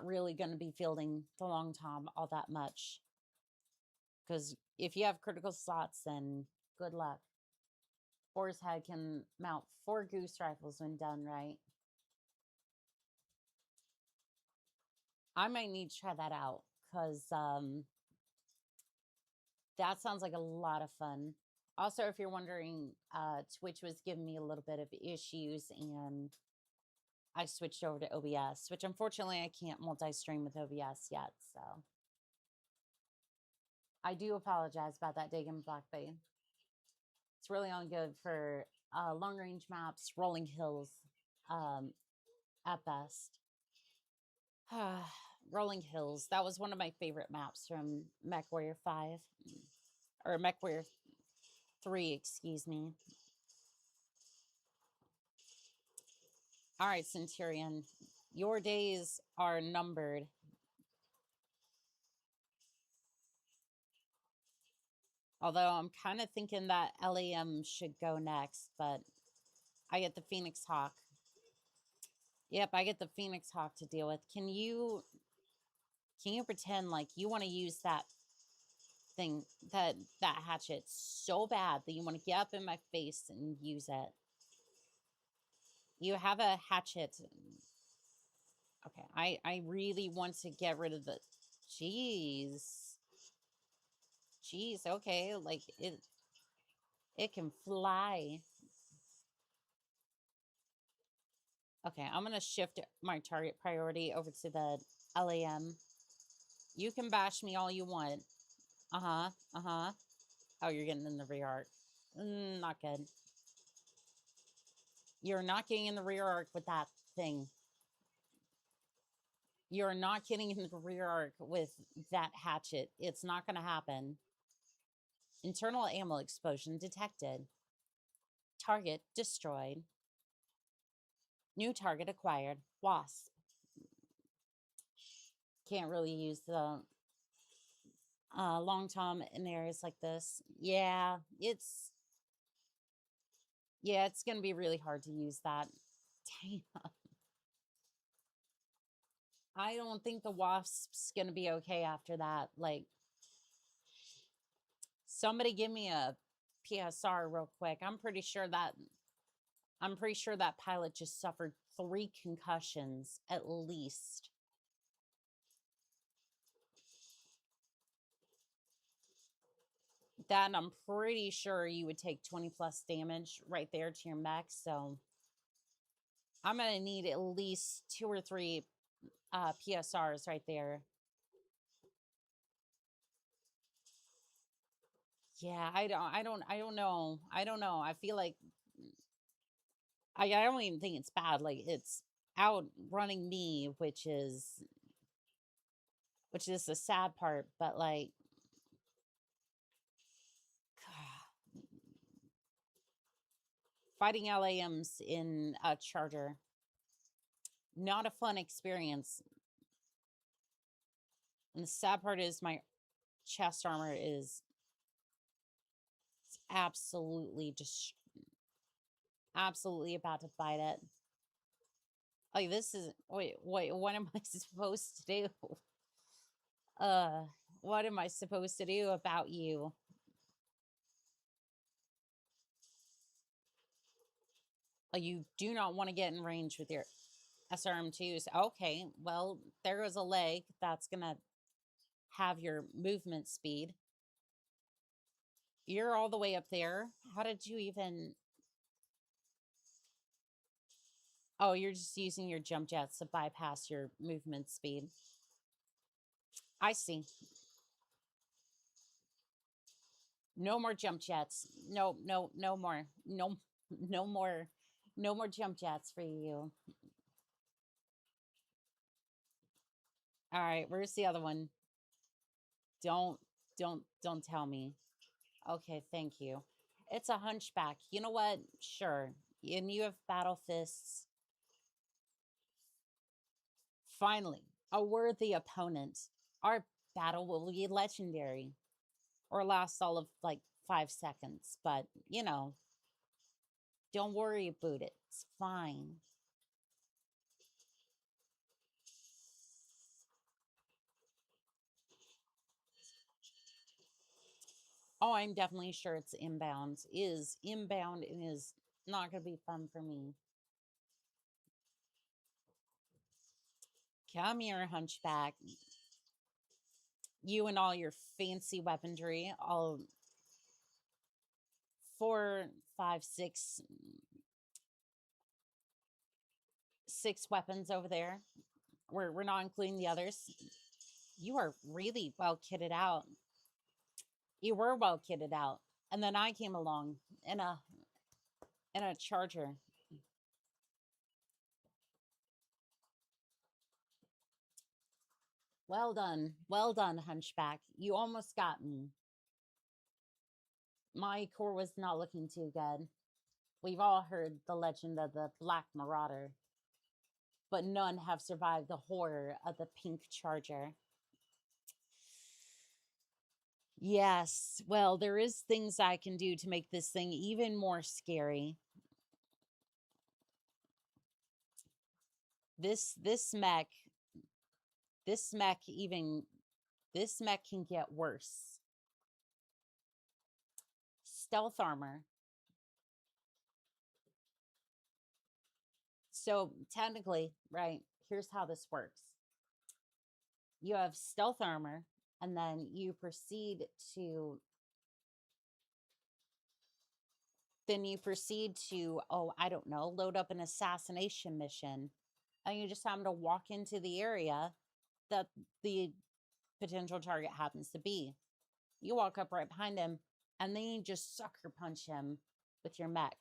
really going to be fielding the long tom all that much. Because if you have critical slots, then good luck. Boar's Head can mount 4 goose rifles when done right. I might need to try that out because that sounds like a lot of fun. Also, if you're wondering, Twitch was giving me a little bit of issues and I switched over to OBS, which unfortunately I can't multi-stream with OBS yet, so I do apologize about that, Dagan Blackbait. It's really only good for long-range maps, rolling hills, at best. Rolling Hills. That was one of my favorite maps from Mechwarrior 5. Or Mechwarrior 3, excuse me. All right, Centurion. Your days are numbered. Although I'm kind of thinking that LAM should go next, but I get the Phoenix Hawk. Yep, I get the Phoenix Hawk to deal with. Can you pretend like you want to use that thing, that hatchet so bad that you want to get up in my face and use it? You have a hatchet. Okay, I really want to get rid of the... Jeez. Jeez, okay, like, it can fly. Okay, I'm gonna shift my target priority over to the LAM. You can bash me all you want. Uh-huh, uh-huh. Oh, you're getting in the rear arc. Not good. You're not getting in the rear arc with that thing. You're not getting in the rear arc with that hatchet. It's not going to happen. Internal ammo explosion detected. Target destroyed. New target acquired. Wasp. Can't really use the long tom in areas like this. Yeah, it's going to be really hard to use that. Damn. I don't think the Wasp's going to be okay after that. Like, somebody give me a PSR real quick. I'm pretty sure that pilot just suffered 3 concussions at least. That, I'm pretty sure you would take 20 plus damage right there to your mech. So I'm going to need at least 2 or 3 PSRs right there. Yeah, I don't know. I don't know. I feel like I don't even think it's bad. Like it's outrunning me, which is the sad part, but like fighting LAMs in a charger, not a fun experience. And the sad part is my chest armor is absolutely just absolutely about to fight it. Like this is wait, what am I supposed to do? Uh what am I supposed to do about you? You do not want to get in range with your SRM2s. Okay, well, there goes a leg that's gonna have your movement speed. You're all the way up there. How did you even... Oh, you're just using your jump jets to bypass your movement speed. I see. No more jump jets. No more. No more. No more jump jets for you. All right, where's the other one? Don't tell me. Okay, thank you. It's a hunchback. You know what? Sure. And you have battle fists. Finally, a worthy opponent. Our battle will be legendary. Or last all of like 5 seconds. But, you know, don't worry about it. It's fine. Oh, I'm definitely sure it's inbound. Is inbound and is not going to be fun for me. Come here, hunchback. You and all your fancy weaponry, all 4, 5, 6 weapons over there. We're not including the others. You are really well kitted out. You were well kitted out. And then I came along in a charger. Well done, hunchback. You almost got me. My core was not looking too good. We've all heard the legend of the Black Marauder, but none have survived the horror of the Pink Charger. Yes, well, there is things I can do to make this thing even more scary. This mech can get worse. Stealth armor. So technically, right, here's how this works. You have stealth armor, and then you proceed to oh, I don't know, load up an assassination mission. And you just happen to walk into the area that the potential target happens to be. You walk up right behind him, and then you just sucker punch him with your mech.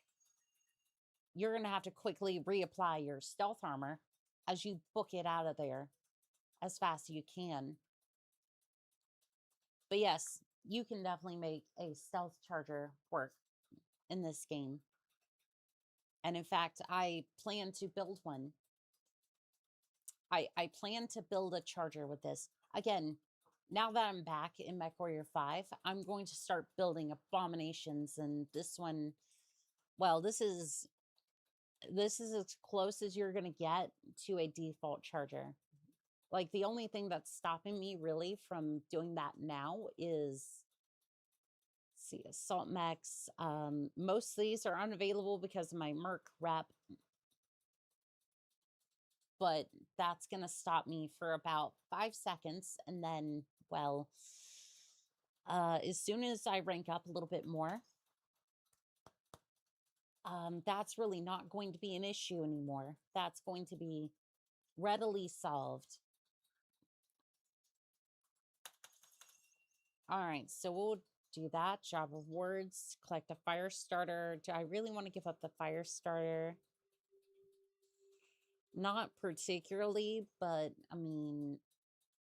You're going to have to quickly reapply your stealth armor as you book it out of there as fast as you can. But yes, you can definitely make a stealth charger work in this game. And in fact, I plan to build one. I plan to build a charger with this. Again, now that I'm back in Mechwarrior 5, I'm going to start building abominations. And this one, well, this is as close as you're going to get to a default charger. Like, the only thing that's stopping me really from doing that now is, let's see, assault mechs. Most of these are unavailable because of my Merc rep. But that's going to stop me for about 5 seconds. And then, well, as soon as I rank up a little bit more, that's really not going to be an issue anymore. That's going to be readily solved. All right, so we'll do that. Job rewards, collect a fire starter. Do I really want to give up the fire starter? Not particularly, but I mean,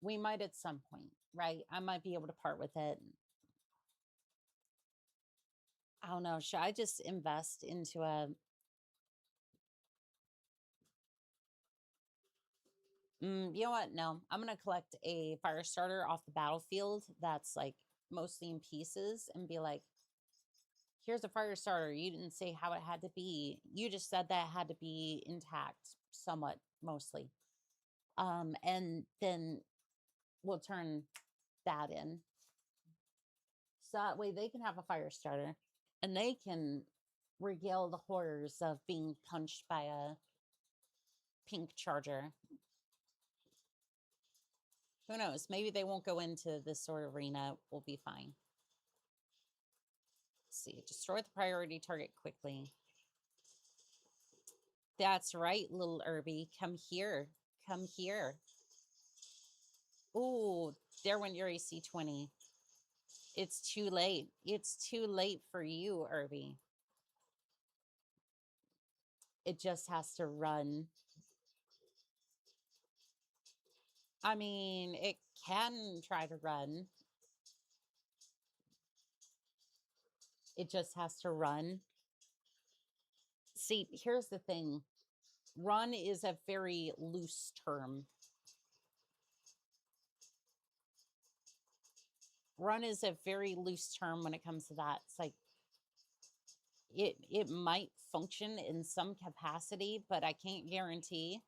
we might at some point, right? I might be able to part with it. I don't know. Should I just invest into a... you know what? No, I'm going to collect a fire starter off the battlefield that's like mostly in pieces and be like, here's a fire starter. You didn't say how it had to be. You just said that it had to be intact somewhat, mostly. And then we'll turn that in. So that way they can have a fire starter and they can regale the horrors of being punched by a pink charger. Who knows? Maybe they won't go into this sort of arena. We'll be fine. Let's see. Destroy the priority target quickly. That's right, little Irby. Come here. Come here. Ooh, there went your AC 20. It's too late. It's too late for you, Irby. It just has to run. I mean, it can try to run. It just has to run. See, here's the thing. Run is a very loose term. Run is a very loose term when it comes to that. It's like, it might function in some capacity, but I can't guarantee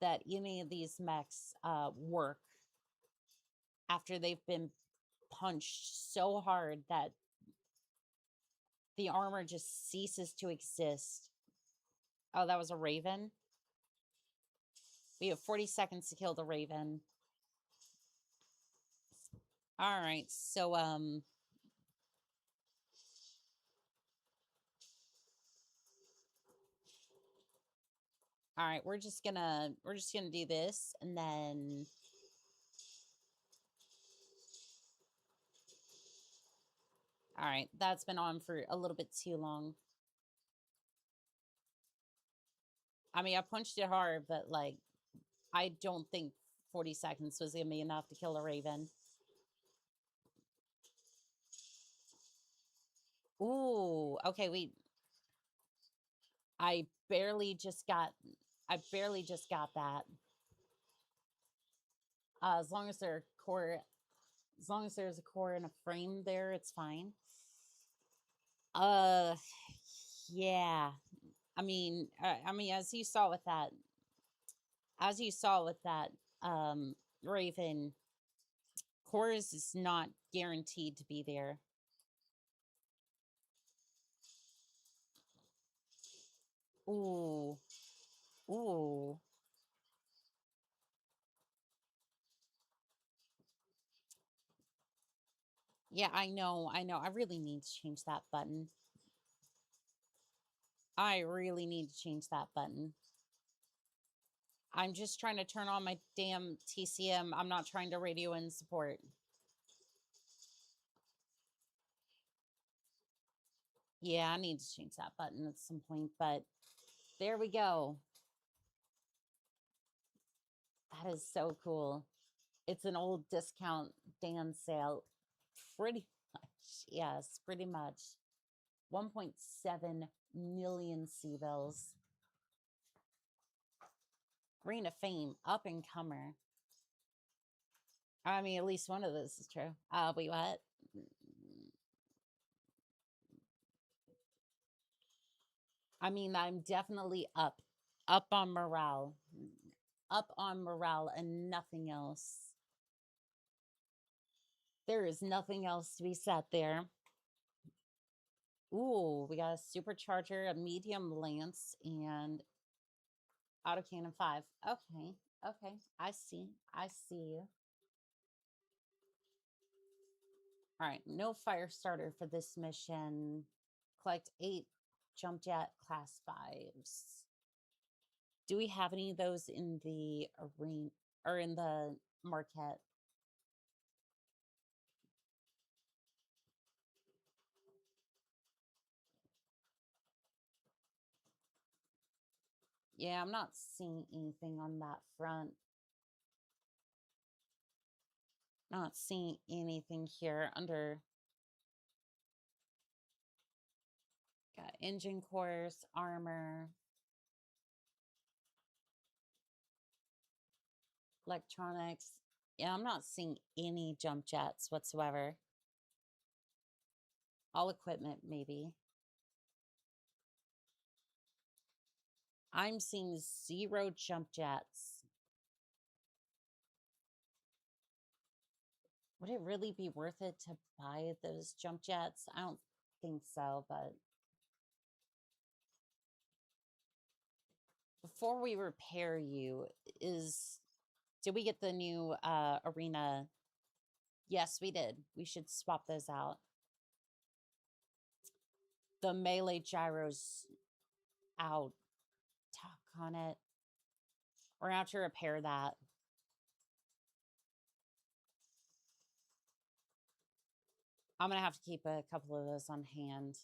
that any of these mechs work after they've been punched so hard that the armor just ceases to exist. Oh, that was a raven. We have 40 seconds to kill the raven. All right, so all right, we're just gonna do this, and then all right, that's been on for a little bit too long. I mean, I punched it hard, but like, I don't think 40 seconds was gonna be enough to kill a raven. Ooh, okay, I barely just got that. As long as there's a core and a frame there, it's fine. Yeah. I mean, as you saw with that, Raven, cores is not guaranteed to be there. Ooh. Ooh. Yeah, I know. I really need to change that button. I really need to change that button. I'm just trying to turn on my damn TCM. I'm not trying to radio in support. Yeah, I need to change that button at some point, but there we go. That is so cool. It's an old discount Dan sale. Pretty much. Yes, pretty much. 1.7 million C-bills. Ring of Fame, up and comer. I mean, at least one of those is true. Wait, what? I mean, I'm definitely up on morale. Up on morale and nothing else. There is nothing else to be said there. Ooh, we got a supercharger, a medium lance, and autocannon 5. Okay, I see you. All right, no fire starter for this mission. Collect 8 jump jet class 5s. Do we have any of those in the arena or in the market? Yeah, I'm not seeing anything on that front. Not seeing anything here under. Got engine cores, armor, electronics. Yeah, I'm not seeing any jump jets whatsoever. All equipment, maybe. I'm seeing 0 jump jets. Would it really be worth it to buy those jump jets? I don't think so, but before we repair you, did we get the new arena? Yes, we did. We should swap those out. The melee gyros out. Talk on it. We're gonna have to repair that. I'm gonna have to keep a couple of those on hand.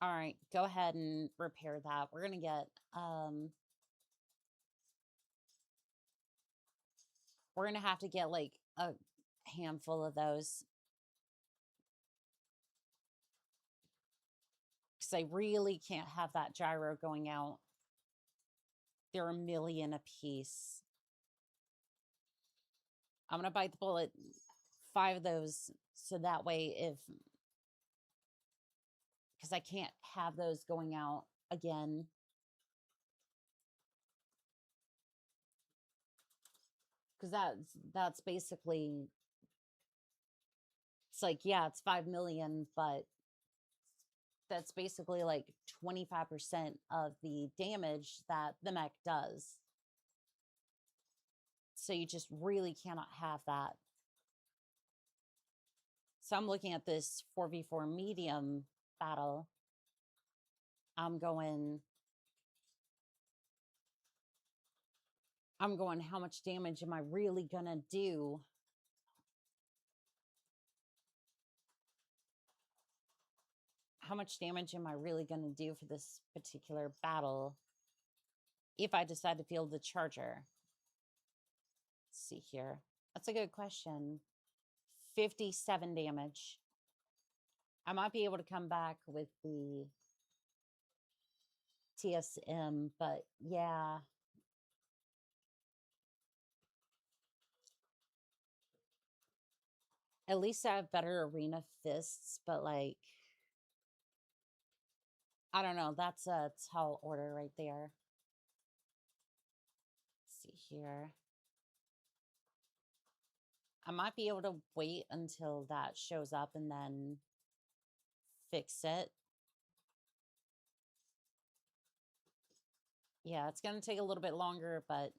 All right, go ahead and repair that. We're gonna get we're gonna have to get like a handful of those. Because I really can't have that gyro going out. They're a million a piece. I'm gonna bite the bullet. 5 of those, so that way because I can't have those going out again. Because that's basically, it's like, yeah, it's 5 million, but that's basically like 25% of the damage that the mech does. So you just really cannot have that. So I'm looking at this 4v4 medium battle. I'm going, how much damage am I really gonna do? How much damage am I really gonna do for this particular battle if I decide to field the charger? Let's see here. That's a good question. 57 damage. I might be able to come back with the TSM, but yeah. At least I have better arena fists, but like, I don't know. That's a tall order right there. Let's see here. I might be able to wait until that shows up and then fix it. Yeah, it's going to take a little bit longer, but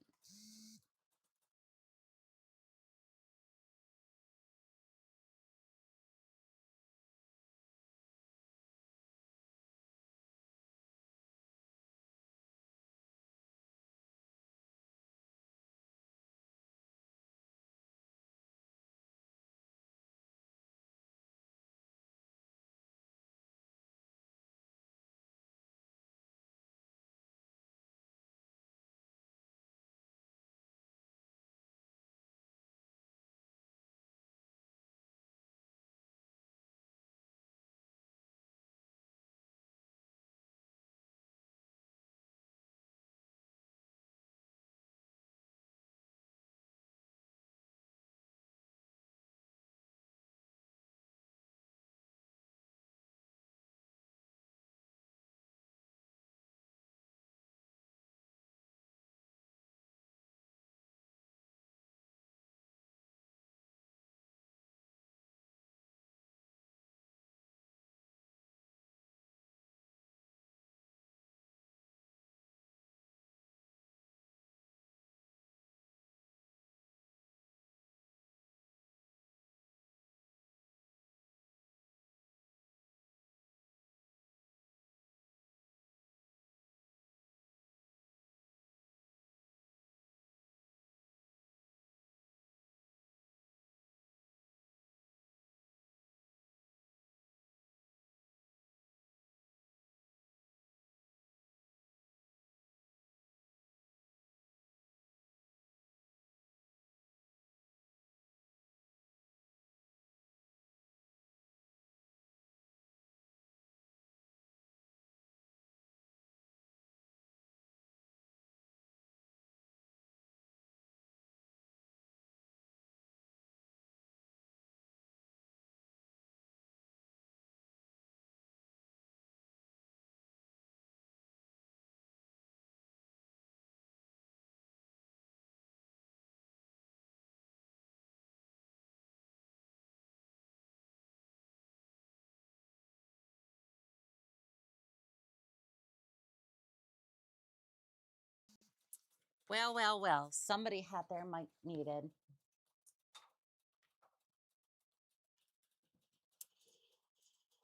Well, well, well. Somebody had their mic muted.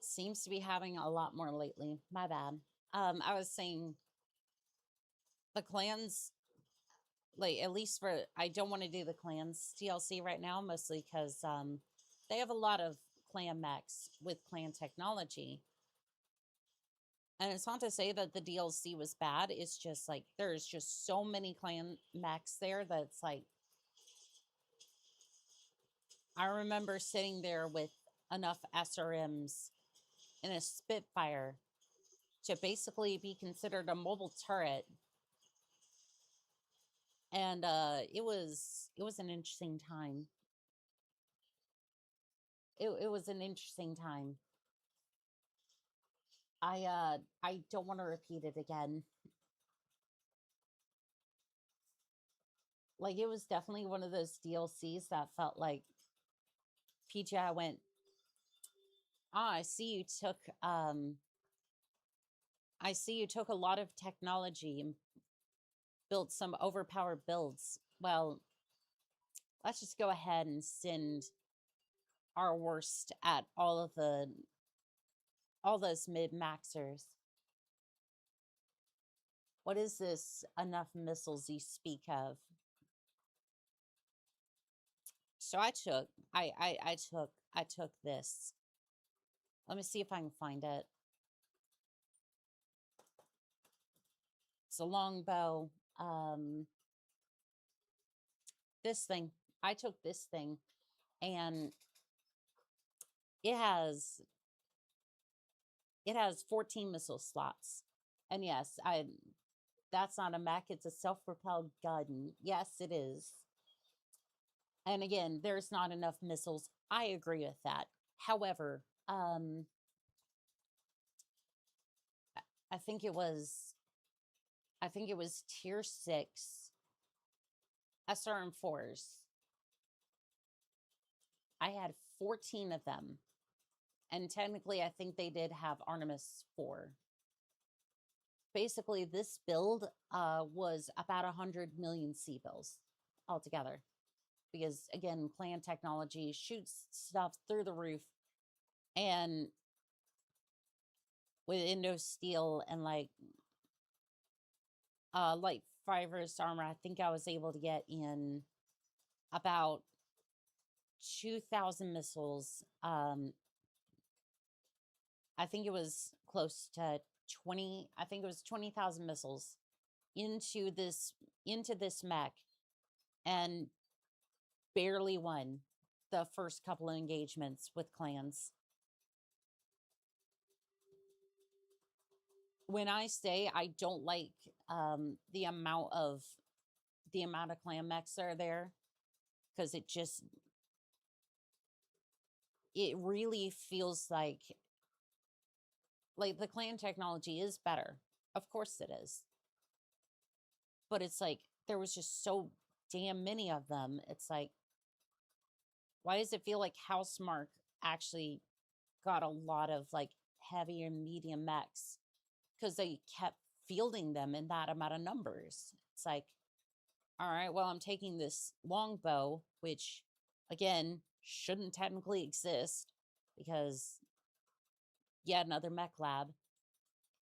Seems to be having a lot more lately. My bad. I was saying the clans, like, at least for, I don't want to do the clans DLC right now, mostly because they have a lot of clan mechs with clan technology. And it's not to say that the DLC was bad. It's just like there's just so many clan mechs there that it's like, I remember sitting there with enough SRMs in a Spitfire to basically be considered a mobile turret. And it was an interesting time. It was an interesting time. I don't want to repeat it again. Like, it was definitely one of those DLCs that felt like PGI went, I see you took a lot of technology and built some overpowered builds. Well, let's just go ahead and send our worst at all those mid-maxers. What is this enough missiles you speak of? So I took this. Let me see if I can find it. It's a longbow. This thing. I took this thing, and it has 14 missile slots. And yes, that's not a mech, it's a self-propelled gun. Yes, it is. And again, there's not enough missiles. I agree with that. However, I think it was tier 6 SRM4s. I had 14 of them. And technically, I think they did have Artemis 4. Basically, this build was about 100 million C-bills altogether. Because, again, clan technology shoots stuff through the roof. And with Indo Steel and, like fibrous armor, I think I was able to get in about 2,000 missiles. I think it was close to 20. I think it was 20,000 missiles into this mech, and barely won the first couple of engagements with clans. When I say I don't like the amount of clan mechs that are there, because it really feels like the clan technology is better. Of course it is. But it's like there was just so damn many of them. It's like, why does it feel like Housemark actually got a lot of like heavy and medium mechs? Because they kept fielding them in that amount of numbers. It's like, all right, well, I'm taking this longbow, which again shouldn't technically exist because yet another mech lab,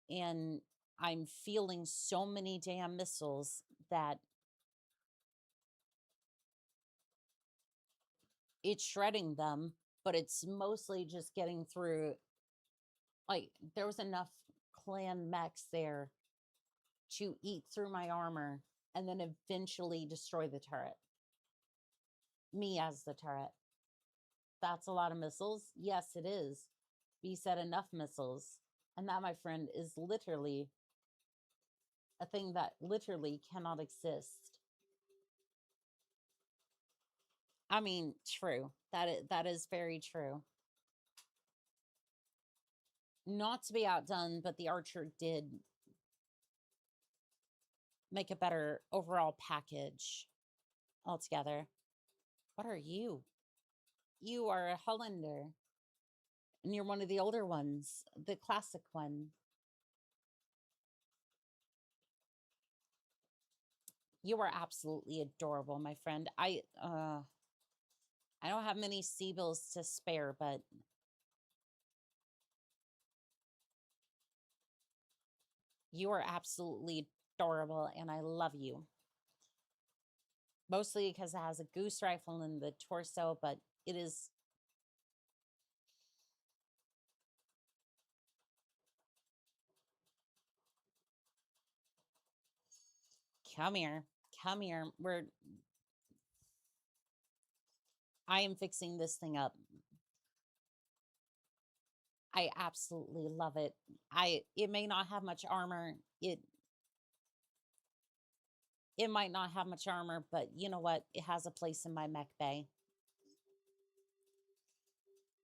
and I'm fielding so many damn missiles that it's shredding them, but it's mostly just getting through. Like, there was enough clan mechs there to eat through my armor and then eventually destroy the turret. Me as the turret. That's a lot of missiles. Yes, it is. B said enough missiles. And that, my friend, is literally a thing that literally cannot exist. I mean, true. That is very true. Not to be outdone, but the Archer did make a better overall package altogether. What are you? You are a Hollander. And you're one of the older ones, the classic one. You are absolutely adorable, my friend. I don't have many sea bills to spare, but you are absolutely adorable, and I love you. Mostly because it has a goose rifle in the torso, but it is... Come here. Come here. I am fixing this thing up. I absolutely love it. It may not have much armor. It might not have much armor, but you know what? It has a place in my mech bay.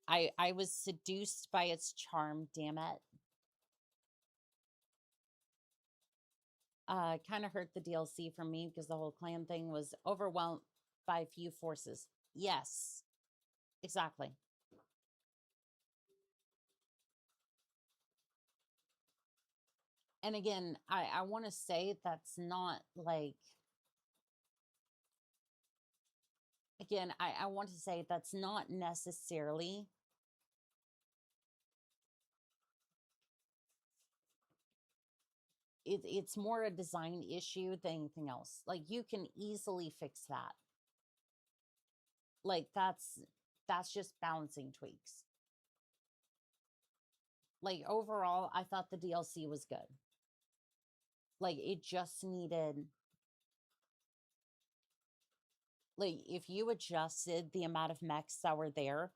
I was seduced by its charm, damn it. Kind of hurt the DLC for me because the whole clan thing was overwhelmed by few forces. Yes, exactly. And again, I want to say that's not like... Again, I want to say that's not necessarily... It's more a design issue than anything else. Like, you can easily fix that. Like, that's just balancing tweaks. Like, overall, I thought the DLC was good. Like, it just needed... Like, if you adjusted the amount of mechs that were there,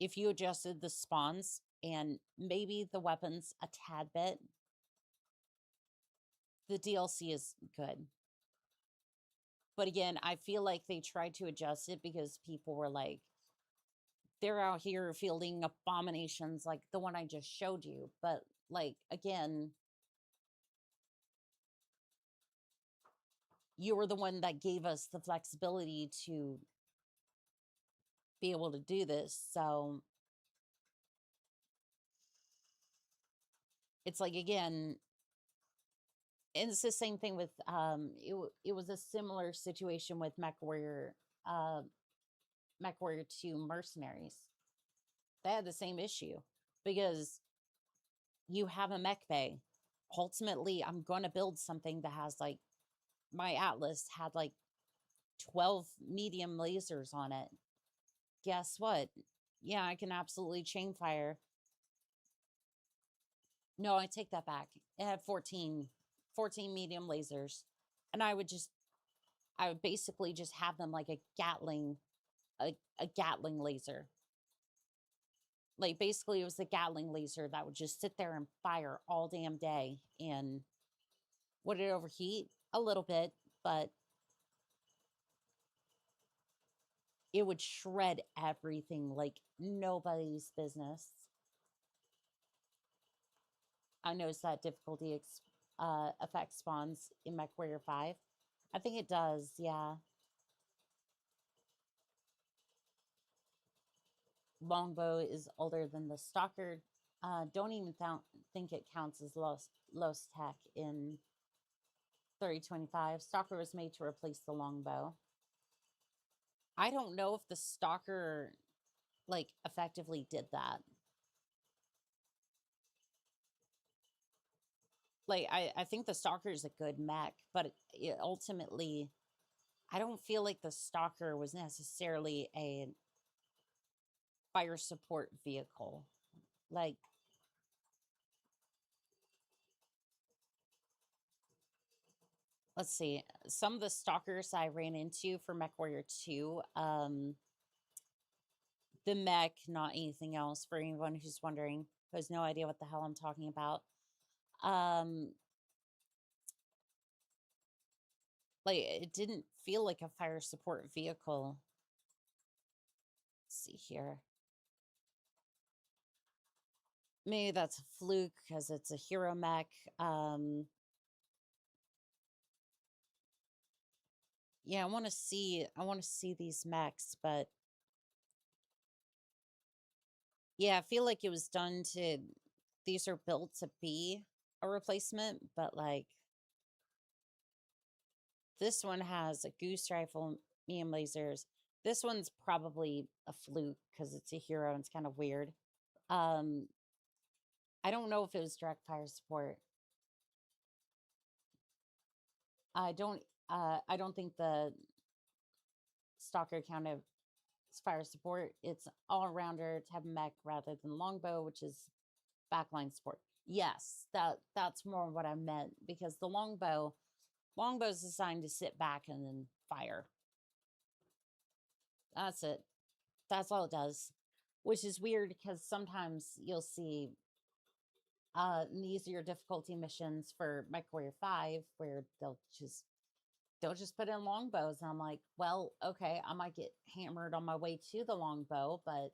if you adjusted the spawns and maybe the weapons a tad bit, the DLC is good. But again, I feel like they tried to adjust it because people were like, they're out here fielding abominations like the one I just showed you. But like, again, you were the one that gave us the flexibility to be able to do this. So it's like, again, and it's the same thing with it was a similar situation with Mechwarrior 2 Mercenaries. They had the same issue because you have a mech bay. Ultimately, I'm going to build something that has like... My Atlas had like 12 medium lasers on it. Guess what? Yeah, I can absolutely chain fire. No, I take that back. It had 14 medium lasers. And I would basically just have them like a Gatling laser. Like, basically, it was the Gatling laser that would just sit there and fire all damn day. And would it overheat? A little bit, but it would shred everything like nobody's business. I noticed that difficulty effect spawns in Mechwarrior 5. I think it does, yeah. Longbow is older than the Stalker. Don't even think it counts as Los Tech in 3025. Stalker was made to replace the Longbow. I don't know if the Stalker, like, effectively did that. Like, I think the Stalker is a good mech, but it ultimately... I don't feel like the Stalker was necessarily a fire support vehicle. Like, let's see. Some of the Stalkers I ran into for Mechwarrior 2, the mech, not anything else, for anyone who's wondering, who has no idea what the hell I'm talking about. Like, it didn't feel like a fire support vehicle. Let's see here. Maybe that's a fluke because it's a hero mech. Yeah, I want to see these mechs, but yeah, I feel like it was done to... These are built to be a replacement, but like... This one has a goose rifle, medium lasers. This one's probably a fluke because it's a hero and it's kind of weird. I don't know if it was direct fire support. I don't think the stalker counted as fire support. It's all rounder to have mech rather than longbow, which is backline support. Yes, that's more what I meant, because the longbow is designed to sit back and then fire. That's it. That's all it does. Which is weird because sometimes you'll see in the easier difficulty missions for Mechwarrior 5 where they'll just put in longbows, and I'm like, well, okay, I might get hammered on my way to the longbow, but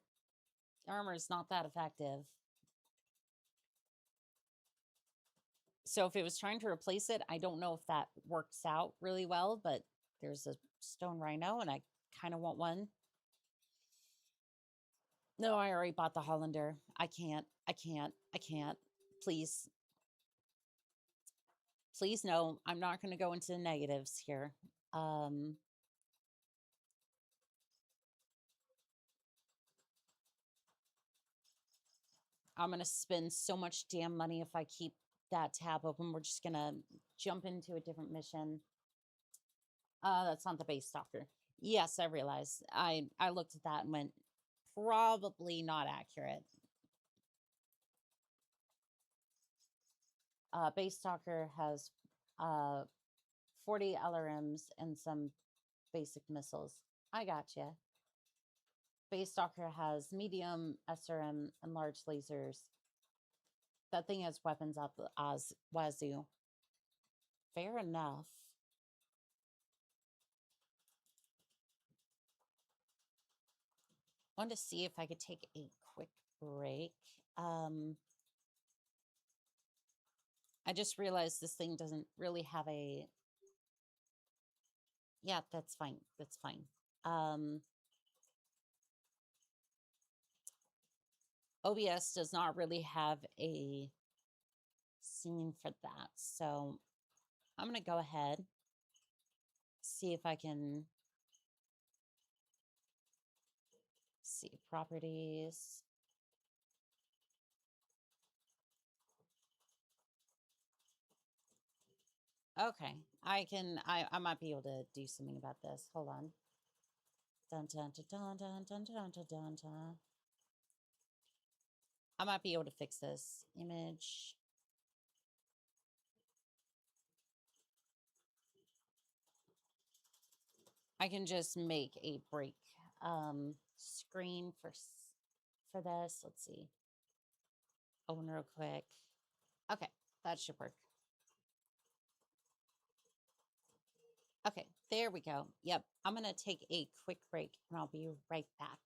armor is not that effective. So if it was trying to replace it, I don't know if that works out really well, but there's a stone rhino and I kind of want one. No, I already bought the Hollander. I can't. Please. Please, no. I'm not going to go into the negatives here. I'm going to spend so much damn money if I keep that tab open. We're just going to jump into a different mission. That's not the base stalker. Yes, I realize. I looked at that and went, probably not accurate. Base stalker has 40 LRMs and some basic missiles. I gotcha. Base stalker has medium SRM and large lasers. That thing has weapons out the wazoo. Fair enough. Wanted to see if I could take a quick break. I just realized this thing doesn't really have a... Yeah, that's fine. That's fine. OBS does not really have a scene for that. So I'm going to go ahead, see if I can see properties. Okay, I might be able to do something about this. Hold on. Dun dun dun dun dun dun dun dun dun dun. I might be able to fix this. Image. I can just make a break screen for this. Let's see. Open real quick. Okay, that should work. Okay, there we go. Yep, I'm going to take a quick break and I'll be right back.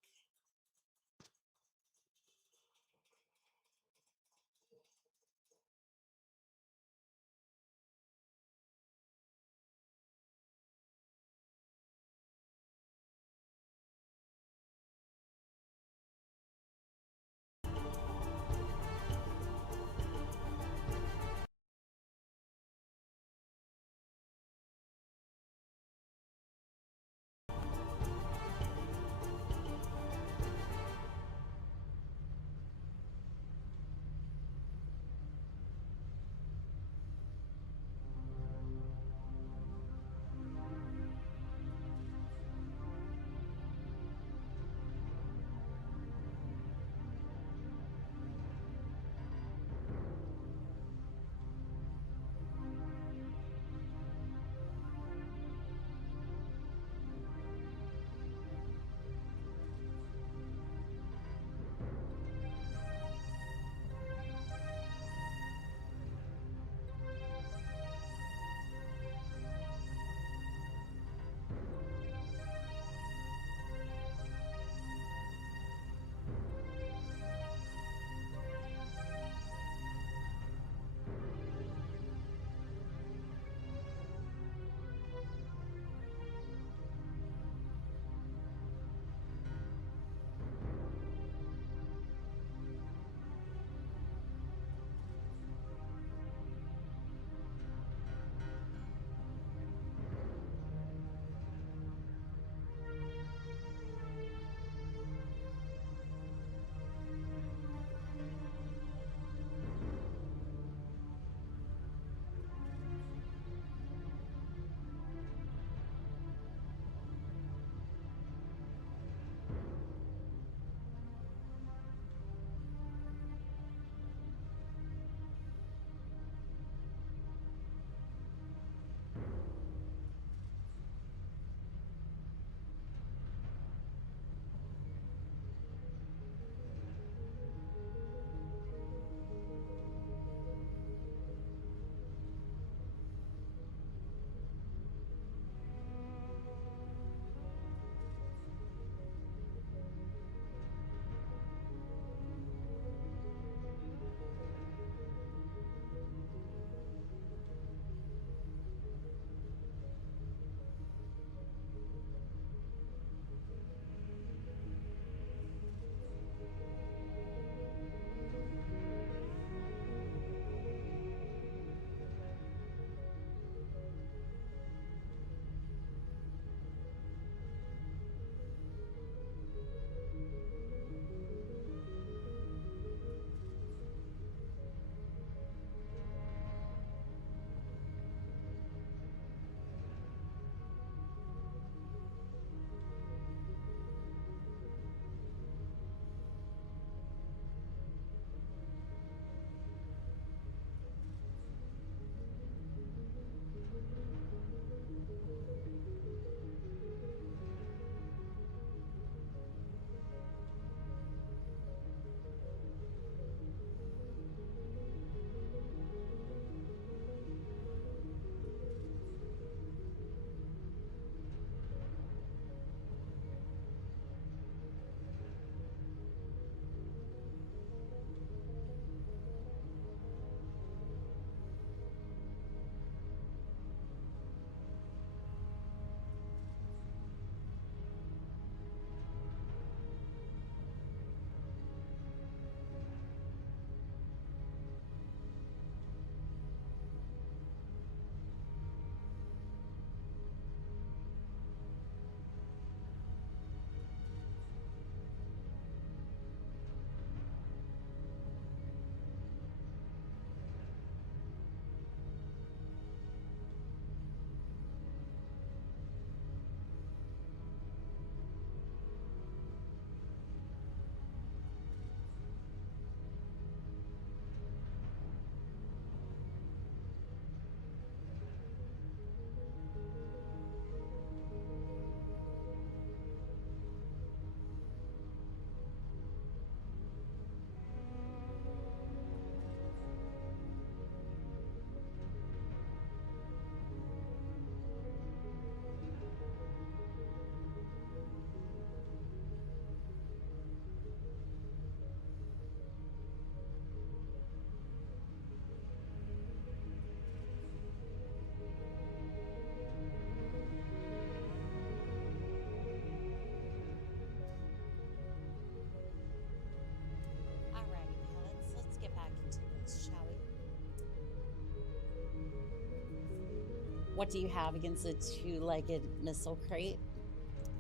What do you have against a two-legged missile crate?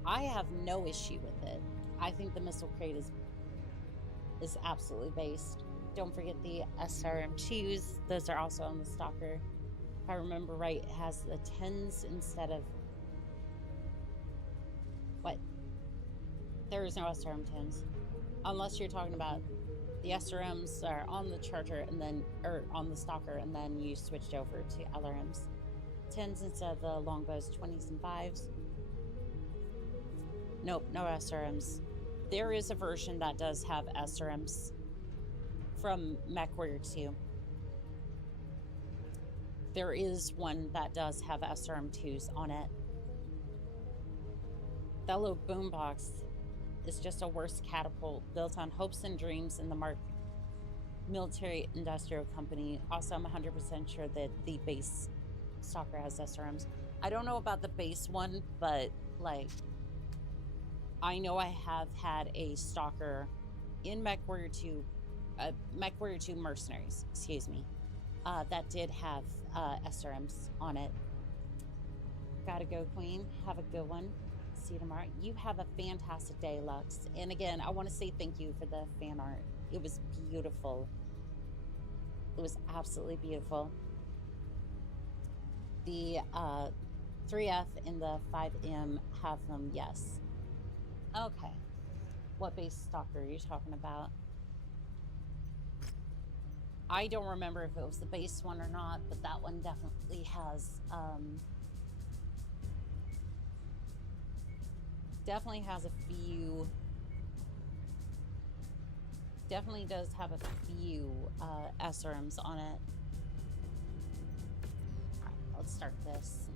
I have no issue with it. I think the missile crate is absolutely based. Don't forget the SRM2s. Those are also on the Stalker. If I remember right, it has the 10s instead of... What? There is no SRM 10s. Unless you're talking about the SRMs are on the Charger and then, or on the Stalker, and then you switched over to LRMs. 10s instead of the longbows, 20s and 5s. Nope, no SRMs. There is a version that does have SRMs from Mechwarrior 2. There is one that does have SRM2s on it. That little boombox is just a worse catapult built on hopes and dreams in the Mark Military Industrial Company. Also, I'm 100% sure that the base Stalker has SRMs. I don't know about the base one, but like, I know I have had a Stalker in Mechwarrior 2, Mechwarrior 2 Mercenaries, excuse me, that did have SRMs on it. Gotta go, Queen. Have a good one. See you tomorrow. You have a fantastic day, Lux. And again, I want to say thank you for the fan art. It was beautiful. It was absolutely beautiful. The 3F and the 5M have them, yes. Okay. What base Stalker are you talking about? I don't remember if it was the base one or not, but that one definitely has a few, definitely does have a few SRMs on it. All right, let's start this.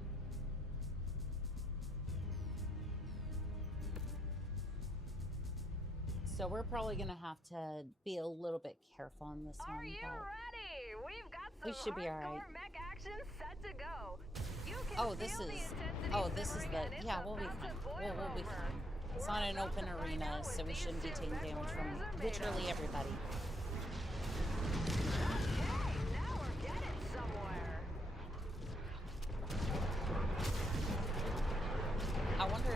So we're probably gonna have to be a little bit careful on this one. Are you ready? We've got some we should be all right. hardcore mech action set to go. You can Oh, this feel the is. intensity Oh, this is simmering, the. and it's Yeah, we'll be about to fine. boil We'll be over. fine. It's We're not an about open to find arena, out so what we these shouldn't be two taking mech damage warriors from are made literally of. everybody. Okay, now we're getting somewhere. I wonder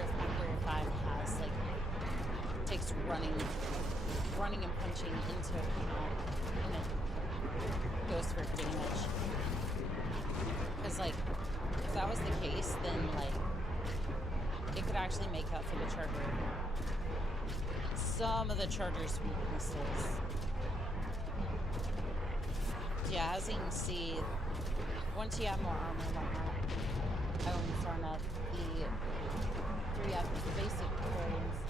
if Mechwarrior 5 has like takes running and punching into account when it goes for damage. Because like, if that was the case, then like it could actually make up for the Charger. Some of the Charger's weaknesses. Yeah, as you can see, once you have more armor and whatnot, I only turn up the 3F is the basic variants.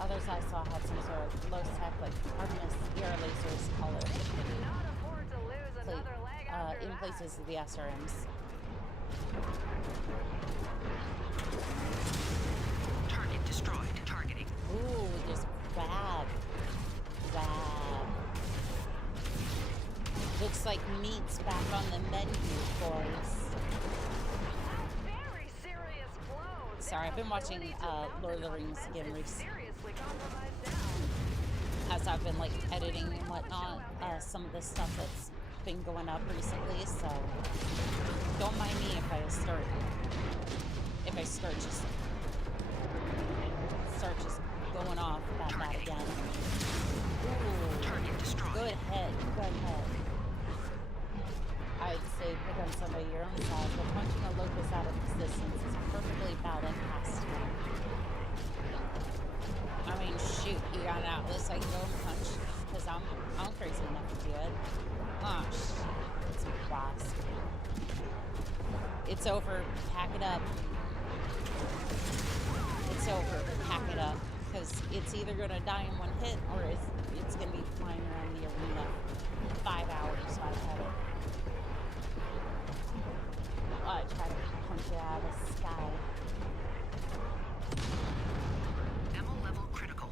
Others I saw had some sort of low tech, like Artemis ER lasers, color Cannot afford to lose another leg after in that. places of the SRMs. Target destroyed. Targeting. Ooh, just grab. Looks like meat's back on the menu, boys. Very serious blow. Sorry, I've been watching Lord of the Rings again recently. As I've been like editing and whatnot, some of the stuff that's been going up recently, so don't mind me if I start just going off about that again. Ooh, Target destroyed. good head. I'd say pick on somebody your own size, but punching a locust out of existence is a perfectly valid pastime. I mean, shoot, you got an Atlas I can go and punch, because I'm crazy enough to do it. Oh, shit, it's a wasp. It's over, pack it up. It's over, pack it up, because it's either going to die in one hit, or it's going to be flying around the arena 5 hours by the head. I try to punch it out of the sky. Ammo level critical.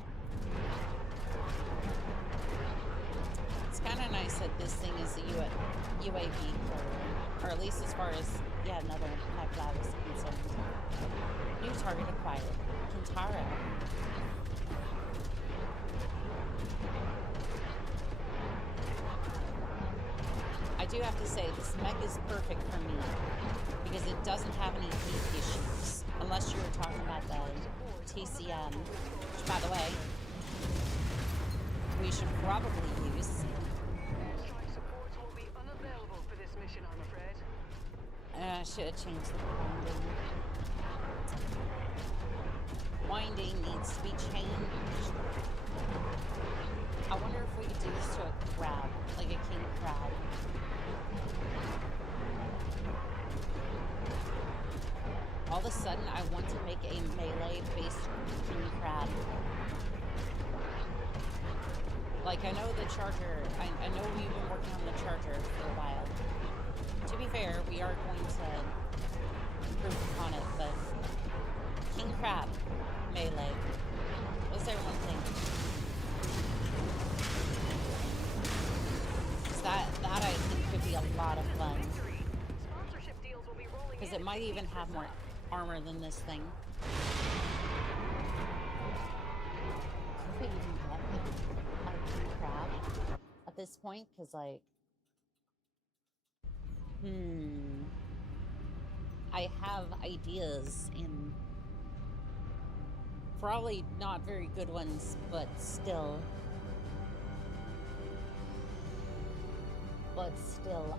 It's kind of nice that this thing is a UAV carrier, or at least as far as, yeah, another mech lab is concerned. New target acquired. Kintaro. I do have to say, this mech is perfect for me because it doesn't have any heat issues. Unless you're talking about the TCM, which, by the way, we should probably use. Strike support will be unavailable for this mission, I'm afraid. I should have changed the winding. Winding needs to be changed. I wonder if we could do this to a crab, like a king crab. All of a sudden, I want to make a melee-based king crab. Like, I know the charger, I know we've been working on the charger for a while. To be fair, we are going to improve upon it, but king crab, melee. What does everyone think? That I think could be a lot of fun. Sponsorship deals will be rolling Because in. it might even have more armor than this thing. Could we even get a king crab at this point? Because, like, I have ideas and probably not very good ones, but still.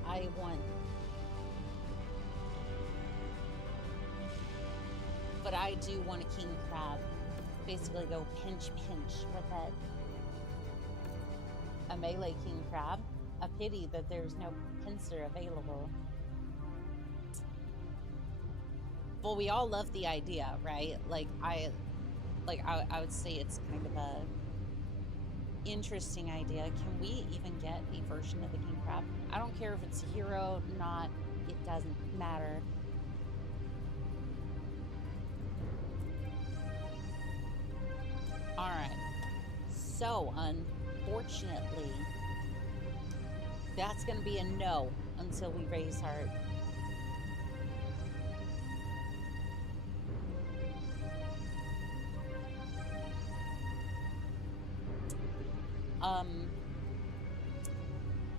I want. But I do want a king crab. Basically go pinch with it. A melee king crab. A pity that there's no pincer available. Well, we all love the idea, right? I would say it's kind of a interesting idea. Can we even get a version of the king crab? I don't care if it's a hero, not, it doesn't matter. Alright. So, unfortunately, that's gonna be a no until we raise heart.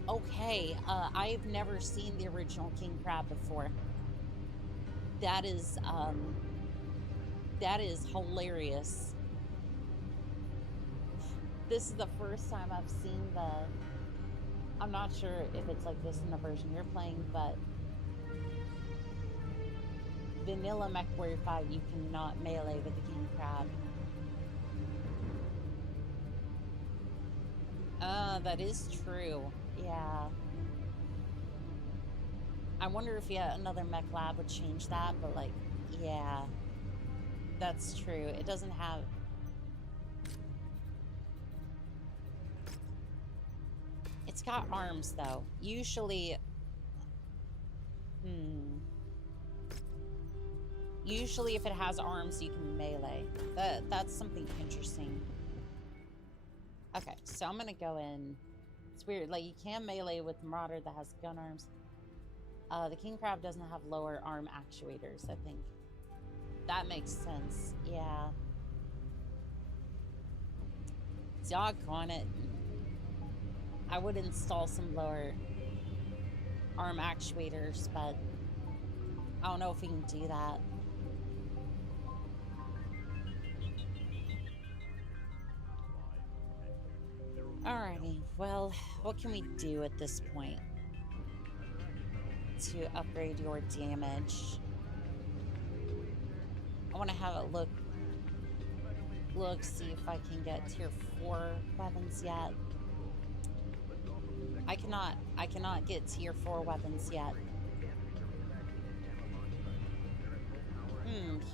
Okay, I've never seen the original king crab before. That is hilarious. This is the first time I've seen the... I'm not sure if it's like this in the version you're playing, but... Vanilla Mechwarrior 5, you cannot melee with the king crab. That is true. Yeah. I wonder if yet another mech lab would change that, but like, yeah. That's true. It doesn't have... It's got arms, though. Usually... Usually if it has arms, you can melee. That's something interesting. Okay, so I'm gonna go in. It's weird, like you can melee with Marauder that has gun arms. The king crab doesn't have lower arm actuators, I think. That makes sense, yeah. Doggone it. I would install some lower arm actuators, but I don't know if we can do that. Alrighty, well, what can we do at this point to upgrade your damage? I want to have a look, see if I can get tier 4 weapons yet. I cannot get tier 4 weapons yet.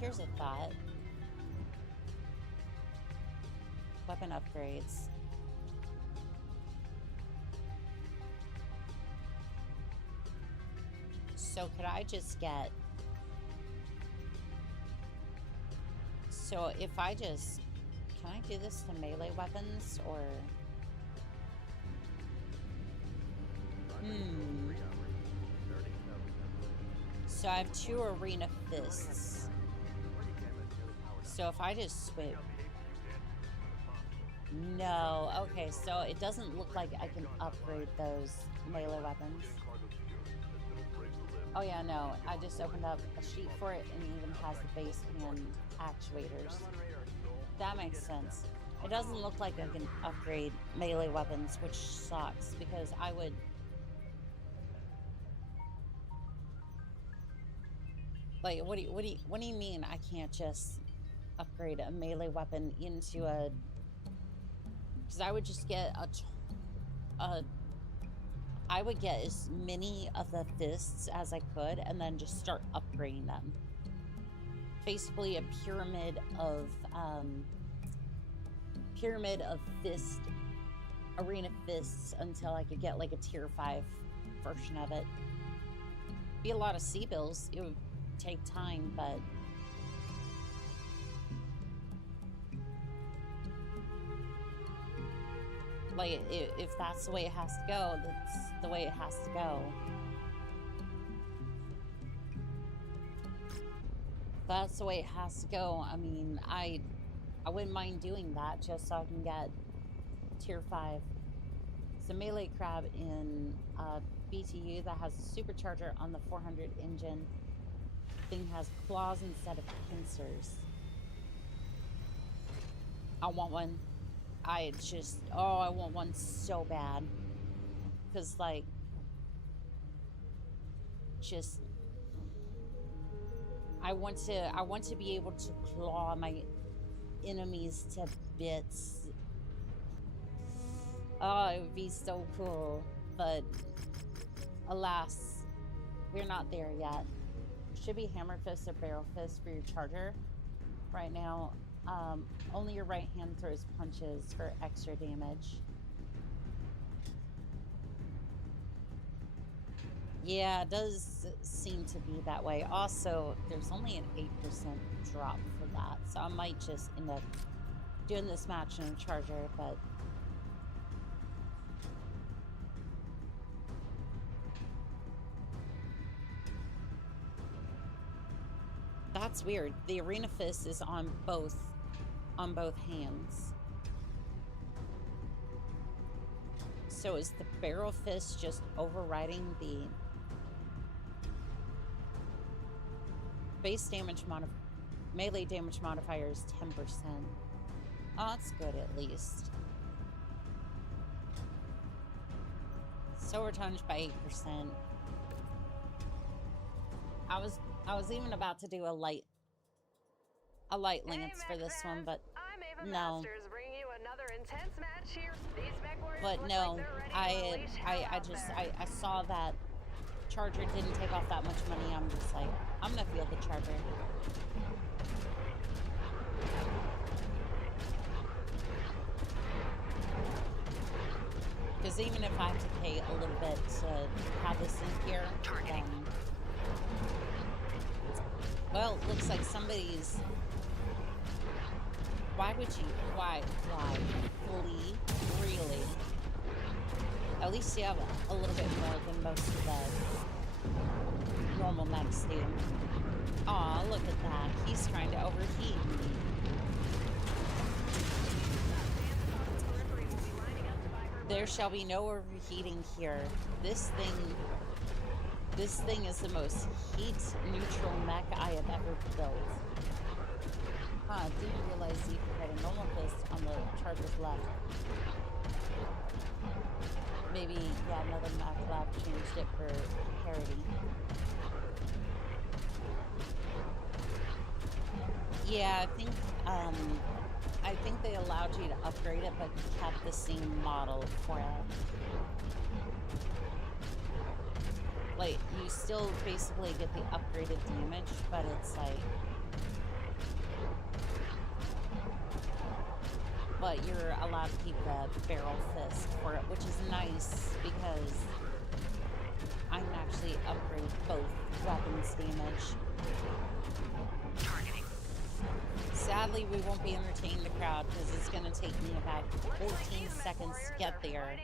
Here's a thought. Weapon upgrades. So could I just get... So if I just... Can I do this to melee weapons, or... So I have 2 arena fists. So if I just switch... No, okay, so it doesn't look like I can upgrade those melee weapons. Oh yeah, no, I just opened up a sheet for it and it even has the base hand actuators. That makes sense. It doesn't look like I can upgrade melee weapons, which sucks because I would... Like, what do you mean I can't just upgrade a melee weapon into a... Because I would just get I would get as many of the fists as I could and then just start upgrading them. Basically a pyramid of fist, arena fists until I could get like a tier 5 version of it. Be a lot of C-bills. It would take time, but... Like, if that's the way it has to go, that's the way it has to go. If that's the way it has to go, I mean, I wouldn't mind doing that just so I can get tier 5. It's a melee crab in BTU that has a supercharger on the 400 engine. Thing has claws instead of pincers. I want one. I want one so bad. Because, like, just... I want to be able to claw my enemies to bits. Oh, it would be so cool. But, alas, we're not there yet. Should be hammer fist or barrel fist for your charger. Right now, only your right hand throws punches for extra damage. Yeah, it does seem to be that way. Also, there's only an 8% drop for that, so I might just end up doing this match in a charger, but... That's weird. The arena fist is on both hands. So is the barrel fist just overriding the base damage melee damage modifier is 10%. Oh, that's good at least. So we're tonnaged by 8%. I was even about to do a light lance for this one, but no. Another intense match here. These Mechwarriors but look no, like they're ready to I unleash just hell out I saw that charger didn't take off that much money. I'm just like, I'm gonna feel the charger. Because even if I have to pay a little bit to have this in here, well, looks like somebody's... Why? Flee? Really? At least you have a little bit more than most of the normal mechs do. Aw, look at that. He's trying to overheat me. There shall be no overheating here. This thing is the most heat-neutral mech I have ever built. Huh, didn't realize you could put a normal fist on the charger's left. Maybe, yeah, another mech lab changed it for parity. Yeah, I think they allowed you to upgrade it, but kept the same model for it. Like, you still basically get the upgraded damage, but it's like... But you're allowed to keep the barrel fist for it, which is nice because I can actually upgrade both weapons damage. Sadly, we won't be entertaining the crowd because it's going to take me about 14 seconds to get there.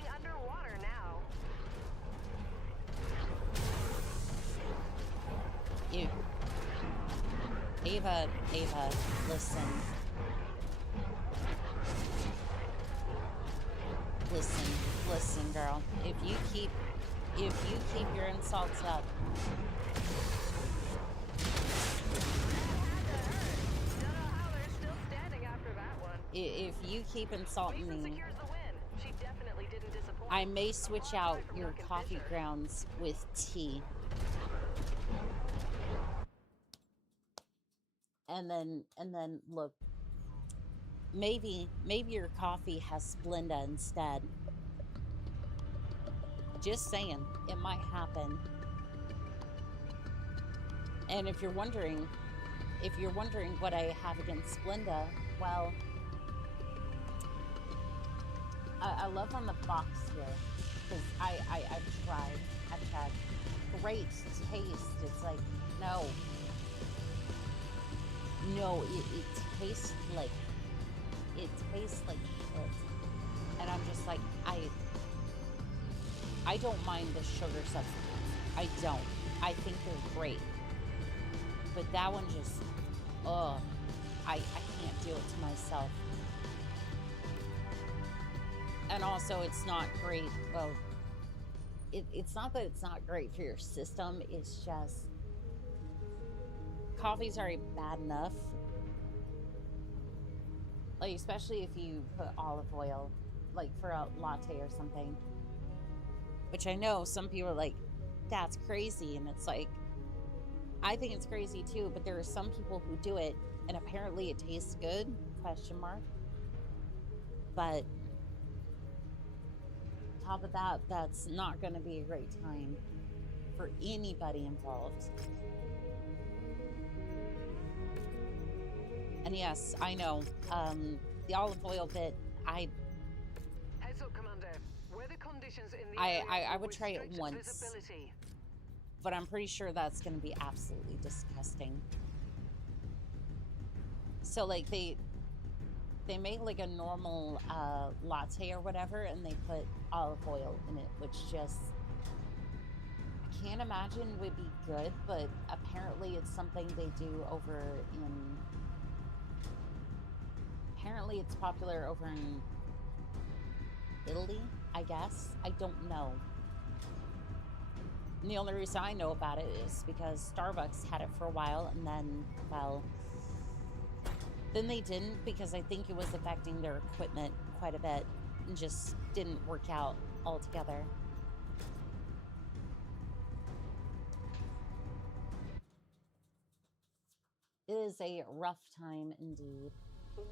You, Ava, listen. Listen, girl. If you keep your insults up, Don't know how they're still standing after that one. If you keep insulting Lisa me, secures the win. She definitely didn't disappoint. I may switch out From your Duncan coffee Fisher. grounds with tea. And then look, maybe your coffee has Splenda instead. Just saying, it might happen. And if you're wondering what I have against Splenda, well, I love on the box here, because I've tried. Great taste. It's like, no, it tastes like shit. And I'm just like, I don't mind the sugar substitutes. I don't. I think they're great. But that one just, I can't do it to myself. And also, it's not great. Well, it's not that it's not great for your system. It's just, coffee's already bad enough. Like, especially if you put olive oil, like for a latte or something. Which I know some people are like, that's crazy. And it's like, I think it's crazy too, but there are some people who do it and apparently it tastes good, ? But top of that, that's not going to be a great time for anybody involved. And yes, I know, the olive oil bit, Heads up, Commander. Weather conditions in the I area would try it restrict once. visibility. But I'm pretty sure that's going to be absolutely disgusting. So, like, they make, like, a normal latte or whatever, and they put olive oil in it, which just, I can't imagine would be good, but apparently it's something they do over in... Apparently it's popular over in Italy, I guess. I don't know. And the only reason I know about it is because Starbucks had it for a while, and then, well, then they didn't, because I think it was affecting their equipment quite a bit and just didn't work out altogether. It is a rough time indeed.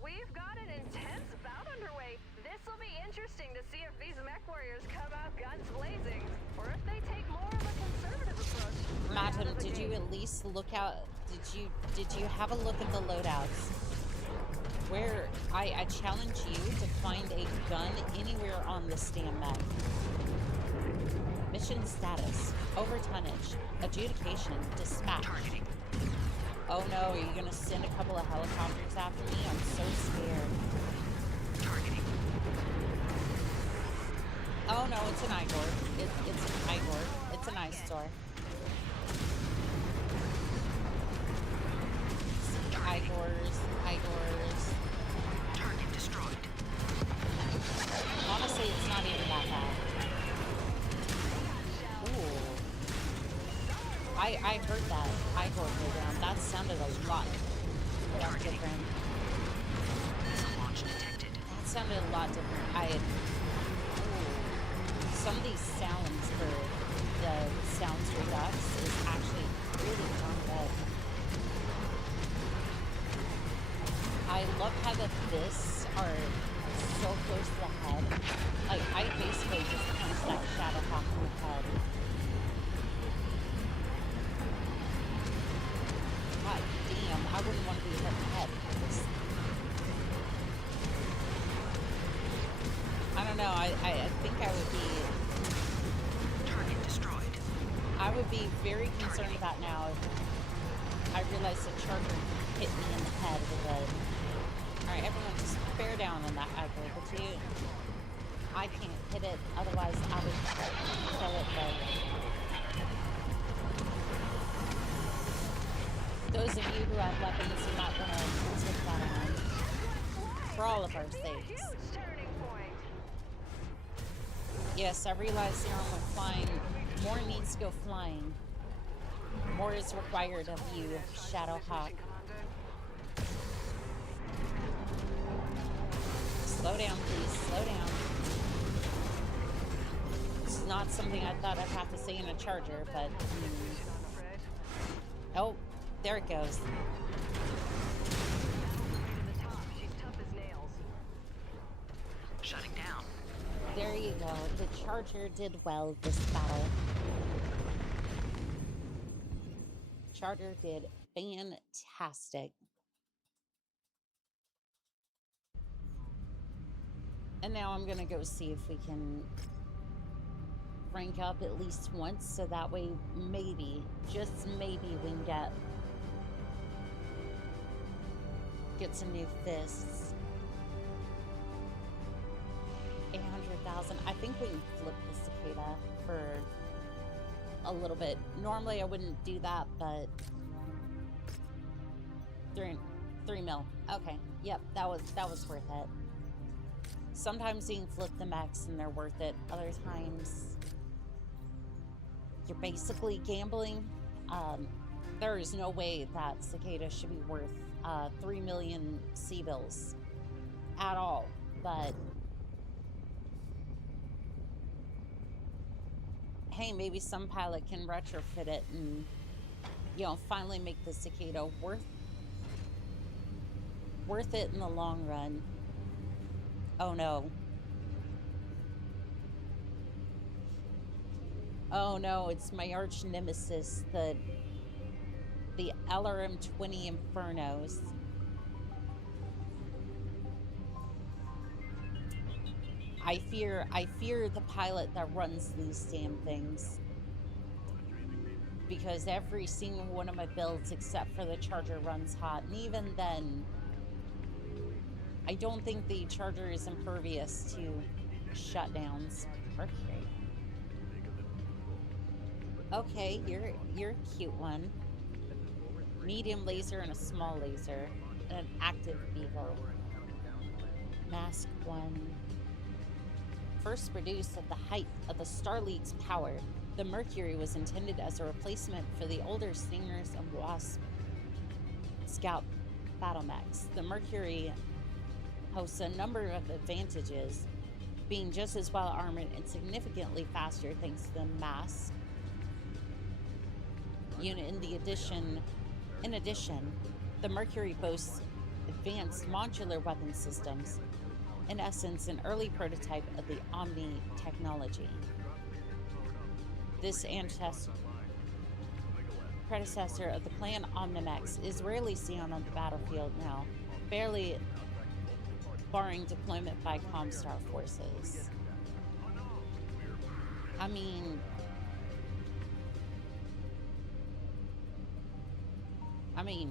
We've got an intense bout underway. This will be interesting to see if these Mechwarriors come out guns blazing, or if they take more of a conservative approach. Madam, did you at least look out? Did you have a look at the loadouts? Where I challenge you to find a gun anywhere on the stand map. Mission status: over tonnage, adjudication, dispatch. Targeting. Oh no, are you gonna send a couple of helicopters after me? I'm so scared. Targeting. Oh no, it's an Igor. It's an Igor. It's an ice store. Igors. Target destroyed. Honestly, it's not even that bad. Ooh. I heard that Igor go down. That sounded a lot different. Missile launch detected. That sounded a lot different. Some of these sounds for the sounds redux is actually really darn good. I love how the fists are so close to the head. Like, I basically just punched that Shadowhawk in the head. God damn, I wouldn't want to be hit in the head. I don't know, I think I would be... Target destroyed. I would be very concerned about now if I realized the charger hit me in the head with a... Alright, everyone just bear down on that Igor, but I can't hit it, otherwise I would kill it though. Those of you who have weapons, you're not gonna take that on. For all of our sakes. Yes, I realize Zero went flying. More needs to go flying. More is required of you, Shadowhawk. Slow down, please. Slow down. This is not something I thought I'd have to say in a charger, but... Oh, there it goes. She's tough as nails. Shutting down. There you go. The charger did well this battle. Charger did fantastic. And now I'm gonna go see if we can rank up at least once, so that way maybe, just maybe, we can get some new fists. 800,000. I think we can flip the cicada for a little bit. Normally I wouldn't do that, but 3 mil. Okay, yep, that was worth it. Sometimes you can flip the mechs and they're worth it. Other times you're basically gambling. There is no way that cicada should be worth 3 million C-bills at all, but hey, maybe some pilot can retrofit it and, you know, finally make the cicada worth it in the long run. Oh no. Oh no, it's my arch nemesis, the LRM-20 Infernos. I fear the pilot that runs these damn things. Because every single one of my builds except for the charger runs hot, and even then I don't think the charger is impervious to shutdowns. Mercury. Okay, you're a cute one. Medium laser and a small laser. And an active beagle. Mask 1. First produced at the height of the Star League's power, the Mercury was intended as a replacement for the older Stingers and Wasp Scout battle mechs. The Mercury hosts a number of advantages, being just as well armored and significantly faster thanks to the mass unit. In addition, the Mercury boasts advanced modular weapon systems, in essence an early prototype of the Omni technology. This predecessor of the planned Omnimex is rarely seen on the battlefield now, barely barring deployment by Comstar forces. I mean,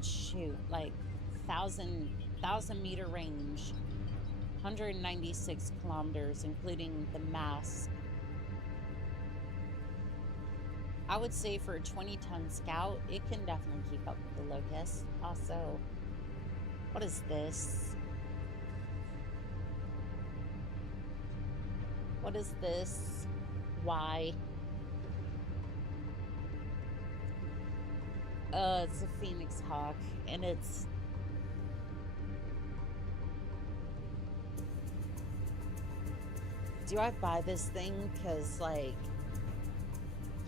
shoot, like 1,000 meter range, 196 kilometers, including the mass. I would say for a 20-ton scout, it can definitely keep up with the Locust. Also, what is this? What is this? Why? It's a Phoenix Hawk, and it's... Do I buy this thing? Because, like...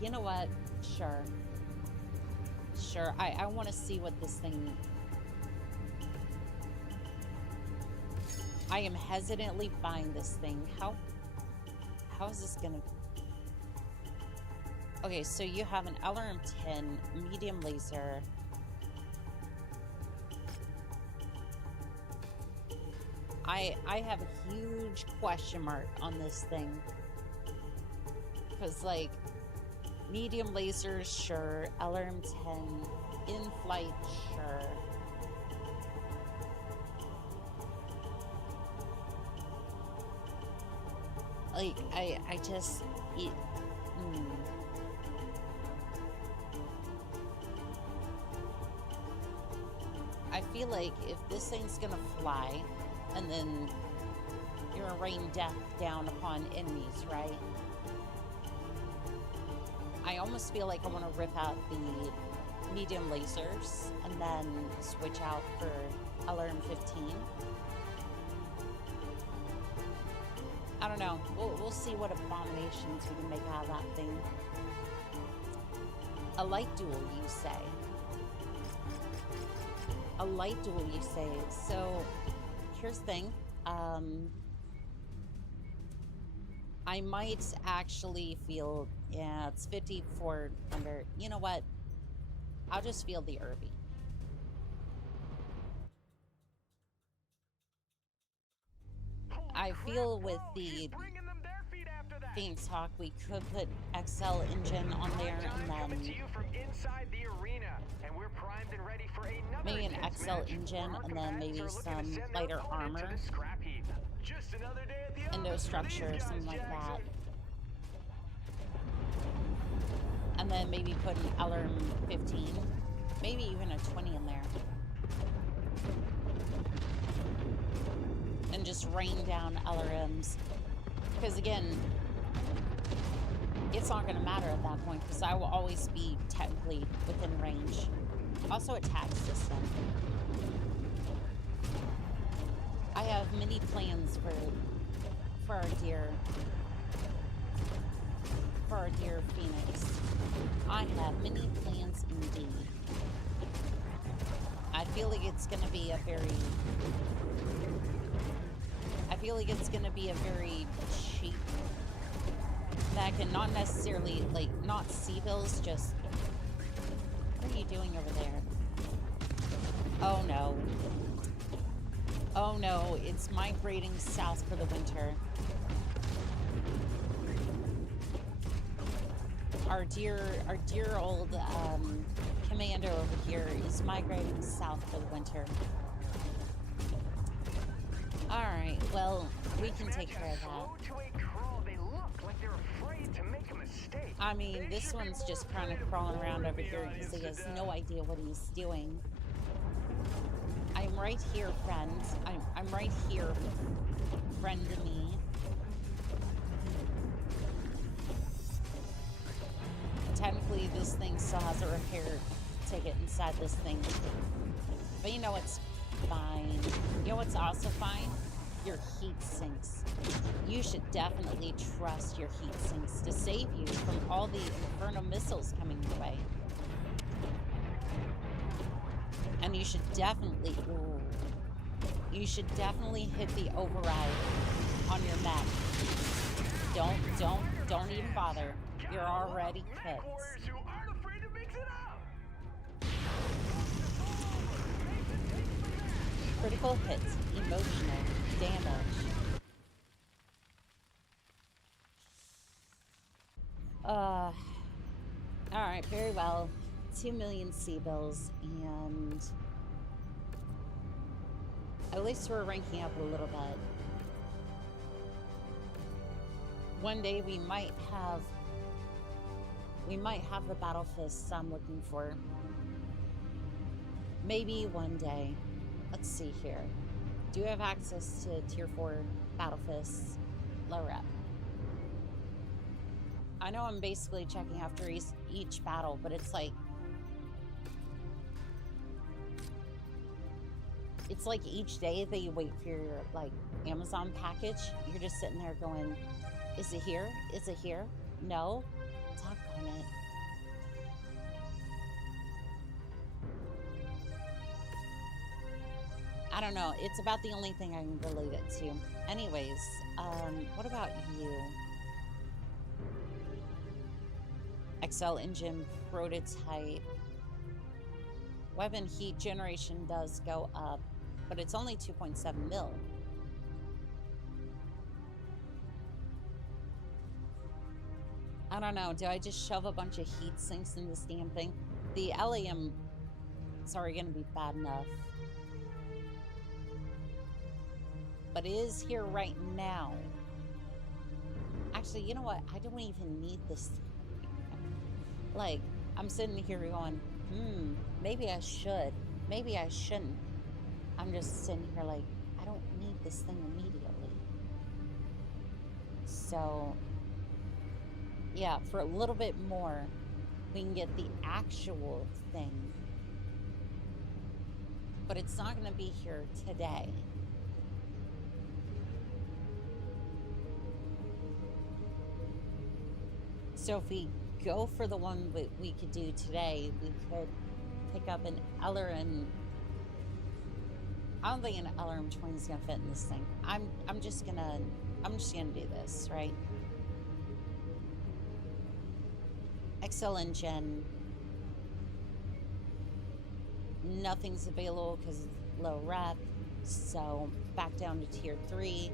You know what? Sure. Sure, I want to see what this thing... I am hesitantly buying this thing. How is this gonna... Okay, so you have an LRM-10 medium laser. I have a huge question mark on this thing. Because, like, medium lasers, sure. LRM-10 in flight, sure. Like, I just... I feel like if this thing's gonna fly, and then you're gonna rain death down upon enemies, right? I almost feel like I want to rip out the medium lasers and then switch out for LRM 15. I don't know. We'll see what abominations we can make out of that thing. A light duel, you say? A light duel, you say? So, here's the thing. I might actually feel, yeah, it's 54 under. You know what? I'll just feel the Irby. I feel with the Phoenix Hawk, we could put XL engine on there and then maybe an XL engine and then maybe some lighter armor, endo structure, something like that. And then maybe put an LRM 15, maybe even a 20 in there. And just rain down LRMs. Because again, it's not going to matter at that point because I will always be technically within range. Also, attack system. I have many plans for our dear Phoenix. I have many plans indeed. I feel like it's going to be a very cheap mech, and not necessarily, like, not C-bills, just... What are you doing over there? Oh no. Oh no, it's migrating south for the winter. Our dear old commander over here is migrating south for the winter. Alright, well, we can take care of that. I mean, this one's just kind of crawling around over here because he has no idea what he's doing. I'm right here, friends. I'm right here, friend to me. Technically, this thing still has a repair ticket inside this thing. But you know what's fine? You know what's also fine? Your heat sinks. You should definitely trust your heat sinks to save you from all the infernal missiles coming your way. And you should definitely, you should definitely hit the override on your mech. Don't even bother. You're already cooked. Critical hits, emotional damage. Alright, very well. 2 million C-bills, and at least we're ranking up a little bit. One day we might have the battle fists I'm looking for. Maybe one day. Let's see here. Do you have access to tier 4 battle fists? Low rep. I know I'm basically checking after each battle, but it's like each day that you wait for your like Amazon package, you're just sitting there going, is it here? Is it here? No? Talk on it. I don't know. It's about the only thing I can relate it to. Anyways, what about you? XL engine prototype. Weapon heat generation does go up, but it's only 2.7 mil. I don't know. Do I just shove a bunch of heat sinks in this damn thing? The LAM is already going to be bad enough. But it is here right now. Actually, you know what? I don't even need this. Like, I'm sitting here going, maybe I should. Maybe I shouldn't. I'm just sitting here like, I don't need this thing immediately. So, Yeah, for a little bit more, we can get the actual thing. But it's not going to be here today. So if we go for the one that we could do today, we could pick up an LRM. I don't think an LRM 20 is gonna fit in this thing. I'm just gonna do this, right? XL engine. Nothing's available because it's low rep. So back down to tier 3.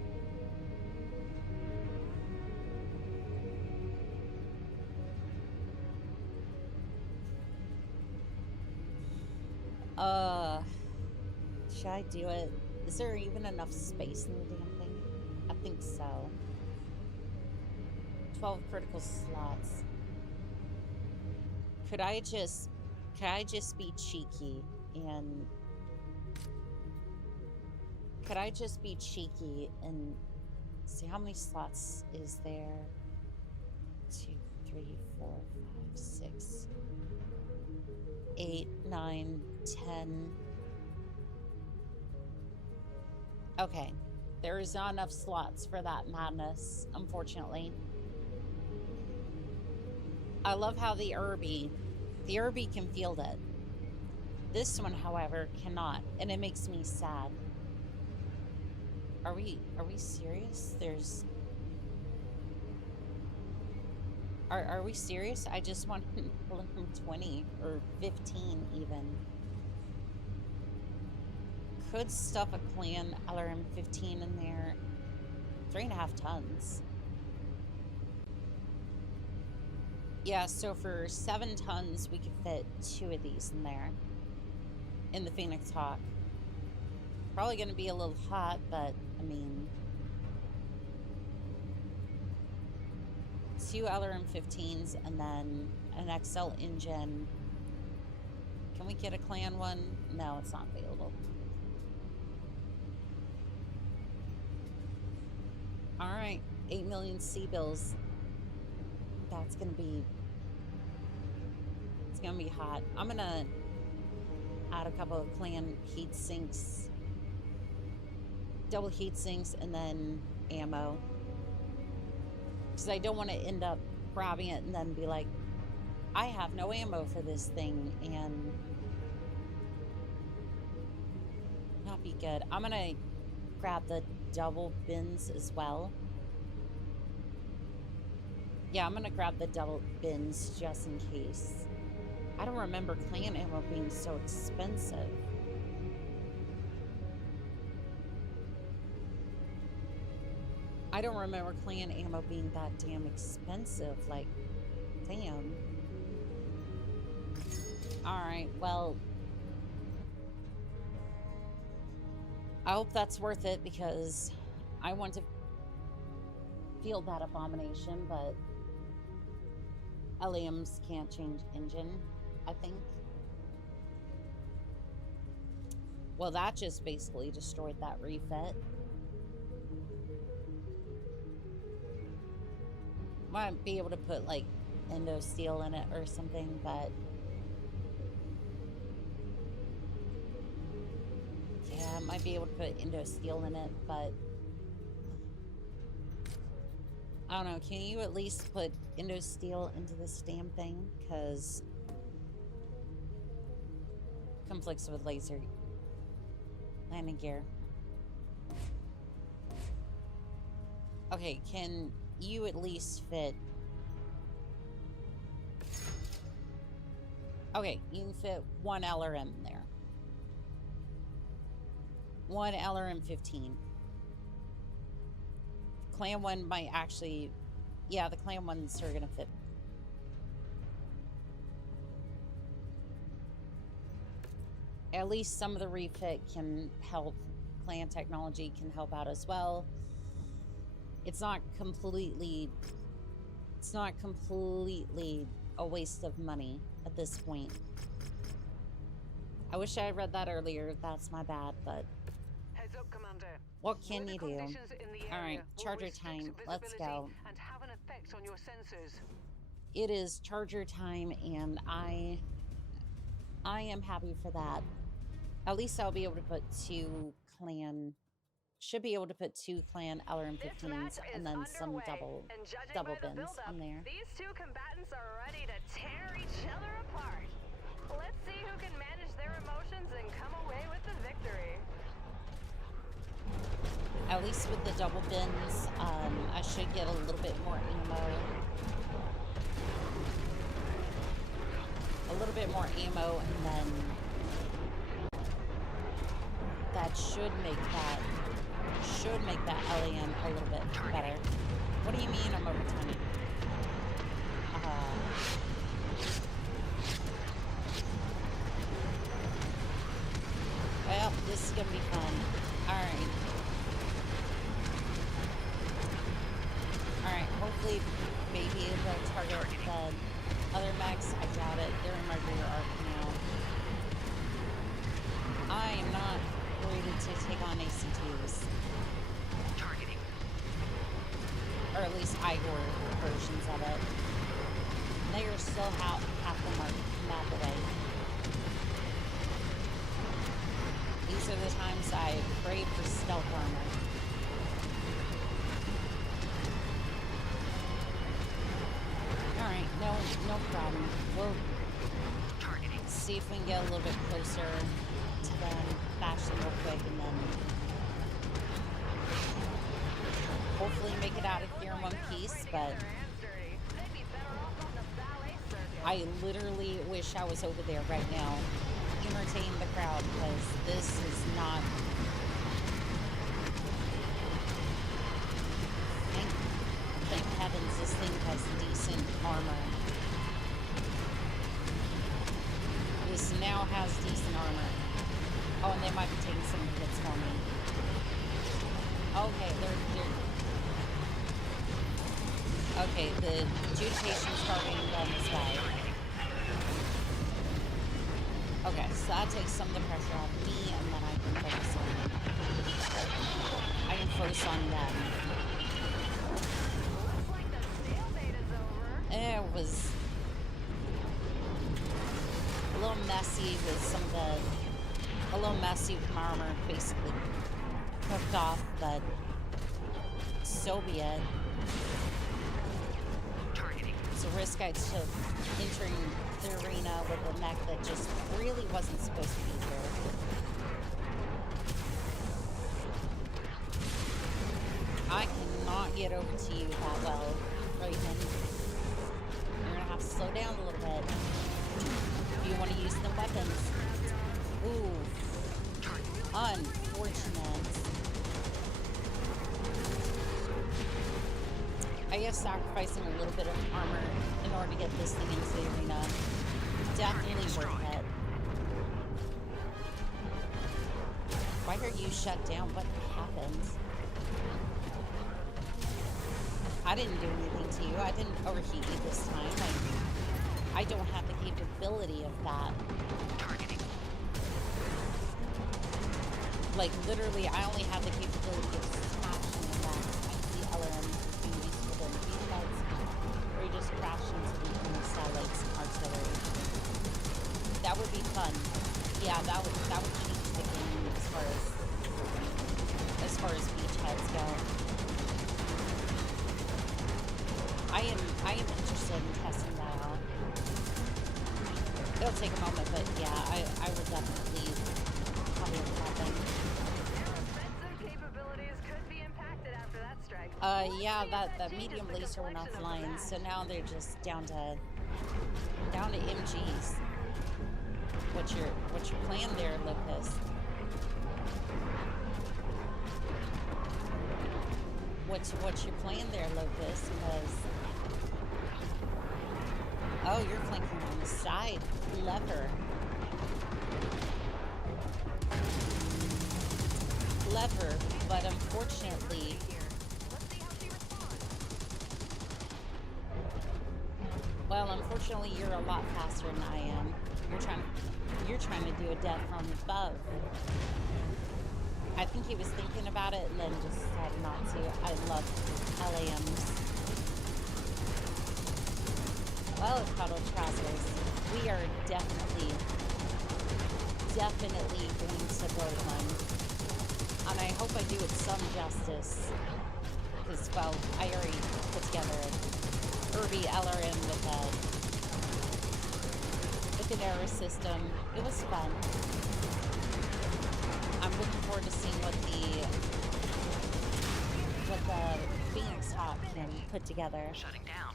Should I do it? Is there even enough space in the damn thing? I think so. 12 critical slots. Could I just be cheeky and see how many slots is there? 2, 3, 4, 5, 6, 8, 9, 10. Okay, there is not enough slots for that madness, unfortunately. I love how the Irby can field it. This one, however, cannot, and it makes me sad. Are we serious? Are we serious? I just want from 20 or 15 even. Could stuff a clan LRM 15 in there. 3.5 tons. Yeah, so for 7 tons, we could fit 2 of these in there. In the Phoenix Hawk. Probably going to be a little hot, but, I mean... 2 LRM 15s, and then an XL engine. Can we get a clan one? No, it's not available. Alright, 8 million C-bills. That's gonna be... It's gonna be hot. I'm gonna add a couple of clan heat sinks. Double heat sinks and then ammo. Because I don't want to end up grabbing it and then be like, I have no ammo for this thing, and not be good. I'm gonna grab the double bins as well. Yeah, I'm gonna grab the double bins just in case. I don't remember clan ammo being so expensive. I don't remember clan ammo being that damn expensive. Like, damn. Alright, well, I hope that's worth it because I want to field that abomination, but LEMs can't change engine, I think. Well, that just basically destroyed that refit. Might be able to put like endo steel in it or something, but yeah, I might be able to put endo steel in it, but I don't know. Can you at least put endo steel into this damn thing? Because conflicts with laser landing gear. Okay, can you at least fit... Okay, you can fit 1 LRM in there. 1 LRM 15. Clan 1 might actually... Yeah, the clan ones are gonna fit. At least some of the refit can help. Clan technology can help out as well. It's not completely a waste of money at this point. I wish I had read that earlier. That's my bad, but Heads up, Commander. what can you do? Conditions in the All right, area will charger restrict time. Let's visibility go. and have an effect on your sensors. it is charger time, and I am happy for that. At least I'll be able to put should be able to put 2 clan LRM-15s and then some double bins in there. These two combatants are ready to tear each other apart. Let's see who can manage their emotions and come away with the victory. At least with the double bins, I should get a little bit more ammo. A little bit more ammo, and then that should make that LAM a little bit better. What do you mean I'm overtime? Well, this is gonna be fun. Alright. Alright, hopefully maybe they'll target the other mechs. I doubt it. They're in my rear arc now. I am not rated to take on AC2s. Targeting. Or at least Igor versions of it. They are still half the map away. These are the times I pray for stealth armor. Alright, no problem. We'll see if we can get a little bit closer to them, bash them real quick, and then hopefully make it out of here in one piece, but I literally wish I was over there right now, entertaining the crowd, because this is not... Thank heavens this thing has decent armor. This now has decent armor. Oh, and they might be taking some hits for me. Okay, they're... Okay, the adjudication's starting on this guy. Okay, so that takes some of the pressure off me, and then I can focus on them. It was a little messy with some of the... A little messy with my armor basically cooked off, but so be it. It's a risk I took entering the arena with a mech that just really wasn't supposed to be here. I cannot get over to you that well, Griffin. You're gonna have to slow down a little bit if you want to use the weapons. Ooh, unfortunate. I guess sacrificing a little bit of armor in order to get this thing into the arena, definitely worth it. Why are you shut down? What happened? I didn't do anything to you. I didn't overheat you this time. I don't have the capability of that. Like, literally, I only have the capability of smashing the back. I see LRM being used for the beachheads, or you just crash into the inside like some artillery. That would be fun. Yeah, that would change the game as far as beachheads go. I am interested in testing that out. It'll take a moment, but yeah, I would definitely probably happen. Yeah, that medium laser went offline, so now they're just down to MGs. What's your plan there, Locust? What's your plan there, Locust? Because oh, you're flanking on the side, clever, but unfortunately. Well, unfortunately, you're a lot faster than I am. You're trying to do a death from above. I think he was thinking about it and then just decided not to. I love LAMs. Well, Cuddle Trousers, we are definitely going to build one. And I hope I do it some justice. Because, well, I already put together an Irby LRM with an error system. It was fun. I'm looking forward to seeing what the Phoenix Hawk can put together. Shutting down.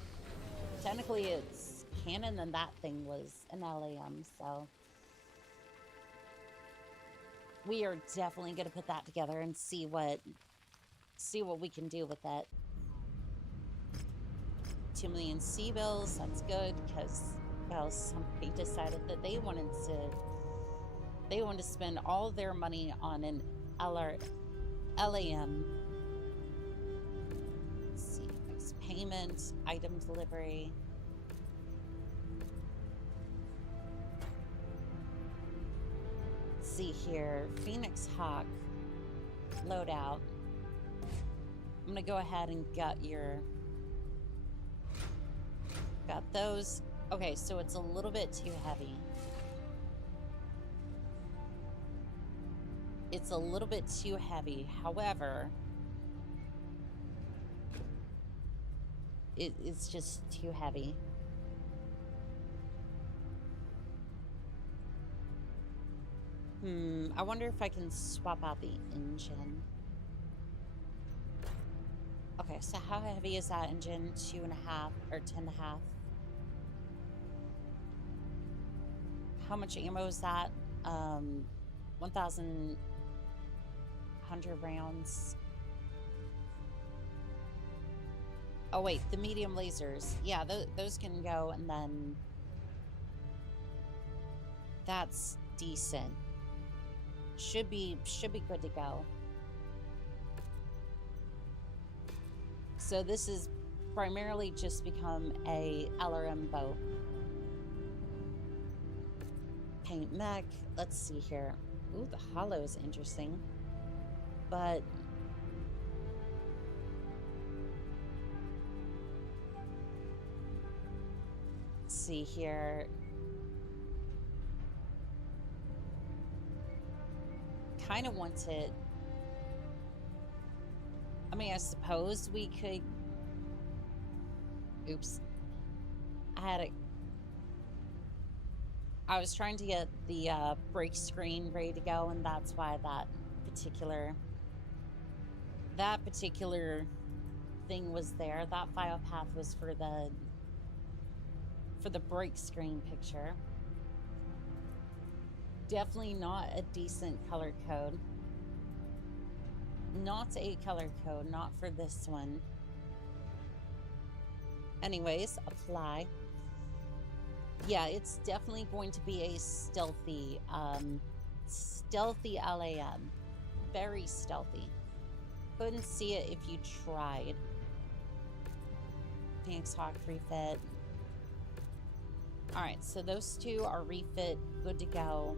Technically, it's canon, and that thing was an LAM, so we are definitely going to put that together and see what we can do with it. 2 million C-bills, that's good, because, well, somebody decided that they wanted to spend all their money on an LAM. Let's see, fixed payment, item delivery. Let's see here, Phoenix Hawk loadout. I'm gonna go ahead and got those. Okay, so it's a little bit too heavy. It's a little bit too heavy. However, it's just too heavy. I wonder if I can swap out the engine. Okay, so how heavy is that engine? 2.5 or 10.5? How much ammo is that? 1,100 rounds. Oh wait, the medium lasers. Yeah, those can go, and then that's decent. Should be good to go. So this is primarily just become a LRM boat. Paint mech. Let's see here. Ooh, the hollow is interesting. But let's see here. Kind of want it. I mean, I suppose we could. Oops. I was trying to get the brake screen ready to go, and that's why that particular thing was there. That file path was for the brake screen picture. Definitely not a decent color code. Not a color code, not for this one. Anyways, apply. Yeah, it's definitely going to be a stealthy LAM. Very stealthy. Couldn't see it if you tried. Phoenix Hawk refit. Alright, so those two are refit, good to go.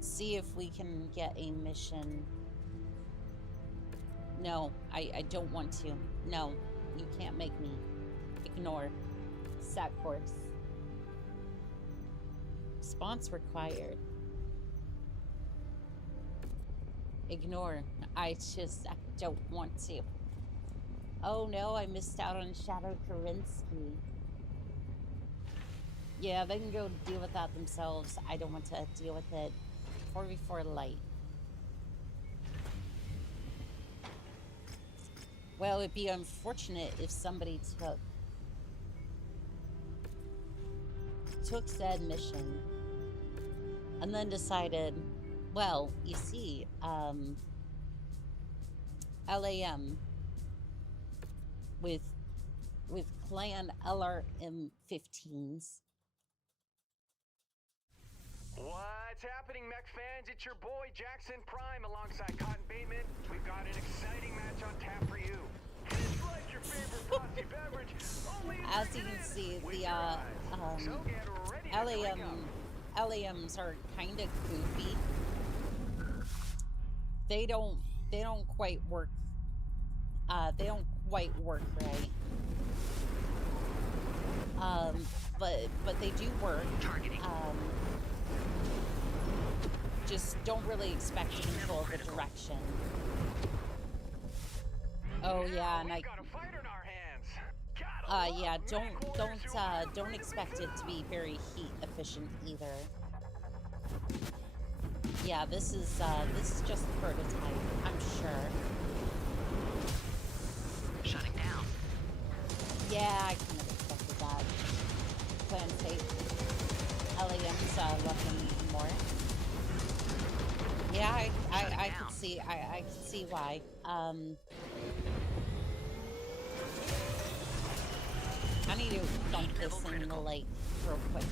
See if we can get a mission. No, I don't want to. No, you can't make me. Ignore. Sat course. Response required. Ignore. I don't want to. Oh no, I missed out on Shadow Karinsky. Yeah, they can go deal with that themselves. I don't want to deal with it. 4v4 light. Well, it'd be unfortunate if somebody took said mission and then decided, well, you see, LAM with clan LRM 15s. What's happening, mech fans? It's your boy Jackson Prime alongside Cotton Bateman. We've got an exciting match on tap for you. It's like your favorite frosty beverage. Only As you can see, the LAMs are kind of goofy. They don't quite work. They don't quite work right. But they do work. Targeting. Just don't really expect to control the direction. Oh yeah, and We've got a fighter in our hands. yeah, don't expect it to be very heat efficient either. Yeah, this is just the prototype, I'm sure. Shutting down. Yeah, I kind of expected that. Plan safe. LAM's looking even more. Yeah, I could see I could see why. I need to dump this in the lake real quick.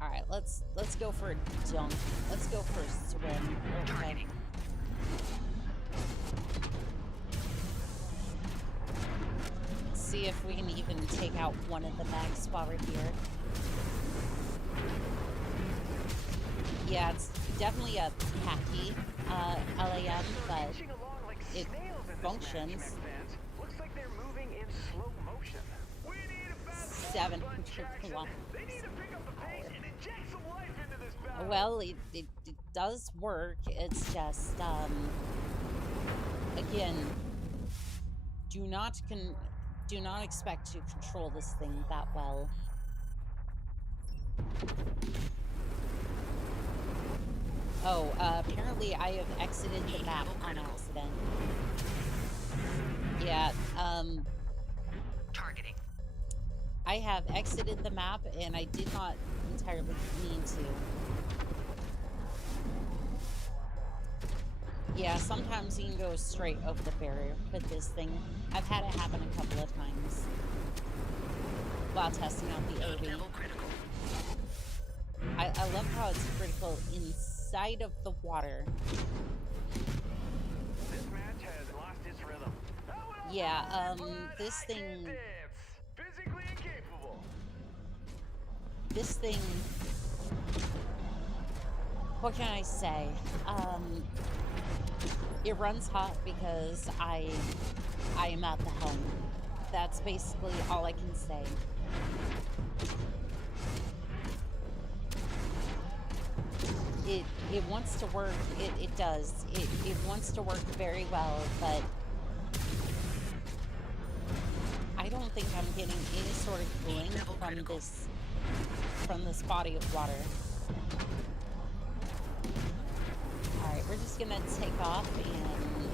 All right, let's go for a dunk. Let's go for a swim. Okay. See if we can even take out one of the mechs while we're here. Yeah, it's definitely a hacky LAM, but it functions. Looks like they're moving in slow motion. We need a fast 700 kilometers. They need to pick up the pace and inject some life into this battle. Well, it does work. It's just again, do not expect to control this thing that well. Oh, apparently I have exited the map on accident. Yeah, Targeting. I have exited the map and I did not entirely mean to. Yeah, sometimes you can go straight over the barrier with this thing. I've had it happen a couple of times while testing out the OB. I love how it's critical inside of the water. This match has lost its rhythm. Yeah, this thing... Physically incapable. This thing... What can I say? It runs hot because I am at the helm. That's basically all I can say. It wants to work. It does. It wants to work very well, but I don't think I'm getting any sort of cooling from this body of water. All right, we're just gonna take off and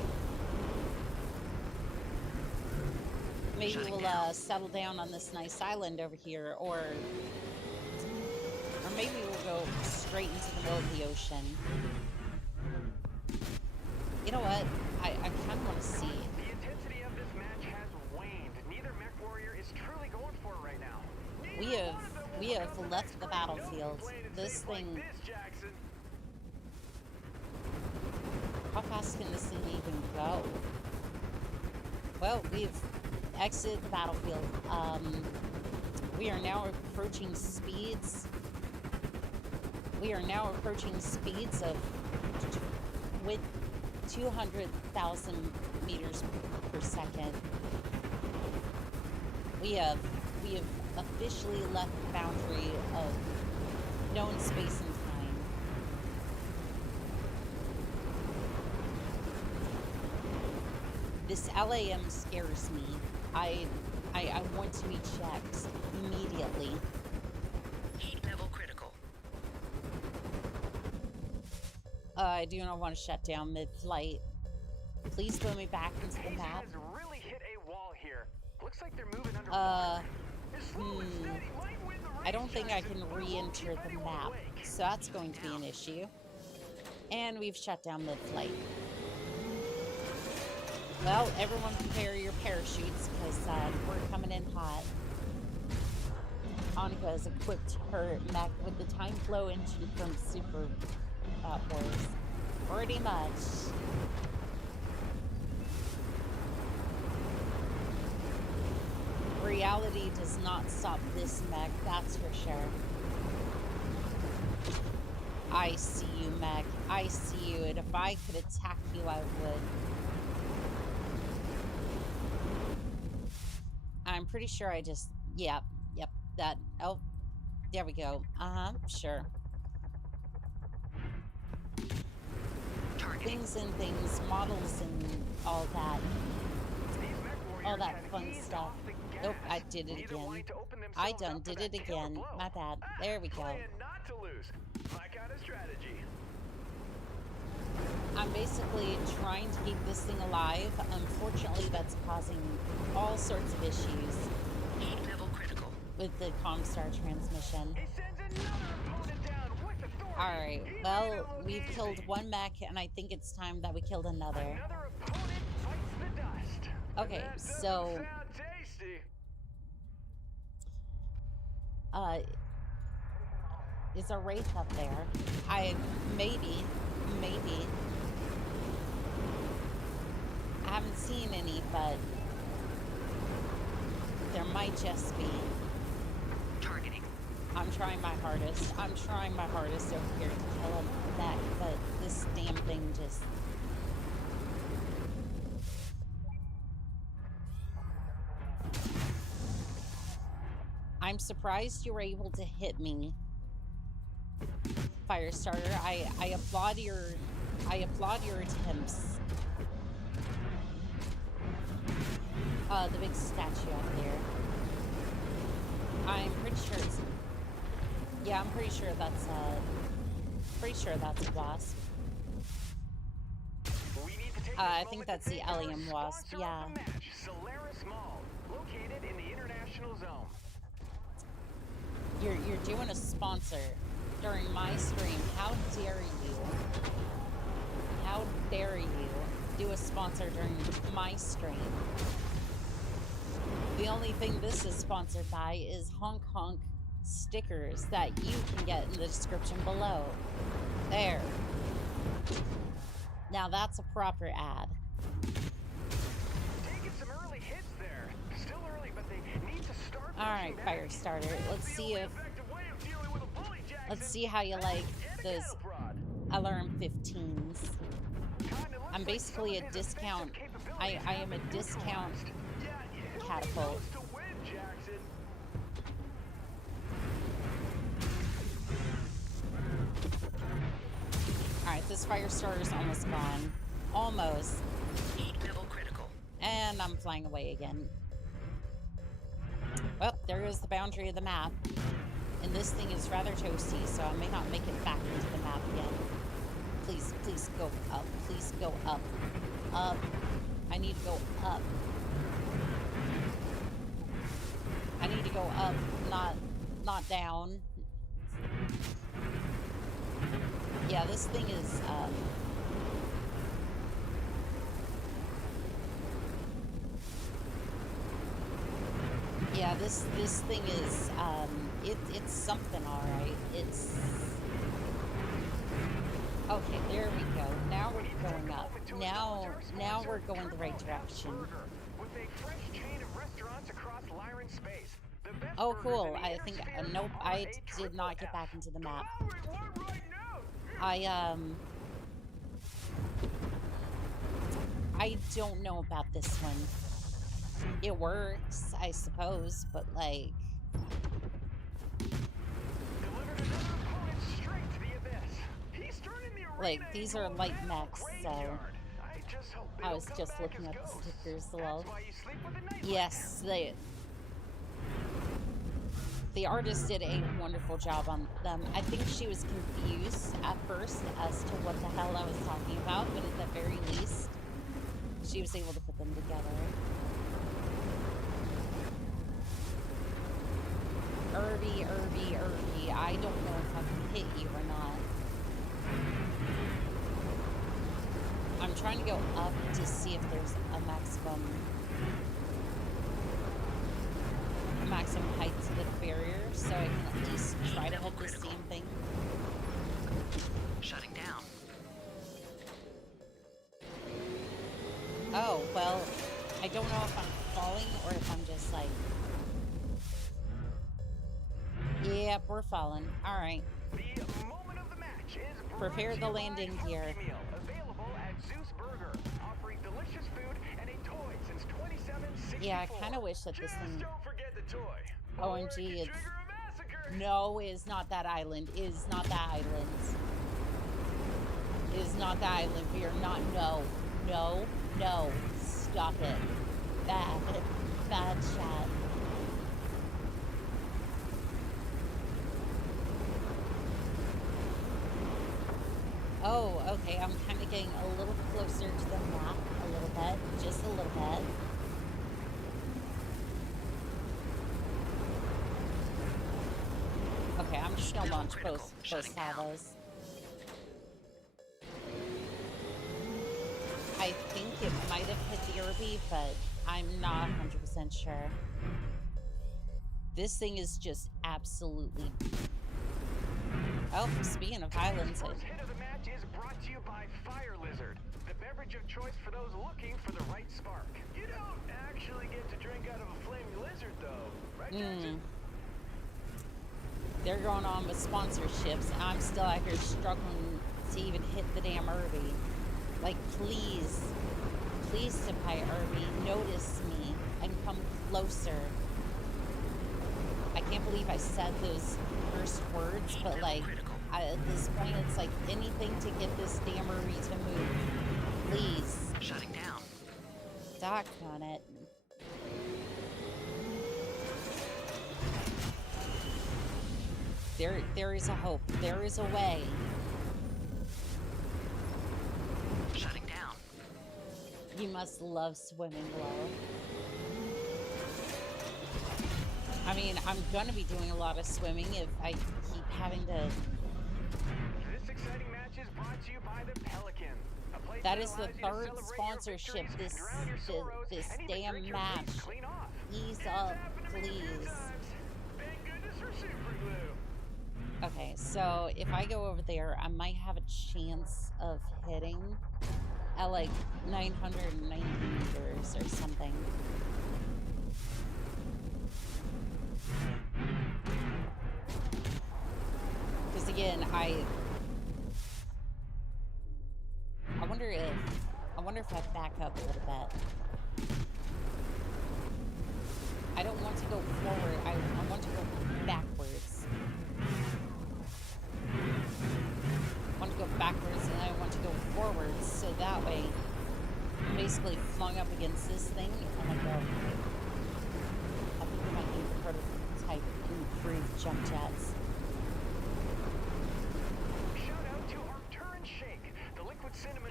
maybe we'll settle down on this nice island over here, or maybe we'll go straight into the middle of the ocean. You know what? I kind of want to see. The intensity of this match has waned. Neither Mechwarrior is truly going for it right now. We have left the battlefield. This thing. How fast can this thing even go? Well, we've exited the battlefield. We are now approaching speeds. We are now approaching speeds of with 200,000 meters per second. We have officially left the boundary of known space and time. This LAM scares me. I want to be checked immediately. Heat level critical. I do not want to shut down mid-flight. Please throw me back into the map. Has really hit a wall here. Looks like they're moving underwater. I don't think I can re-enter the map, so that's going to be an issue. And we've shut down mid-flight. Well, everyone prepare your parachutes, because we're coming in hot. Annika has equipped her mech with the time flow engine from Super Wars. Pretty much. Reality does not stop this mech, that's for sure. I see you, mech. I see you, and if I could attack you, I would. I'm pretty sure I just... Yep, that... Oh, there we go. Sure. Targeting. Things and things, models and all that. All that fun stuff. Oh, I did it again. I done did it again. My bad. There we go. Not to lose. My kind of strategy. I'm basically trying to keep this thing alive. Unfortunately, that's causing all sorts of issues Heat level critical. with the Comstar transmission. He sends another opponent down with authority. Alright, well, we've killed one mech, and I think it's time that we killed another. Another opponent fights the dust. Okay, That doesn't so... sound tasty. Is a wraith up there? Maybe. I haven't seen any, but there might just be. Targeting. I'm trying my hardest. I'm trying my hardest over here to kill him back, but this damn thing just... I'm surprised you were able to hit me, Firestarter. I applaud your attempts. The big statue out there. I'm pretty sure it's... Yeah, I'm pretty sure that's a wasp. I think that's the alien wasp, yeah. Solaris Mall, located in the international zone. You're doing a sponsor during my stream. How dare you? How dare you do a sponsor during my stream? The only thing this is sponsored by is Honk Honk stickers that you can get in the description below. There. Now that's a proper ad. Taking some early hits there. Still early, but they need to start. Alright, Firestarter. Let's see how you like those Alarm 15s. I'm basically a discount. I am a discount catapult. Alright, this Firestarter's almost gone. Almost. Heat level critical. And I'm flying away again. Well, there goes the boundary of the map. And this thing is rather toasty, so I may not make it back into the map again. Please go up. Please go up. Up. I need to go up. I need to go up, not down. Yeah, this thing is, yeah, this thing is, it's something, alright. It's... Okay, there we go. Now we're going up. Now we're going the right direction. With a fresh chain of restaurants across Lyran space. Oh, cool. I think, nope, I did not get back into the map. I don't know about this one. It works, I suppose, but like... Like, these are light mechs, so... I was just looking at the stickers, lol. Yes, the artist did a wonderful job on them. I think she was confused at first as to what the hell I was talking about, but at the very least, she was able to put them together. Irby, I don't know if I can hit you or not. I'm trying to go up to see if there's a maximum height to the barrier, so I can at least try to hit the same thing. Shutting down. Oh, well, I don't know if I'm falling or if I'm just like... Yep, we're falling. Alright. The moment of the match. match is brought Prepare to the you by landing Hearty gear. Meal, available at Zeus Burger, offering delicious food and a toy since 2764. Yeah, I kind of wish that this Just thing... don't forget the toy. OMG, Or it could it's... trigger a massacre. No, it is not that island. It is not that island. It is not that island. We are not... No. No. No. Stop it. Bad. Bad chat. Oh, okay. I'm kind of getting a little closer to the map. A little bit. Just a little bit. Okay, I'm just gonna launch both salvos. I think it might have hit the Irby, but I'm not 100% sure. This thing is just absolutely... Oh, speaking of islands... The first hit of the match is brought to you by Fire Lizard, the beverage of choice for those looking for the right spark. You don't actually get to drink out of a flaming lizard, though, right, Jackson? They're going on with sponsorships, and I'm still out here struggling to even hit the damn Irby. Like, please, Senpai Irby, notice me and come closer. I can't believe I said those first words, but like, at this point, it's like anything to get this damn Irby to move. Please. Shutting down. Dock on it. There is a hope. There is a way. Shutting down. You must love swimming low. I mean, I'm gonna be doing a lot of swimming if I keep having to... This exciting match is brought to you by the Pelican. That is the third sponsorship this damn match. Ease up, please. Thank goodness for super glue. Okay, so if I go over there, I might have a chance of hitting at like 990 meters or something. Because again, I wonder if I back up a little bit. I don't want to go forward. I want to go backwards. I want to go backwards and I want to go forwards, so that way I'm basically flung up against this thing and I go. I think we might need prototype improved jump jets.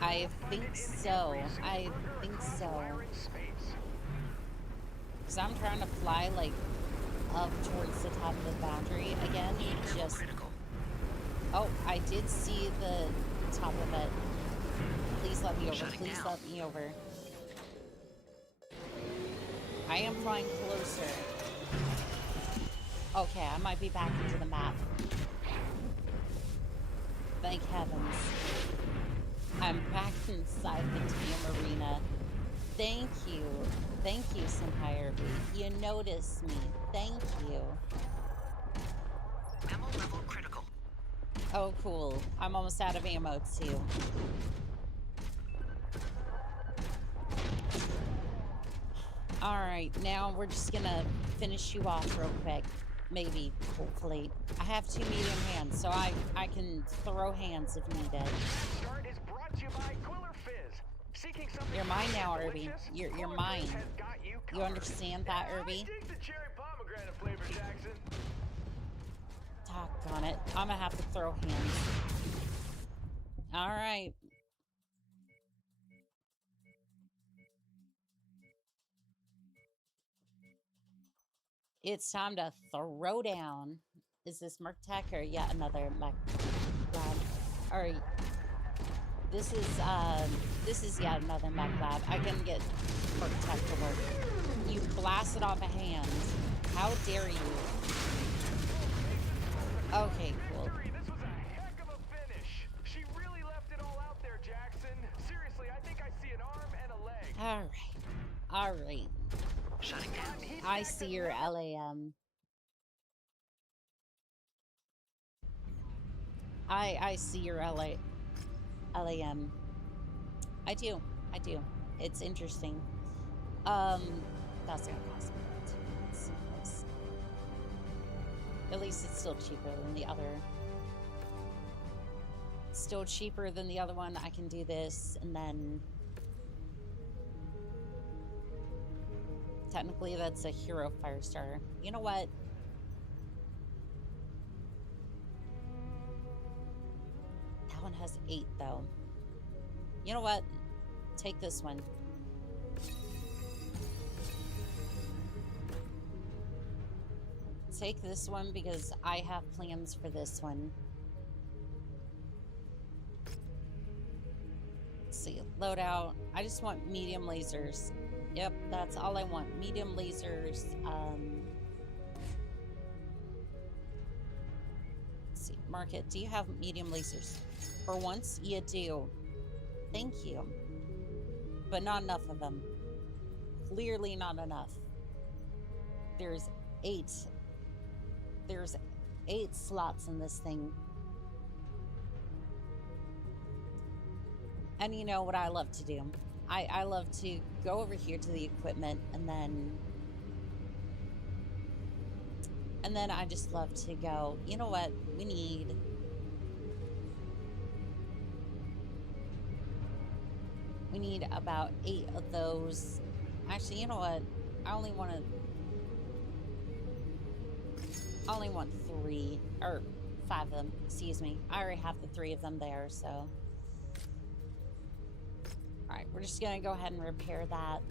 I think so. I think so. Because I'm trying to fly, like, up towards the top of the boundary again. Just... Oh, I did see the top of it. Please let me over. Please let me over. I am flying closer. Okay, I might be back into the map. Thank heavens. I'm back inside the team arena. Thank you. Thank you, Senpai Irby. You noticed me. Thank you. Ammo level critical. Oh, cool. I'm almost out of ammo, too. Alright, now we're just gonna finish you off real quick. Maybe, hopefully. I have 2 medium hands, so I can throw hands if needed. You're mine now, Irby. You're mine. You understand that, Irby? Doggone it. I'm gonna have to throw hands. Alright. It's time to throw down. Is this Merc Tech or yet another Mech Lab? Or this is yet another Mech Lab. I can get Merc Tech to work. You blasted off a hand. How dare you? Okay, cool. This was a heck of a finish. She really left it all out there, Jackson. Seriously, I think I see an arm and a leg. Alright. Alright. Shutting down. I see your LAM. I see your LAM. I do. It's interesting. That's gonna cost me like 2 minutes. At least it's still cheaper than the other. Still cheaper than the other one. I can do this, and then technically that's a hero Firestar. You know what? That one has 8 though. You know what? Take this one. Take this one because I have plans for this one. Let's see, loadout. I just want medium lasers. Yep, that's all I want. Medium lasers. Let's see, market. Do you have medium lasers? For once, you do. Thank you. But not enough of them. Clearly not enough. There's 8. There's 8 slots in this thing. And you know what I love to do? I love to go over here to the equipment and then I just love to go, you know what? We need about 8 of those. Actually, you know what? I only want 3 or 5 of them. Excuse me. I already have the 3 of them there, so. All right, we're just gonna go ahead and repair that.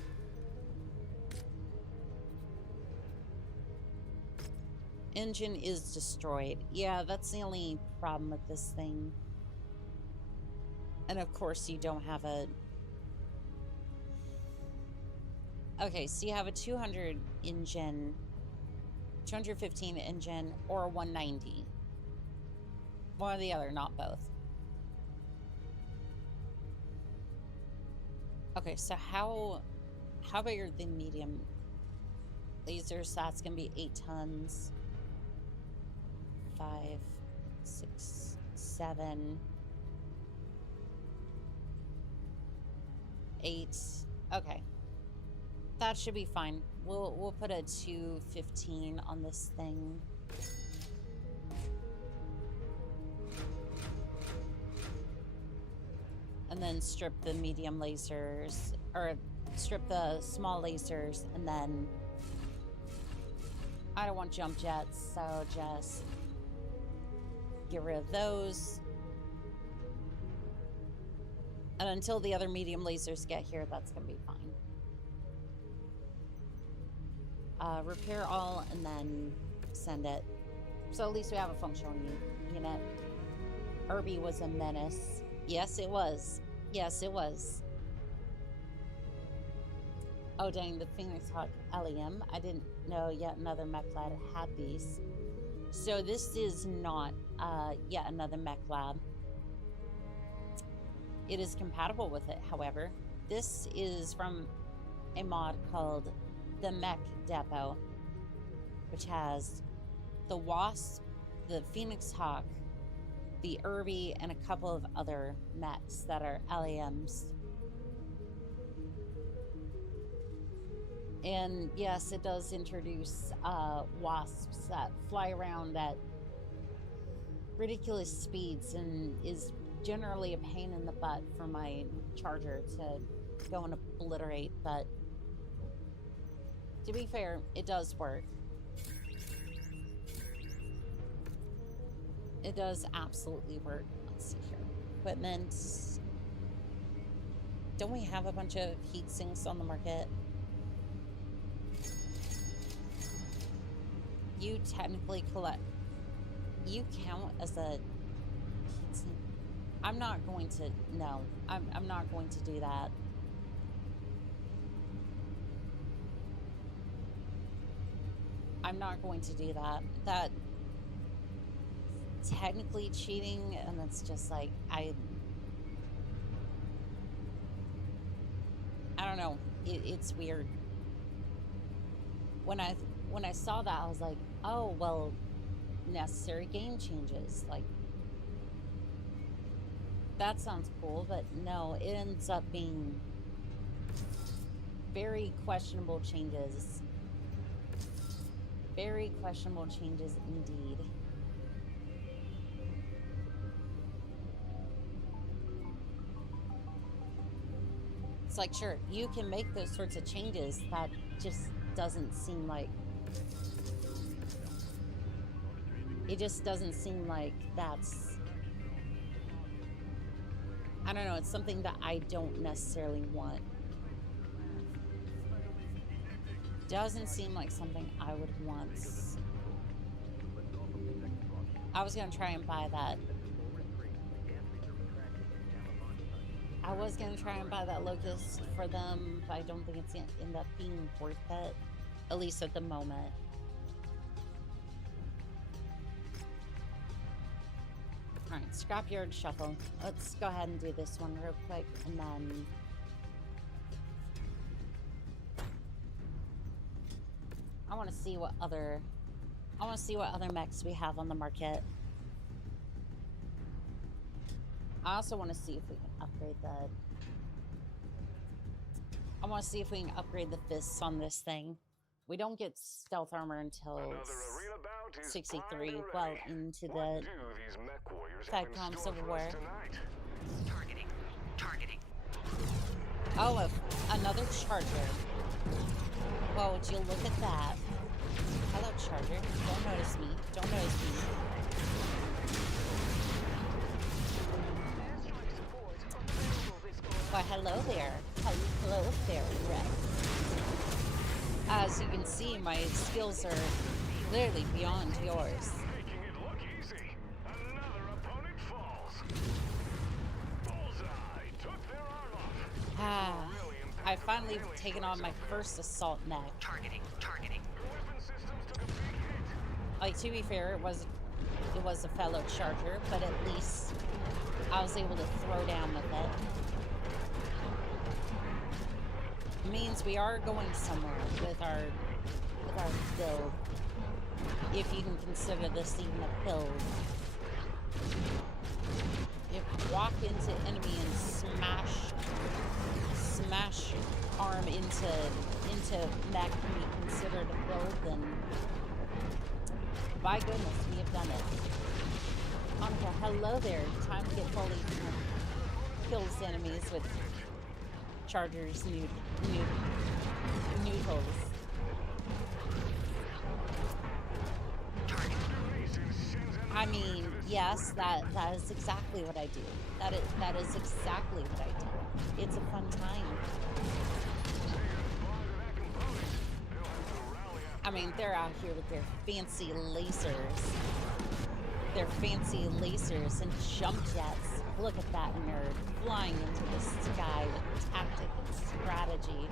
Engine is destroyed. Yeah, that's the only problem with this thing. And of course, you don't have a. Okay, so you have a 200 engine, 215 engine, or a 190. One or the other, not both. Okay, so how big are the medium lasers? That's gonna be 8 tons. 5, 6, 7, 8. Okay, that should be fine. We'll put a 215 on this thing. And then strip the medium lasers, or strip the small lasers, and then I don't want jump jets, so just get rid of those. And until the other medium lasers get here, that's gonna be fine. Repair all and then send it. So at least we have a functional unit. Irby was a menace. Yes, it was. Yes, it was. Oh, dang, the Phoenix Hawk LEM. I didn't know yet another mech lab had these. So this is not yet another mech lab. It is compatible with it, however. This is from a mod called the Mech Depot, which has the Wasp, the Phoenix Hawk, the Irby, and a couple of other mechs that are LAMs. And yes, it does introduce wasps that fly around at ridiculous speeds and is generally a pain in the butt for my charger to go and obliterate, but to be fair, it does work. It does absolutely work. Let's see here. Equipment. Don't we have a bunch of heat sinks on the market? You technically collect. You count as a heat sink. I'm not going to. No, I'm not going to do that. I'm not going to do that. That technically cheating, and it's just like I don't know. It's weird. When I saw that, I was like, oh well, necessary game changes. Like, That sounds cool, but no, it ends up being very questionable changes. Very questionable changes indeed. It's like, sure, you can make those sorts of changes. That just doesn't seem like... It just doesn't seem like that's... I don't know, it's something that I don't necessarily want. Doesn't seem like something I would want. I was gonna try and buy that. I was gonna try and buy that locust for them, but I don't think it's gonna end up being worth it. At least at the moment. Alright, scrapyard shuffle. Let's go ahead and do this one real quick, and then... I want to see what other mechs we have on the market. I also want to see if we can upgrade the... I want to see if we can upgrade the fists on this thing. We don't get stealth armor until 63, well into the Thaicom Civil War. Targeting. Oh, another charger. Well, would you look at that? Hello, charger. Don't notice me. Don't notice me. Why, hello there. Hello there, Rex. As you can see, my skills are clearly beyond yours. Making it look easy. Another opponent falls. Bullseye took their arm off. I finally have taken on my first assault mech. Targeting. Griffin systems took a big hit. Like, to be fair, it was a fellow charger, but at least I was able to throw down with it. It means we are going somewhere with our build. If you can consider this even a build. If you walk into enemy and smash arm into mech can be considered a build, then by goodness, we have done it. Monica, hello there. Time to get fully kills enemies with chargers, noodles. I mean, yes, that is exactly what I do. That is exactly what I do. It's a fun time. I mean, they're out here with their fancy lasers. Their fancy lasers and jump jets. Look at that nerd flying into the sky with tactic and strategy,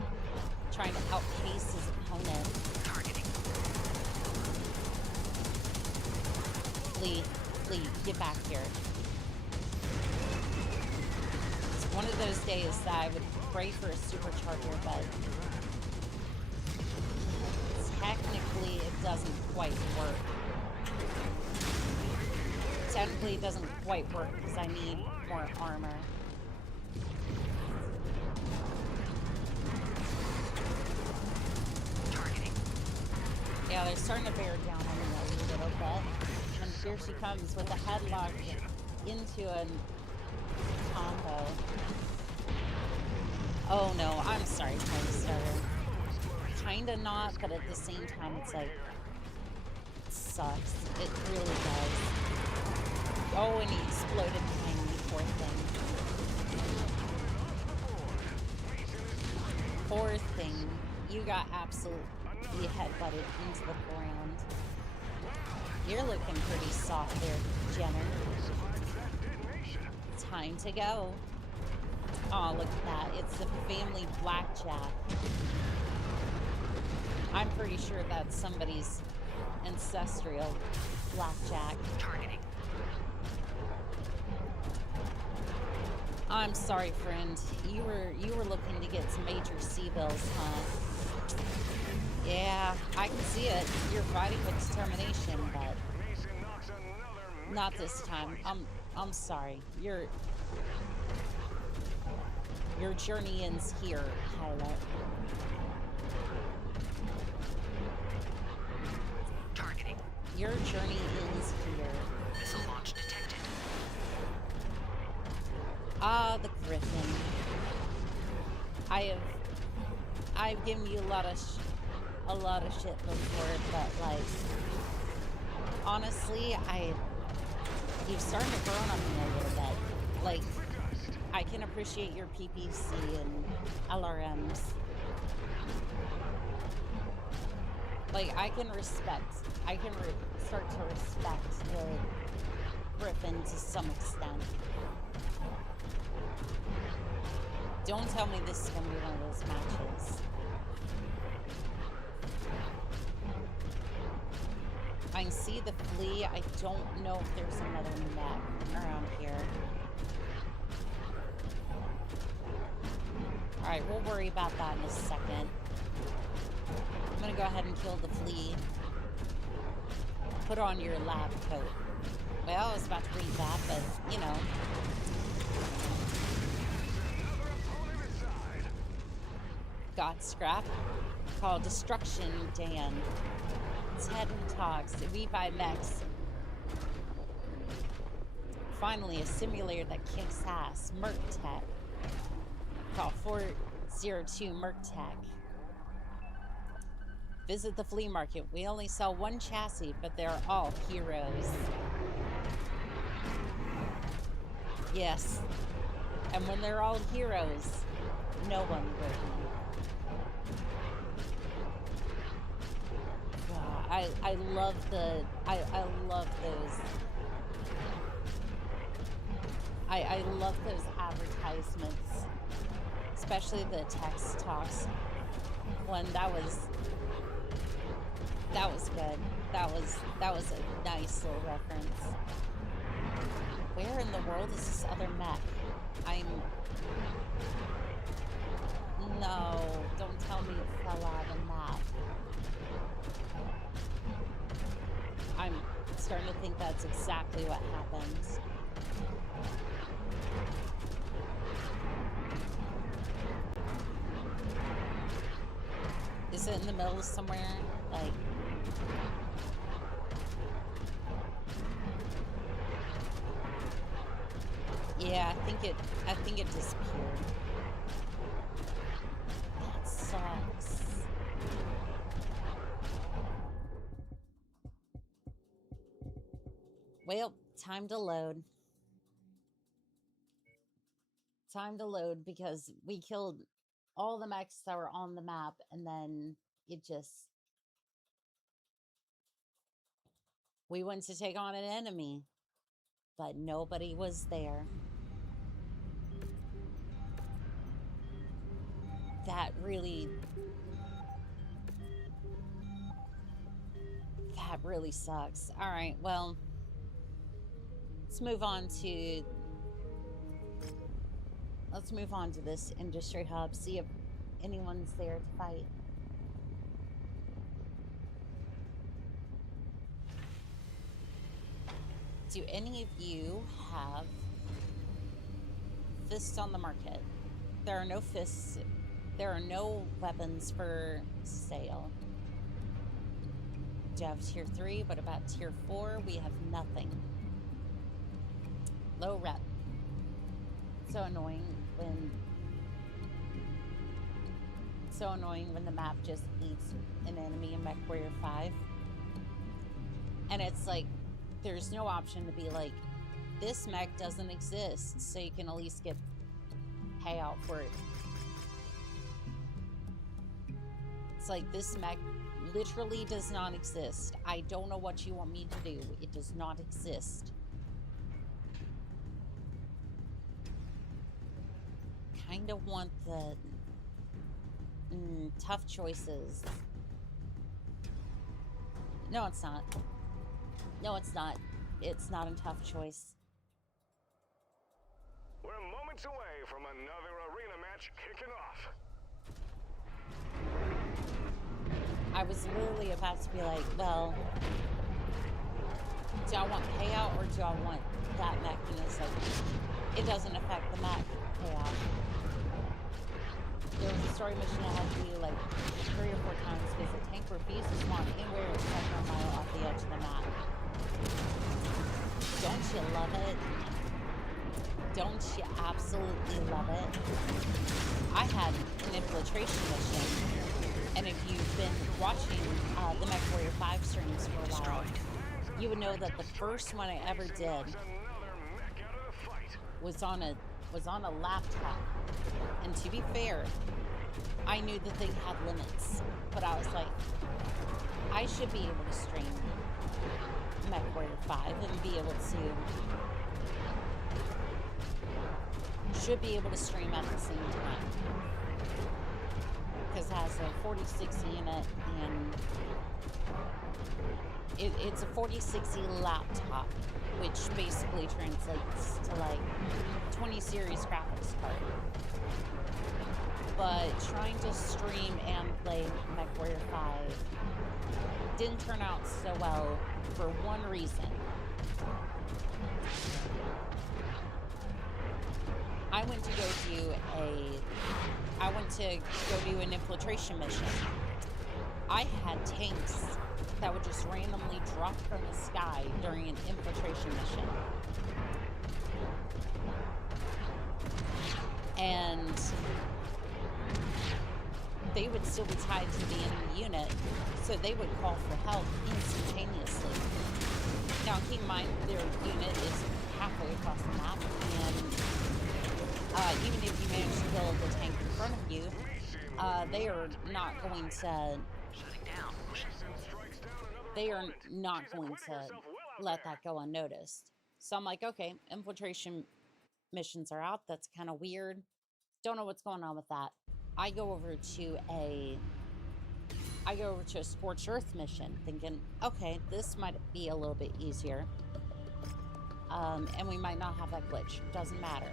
trying to outpace his opponent. Lee, get back here. It's one of those days that I would pray for a supercharger, but technically it doesn't quite work. Technically it doesn't quite work because I need more armor. Yeah, they're starting to bear down on me a little bit. And here she comes with a headlock into a combo. Oh no, I'm sorry, Time Starter. Kinda not, but at the same time it's like, it sucks. It really does. Oh, and he exploded behind me, poor thing. Poor thing. You got absolutely headbutted into the ground. You're looking pretty soft there, Jenner. Time to go. Oh, look at that. It's the family blackjack. I'm pretty sure that's somebody's ancestral blackjack. Targeting. I'm sorry, friend. You were looking to get some major C-bills, huh? Yeah, I can see it. You're fighting with determination, but Not this time. I'm sorry. Your journey ends here, pilot. Targeting. Your journey ends here. Missile launch detected. Ah, the Griffin. I've given you a lot of shit before, but like, honestly, you've started to grow on me a little bit. Like, I can appreciate your PPC and LRMs. Like, I can start to respect the Griffin to some extent. Don't tell me this is gonna be one of those matches. I can see the flea. I don't know if there's another mech around here. Alright, we'll worry about that in a second. I'm gonna go ahead and kill the flea. Put on your lab coat. Well, I was about to read that, but, you know. Got scrap. Called Destruction Dan. Ted and Talks. We buy mechs. Finally, a simulator that kicks ass. Merc Tech. Call 402 Merc Tech. Visit the flea market. We only sell one chassis, but they're all heroes. Yes. And when they're all heroes, no one will be. I love the I love those I love those advertisements, especially the text talks one. That was good. That was a nice little reference. Where in the world is this other mech? No, don't tell me it fell out of the map. I'm starting to think that's exactly what happened. Is it in the middle somewhere? Like... Yeah, I think it disappeared. That sucks. Well, time to load. Time to load because we killed all the mechs that were on the map and then it just... We went to take on an enemy, but nobody was there. That really sucks. All right, well, let's move on to this industry hub, see if anyone's there to fight. Do any of you have fists on the market? There are no fists. There are no weapons for sale. Do you have tier 3? What about tier 4? We have nothing. Low rep. So annoying when the map just eats an enemy in Mechwarrior 5. And it's like, there's no option to be like, this mech doesn't exist, so you can at least get payout for it. It's like, this mech literally does not exist. I don't know what you want me to do. It does not exist. Kind of want the tough choices. No, it's not. No, it's not. It's not a tough choice. We're moments away from another arena match kicking off. I was literally about to be like, well, Do I want payout or do I want that mechanism? It doesn't affect the mech payout. There was a story mission I had to do like 3 or 4 times because the tank refused to spawn anywhere except for a mile off the edge of the map. Don't you love it? Don't you absolutely love it? I had an infiltration mission, and if you've been watching the Mechwarrior 5 streams for a while, you would know that the first one I ever did was on a laptop. And to be fair, I knew the thing had limits, but I was like, I should be able to stream Mechwarrior 5 and be able to stream at the same time. Because it has a 4060 in it, and it's a 4060 laptop, which basically translates to like 20 series graphics card. But trying to stream and play Mechwarrior 5 didn't turn out so well for one reason. I went to go do an infiltration mission. I had tanks that would just randomly drop from the sky during an infiltration mission. And they would still be tied to the enemy unit, so they would call for help instantaneously. Now, keep in mind, their unit is halfway across the map, and even if you manage to kill the tank in front of you, they are not going to let that go unnoticed. So I'm like, okay, infiltration missions are out. That's kind of weird. Don't know what's going on with that. I go over to a Scorched Earth mission, thinking, okay, this might be a little bit easier. And we might not have that glitch. Doesn't matter,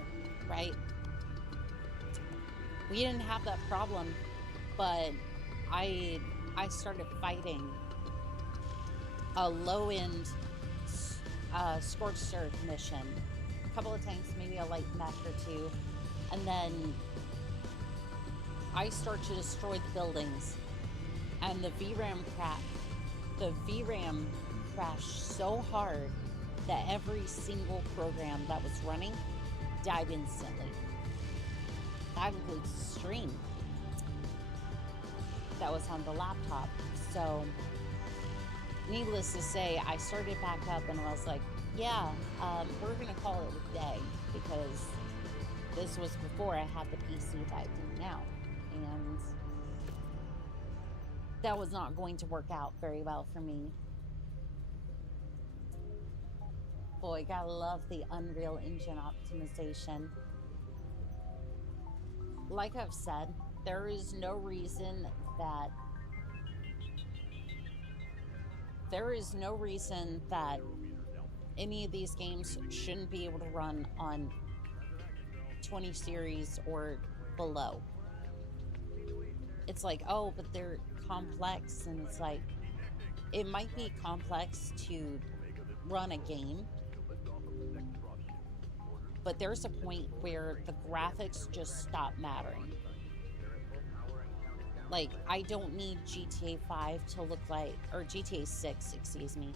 right? We didn't have that problem, but I started fighting a low-end Scorched Earth mission. A couple of tanks, maybe a light mech or 2, and then I start to destroy the buildings, and the VRAM crashed so hard that every single program that was running died instantly. That includes the stream that was on the laptop. So, needless to say, I started back up and I was like, yeah, we're gonna call it a day, because this was before I had the PC that I do now. And that was not going to work out very well for me. Boy, gotta love the Unreal Engine optimization. Like I've said, there is no reason that any of these games shouldn't be able to run on 20 series or below. It's like, oh, but they're complex, and it's like, it might be complex to run a game, but there's a point where the graphics just stop mattering. Like, I don't need GTA 5 to look like, or GTA 6, excuse me.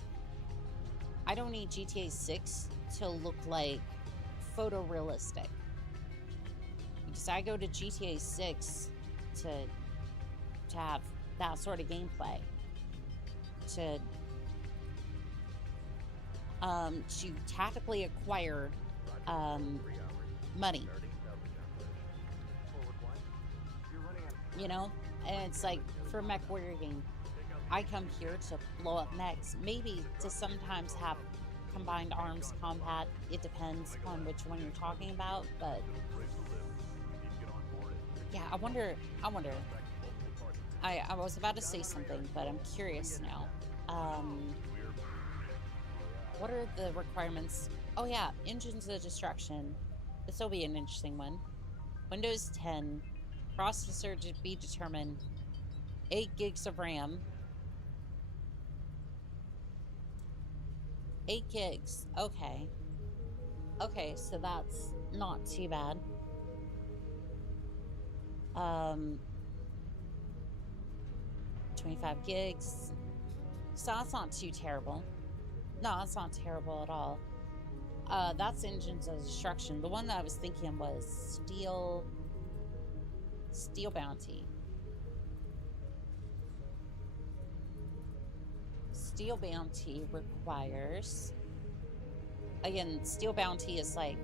I don't need GTA 6 to look like photorealistic. Because I go to GTA 6 to have that sort of gameplay. To tactically acquire money. You know? And it's like, for a Mechwarrior game, I come here to blow up mechs. Maybe to sometimes have combined arms combat. It depends on which one you're talking about, but yeah, I wonder. I was about to say something, but I'm curious now. What are the requirements? Oh yeah, engines of destruction. This will be an interesting one. Windows 10, processor to be determined, 8 gigs of RAM, 8 gigs. Okay. Okay, so that's not too bad. 25 gigs. So that's not too terrible. No, that's not terrible at all. That's Engines of Destruction. The one that I was thinking was Steel Bounty. Steel Bounty requires... Again, Steel Bounty is like...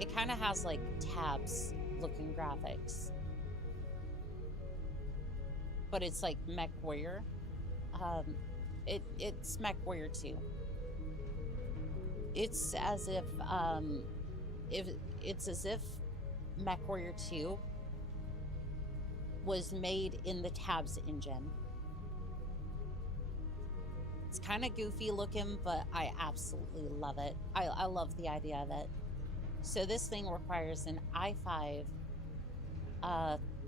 It kind of has like tabs looking graphics. But it's like Mechwarrior. It's Mechwarrior 2. It's as if Mechwarrior 2 was made in the tabs engine. It's kind of goofy looking, but I absolutely love it. I love the idea of it. So this thing requires an i5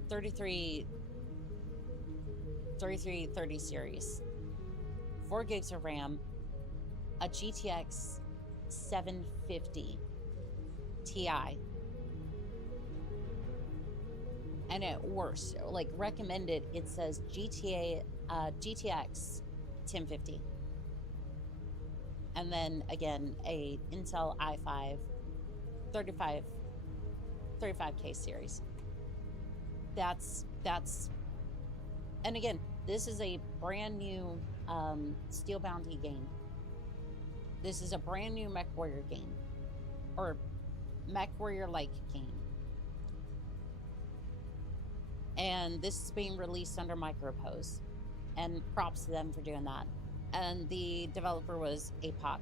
3330 series, 4 gigs of RAM, a GTX 750 Ti, and at worst, like recommended, it says GTX 1050, and then again a Intel i5 35K series. That's and again, this is a brand new Steel Bounty game. This is a brand new Mechwarrior game, or Mechwarrior-like game. And this is being released under Micropose, and props to them for doing that. And the developer was APOC.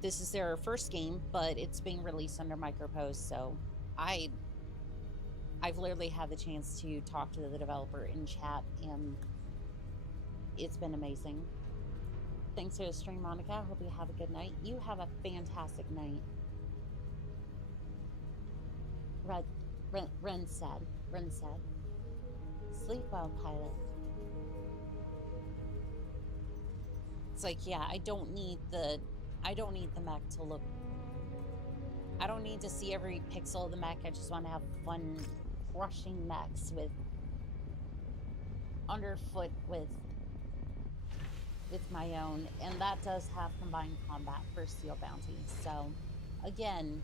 This is their first game, but it's being released under Micropose, so I've literally had the chance to talk to the developer in chat, and it's been amazing. Thanks for the stream, Monica. I hope you have a good night. You have a fantastic night. Ren said. Sleep well, pilot. It's like, yeah, I don't need the mech to look... I don't need to see every pixel of the mech. I just want to have fun crushing mechs with... underfoot with my own. And that does have combined combat for Steel Bounty. So, again...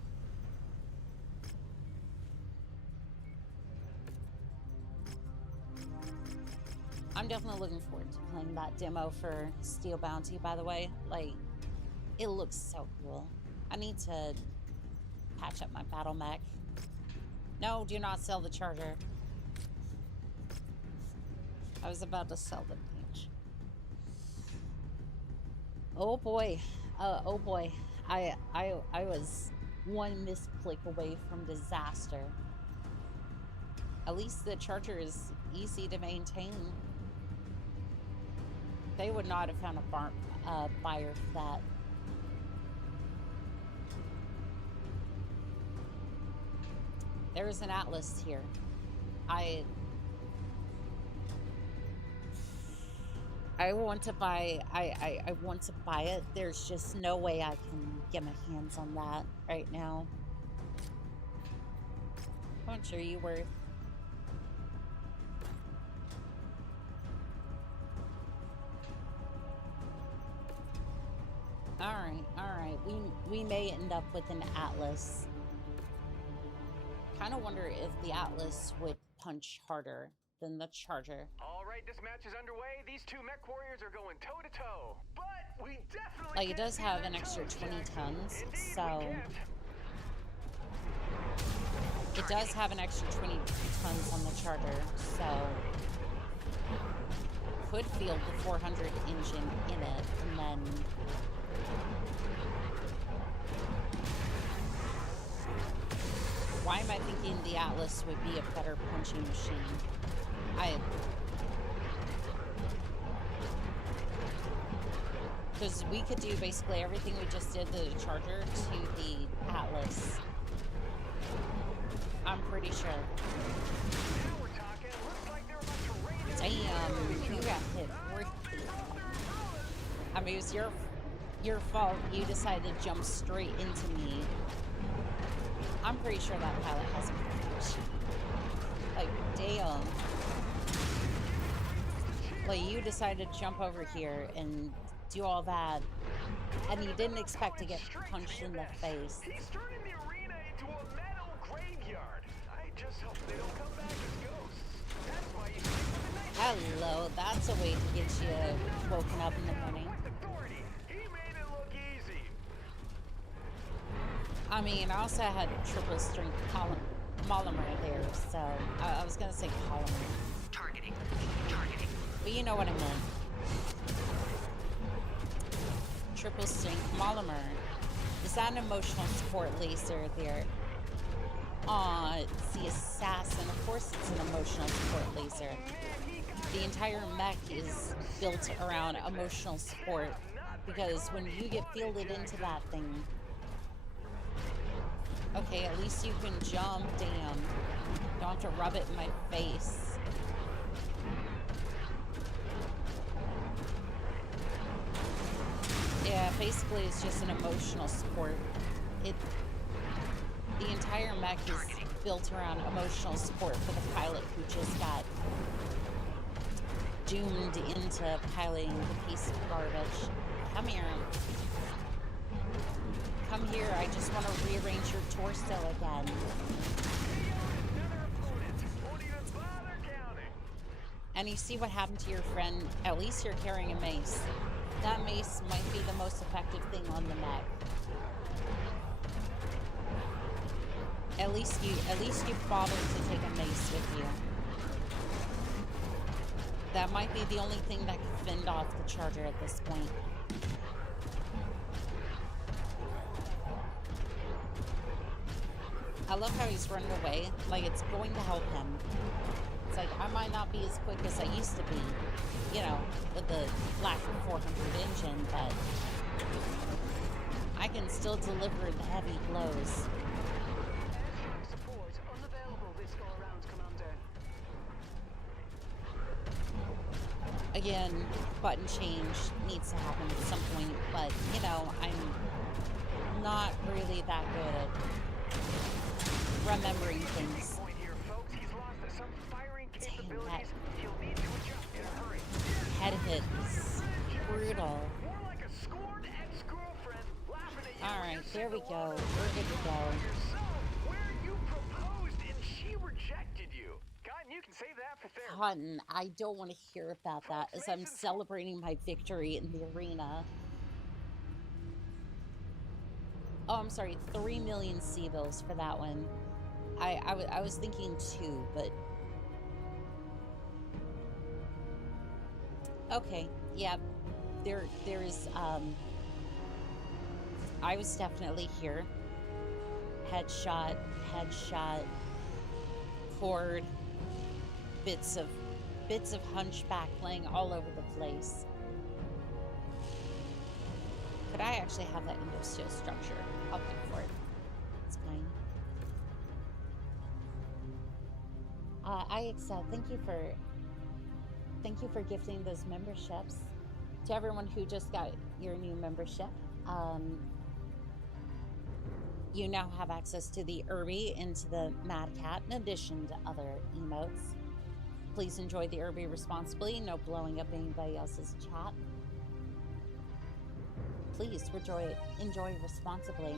I'm definitely looking forward to playing that demo for Steel Bounty, by the way. Like, it looks so cool. I need to patch up my battle mech. No, do not sell the charger. I was about to sell the page. Oh boy. Oh boy. I was one misclick away from disaster. At least the charger is easy to maintain. They would not have found a buyer for that. There's an Atlas here. I want to buy. I want to buy it. There's just no way I can get my hands on that right now. How much are you worth? Alright. We may end up with an Atlas. Kind of wonder if the Atlas would punch harder than the Charger. Alright, this match is underway. These two Mechwarriors are going toe to toe. But we definitely like, it does have an extra 20 tons, so... It does have an extra 20 tons on the Charger, so... Could field the 400 engine in it, and then... Why am I thinking the Atlas would be a better punching machine? Because we could do basically everything we just did to the Charger to the Atlas. I'm pretty sure. Now we're talking. Looks like they're about to rain. Damn, you got hit. I mean, it was your Your fault. You decided to jump straight into me. I'm pretty sure that pilot hasn't crashed. Like, damn. Like, you decided to jump over here and do all that, and you didn't expect to get punched in the face. He's turning the arena into a metal graveyard. I just hope they don't come back as ghosts. That's why you sleep with the night. Hello, that's a way to get you woken up in the morning. He made it look easy. I mean, I also had triple strength polymer there, so I was gonna say polymer. Targeting. But you know what I meant. Triple strength polymer. Is that an emotional support laser there? It's the assassin. Of course it's an emotional support laser. The entire mech is built around emotional support, because when you get fielded into that thing... Okay, at least you can jump, damn. Don't have to rub it in my face. Yeah, basically it's just an emotional support. The entire mech is built around emotional support for the pilot who just got doomed into piloting the piece of garbage. Come here. Come here, I just want to rearrange your torso again. And you see what happened to your friend? At least you're carrying a mace. That mace might be the most effective thing on the mech. At least you bothered to take a mace with you. That might be the only thing that could fend off the charger at this point. I love how he's running away, like it's going to help him. It's like, I might not be as quick as I used to be, you know, with the Black 400 engine, but I can still deliver the heavy blows. Support unavailable this go around, Commander. Again, button change needs to happen at some point, but, you know, I'm not really that good at remembering things. Dang, that head hit is brutal. Alright, there we go. We're good to go. Cotton, I don't want to hear about that as I'm celebrating my victory in the arena. Oh, I'm sorry, 3 million C-bills for that one. I was thinking 2, but... Okay, yeah, there is, I was definitely here. Headshot, cord, bits of hunchback laying all over the place. Could I actually have that industrial structure? I'll pay for it. It's fine. IXL, thank you for gifting those memberships. To everyone who just got your new membership, you now have access to the Irby and to the Mad Cat, in addition to other emotes. Please enjoy the Irby responsibly. No blowing up anybody else's chat. Please enjoy responsibly.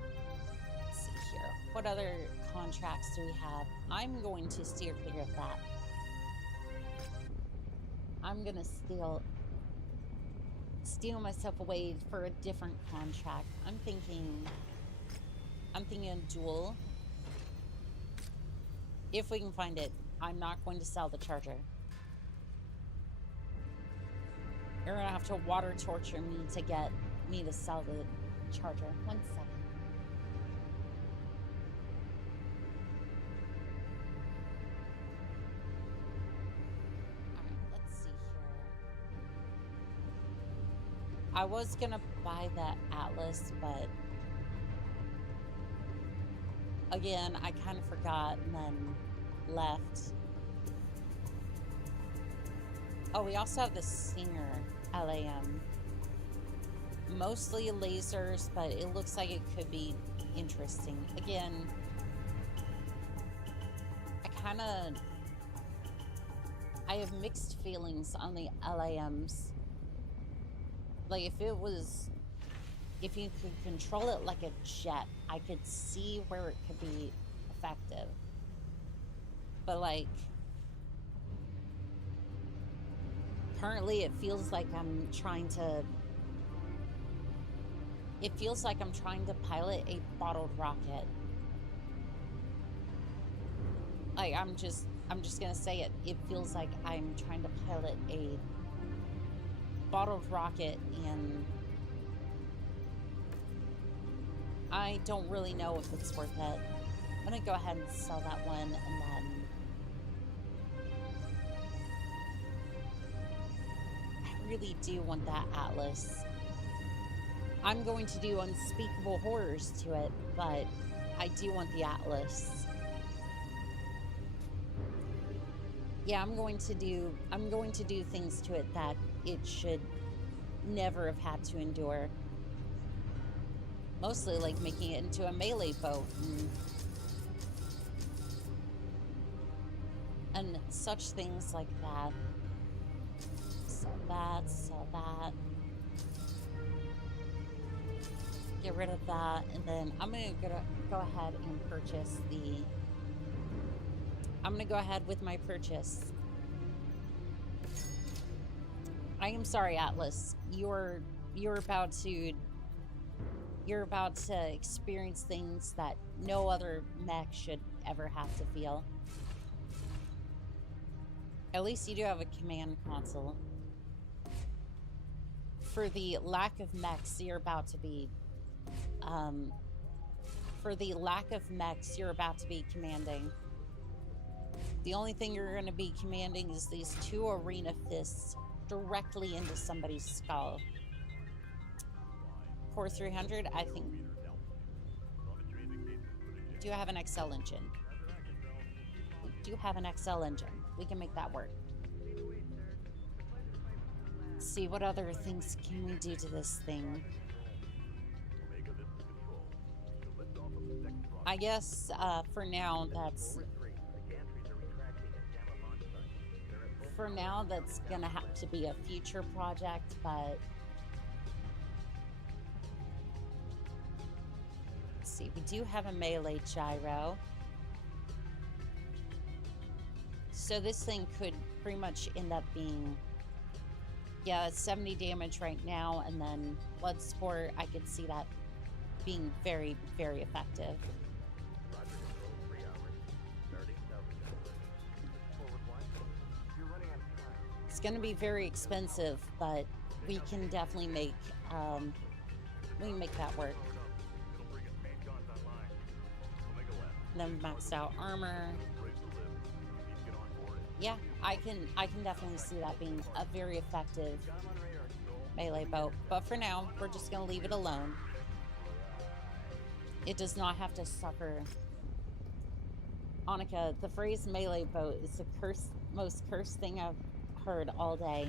Let's see here. What other contracts do we have? I'm going to steer clear of that. I'm gonna steal myself away for a different contract. I'm thinking dual. If we can find it, I'm not going to sell the charger. You're gonna have to water torture me to get me to sell the charger. 1 second. Alright, let's see here. I was gonna buy that Atlas, but again, I kind of forgot and then left. Oh, we also have the Singer. LAM. Mostly lasers, but it looks like it could be interesting. Again, I have mixed feelings on the LAMs. Like, if you could control it like a jet, I could see where it could be effective. But, like, currently it feels like I'm trying to pilot a bottled rocket. Like, I'm just gonna say it. It feels like I'm trying to pilot a bottled rocket, and I don't really know if it's worth it. I'm gonna go ahead and sell that one, and then I really do want that Atlas. I'm going to do unspeakable horrors to it, but I do want the Atlas. Yeah, I'm going to do things to it that it should never have had to endure. Mostly like making it into a melee boat and such things like that. Sell that. Get rid of that, and then I'm gonna go ahead and purchase the. I'm gonna go ahead with my purchase. I am sorry, Atlas. You're about to experience things that no other mech should ever have to feel. At least you do have a command console. For the lack of mechs, you're about to be commanding. The only thing you're going to be commanding is these 2 arena fists directly into somebody's skull. Core 300, I think. Do have an XL engine. We do have an XL engine. We can make that work. Let's see, what other things can we do to this thing? I guess for now that's gonna have to be a future project, but let's see, we do have a melee gyro. So this thing could pretty much end up being, yeah, it's 70 damage right now, and then Bloodsport, I could see that being very, very effective. It's going to be very expensive, but we can definitely make that work. And then maxed out armor. Yeah, I can definitely see that being a very effective melee boat. But for now, we're just going to leave it alone. It does not have to suffer. Annika, the phrase melee boat is the most cursed thing I've heard all day.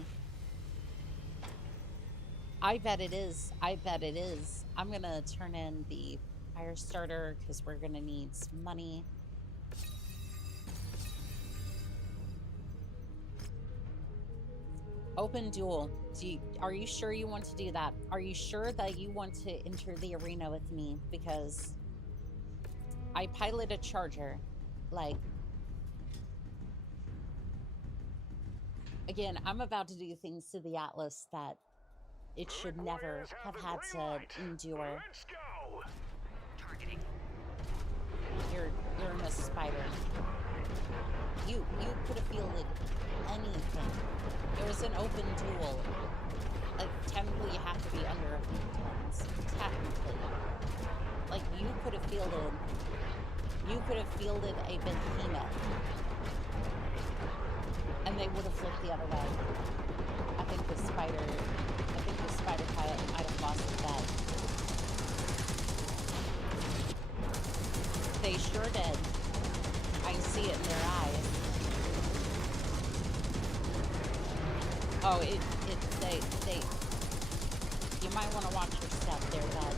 I bet it is. I'm going to turn in the fire starter because we're going to need some money. Open duel. Are you sure you want to do that? Are you sure that you want to enter the arena with me? Because I pilot a charger. Like, again, I'm about to do things to the Atlas that it should never have had to endure. Let's go. Targeting. You're in a spider. You could have fielded anything. It was an open duel. Technically, you have to be under a few tons. Technically. Like, you could have fielded a behemoth. And they would have flipped the other way. I think the spider pilot might have lost the bet. They sure did. I see it in their eyes. Oh, they, you might want to watch your step there, bud.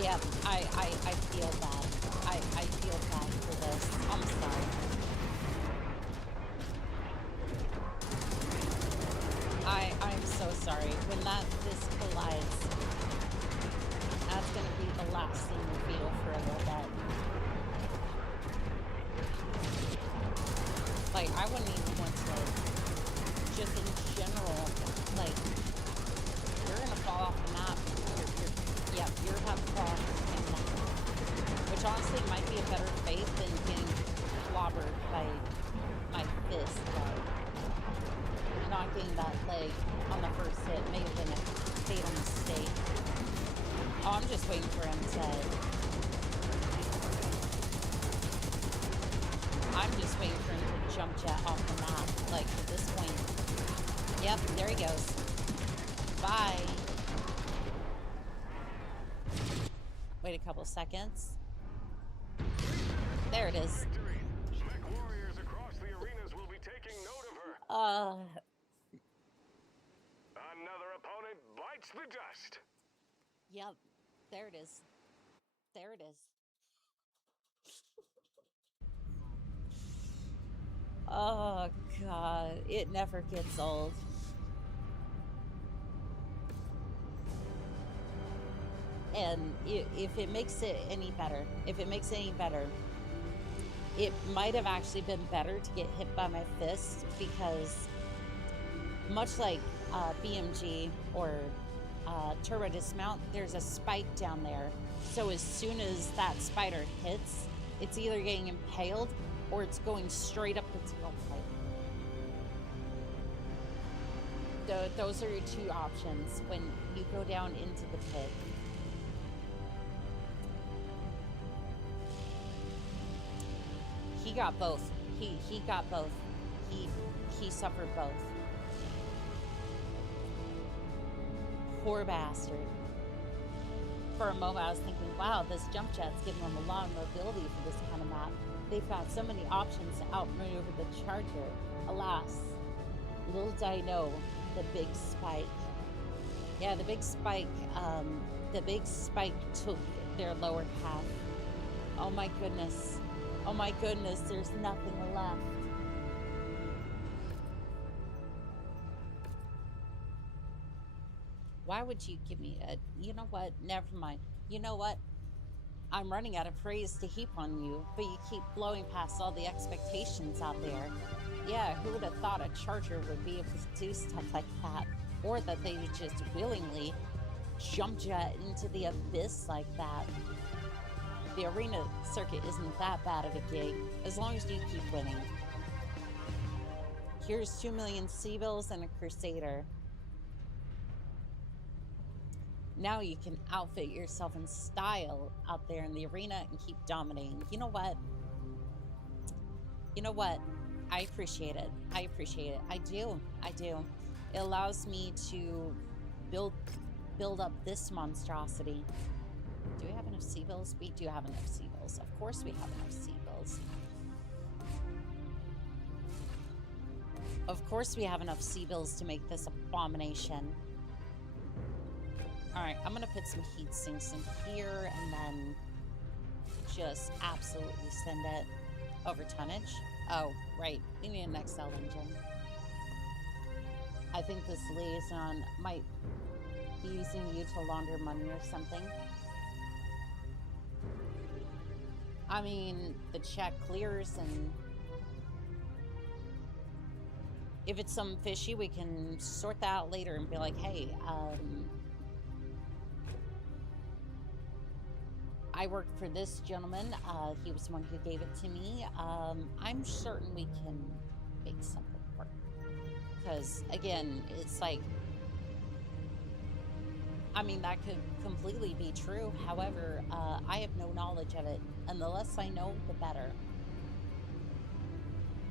Yeah, I feel bad. I feel bad for this. I'm sorry. I'm so sorry. When this collides, that's gonna be the last thing you feel for a little bit. Like, I wouldn't even want to, just in general, like, you're gonna fall off the map. You're about to fall off the map. Which honestly might be a better fate than getting clobbered by my fist, but not getting that leg on the first hit may have been a fatal mistake. Oh, I'm just waiting for him to... I'm just waiting for him to jump jet off the map, like, at this point. Yep, there he goes. Bye. Wait a couple seconds. There it is. Mechwarriors across the arenas will be taking note of her. Another opponent bites the dust. Yep, there it is. There it is. Oh, God. It never gets old. And if it makes it any better, it might have actually been better to get hit by my fist because much like BMG or turbo dismount, there's a spike down there. So as soon as that spider hits, it's either getting impaled or it's going straight up the tailpipe. Those are your two options when you go down into the pit. He got both. He got both. He suffered both. Poor bastard. For a moment I was thinking, wow, this jump jet's giving them a lot of mobility for this kind of map. They've got so many options to outmaneuver the charger. Alas, little did I know, the big spike. Yeah, the big spike took their lower half. Oh my goodness. Oh my goodness, there's nothing left. Why would you give me a... You know what? Never mind. You know what? I'm running out of praise to heap on you, but you keep blowing past all the expectations out there. Yeah, who would have thought a charger would be able to do stuff like that? Or that they would just willingly jump jet into the abyss like that. The arena circuit isn't that bad of a gig, as long as you keep winning. Here's 2 million Seabills and a Crusader. Now you can outfit yourself in style out there in the arena and keep dominating. You know what? You know what? I appreciate it. I appreciate it. I do. I do. It allows me to build up this monstrosity. Do we have enough Seabills? We do have enough Seabills. Of course we have enough Seabills. Of course we have enough Seabills to make this abomination. Alright, I'm gonna put some heat sinks in here and then just absolutely send it over tonnage. Oh, right. We need an XL engine. I think this liaison might be using you to launder money or something. I mean, the check clears, and if it's something fishy, we can sort that out later and be like, hey, I worked for this gentleman. He was the one who gave it to me. I'm certain we can make something work. Because, again, it's like, I mean, that could completely be true. However, I have no knowledge of it. And the less I know, the better.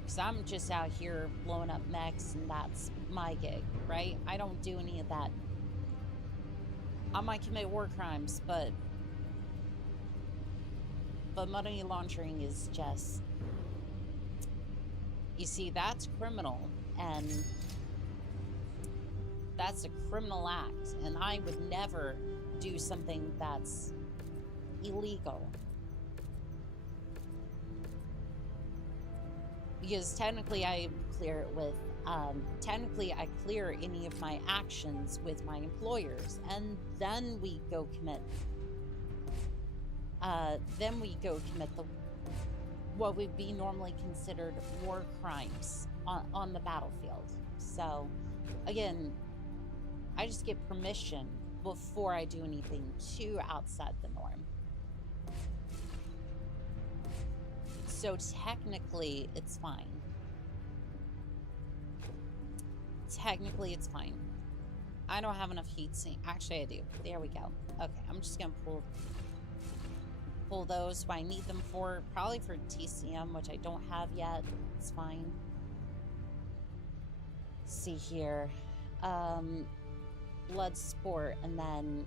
Because I'm just out here blowing up mechs, and that's my gig, right? I don't do any of that. I might commit war crimes, but money laundering is just... You see, that's criminal, and that's a criminal act, and I would never do something that's illegal. Because technically I clear it with, technically I clear any of my actions with my employers, and then we go commit, what would be normally considered war crimes on the battlefield. So, again, I just get permission before I do anything too outside the norm. So technically, it's fine. Technically, it's fine. I don't have enough heat sink. Actually, I do. There we go. Okay, I'm just gonna pull those what I need them for. Probably for TCM, which I don't have yet. It's fine. Let's see here. Blood sport, and then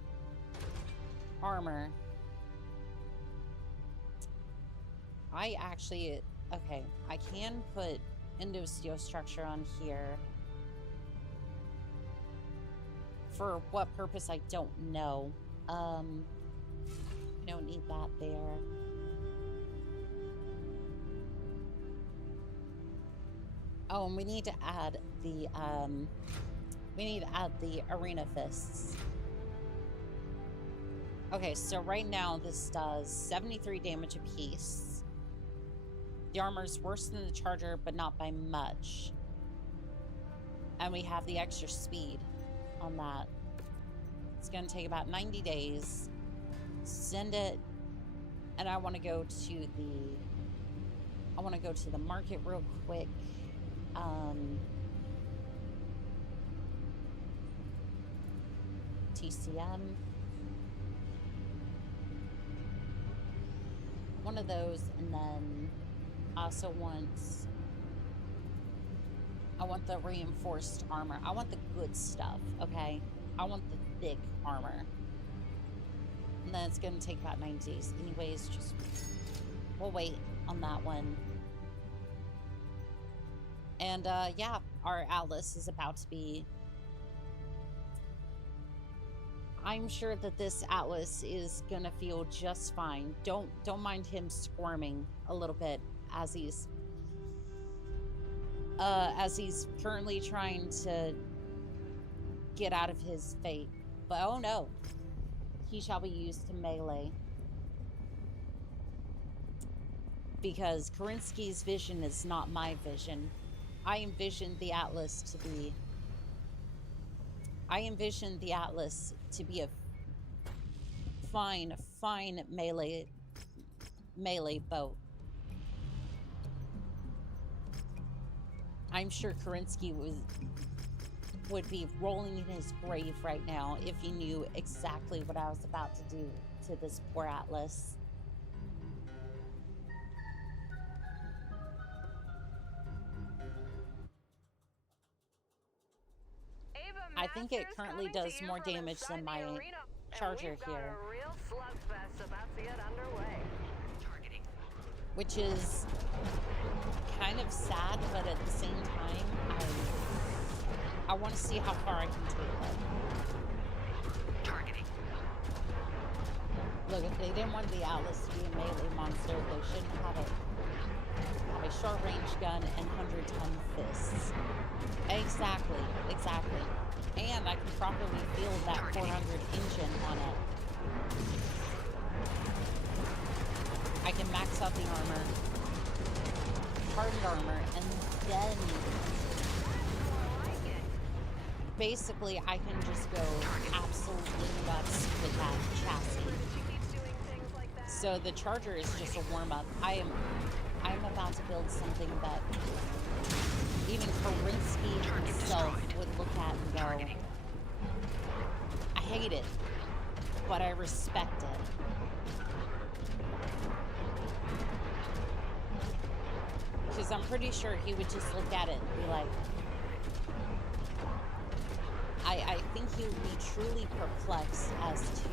armor. I actually, okay, I can put endosteel structure on here. For what purpose, I don't know. I don't need that there. Oh, and we need to add the, arena fists. Okay, so right now this does 73 damage apiece. The armor's worse than the charger, but not by much. And we have the extra speed on that. It's gonna take about 90 days. Send it, and I want to go to the market real quick. TCM. One of those, and then I also want the reinforced armor. I want the good stuff, okay? I want the thick armor. And then it's going to take about 9 days. Anyways, just we'll wait on that one. And yeah, our Atlas is about to be... I'm sure that this Atlas is going to feel just fine. Don't mind him squirming a little bit as he's currently trying to get out of his fate. But oh no. He shall be used to melee. Because Kerensky's vision is not my vision. I envisioned the Atlas to be a fine melee boat. I'm sure Kerensky would be rolling in his grave right now if he knew exactly what I was about to do to this poor Atlas. I think it currently does more damage than my charger here. Which is kind of sad, but at the same time, I want to see how far I can take it. Targeting. Look, if they didn't want the Atlas to be a melee monster, they shouldn't have a short-range gun and 100-ton fists. Exactly. And I can properly feel that 400 engine on it. I can max out the armor, hardened armor, and then basically I can just go absolutely nuts with that chassis. So the charger is just a warm-up. I'm about to build something that even Kerensky himself would look at and go, I hate it, but I respect it. Because I'm pretty sure he would just look at it and be like, I think he would be truly perplexed as to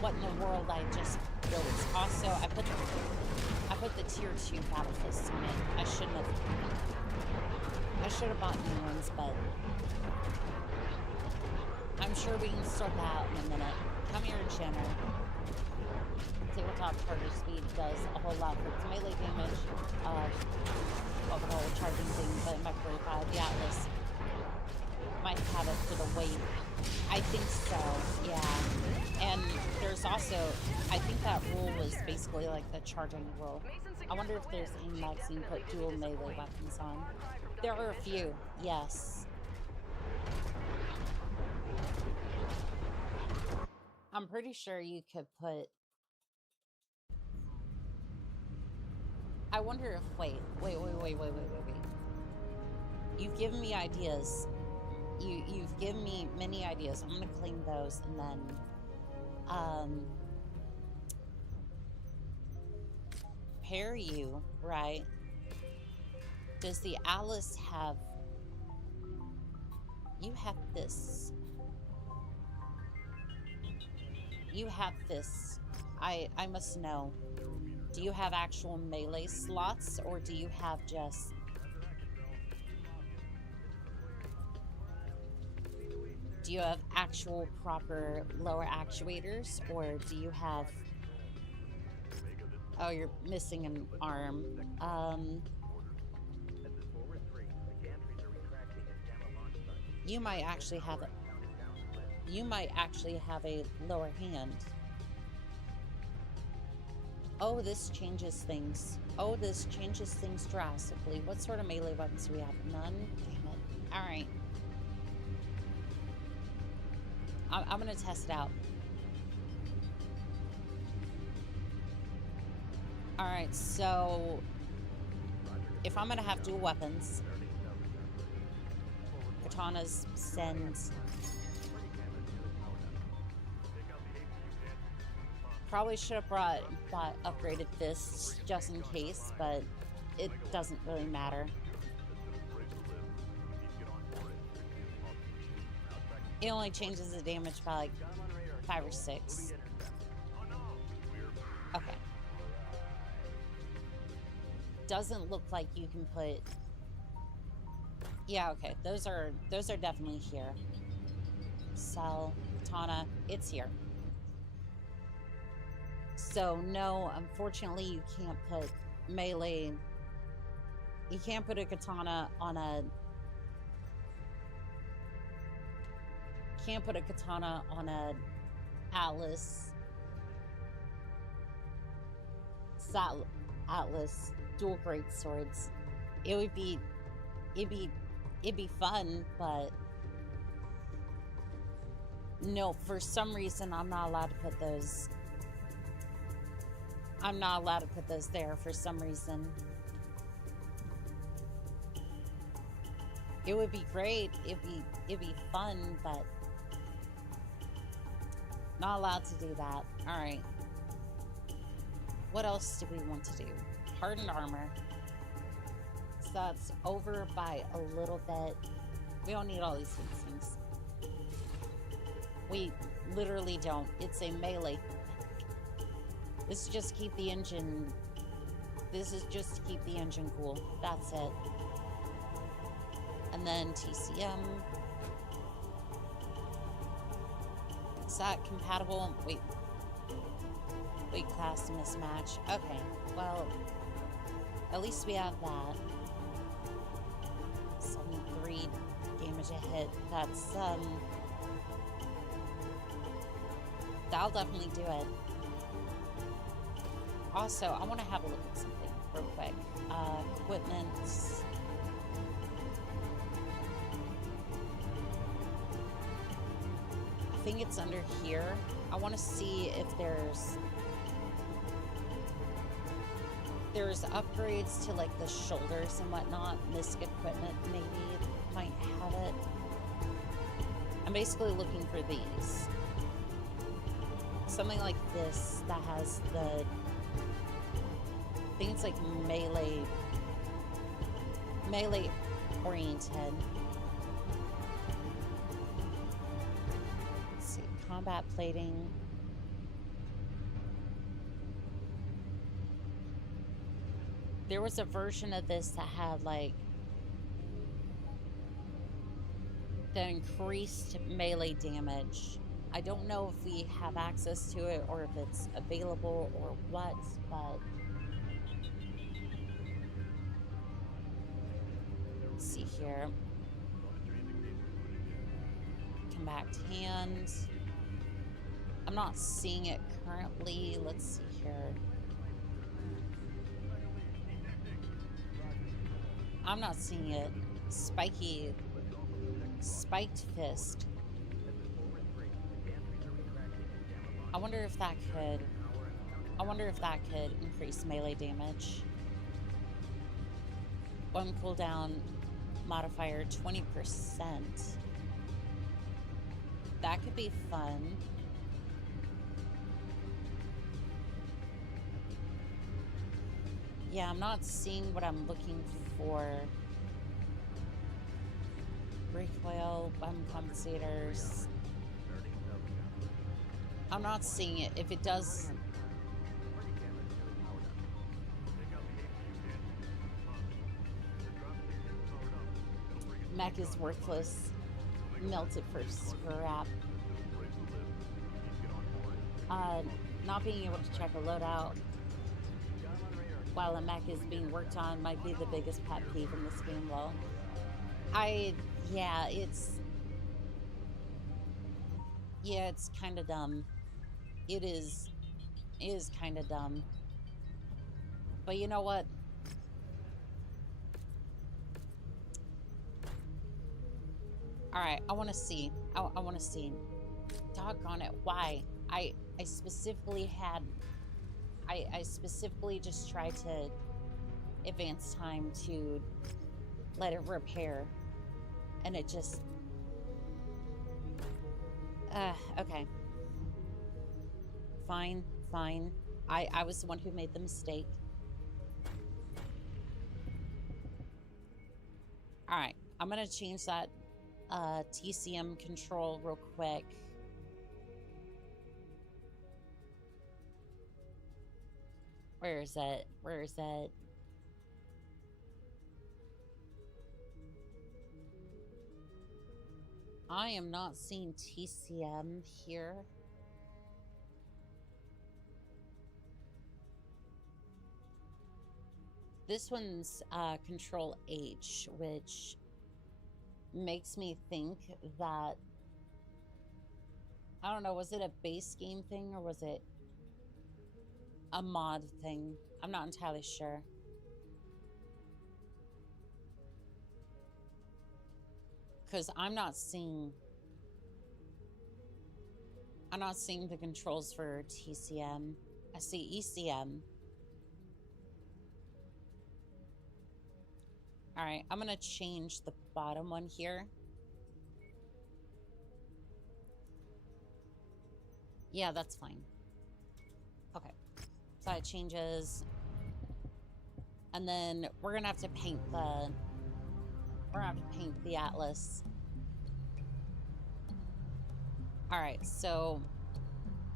what in the world I just built. Also, I put the tier 2 battle fists on it. I shouldn't have bought new ones, but I'm sure we can sort that out in a minute. Come here, Jenner. Tabletop target speed does a whole lot for its melee damage of the whole charging thing, but in Mechwarrior 5, the Atlas might have it for the weight. I think so, yeah. And there's also, I think that rule was basically like the charging rule. I wonder if there's any mags you can put dual melee weapons on. There are a few, yes. I'm pretty sure you could put... I wonder if... Wait. You've given me ideas. You've given me many ideas. I'm gonna claim those and then... pair you, right? Does the Alice have... You have this. You have this. I must know. Do you have actual melee slots, or do you have just... Do you have actual proper lower actuators, or do you have... Oh, you're missing an arm. You might actually have it. You might actually have a lower hand. Oh, this changes things. Oh, this changes things drastically. What sort of melee weapons do we have? None? Damn it. Alright. I'm gonna test it out. Alright, so... if I'm gonna have dual weapons... Katanas send... Probably should have bought upgraded fists just in case, but it doesn't really matter. It only changes the damage by like 5 or 6. Okay. Doesn't look like you can put... Yeah, okay. Those are definitely here. Sell, katana, it's here. So, no, unfortunately, you can't put melee... You can't put a katana on a... Can't put a katana on a Atlas... Atlas dual great swords. It'd be fun, but... No, for some reason, I'm not allowed to put those... I'm not allowed to put those there for some reason. It would be great. It'd be fun, but not allowed to do that. All right. What else do we want to do? Hardened armor. So that's over by a little bit. We don't need all these things. We literally don't. It's a melee. This is just to keep the engine... This is just to keep the engine cool. That's it. And then TCM. Is that compatible? Wait. Weight class mismatch. Okay. Well, at least we have that. 73 damage a hit. That's, that'll definitely do it. Also, I want to have a look at something real quick. Equipment. I think it's under here. I want to see if there's upgrades to like the shoulders and whatnot. Misc equipment maybe might have it. I'm basically looking for these. Something like this that has the... I think it's like melee oriented. Let's see, combat plating. There was a version of this that had like the increased melee damage. I don't know if we have access to it or if it's available or what, but let's see here. Compact hand. I'm not seeing it currently. Let's see here. I'm not seeing it. Spiked fist. I wonder if that could increase melee damage. One cooldown modifier 20%. That could be fun. Yeah, I'm not seeing what I'm looking for. Recoil, weapon compensators. I'm not seeing it. If it does... Mech is worthless. Melt it for scrap. Not being able to check a loadout while a mech is being worked on might be the biggest pet peeve in this game, though. Yeah, it's kind of dumb. It is kind of dumb. But you know what? All right, I want to see. I want to see. Doggone it! Why? I specifically just tried to advance time to let it repair, and it just. Okay. Fine. I was the one who made the mistake. All right, I'm gonna change that TCM control real quick. Where is it? I am not seeing TCM here. This one's Control H, which makes me think that, I don't know, was it a base game thing or was it a mod thing? I'm not entirely sure. Because I'm not seeing the controls for TCM. I see ECM. All right, I'm gonna change the bottom one here. Yeah, that's fine. Okay, so it changes. And then we're gonna have to paint the atlas. All right, so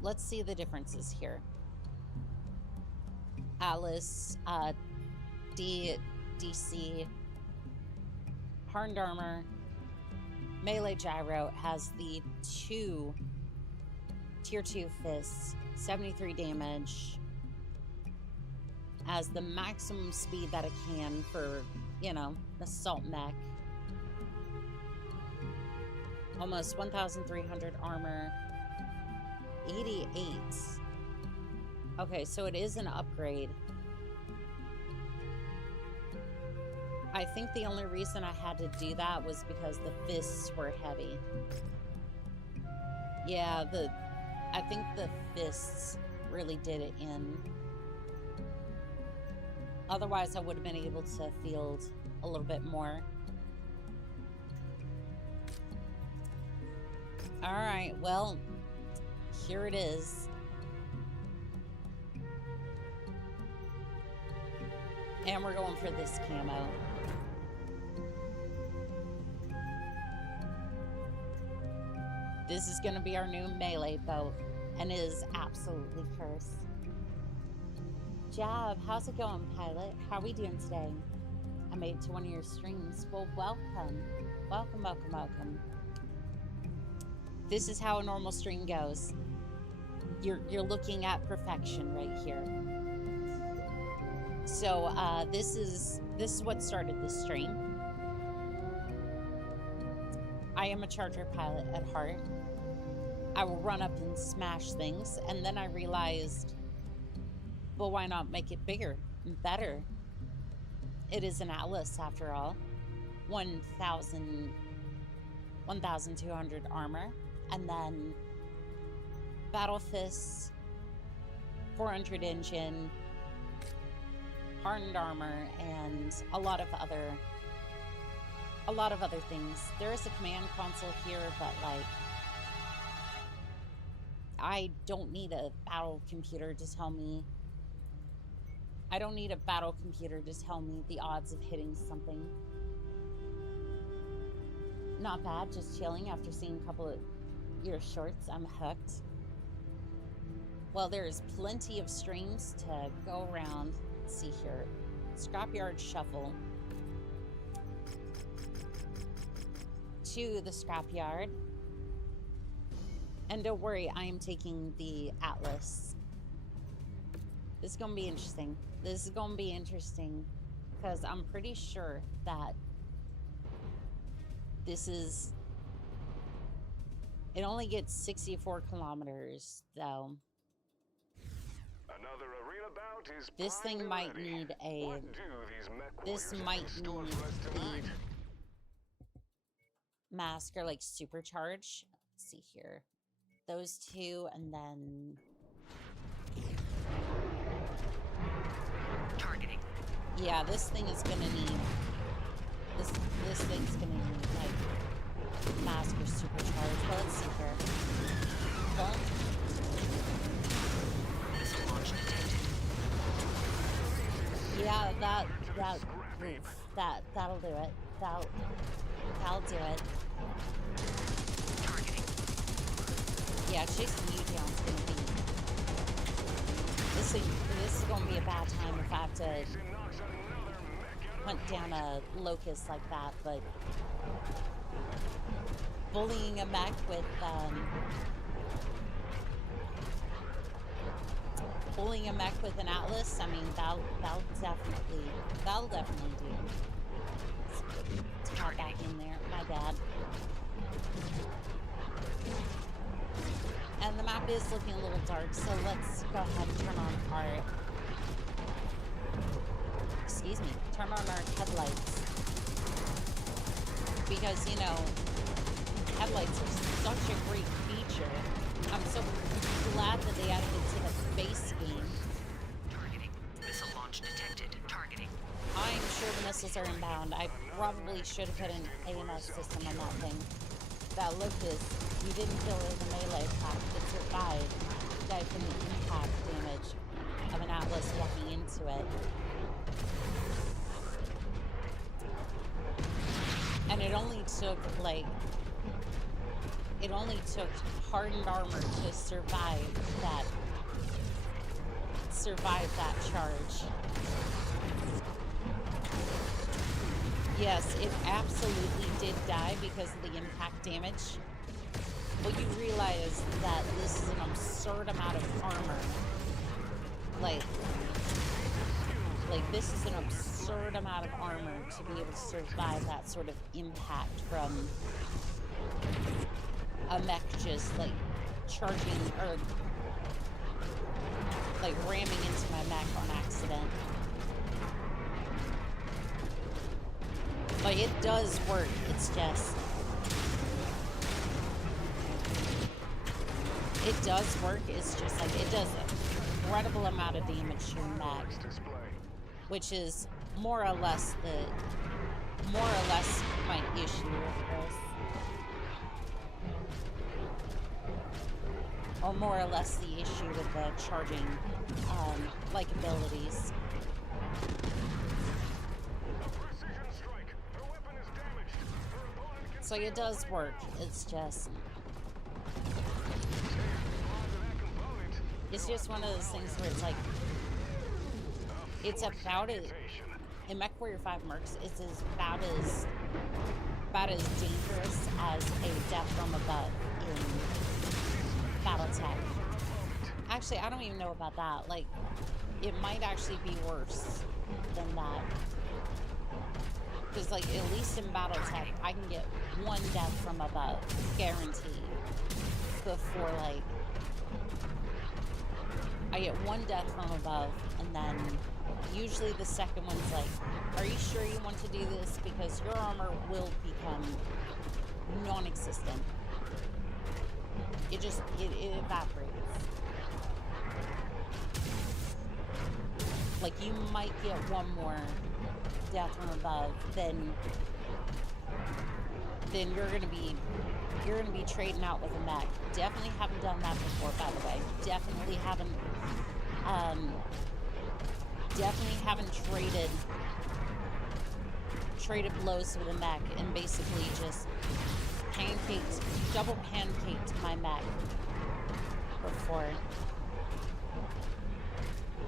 let's see the differences here. Atlas, DC, hardened armor, melee gyro has the tier 2 fists, 73 damage, as the maximum speed that it can for, you know, the assault mech. Almost 1,300 armor. 88. Okay, so it is an upgrade. I think the only reason I had to do that was because the fists were heavy. Yeah, I think the fists really did it in. Otherwise, I would have been able to field a little bit more. All right, well, here it is. And we're going for this camo. This is going to be our new melee boat, and it is absolutely cursed. Jab, how's it going, Pilot? How are we doing today? I made it to one of your streams. Well, welcome. Welcome, welcome, welcome. This is how a normal stream goes. You're looking at perfection right here. So this is what started this stream. I am a charger pilot at heart. I will run up and smash things, and then I realized, well, why not make it bigger and better? It is an Atlas, after all. 1,200 armor, and then Battle Fists, 400 engine, hardened armor, and a lot of other things. There is a command console here, but like, I don't need a battle computer to tell me. I don't need a battle computer to tell me the odds of hitting something. Not bad, just chilling after seeing a couple of your shorts. I'm hooked. Well, there's plenty of streams to go around. Let's see here. Scrapyard Shuffle. To the scrapyard. And don't worry, I am taking the Atlas. This is gonna be interesting. This is gonna be interesting because I'm pretty sure that this is... It only gets 64 kilometers, though. Another arena bout is This thing might need a... This might need the mask or like supercharge. Let's see here. Those two, and then... Targeting. Yeah, this thing is gonna need... This thing's gonna need, like, mask or supercharge. Well, let's see here. Well, Missile launch detected. yeah, that'll do it. That'll do it. Targeting. Yeah, chasing you down is gonna be... This is gonna be a bad time if I have to hunt down a locust like that, but bullying a mech with an Atlas, I mean, that'll definitely do. Let's hop back in there. My bad. And the map is looking a little dark, so let's go ahead and turn on our... Excuse me. Turn on our headlights. Because, you know, headlights are such a great feature. I'm so glad that they added it to the base game. Targeting. Missile launch detected. Targeting. I'm sure the missiles are inbound. I probably should have put an AMS system on that thing. That Locust, you didn't kill it in the melee attack. It survived. You died from the impact damage of an Atlas walking into it. And it only took, like... It only took hardened armor to survive that charge. Yes, it absolutely did die because of the impact damage. But you realize that this is an absurd amount of armor. Like this is an absurd amount of armor to be able to survive that sort of impact from a mech just like charging or like ramming into my mech on accident. Like, it does work, it's just... It does work, it's just like, it does an incredible amount of damage to your mech. Which is more or less my issue with this. Or more or less the issue with the charging, like, abilities. So it does work, it's just one of those things where it's like, It's about it. In Mechwarrior 5 Mercs, it's about as dangerous as a death from above in BattleTech. Actually, I don't even know about that. Like, it might actually be worse than that. Because, like, at least in BattleTech, I can get one death from above, guaranteed. Before, like, I get one death from above, and then usually the second one's like, are you sure you want to do this? Because your armor will become non-existent. It evaporates. Like, you might get one more death from above, then you're gonna be trading out with a mech. Definitely haven't done that before, by the way. Definitely haven't traded blows with a mech and basically just double pancaked my mech before.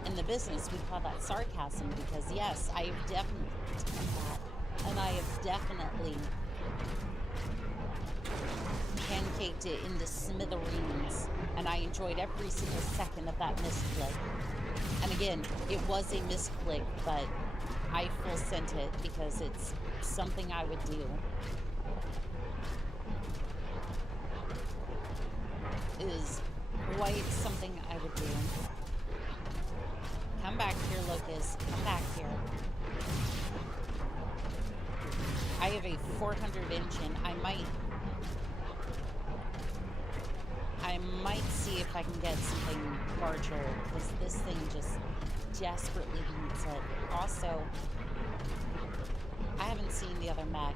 In the business, we call that sarcasm, because yes, I have definitely done that, and I have definitely pancaked it into smithereens, and I enjoyed every single second of that misclick. And again, it was a misclick, but I full sent it because it's something I would do. It is quite something I would do. Come back here, Locust. Come back here. I have a 400 engine. I might see if I can get something larger, because this thing just desperately needs it. Also, I haven't seen the other mech.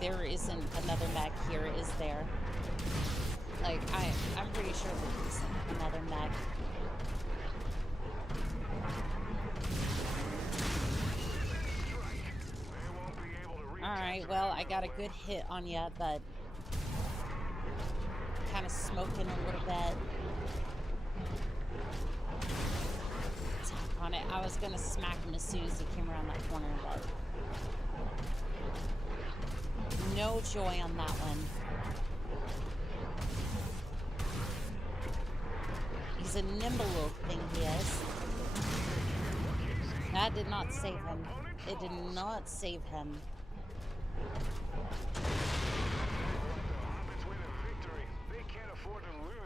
There isn't another mech here, is there? Like, I'm pretty sure there isn't another mech. Alright, well, I got a good hit on you, but kind of smoking a little bit. Tap on it. I was going to smack him as soon as he came around that corner, but no joy on that one. He's a nimble little thing, he is. That did not save him. It did not save him.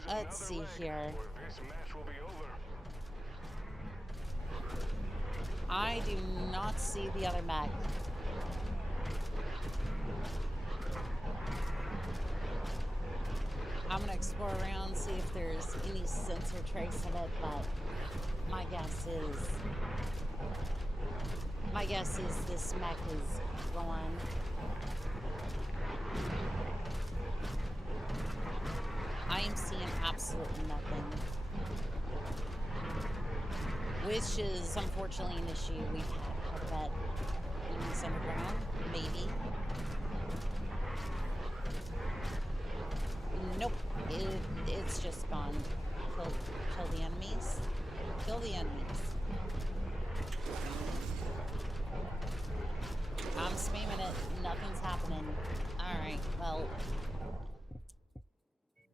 Let's see here. I do not see the other mech. I'm gonna explore around, see if there's any sensor trace of it, but my guess is this mech is gone. I am seeing absolutely nothing, which is unfortunately an issue we've had quite a bit. Enemies underground, maybe. Nope, it's just gone. Kill the enemies. Kill the enemies. I'm spamming it. Nothing's happening. Alright, well.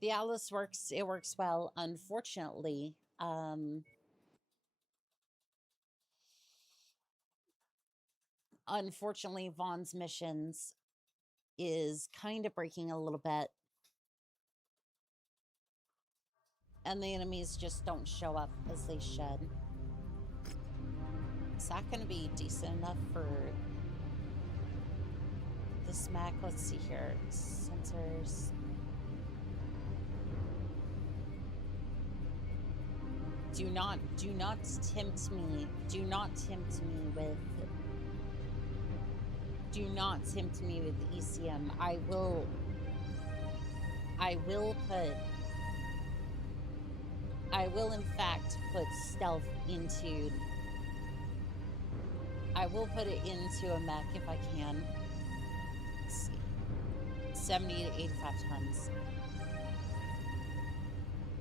The Atlas works. It works well. Unfortunately, Vaughn's missions is kind of breaking a little bit. And the enemies just don't show up as they should. Is that going to be decent enough for this mech? Let's see here. Sensors. Do not tempt me. Do not tempt me with ECM. I will in fact put stealth into. I will put it into a mech if I can. Let's see. 70 to 85 tons.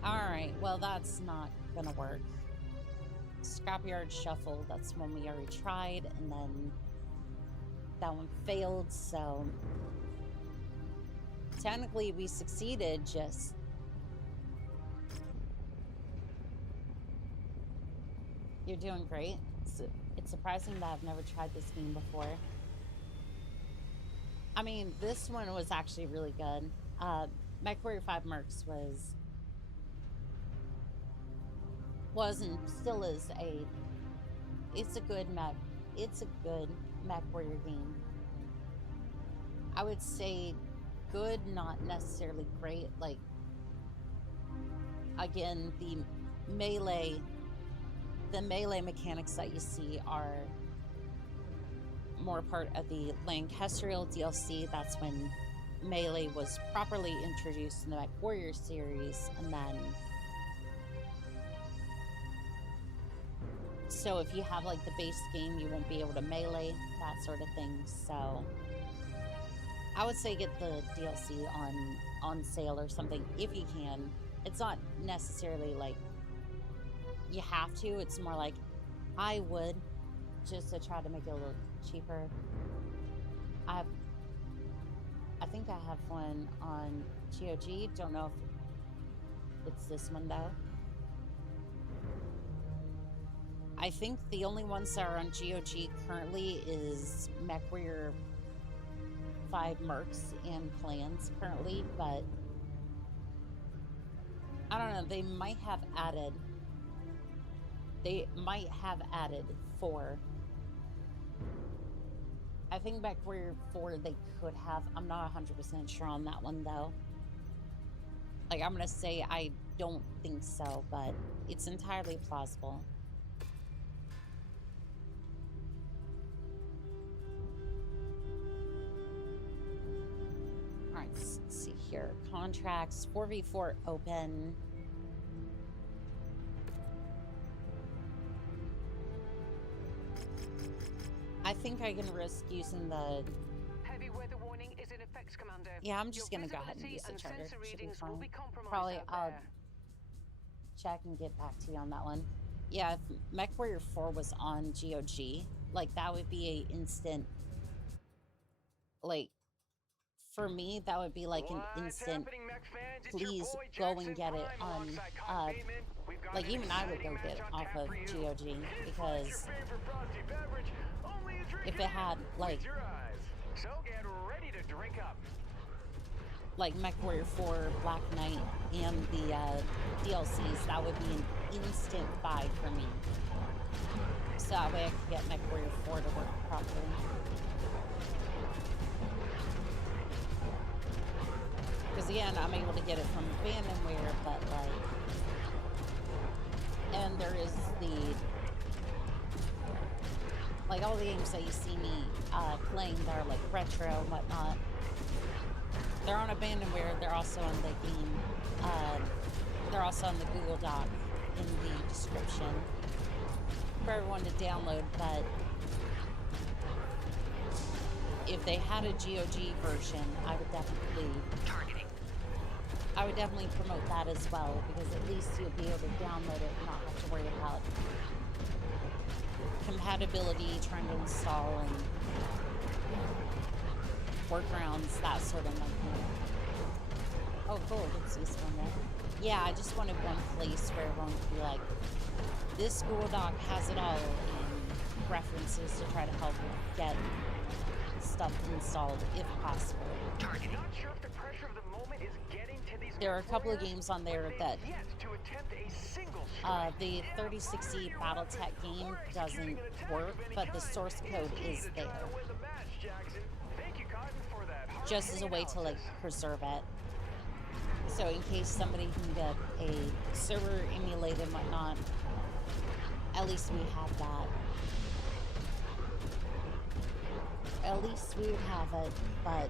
Alright, well that's not gonna work. Scrapyard Shuffle, that's one we already tried, and then that one failed, so technically we succeeded, just you're doing great. It's surprising that I've never tried this game before. I mean, this one was actually really good. Mechwarrior 5 Mercs was and still is it's a good Mechwarrior game. I would say good, not necessarily great. Like, again, the melee mechanics that you see are more part of the Lancasterial DLC. That's when melee was properly introduced in the Mechwarrior series, and then so if you have like the base game, you won't be able to melee, that sort of thing. So I would say get the DLC on sale or something if you can. It's not necessarily like you have to, it's more like I would, just to try to make it a little cheaper. I think I have one on GOG. Don't know if it's this one though. I think the only ones that are on GOG currently is Mechwarrior 5 Mercs and Clans currently, but I don't know, they might have added 4. I think Mechwarrior 4 they could have. I'm not 100% sure on that one though. Like, I'm gonna say I don't think so, but it's entirely plausible. Alright, let's see here. Contracts, 4v4 open. I think I can risk using the... Heavy weather warning is in effect, Commander. Yeah, I'm just gonna go ahead and use the charter. Should be fine. Probably I'll check and get back to you on that one. Yeah, if Mechwarrior 4 was on GOG, like, that would be a instant... Like, for me, that would be like an instant, please go and get it on, like, even I would go get it off of GOG, because if it had, like Mechwarrior 4, Black Knight, and the DLCs, that would be an instant buy for me. So that way I could get Mechwarrior 4 to work properly. Because again, I'm able to get it from Abandonware, but like, and there is the, like, all the games that you see me playing that are like retro and whatnot, they're on Abandonware. They're also on the game, they're also on the Google Doc in the description for everyone to download. But if they had a GOG version, I would definitely promote that as well, because at least you'll be able to download it and not have to worry about compatibility, trying to install, and workarounds, that sort of thing. Oh, cool, I did see someone there. Yeah, I just wanted one place where everyone could be like, this Google Doc has it all, and references to try to help get stuff installed if possible. Not sure if the pressure of the moment is getting to these. There are a couple of games on there that the 3060 BattleTech game doesn't work, but the source code is there, just as a way to like preserve it. So in case somebody can get a server emulated and whatnot, at least we have that. At least we would have it, but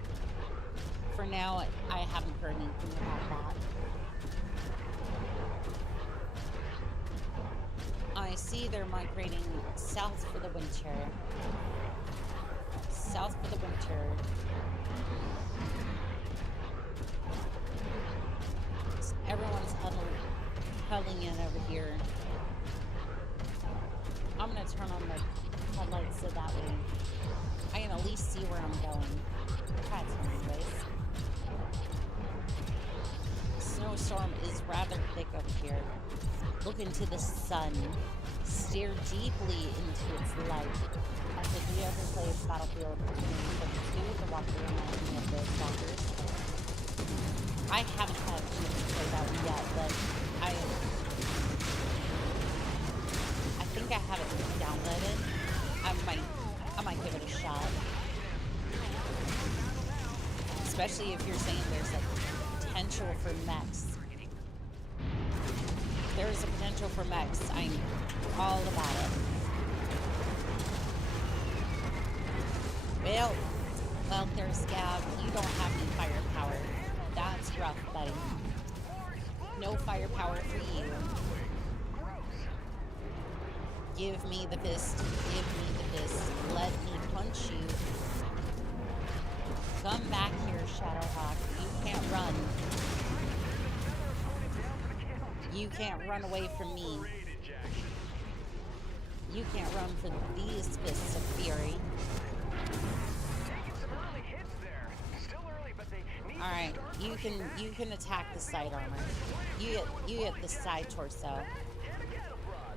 for now, I haven't heard anything about that. I see they're migrating south for the winter. South for the winter. Everyone's pulling in over here. I'm gonna turn on the headlights so that way I can at least see where I'm going. That's anyways. Snowstorm is rather thick over here. Look into the sun. Stare deeply into its light. I said, do you ever play Battlefield 2, the walker reminds me of the walkers? I haven't had a chance to play that one yet, but I think I have it downloaded. I might give it a shot. Especially if you're saying there's like potential for mechs. There's a potential for mechs. I'm all about it. Well, there's Gab. You don't have any firepower. That's rough, buddy. No firepower for you. Give me the fist. Give me the fist. Let me punch you. Come back here, Shadowhawk. You can't run. You can't run away from me. You can't run for these fists of fury. Alright, you can attack the side armor. You get the side torso.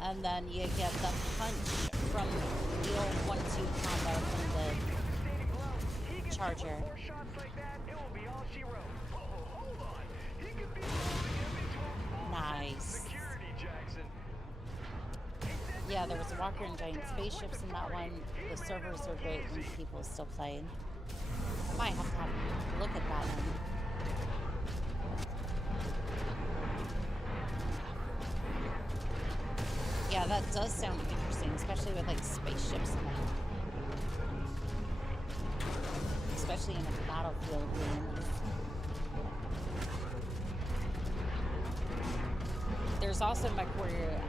And then you get the punch from the old 1-2 combo from the charger. Nice. Yeah, there was a walker and giant spaceships in that one. The servers are great when people still playing. I might have to have a look at that one. Yeah, that does sound interesting, especially with like spaceships in it. Especially in a Battlefield game. There's also Mechwarrior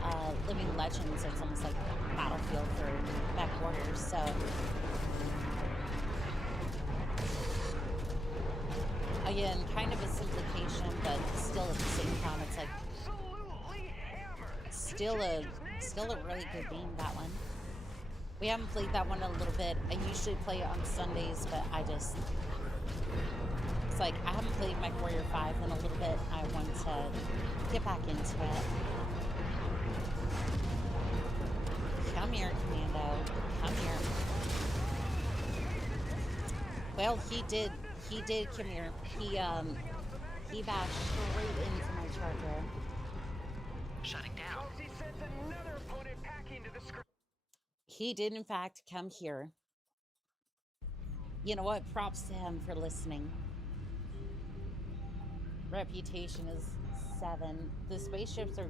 Living Legends. It's almost like Battlefield for Mechwarriors, so. Again, kind of a simplification, but still at the same time, it's like still a really good game, that one. We haven't played that one in a little bit. I usually play it on Sundays, but it's like I haven't played Mechwarrior 5 in a little bit. I want to get back into it. Come here, Commando. Come here. Well, he did come here. He bashed straight into my charger. Shutting down. He did, in fact, come here. You know what? Props to him for listening. Reputation is 7. The spaceships are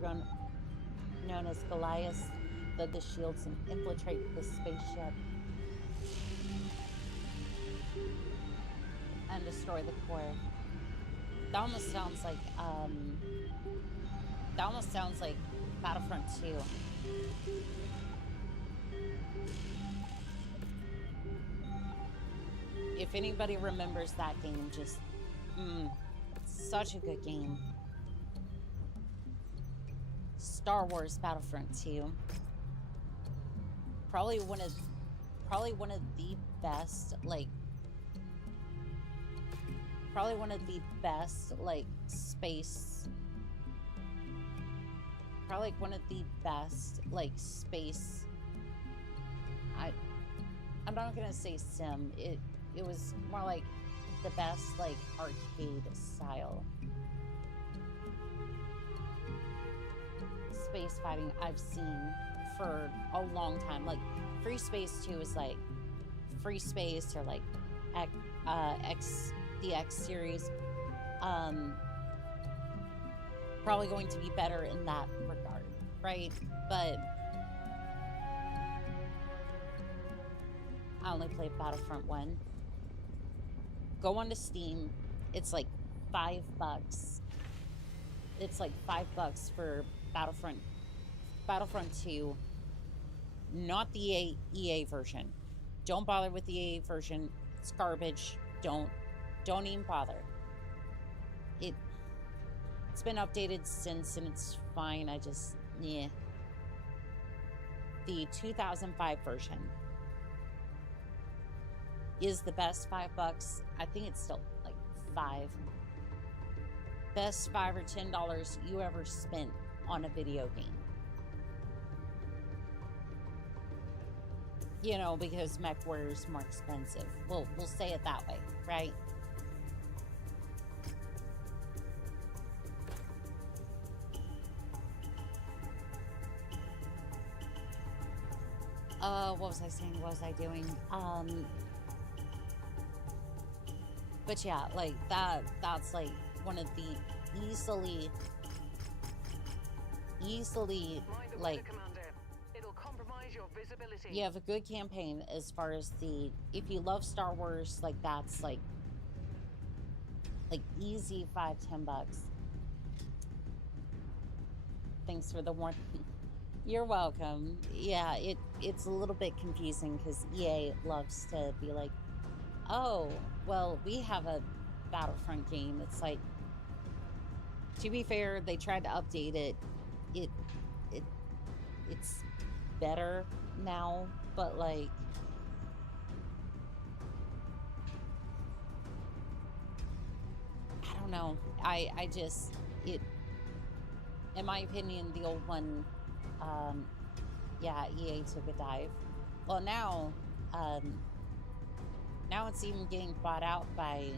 known as Goliath. The shields and infiltrate the spaceship and destroy the core. That almost sounds like Battlefront 2. If anybody remembers that game, just such a good game. Star Wars Battlefront 2. Probably one of the best, like space. Probably like one of the best, like, space. I'm not gonna say sim. It was more like the best, like, arcade style space fighting I've seen for a long time. Like, Free Space 2 is like Free Space, or like the X series. Probably going to be better in that regard, right? But I only played Battlefront 1. Go onto Steam. It's like $5. It's like $5 for Battlefront 2. Not the EA version. Don't bother with the EA version. It's garbage. Don't even bother. It's been updated since, and it's fine. I just, yeah. The 2005 version is the best $5. I think it's still like $5. Best $5 or $10 you ever spent on a video game. You know, because Mechwarrior is more expensive. We'll say it that way, right? What was I saying? What was I doing? But yeah, like that's like one of the easily like, It'll compromise your visibility. you have a good campaign as far as the, if you love Star Wars, like that's like easy $5-10. Thanks for the warning. You're welcome. Yeah, it's a little bit confusing because EA loves to be like, oh, well, we have a Battlefront game. It's like, to be fair, they tried to update it. It's better now, but like, I don't know. I just, in my opinion, the old one, yeah, EA took a dive. Well, now it's even getting bought out by,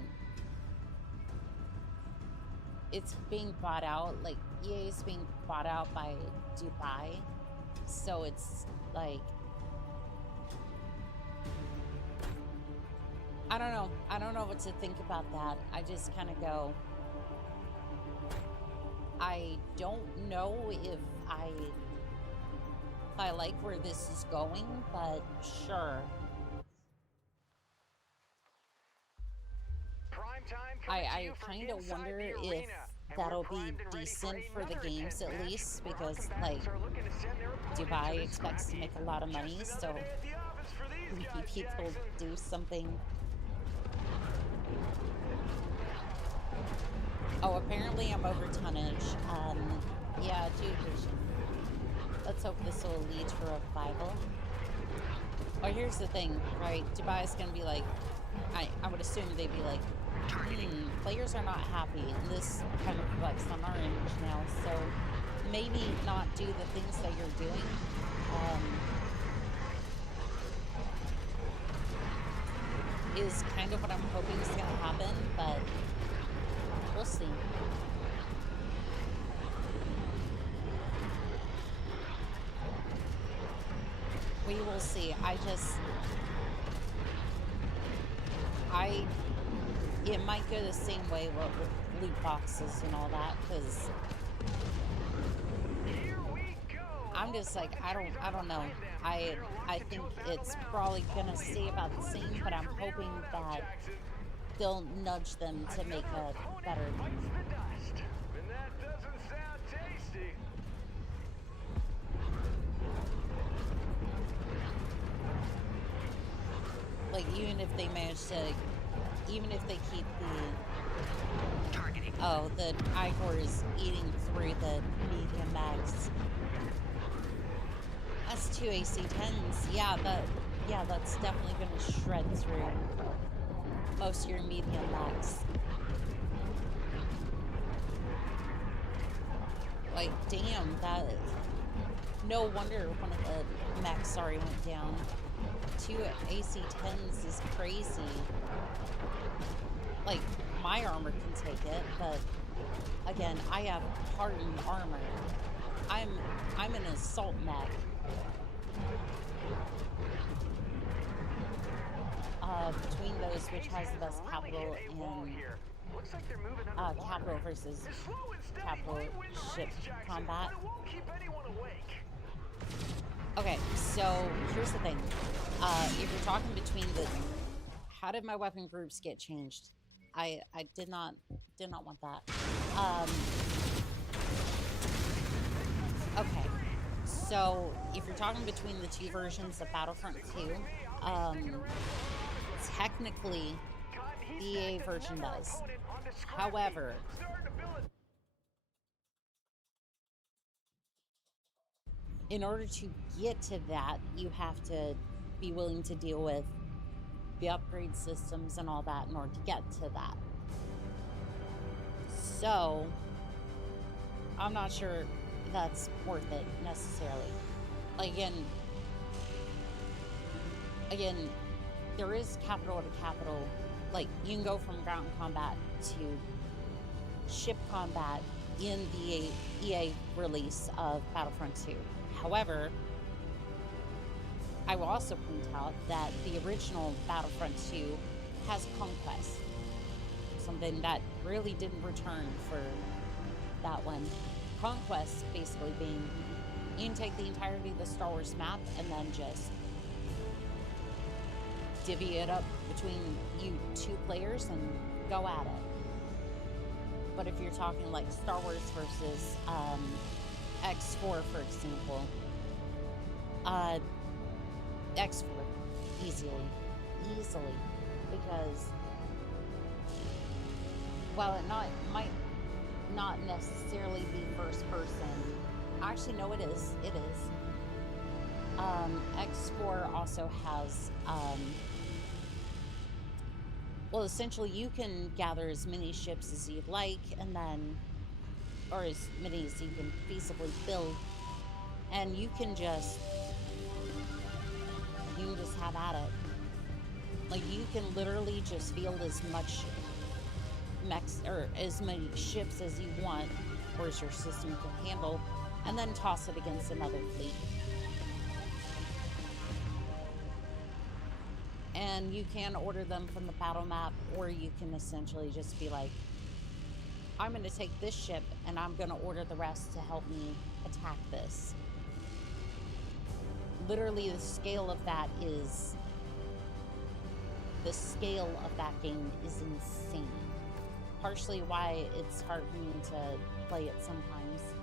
it's being bought out, like EA is being bought out by Dubai. So it's like, I don't know. I don't know what to think about that. I just kind of go, I don't know if I like where this is going, but sure. I kind of wonder if that'll be decent for the games at least, because like Dubai expects to make a lot of money, so maybe people do something. Oh, apparently I'm over tonnage. Yeah, dude, let's hope this will lead to revival. Oh, here's the thing, right? Dubai's gonna be like, I would assume they'd be like, players are not happy, and this kind of reflects on our image now, so maybe not do the things that you're doing. Is kind of what I'm hoping is gonna happen, but we'll see. We will see. It might go the same way with loot boxes and all that, because I'm just like, I don't know. I think it's probably gonna stay about the same, but I'm hoping that they'll nudge them to make a better. And that doesn't sound tasty. Like, even if they manage to, even if they keep the, oh, the Igor is eating through the medium mags. That's 2 AC-10s. Yeah, that's definitely gonna shred through most of your medium mags. Like, damn, that is, no wonder one of the mechs, sorry, went down. 2 AC-10s is crazy. Like, my armor can take it, but again, I have hardened armor. I'm an assault mech. Between those, which has the best capital and capital versus capital ship combat. Okay, so here's the thing. If you're talking between the, how did my weapon groups get changed? I did not want that. Okay, so if you're talking between the two versions of Battlefront 2, technically the EA version does. However, in order to get to that, you have to be willing to deal with the upgrade systems and all that in order to get to that. So, I'm not sure that's worth it necessarily. Like, again, there is capital to capital. Like, you can go from ground combat to ship combat in the EA release of Battlefront 2. However, I will also point out that the original Battlefront 2 has conquest, something that really didn't return for that one. Conquest basically being, you can take the entirety of the Star Wars map and then just divvy it up between you two players and go at it. But if you're talking like Star Wars versus X4, for example, X4 easily, because while it might not necessarily be first person, actually no, it is. X4 also has well, essentially you can gather as many ships as you'd like, and then, or as many as you can feasibly build, and you can just have at it. Like, you can literally just field as much mechs, or as many ships as you want, or as your system can handle, and then toss it against another fleet. And you can order them from the battle map, or you can essentially just be like, I'm going to take this ship and I'm going to order the rest to help me attack this. Literally, the scale of that game is insane. Partially why it's hard for me to play it sometimes.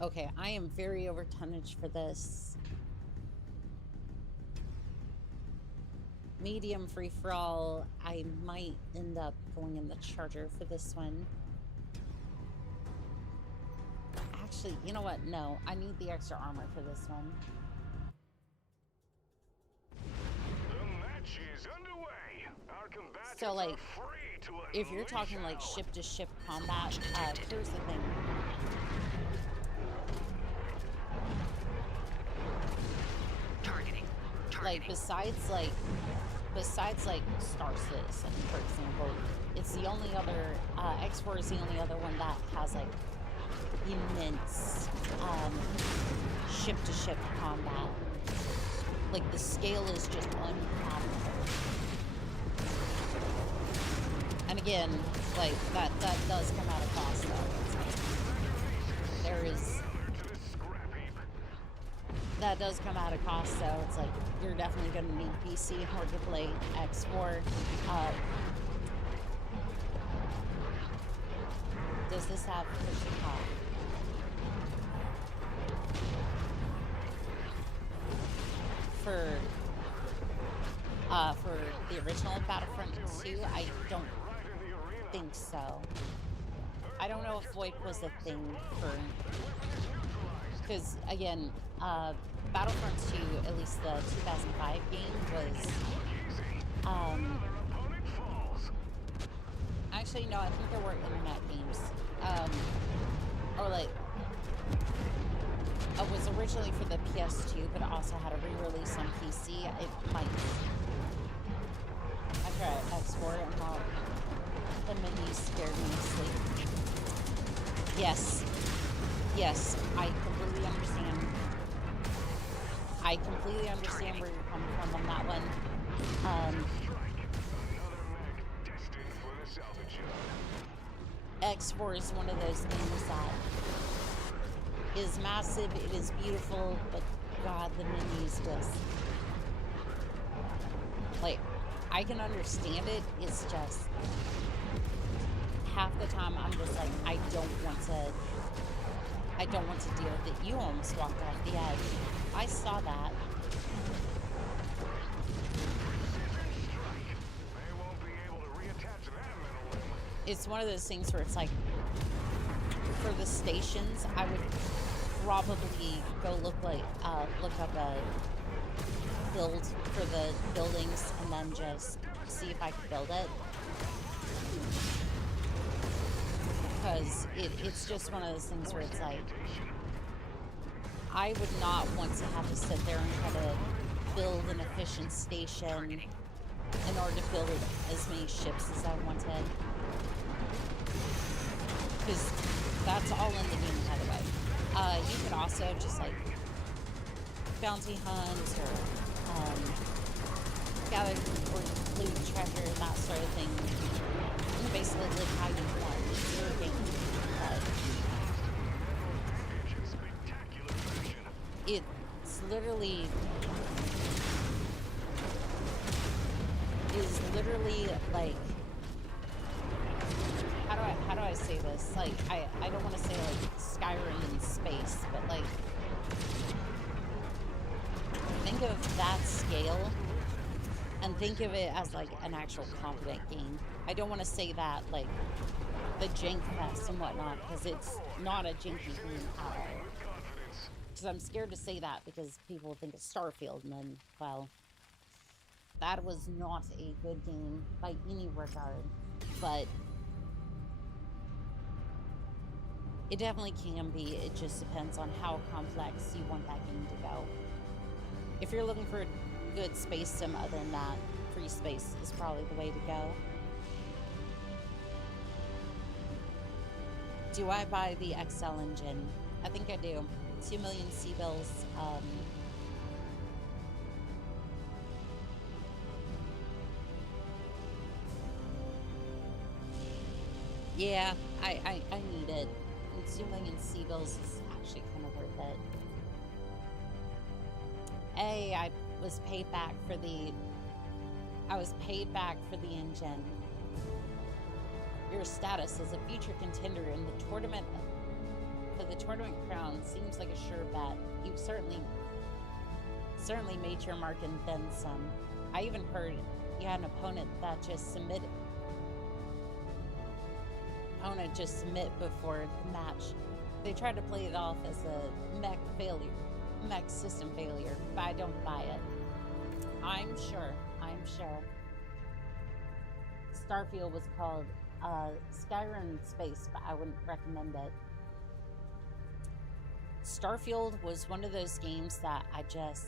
Okay, I am very over tonnage for this. Medium free-for-all, I might end up going in the charger for this one. Actually, you know what? No, I need the extra armor for this one. The match is underway. Our combatants So, like, are free to if you're talking like ship-to-ship combat, here's the thing. Targeting. Like, besides like Star Citizen, for example, it's the only other, X4 is the only other one that has like immense ship-to-ship combat. Like, the scale is just unfathomable. And again, like, that does come at a cost, though. There is... That does come at a cost, though. It's like, you're definitely going to need PC in order to play X4. Does this have push to pop? For the original Battlefront 2, I don't think so. I don't know if VoIP was a thing for... Because, again, Battlefront 2, at least the 2005 game, was... Actually, no, I think there were internet games. Or, like... It was originally for the PS2, but it also had a re-release on PC. It might... I tried X4 and how the menu scared me asleep. Yes. Yes, I completely understand. I completely understand where you're coming from on that one. X4 is one of those games that is massive, it is beautiful, but God, the menus just... Like, I can understand it, it's just... Half the time I'm just like, I don't want to deal with it. You almost walked off the edge. I saw that. It's one of those things where it's like, for the stations, I would probably go look up a build for the buildings and then just see if I could build it. Because it's just one of those things where it's like, I would not want to have to sit there and try to build an efficient station in order to build as many ships as I wanted. Because that's all in the game, by the way. You could also just like bounty hunt or gather or loot treasure, that sort of thing. You can basically live how you want. It's your game. It's literally like, how do I say this? Like, I don't want to say like Skyrim in space, but like, think of that scale and think of it as like an actual competent game. I don't want to say that like the jank fest and whatnot, because it's not a janky game at all. Because I'm scared to say that because people think it's Starfield, and then, well, that was not a good game by any regard, but it definitely can be. It just depends on how complex you want that game to go. If you're looking for a good space sim other than that, Free Space is probably the way to go. Do I buy the XL engine? I think I do. 2 million C-bills. Yeah, I need it. And 2 million C-bills is actually kind of worth it. Hey, I was paid back for the engine. Your status as a future contender in the tournament for the tournament crown seems like a sure bet. You've certainly made your mark and then some. I even heard you had an opponent that just submit before the match. They tried to play it off as a mech system failure, but I don't buy it. I'm sure. Starfield was called Skyrim Space, but I wouldn't recommend it. Starfield was one of those games that I just...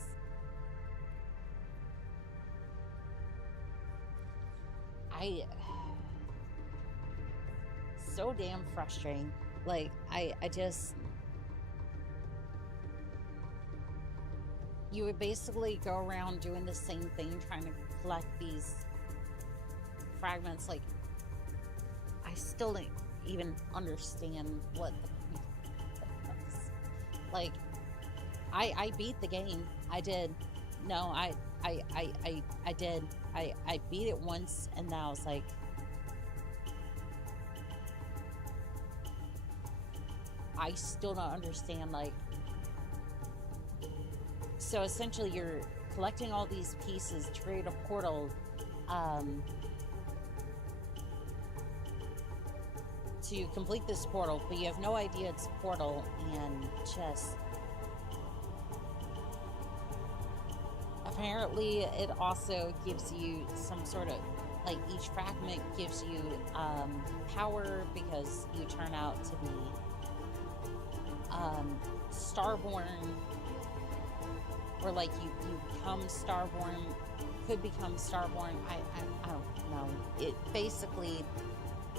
so damn frustrating. Like, I just... You would basically go around doing the same thing, trying to collect these fragments. Like, I still don't even understand what the point was. Like, I beat the game. I did. No, I did. I beat it once, and now I was like, I still don't understand, like, so essentially you're collecting all these pieces to create a portal, to complete this portal, but you have no idea it's a portal, and just... Apparently, it also gives you some sort of, like, each fragment gives you power because you turn out to be starborn, or like you become starborn, could become starborn. I don't know. It basically,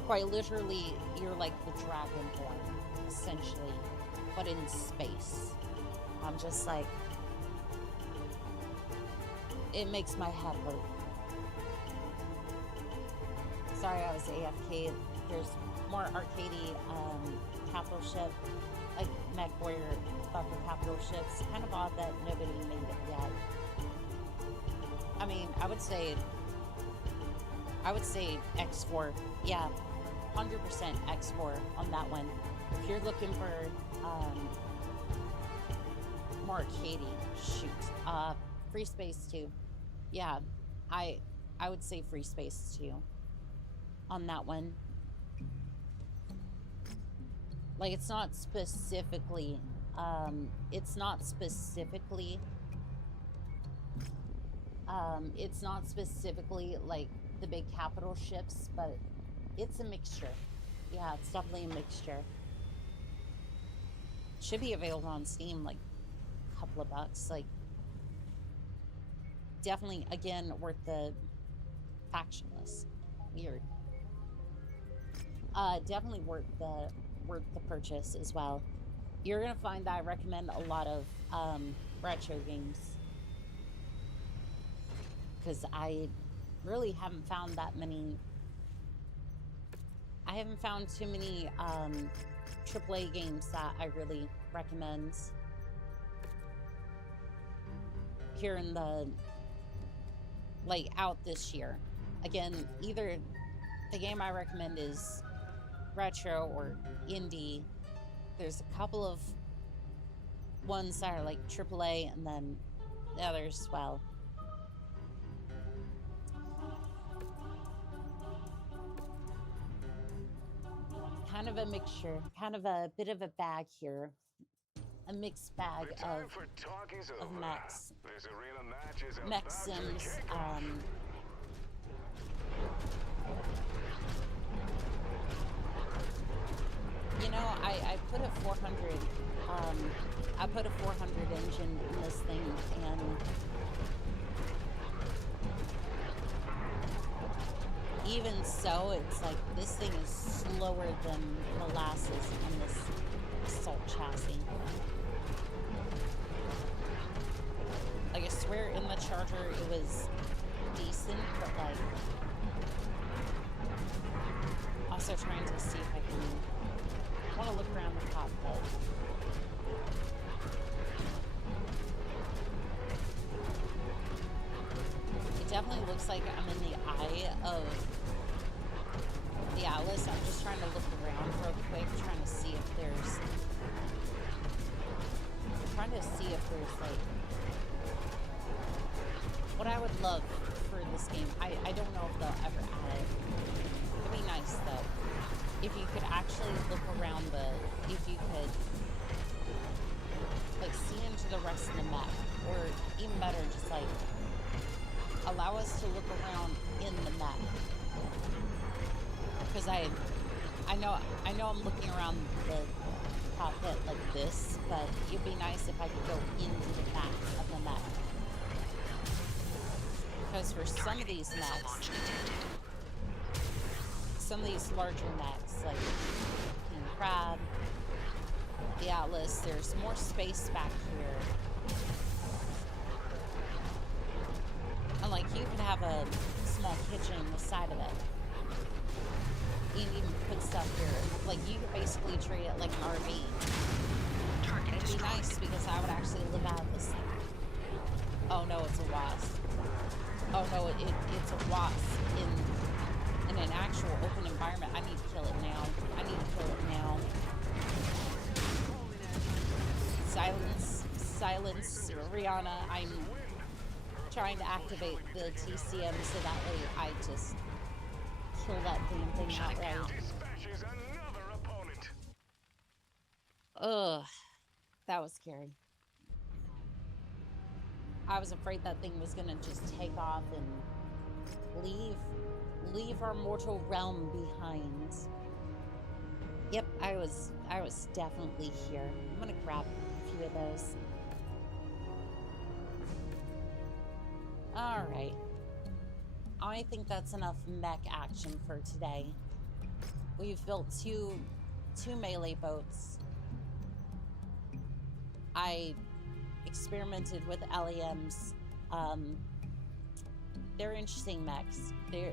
quite literally, you're like the dragonborn, essentially, but in space. I'm just like, it makes my head hurt. Sorry, I was AFK. There's more arcadey capital ship, like Mechwarrior buffer capital ships. Kind of odd that nobody made it yet. I mean, I would say X4. Yeah, 100% X4 on that one. If you're looking for more arcadey, shoot. Free Space 2. Yeah, I would say Free Space 2 on that one. Like, it's not specifically, it's not specifically like the big capital ships, but it's a mixture. Yeah, it's definitely a mixture. Should be available on Steam, like a couple of bucks. Like, definitely, again, worth the factionless. Weird. Definitely worth the purchase as well. You're gonna find that I recommend a lot of retro games, because I really haven't found that many. I haven't found too many AAA games that I really recommend here in the, like, out this year. Again, either the game I recommend is retro or indie. There's a couple of ones that are like AAA, and then the others as well. Kind of a mixture, kind of a bit of a bag here. A mixed bag of mechs. Mech sims, you know, I put a 400, I put a 400 engine in this thing, and even so, it's like, this thing is slower than molasses on this assault chassis. Like, I swear in the Charger it was decent, but like, also trying to see if I can, I want to look around the cockpit. It definitely looks like I'm in the eye of the Atlas. I'm just trying to look around real quick, trying to see if there's like, what I would love for this game. I don't know if they'll ever add it. It'd be nice though if you could actually look around if you could like see into the rest of the map, or even better, just like allow us to look around in the map. Because I know I'm looking around the cockpit like this, but it'd be nice if I could go into the back of the map. Because for some of these maps, some of these larger maps, like King Crab, the Atlas, there's more space back here. And like, you could have a small kitchen on the side of it. You can even put stuff here. Like, you could basically treat it like an RV. It'd be nice because I would actually live out of this thing. Oh no, it's a wasp. Oh no, it's a wasp in an actual open environment. I need to kill it now. I need to kill it now. Silence, Rihanna. I'm trying to activate the TCM so that way I just kill that damn thing outright. Ugh, that was scary. I was afraid that thing was gonna just take off and leave our mortal realm behind. Yep, I was definitely here. I'm gonna grab a few of those. All right. I think that's enough mech action for today. We've built two melee boats. I experimented with LEMs. They're interesting mechs. They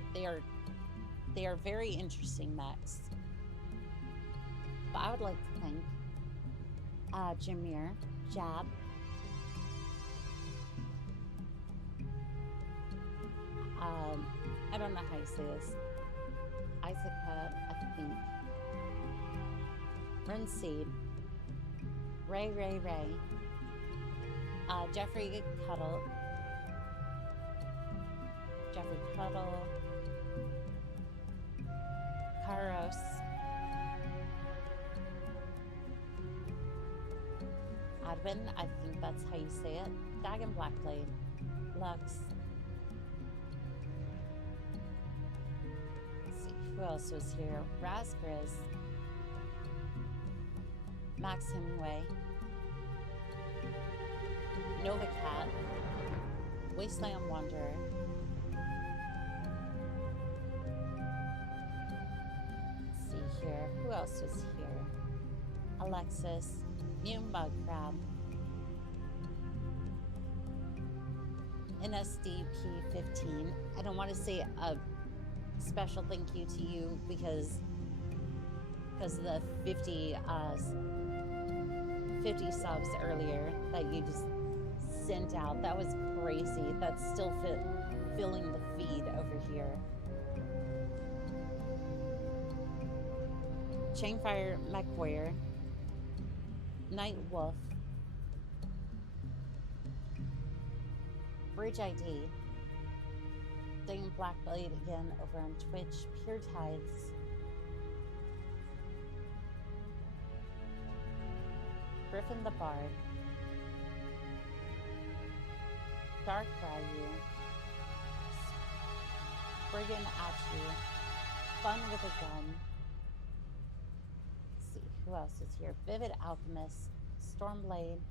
are very interesting mechs. But I would like to thank Jameer, Jab, I don't know how you say this. Isaac, I think. Runseed. Ray. Jeffrey Cuddle. Karos. Adwin, I think that's how you say it. Dagon Blackblade. Lux. Let's see, who else was here? Raspberries. Max Hemingway. Nova Cat. Wasteland Wanderer. Let's see here. Who else was here? Alexis. Mutant Bug Crab. NSDP15. I don't want to say a special thank you to you because of the 50 subs earlier that you just sent out. That was crazy. That's still filling the feed over here. Chainfire Mechwarrior. Night Wolf. Bridge ID. Dang Blackblade again over on Twitch. Pure Tides. Griffin the Bard. Dark Ryu. Brigand Achu. Fun with a Gun. Let's see, who else is here? Vivid Alchemist. Stormblade.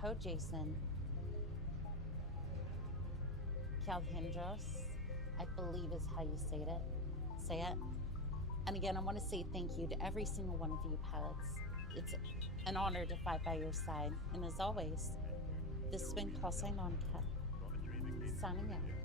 Code Jason. Calhindros, I believe is how you say it. And again, I want to say thank you to every single one of you pilots. It's an honor to fight by your side. And as always, this has been Cosine Monica, signing out.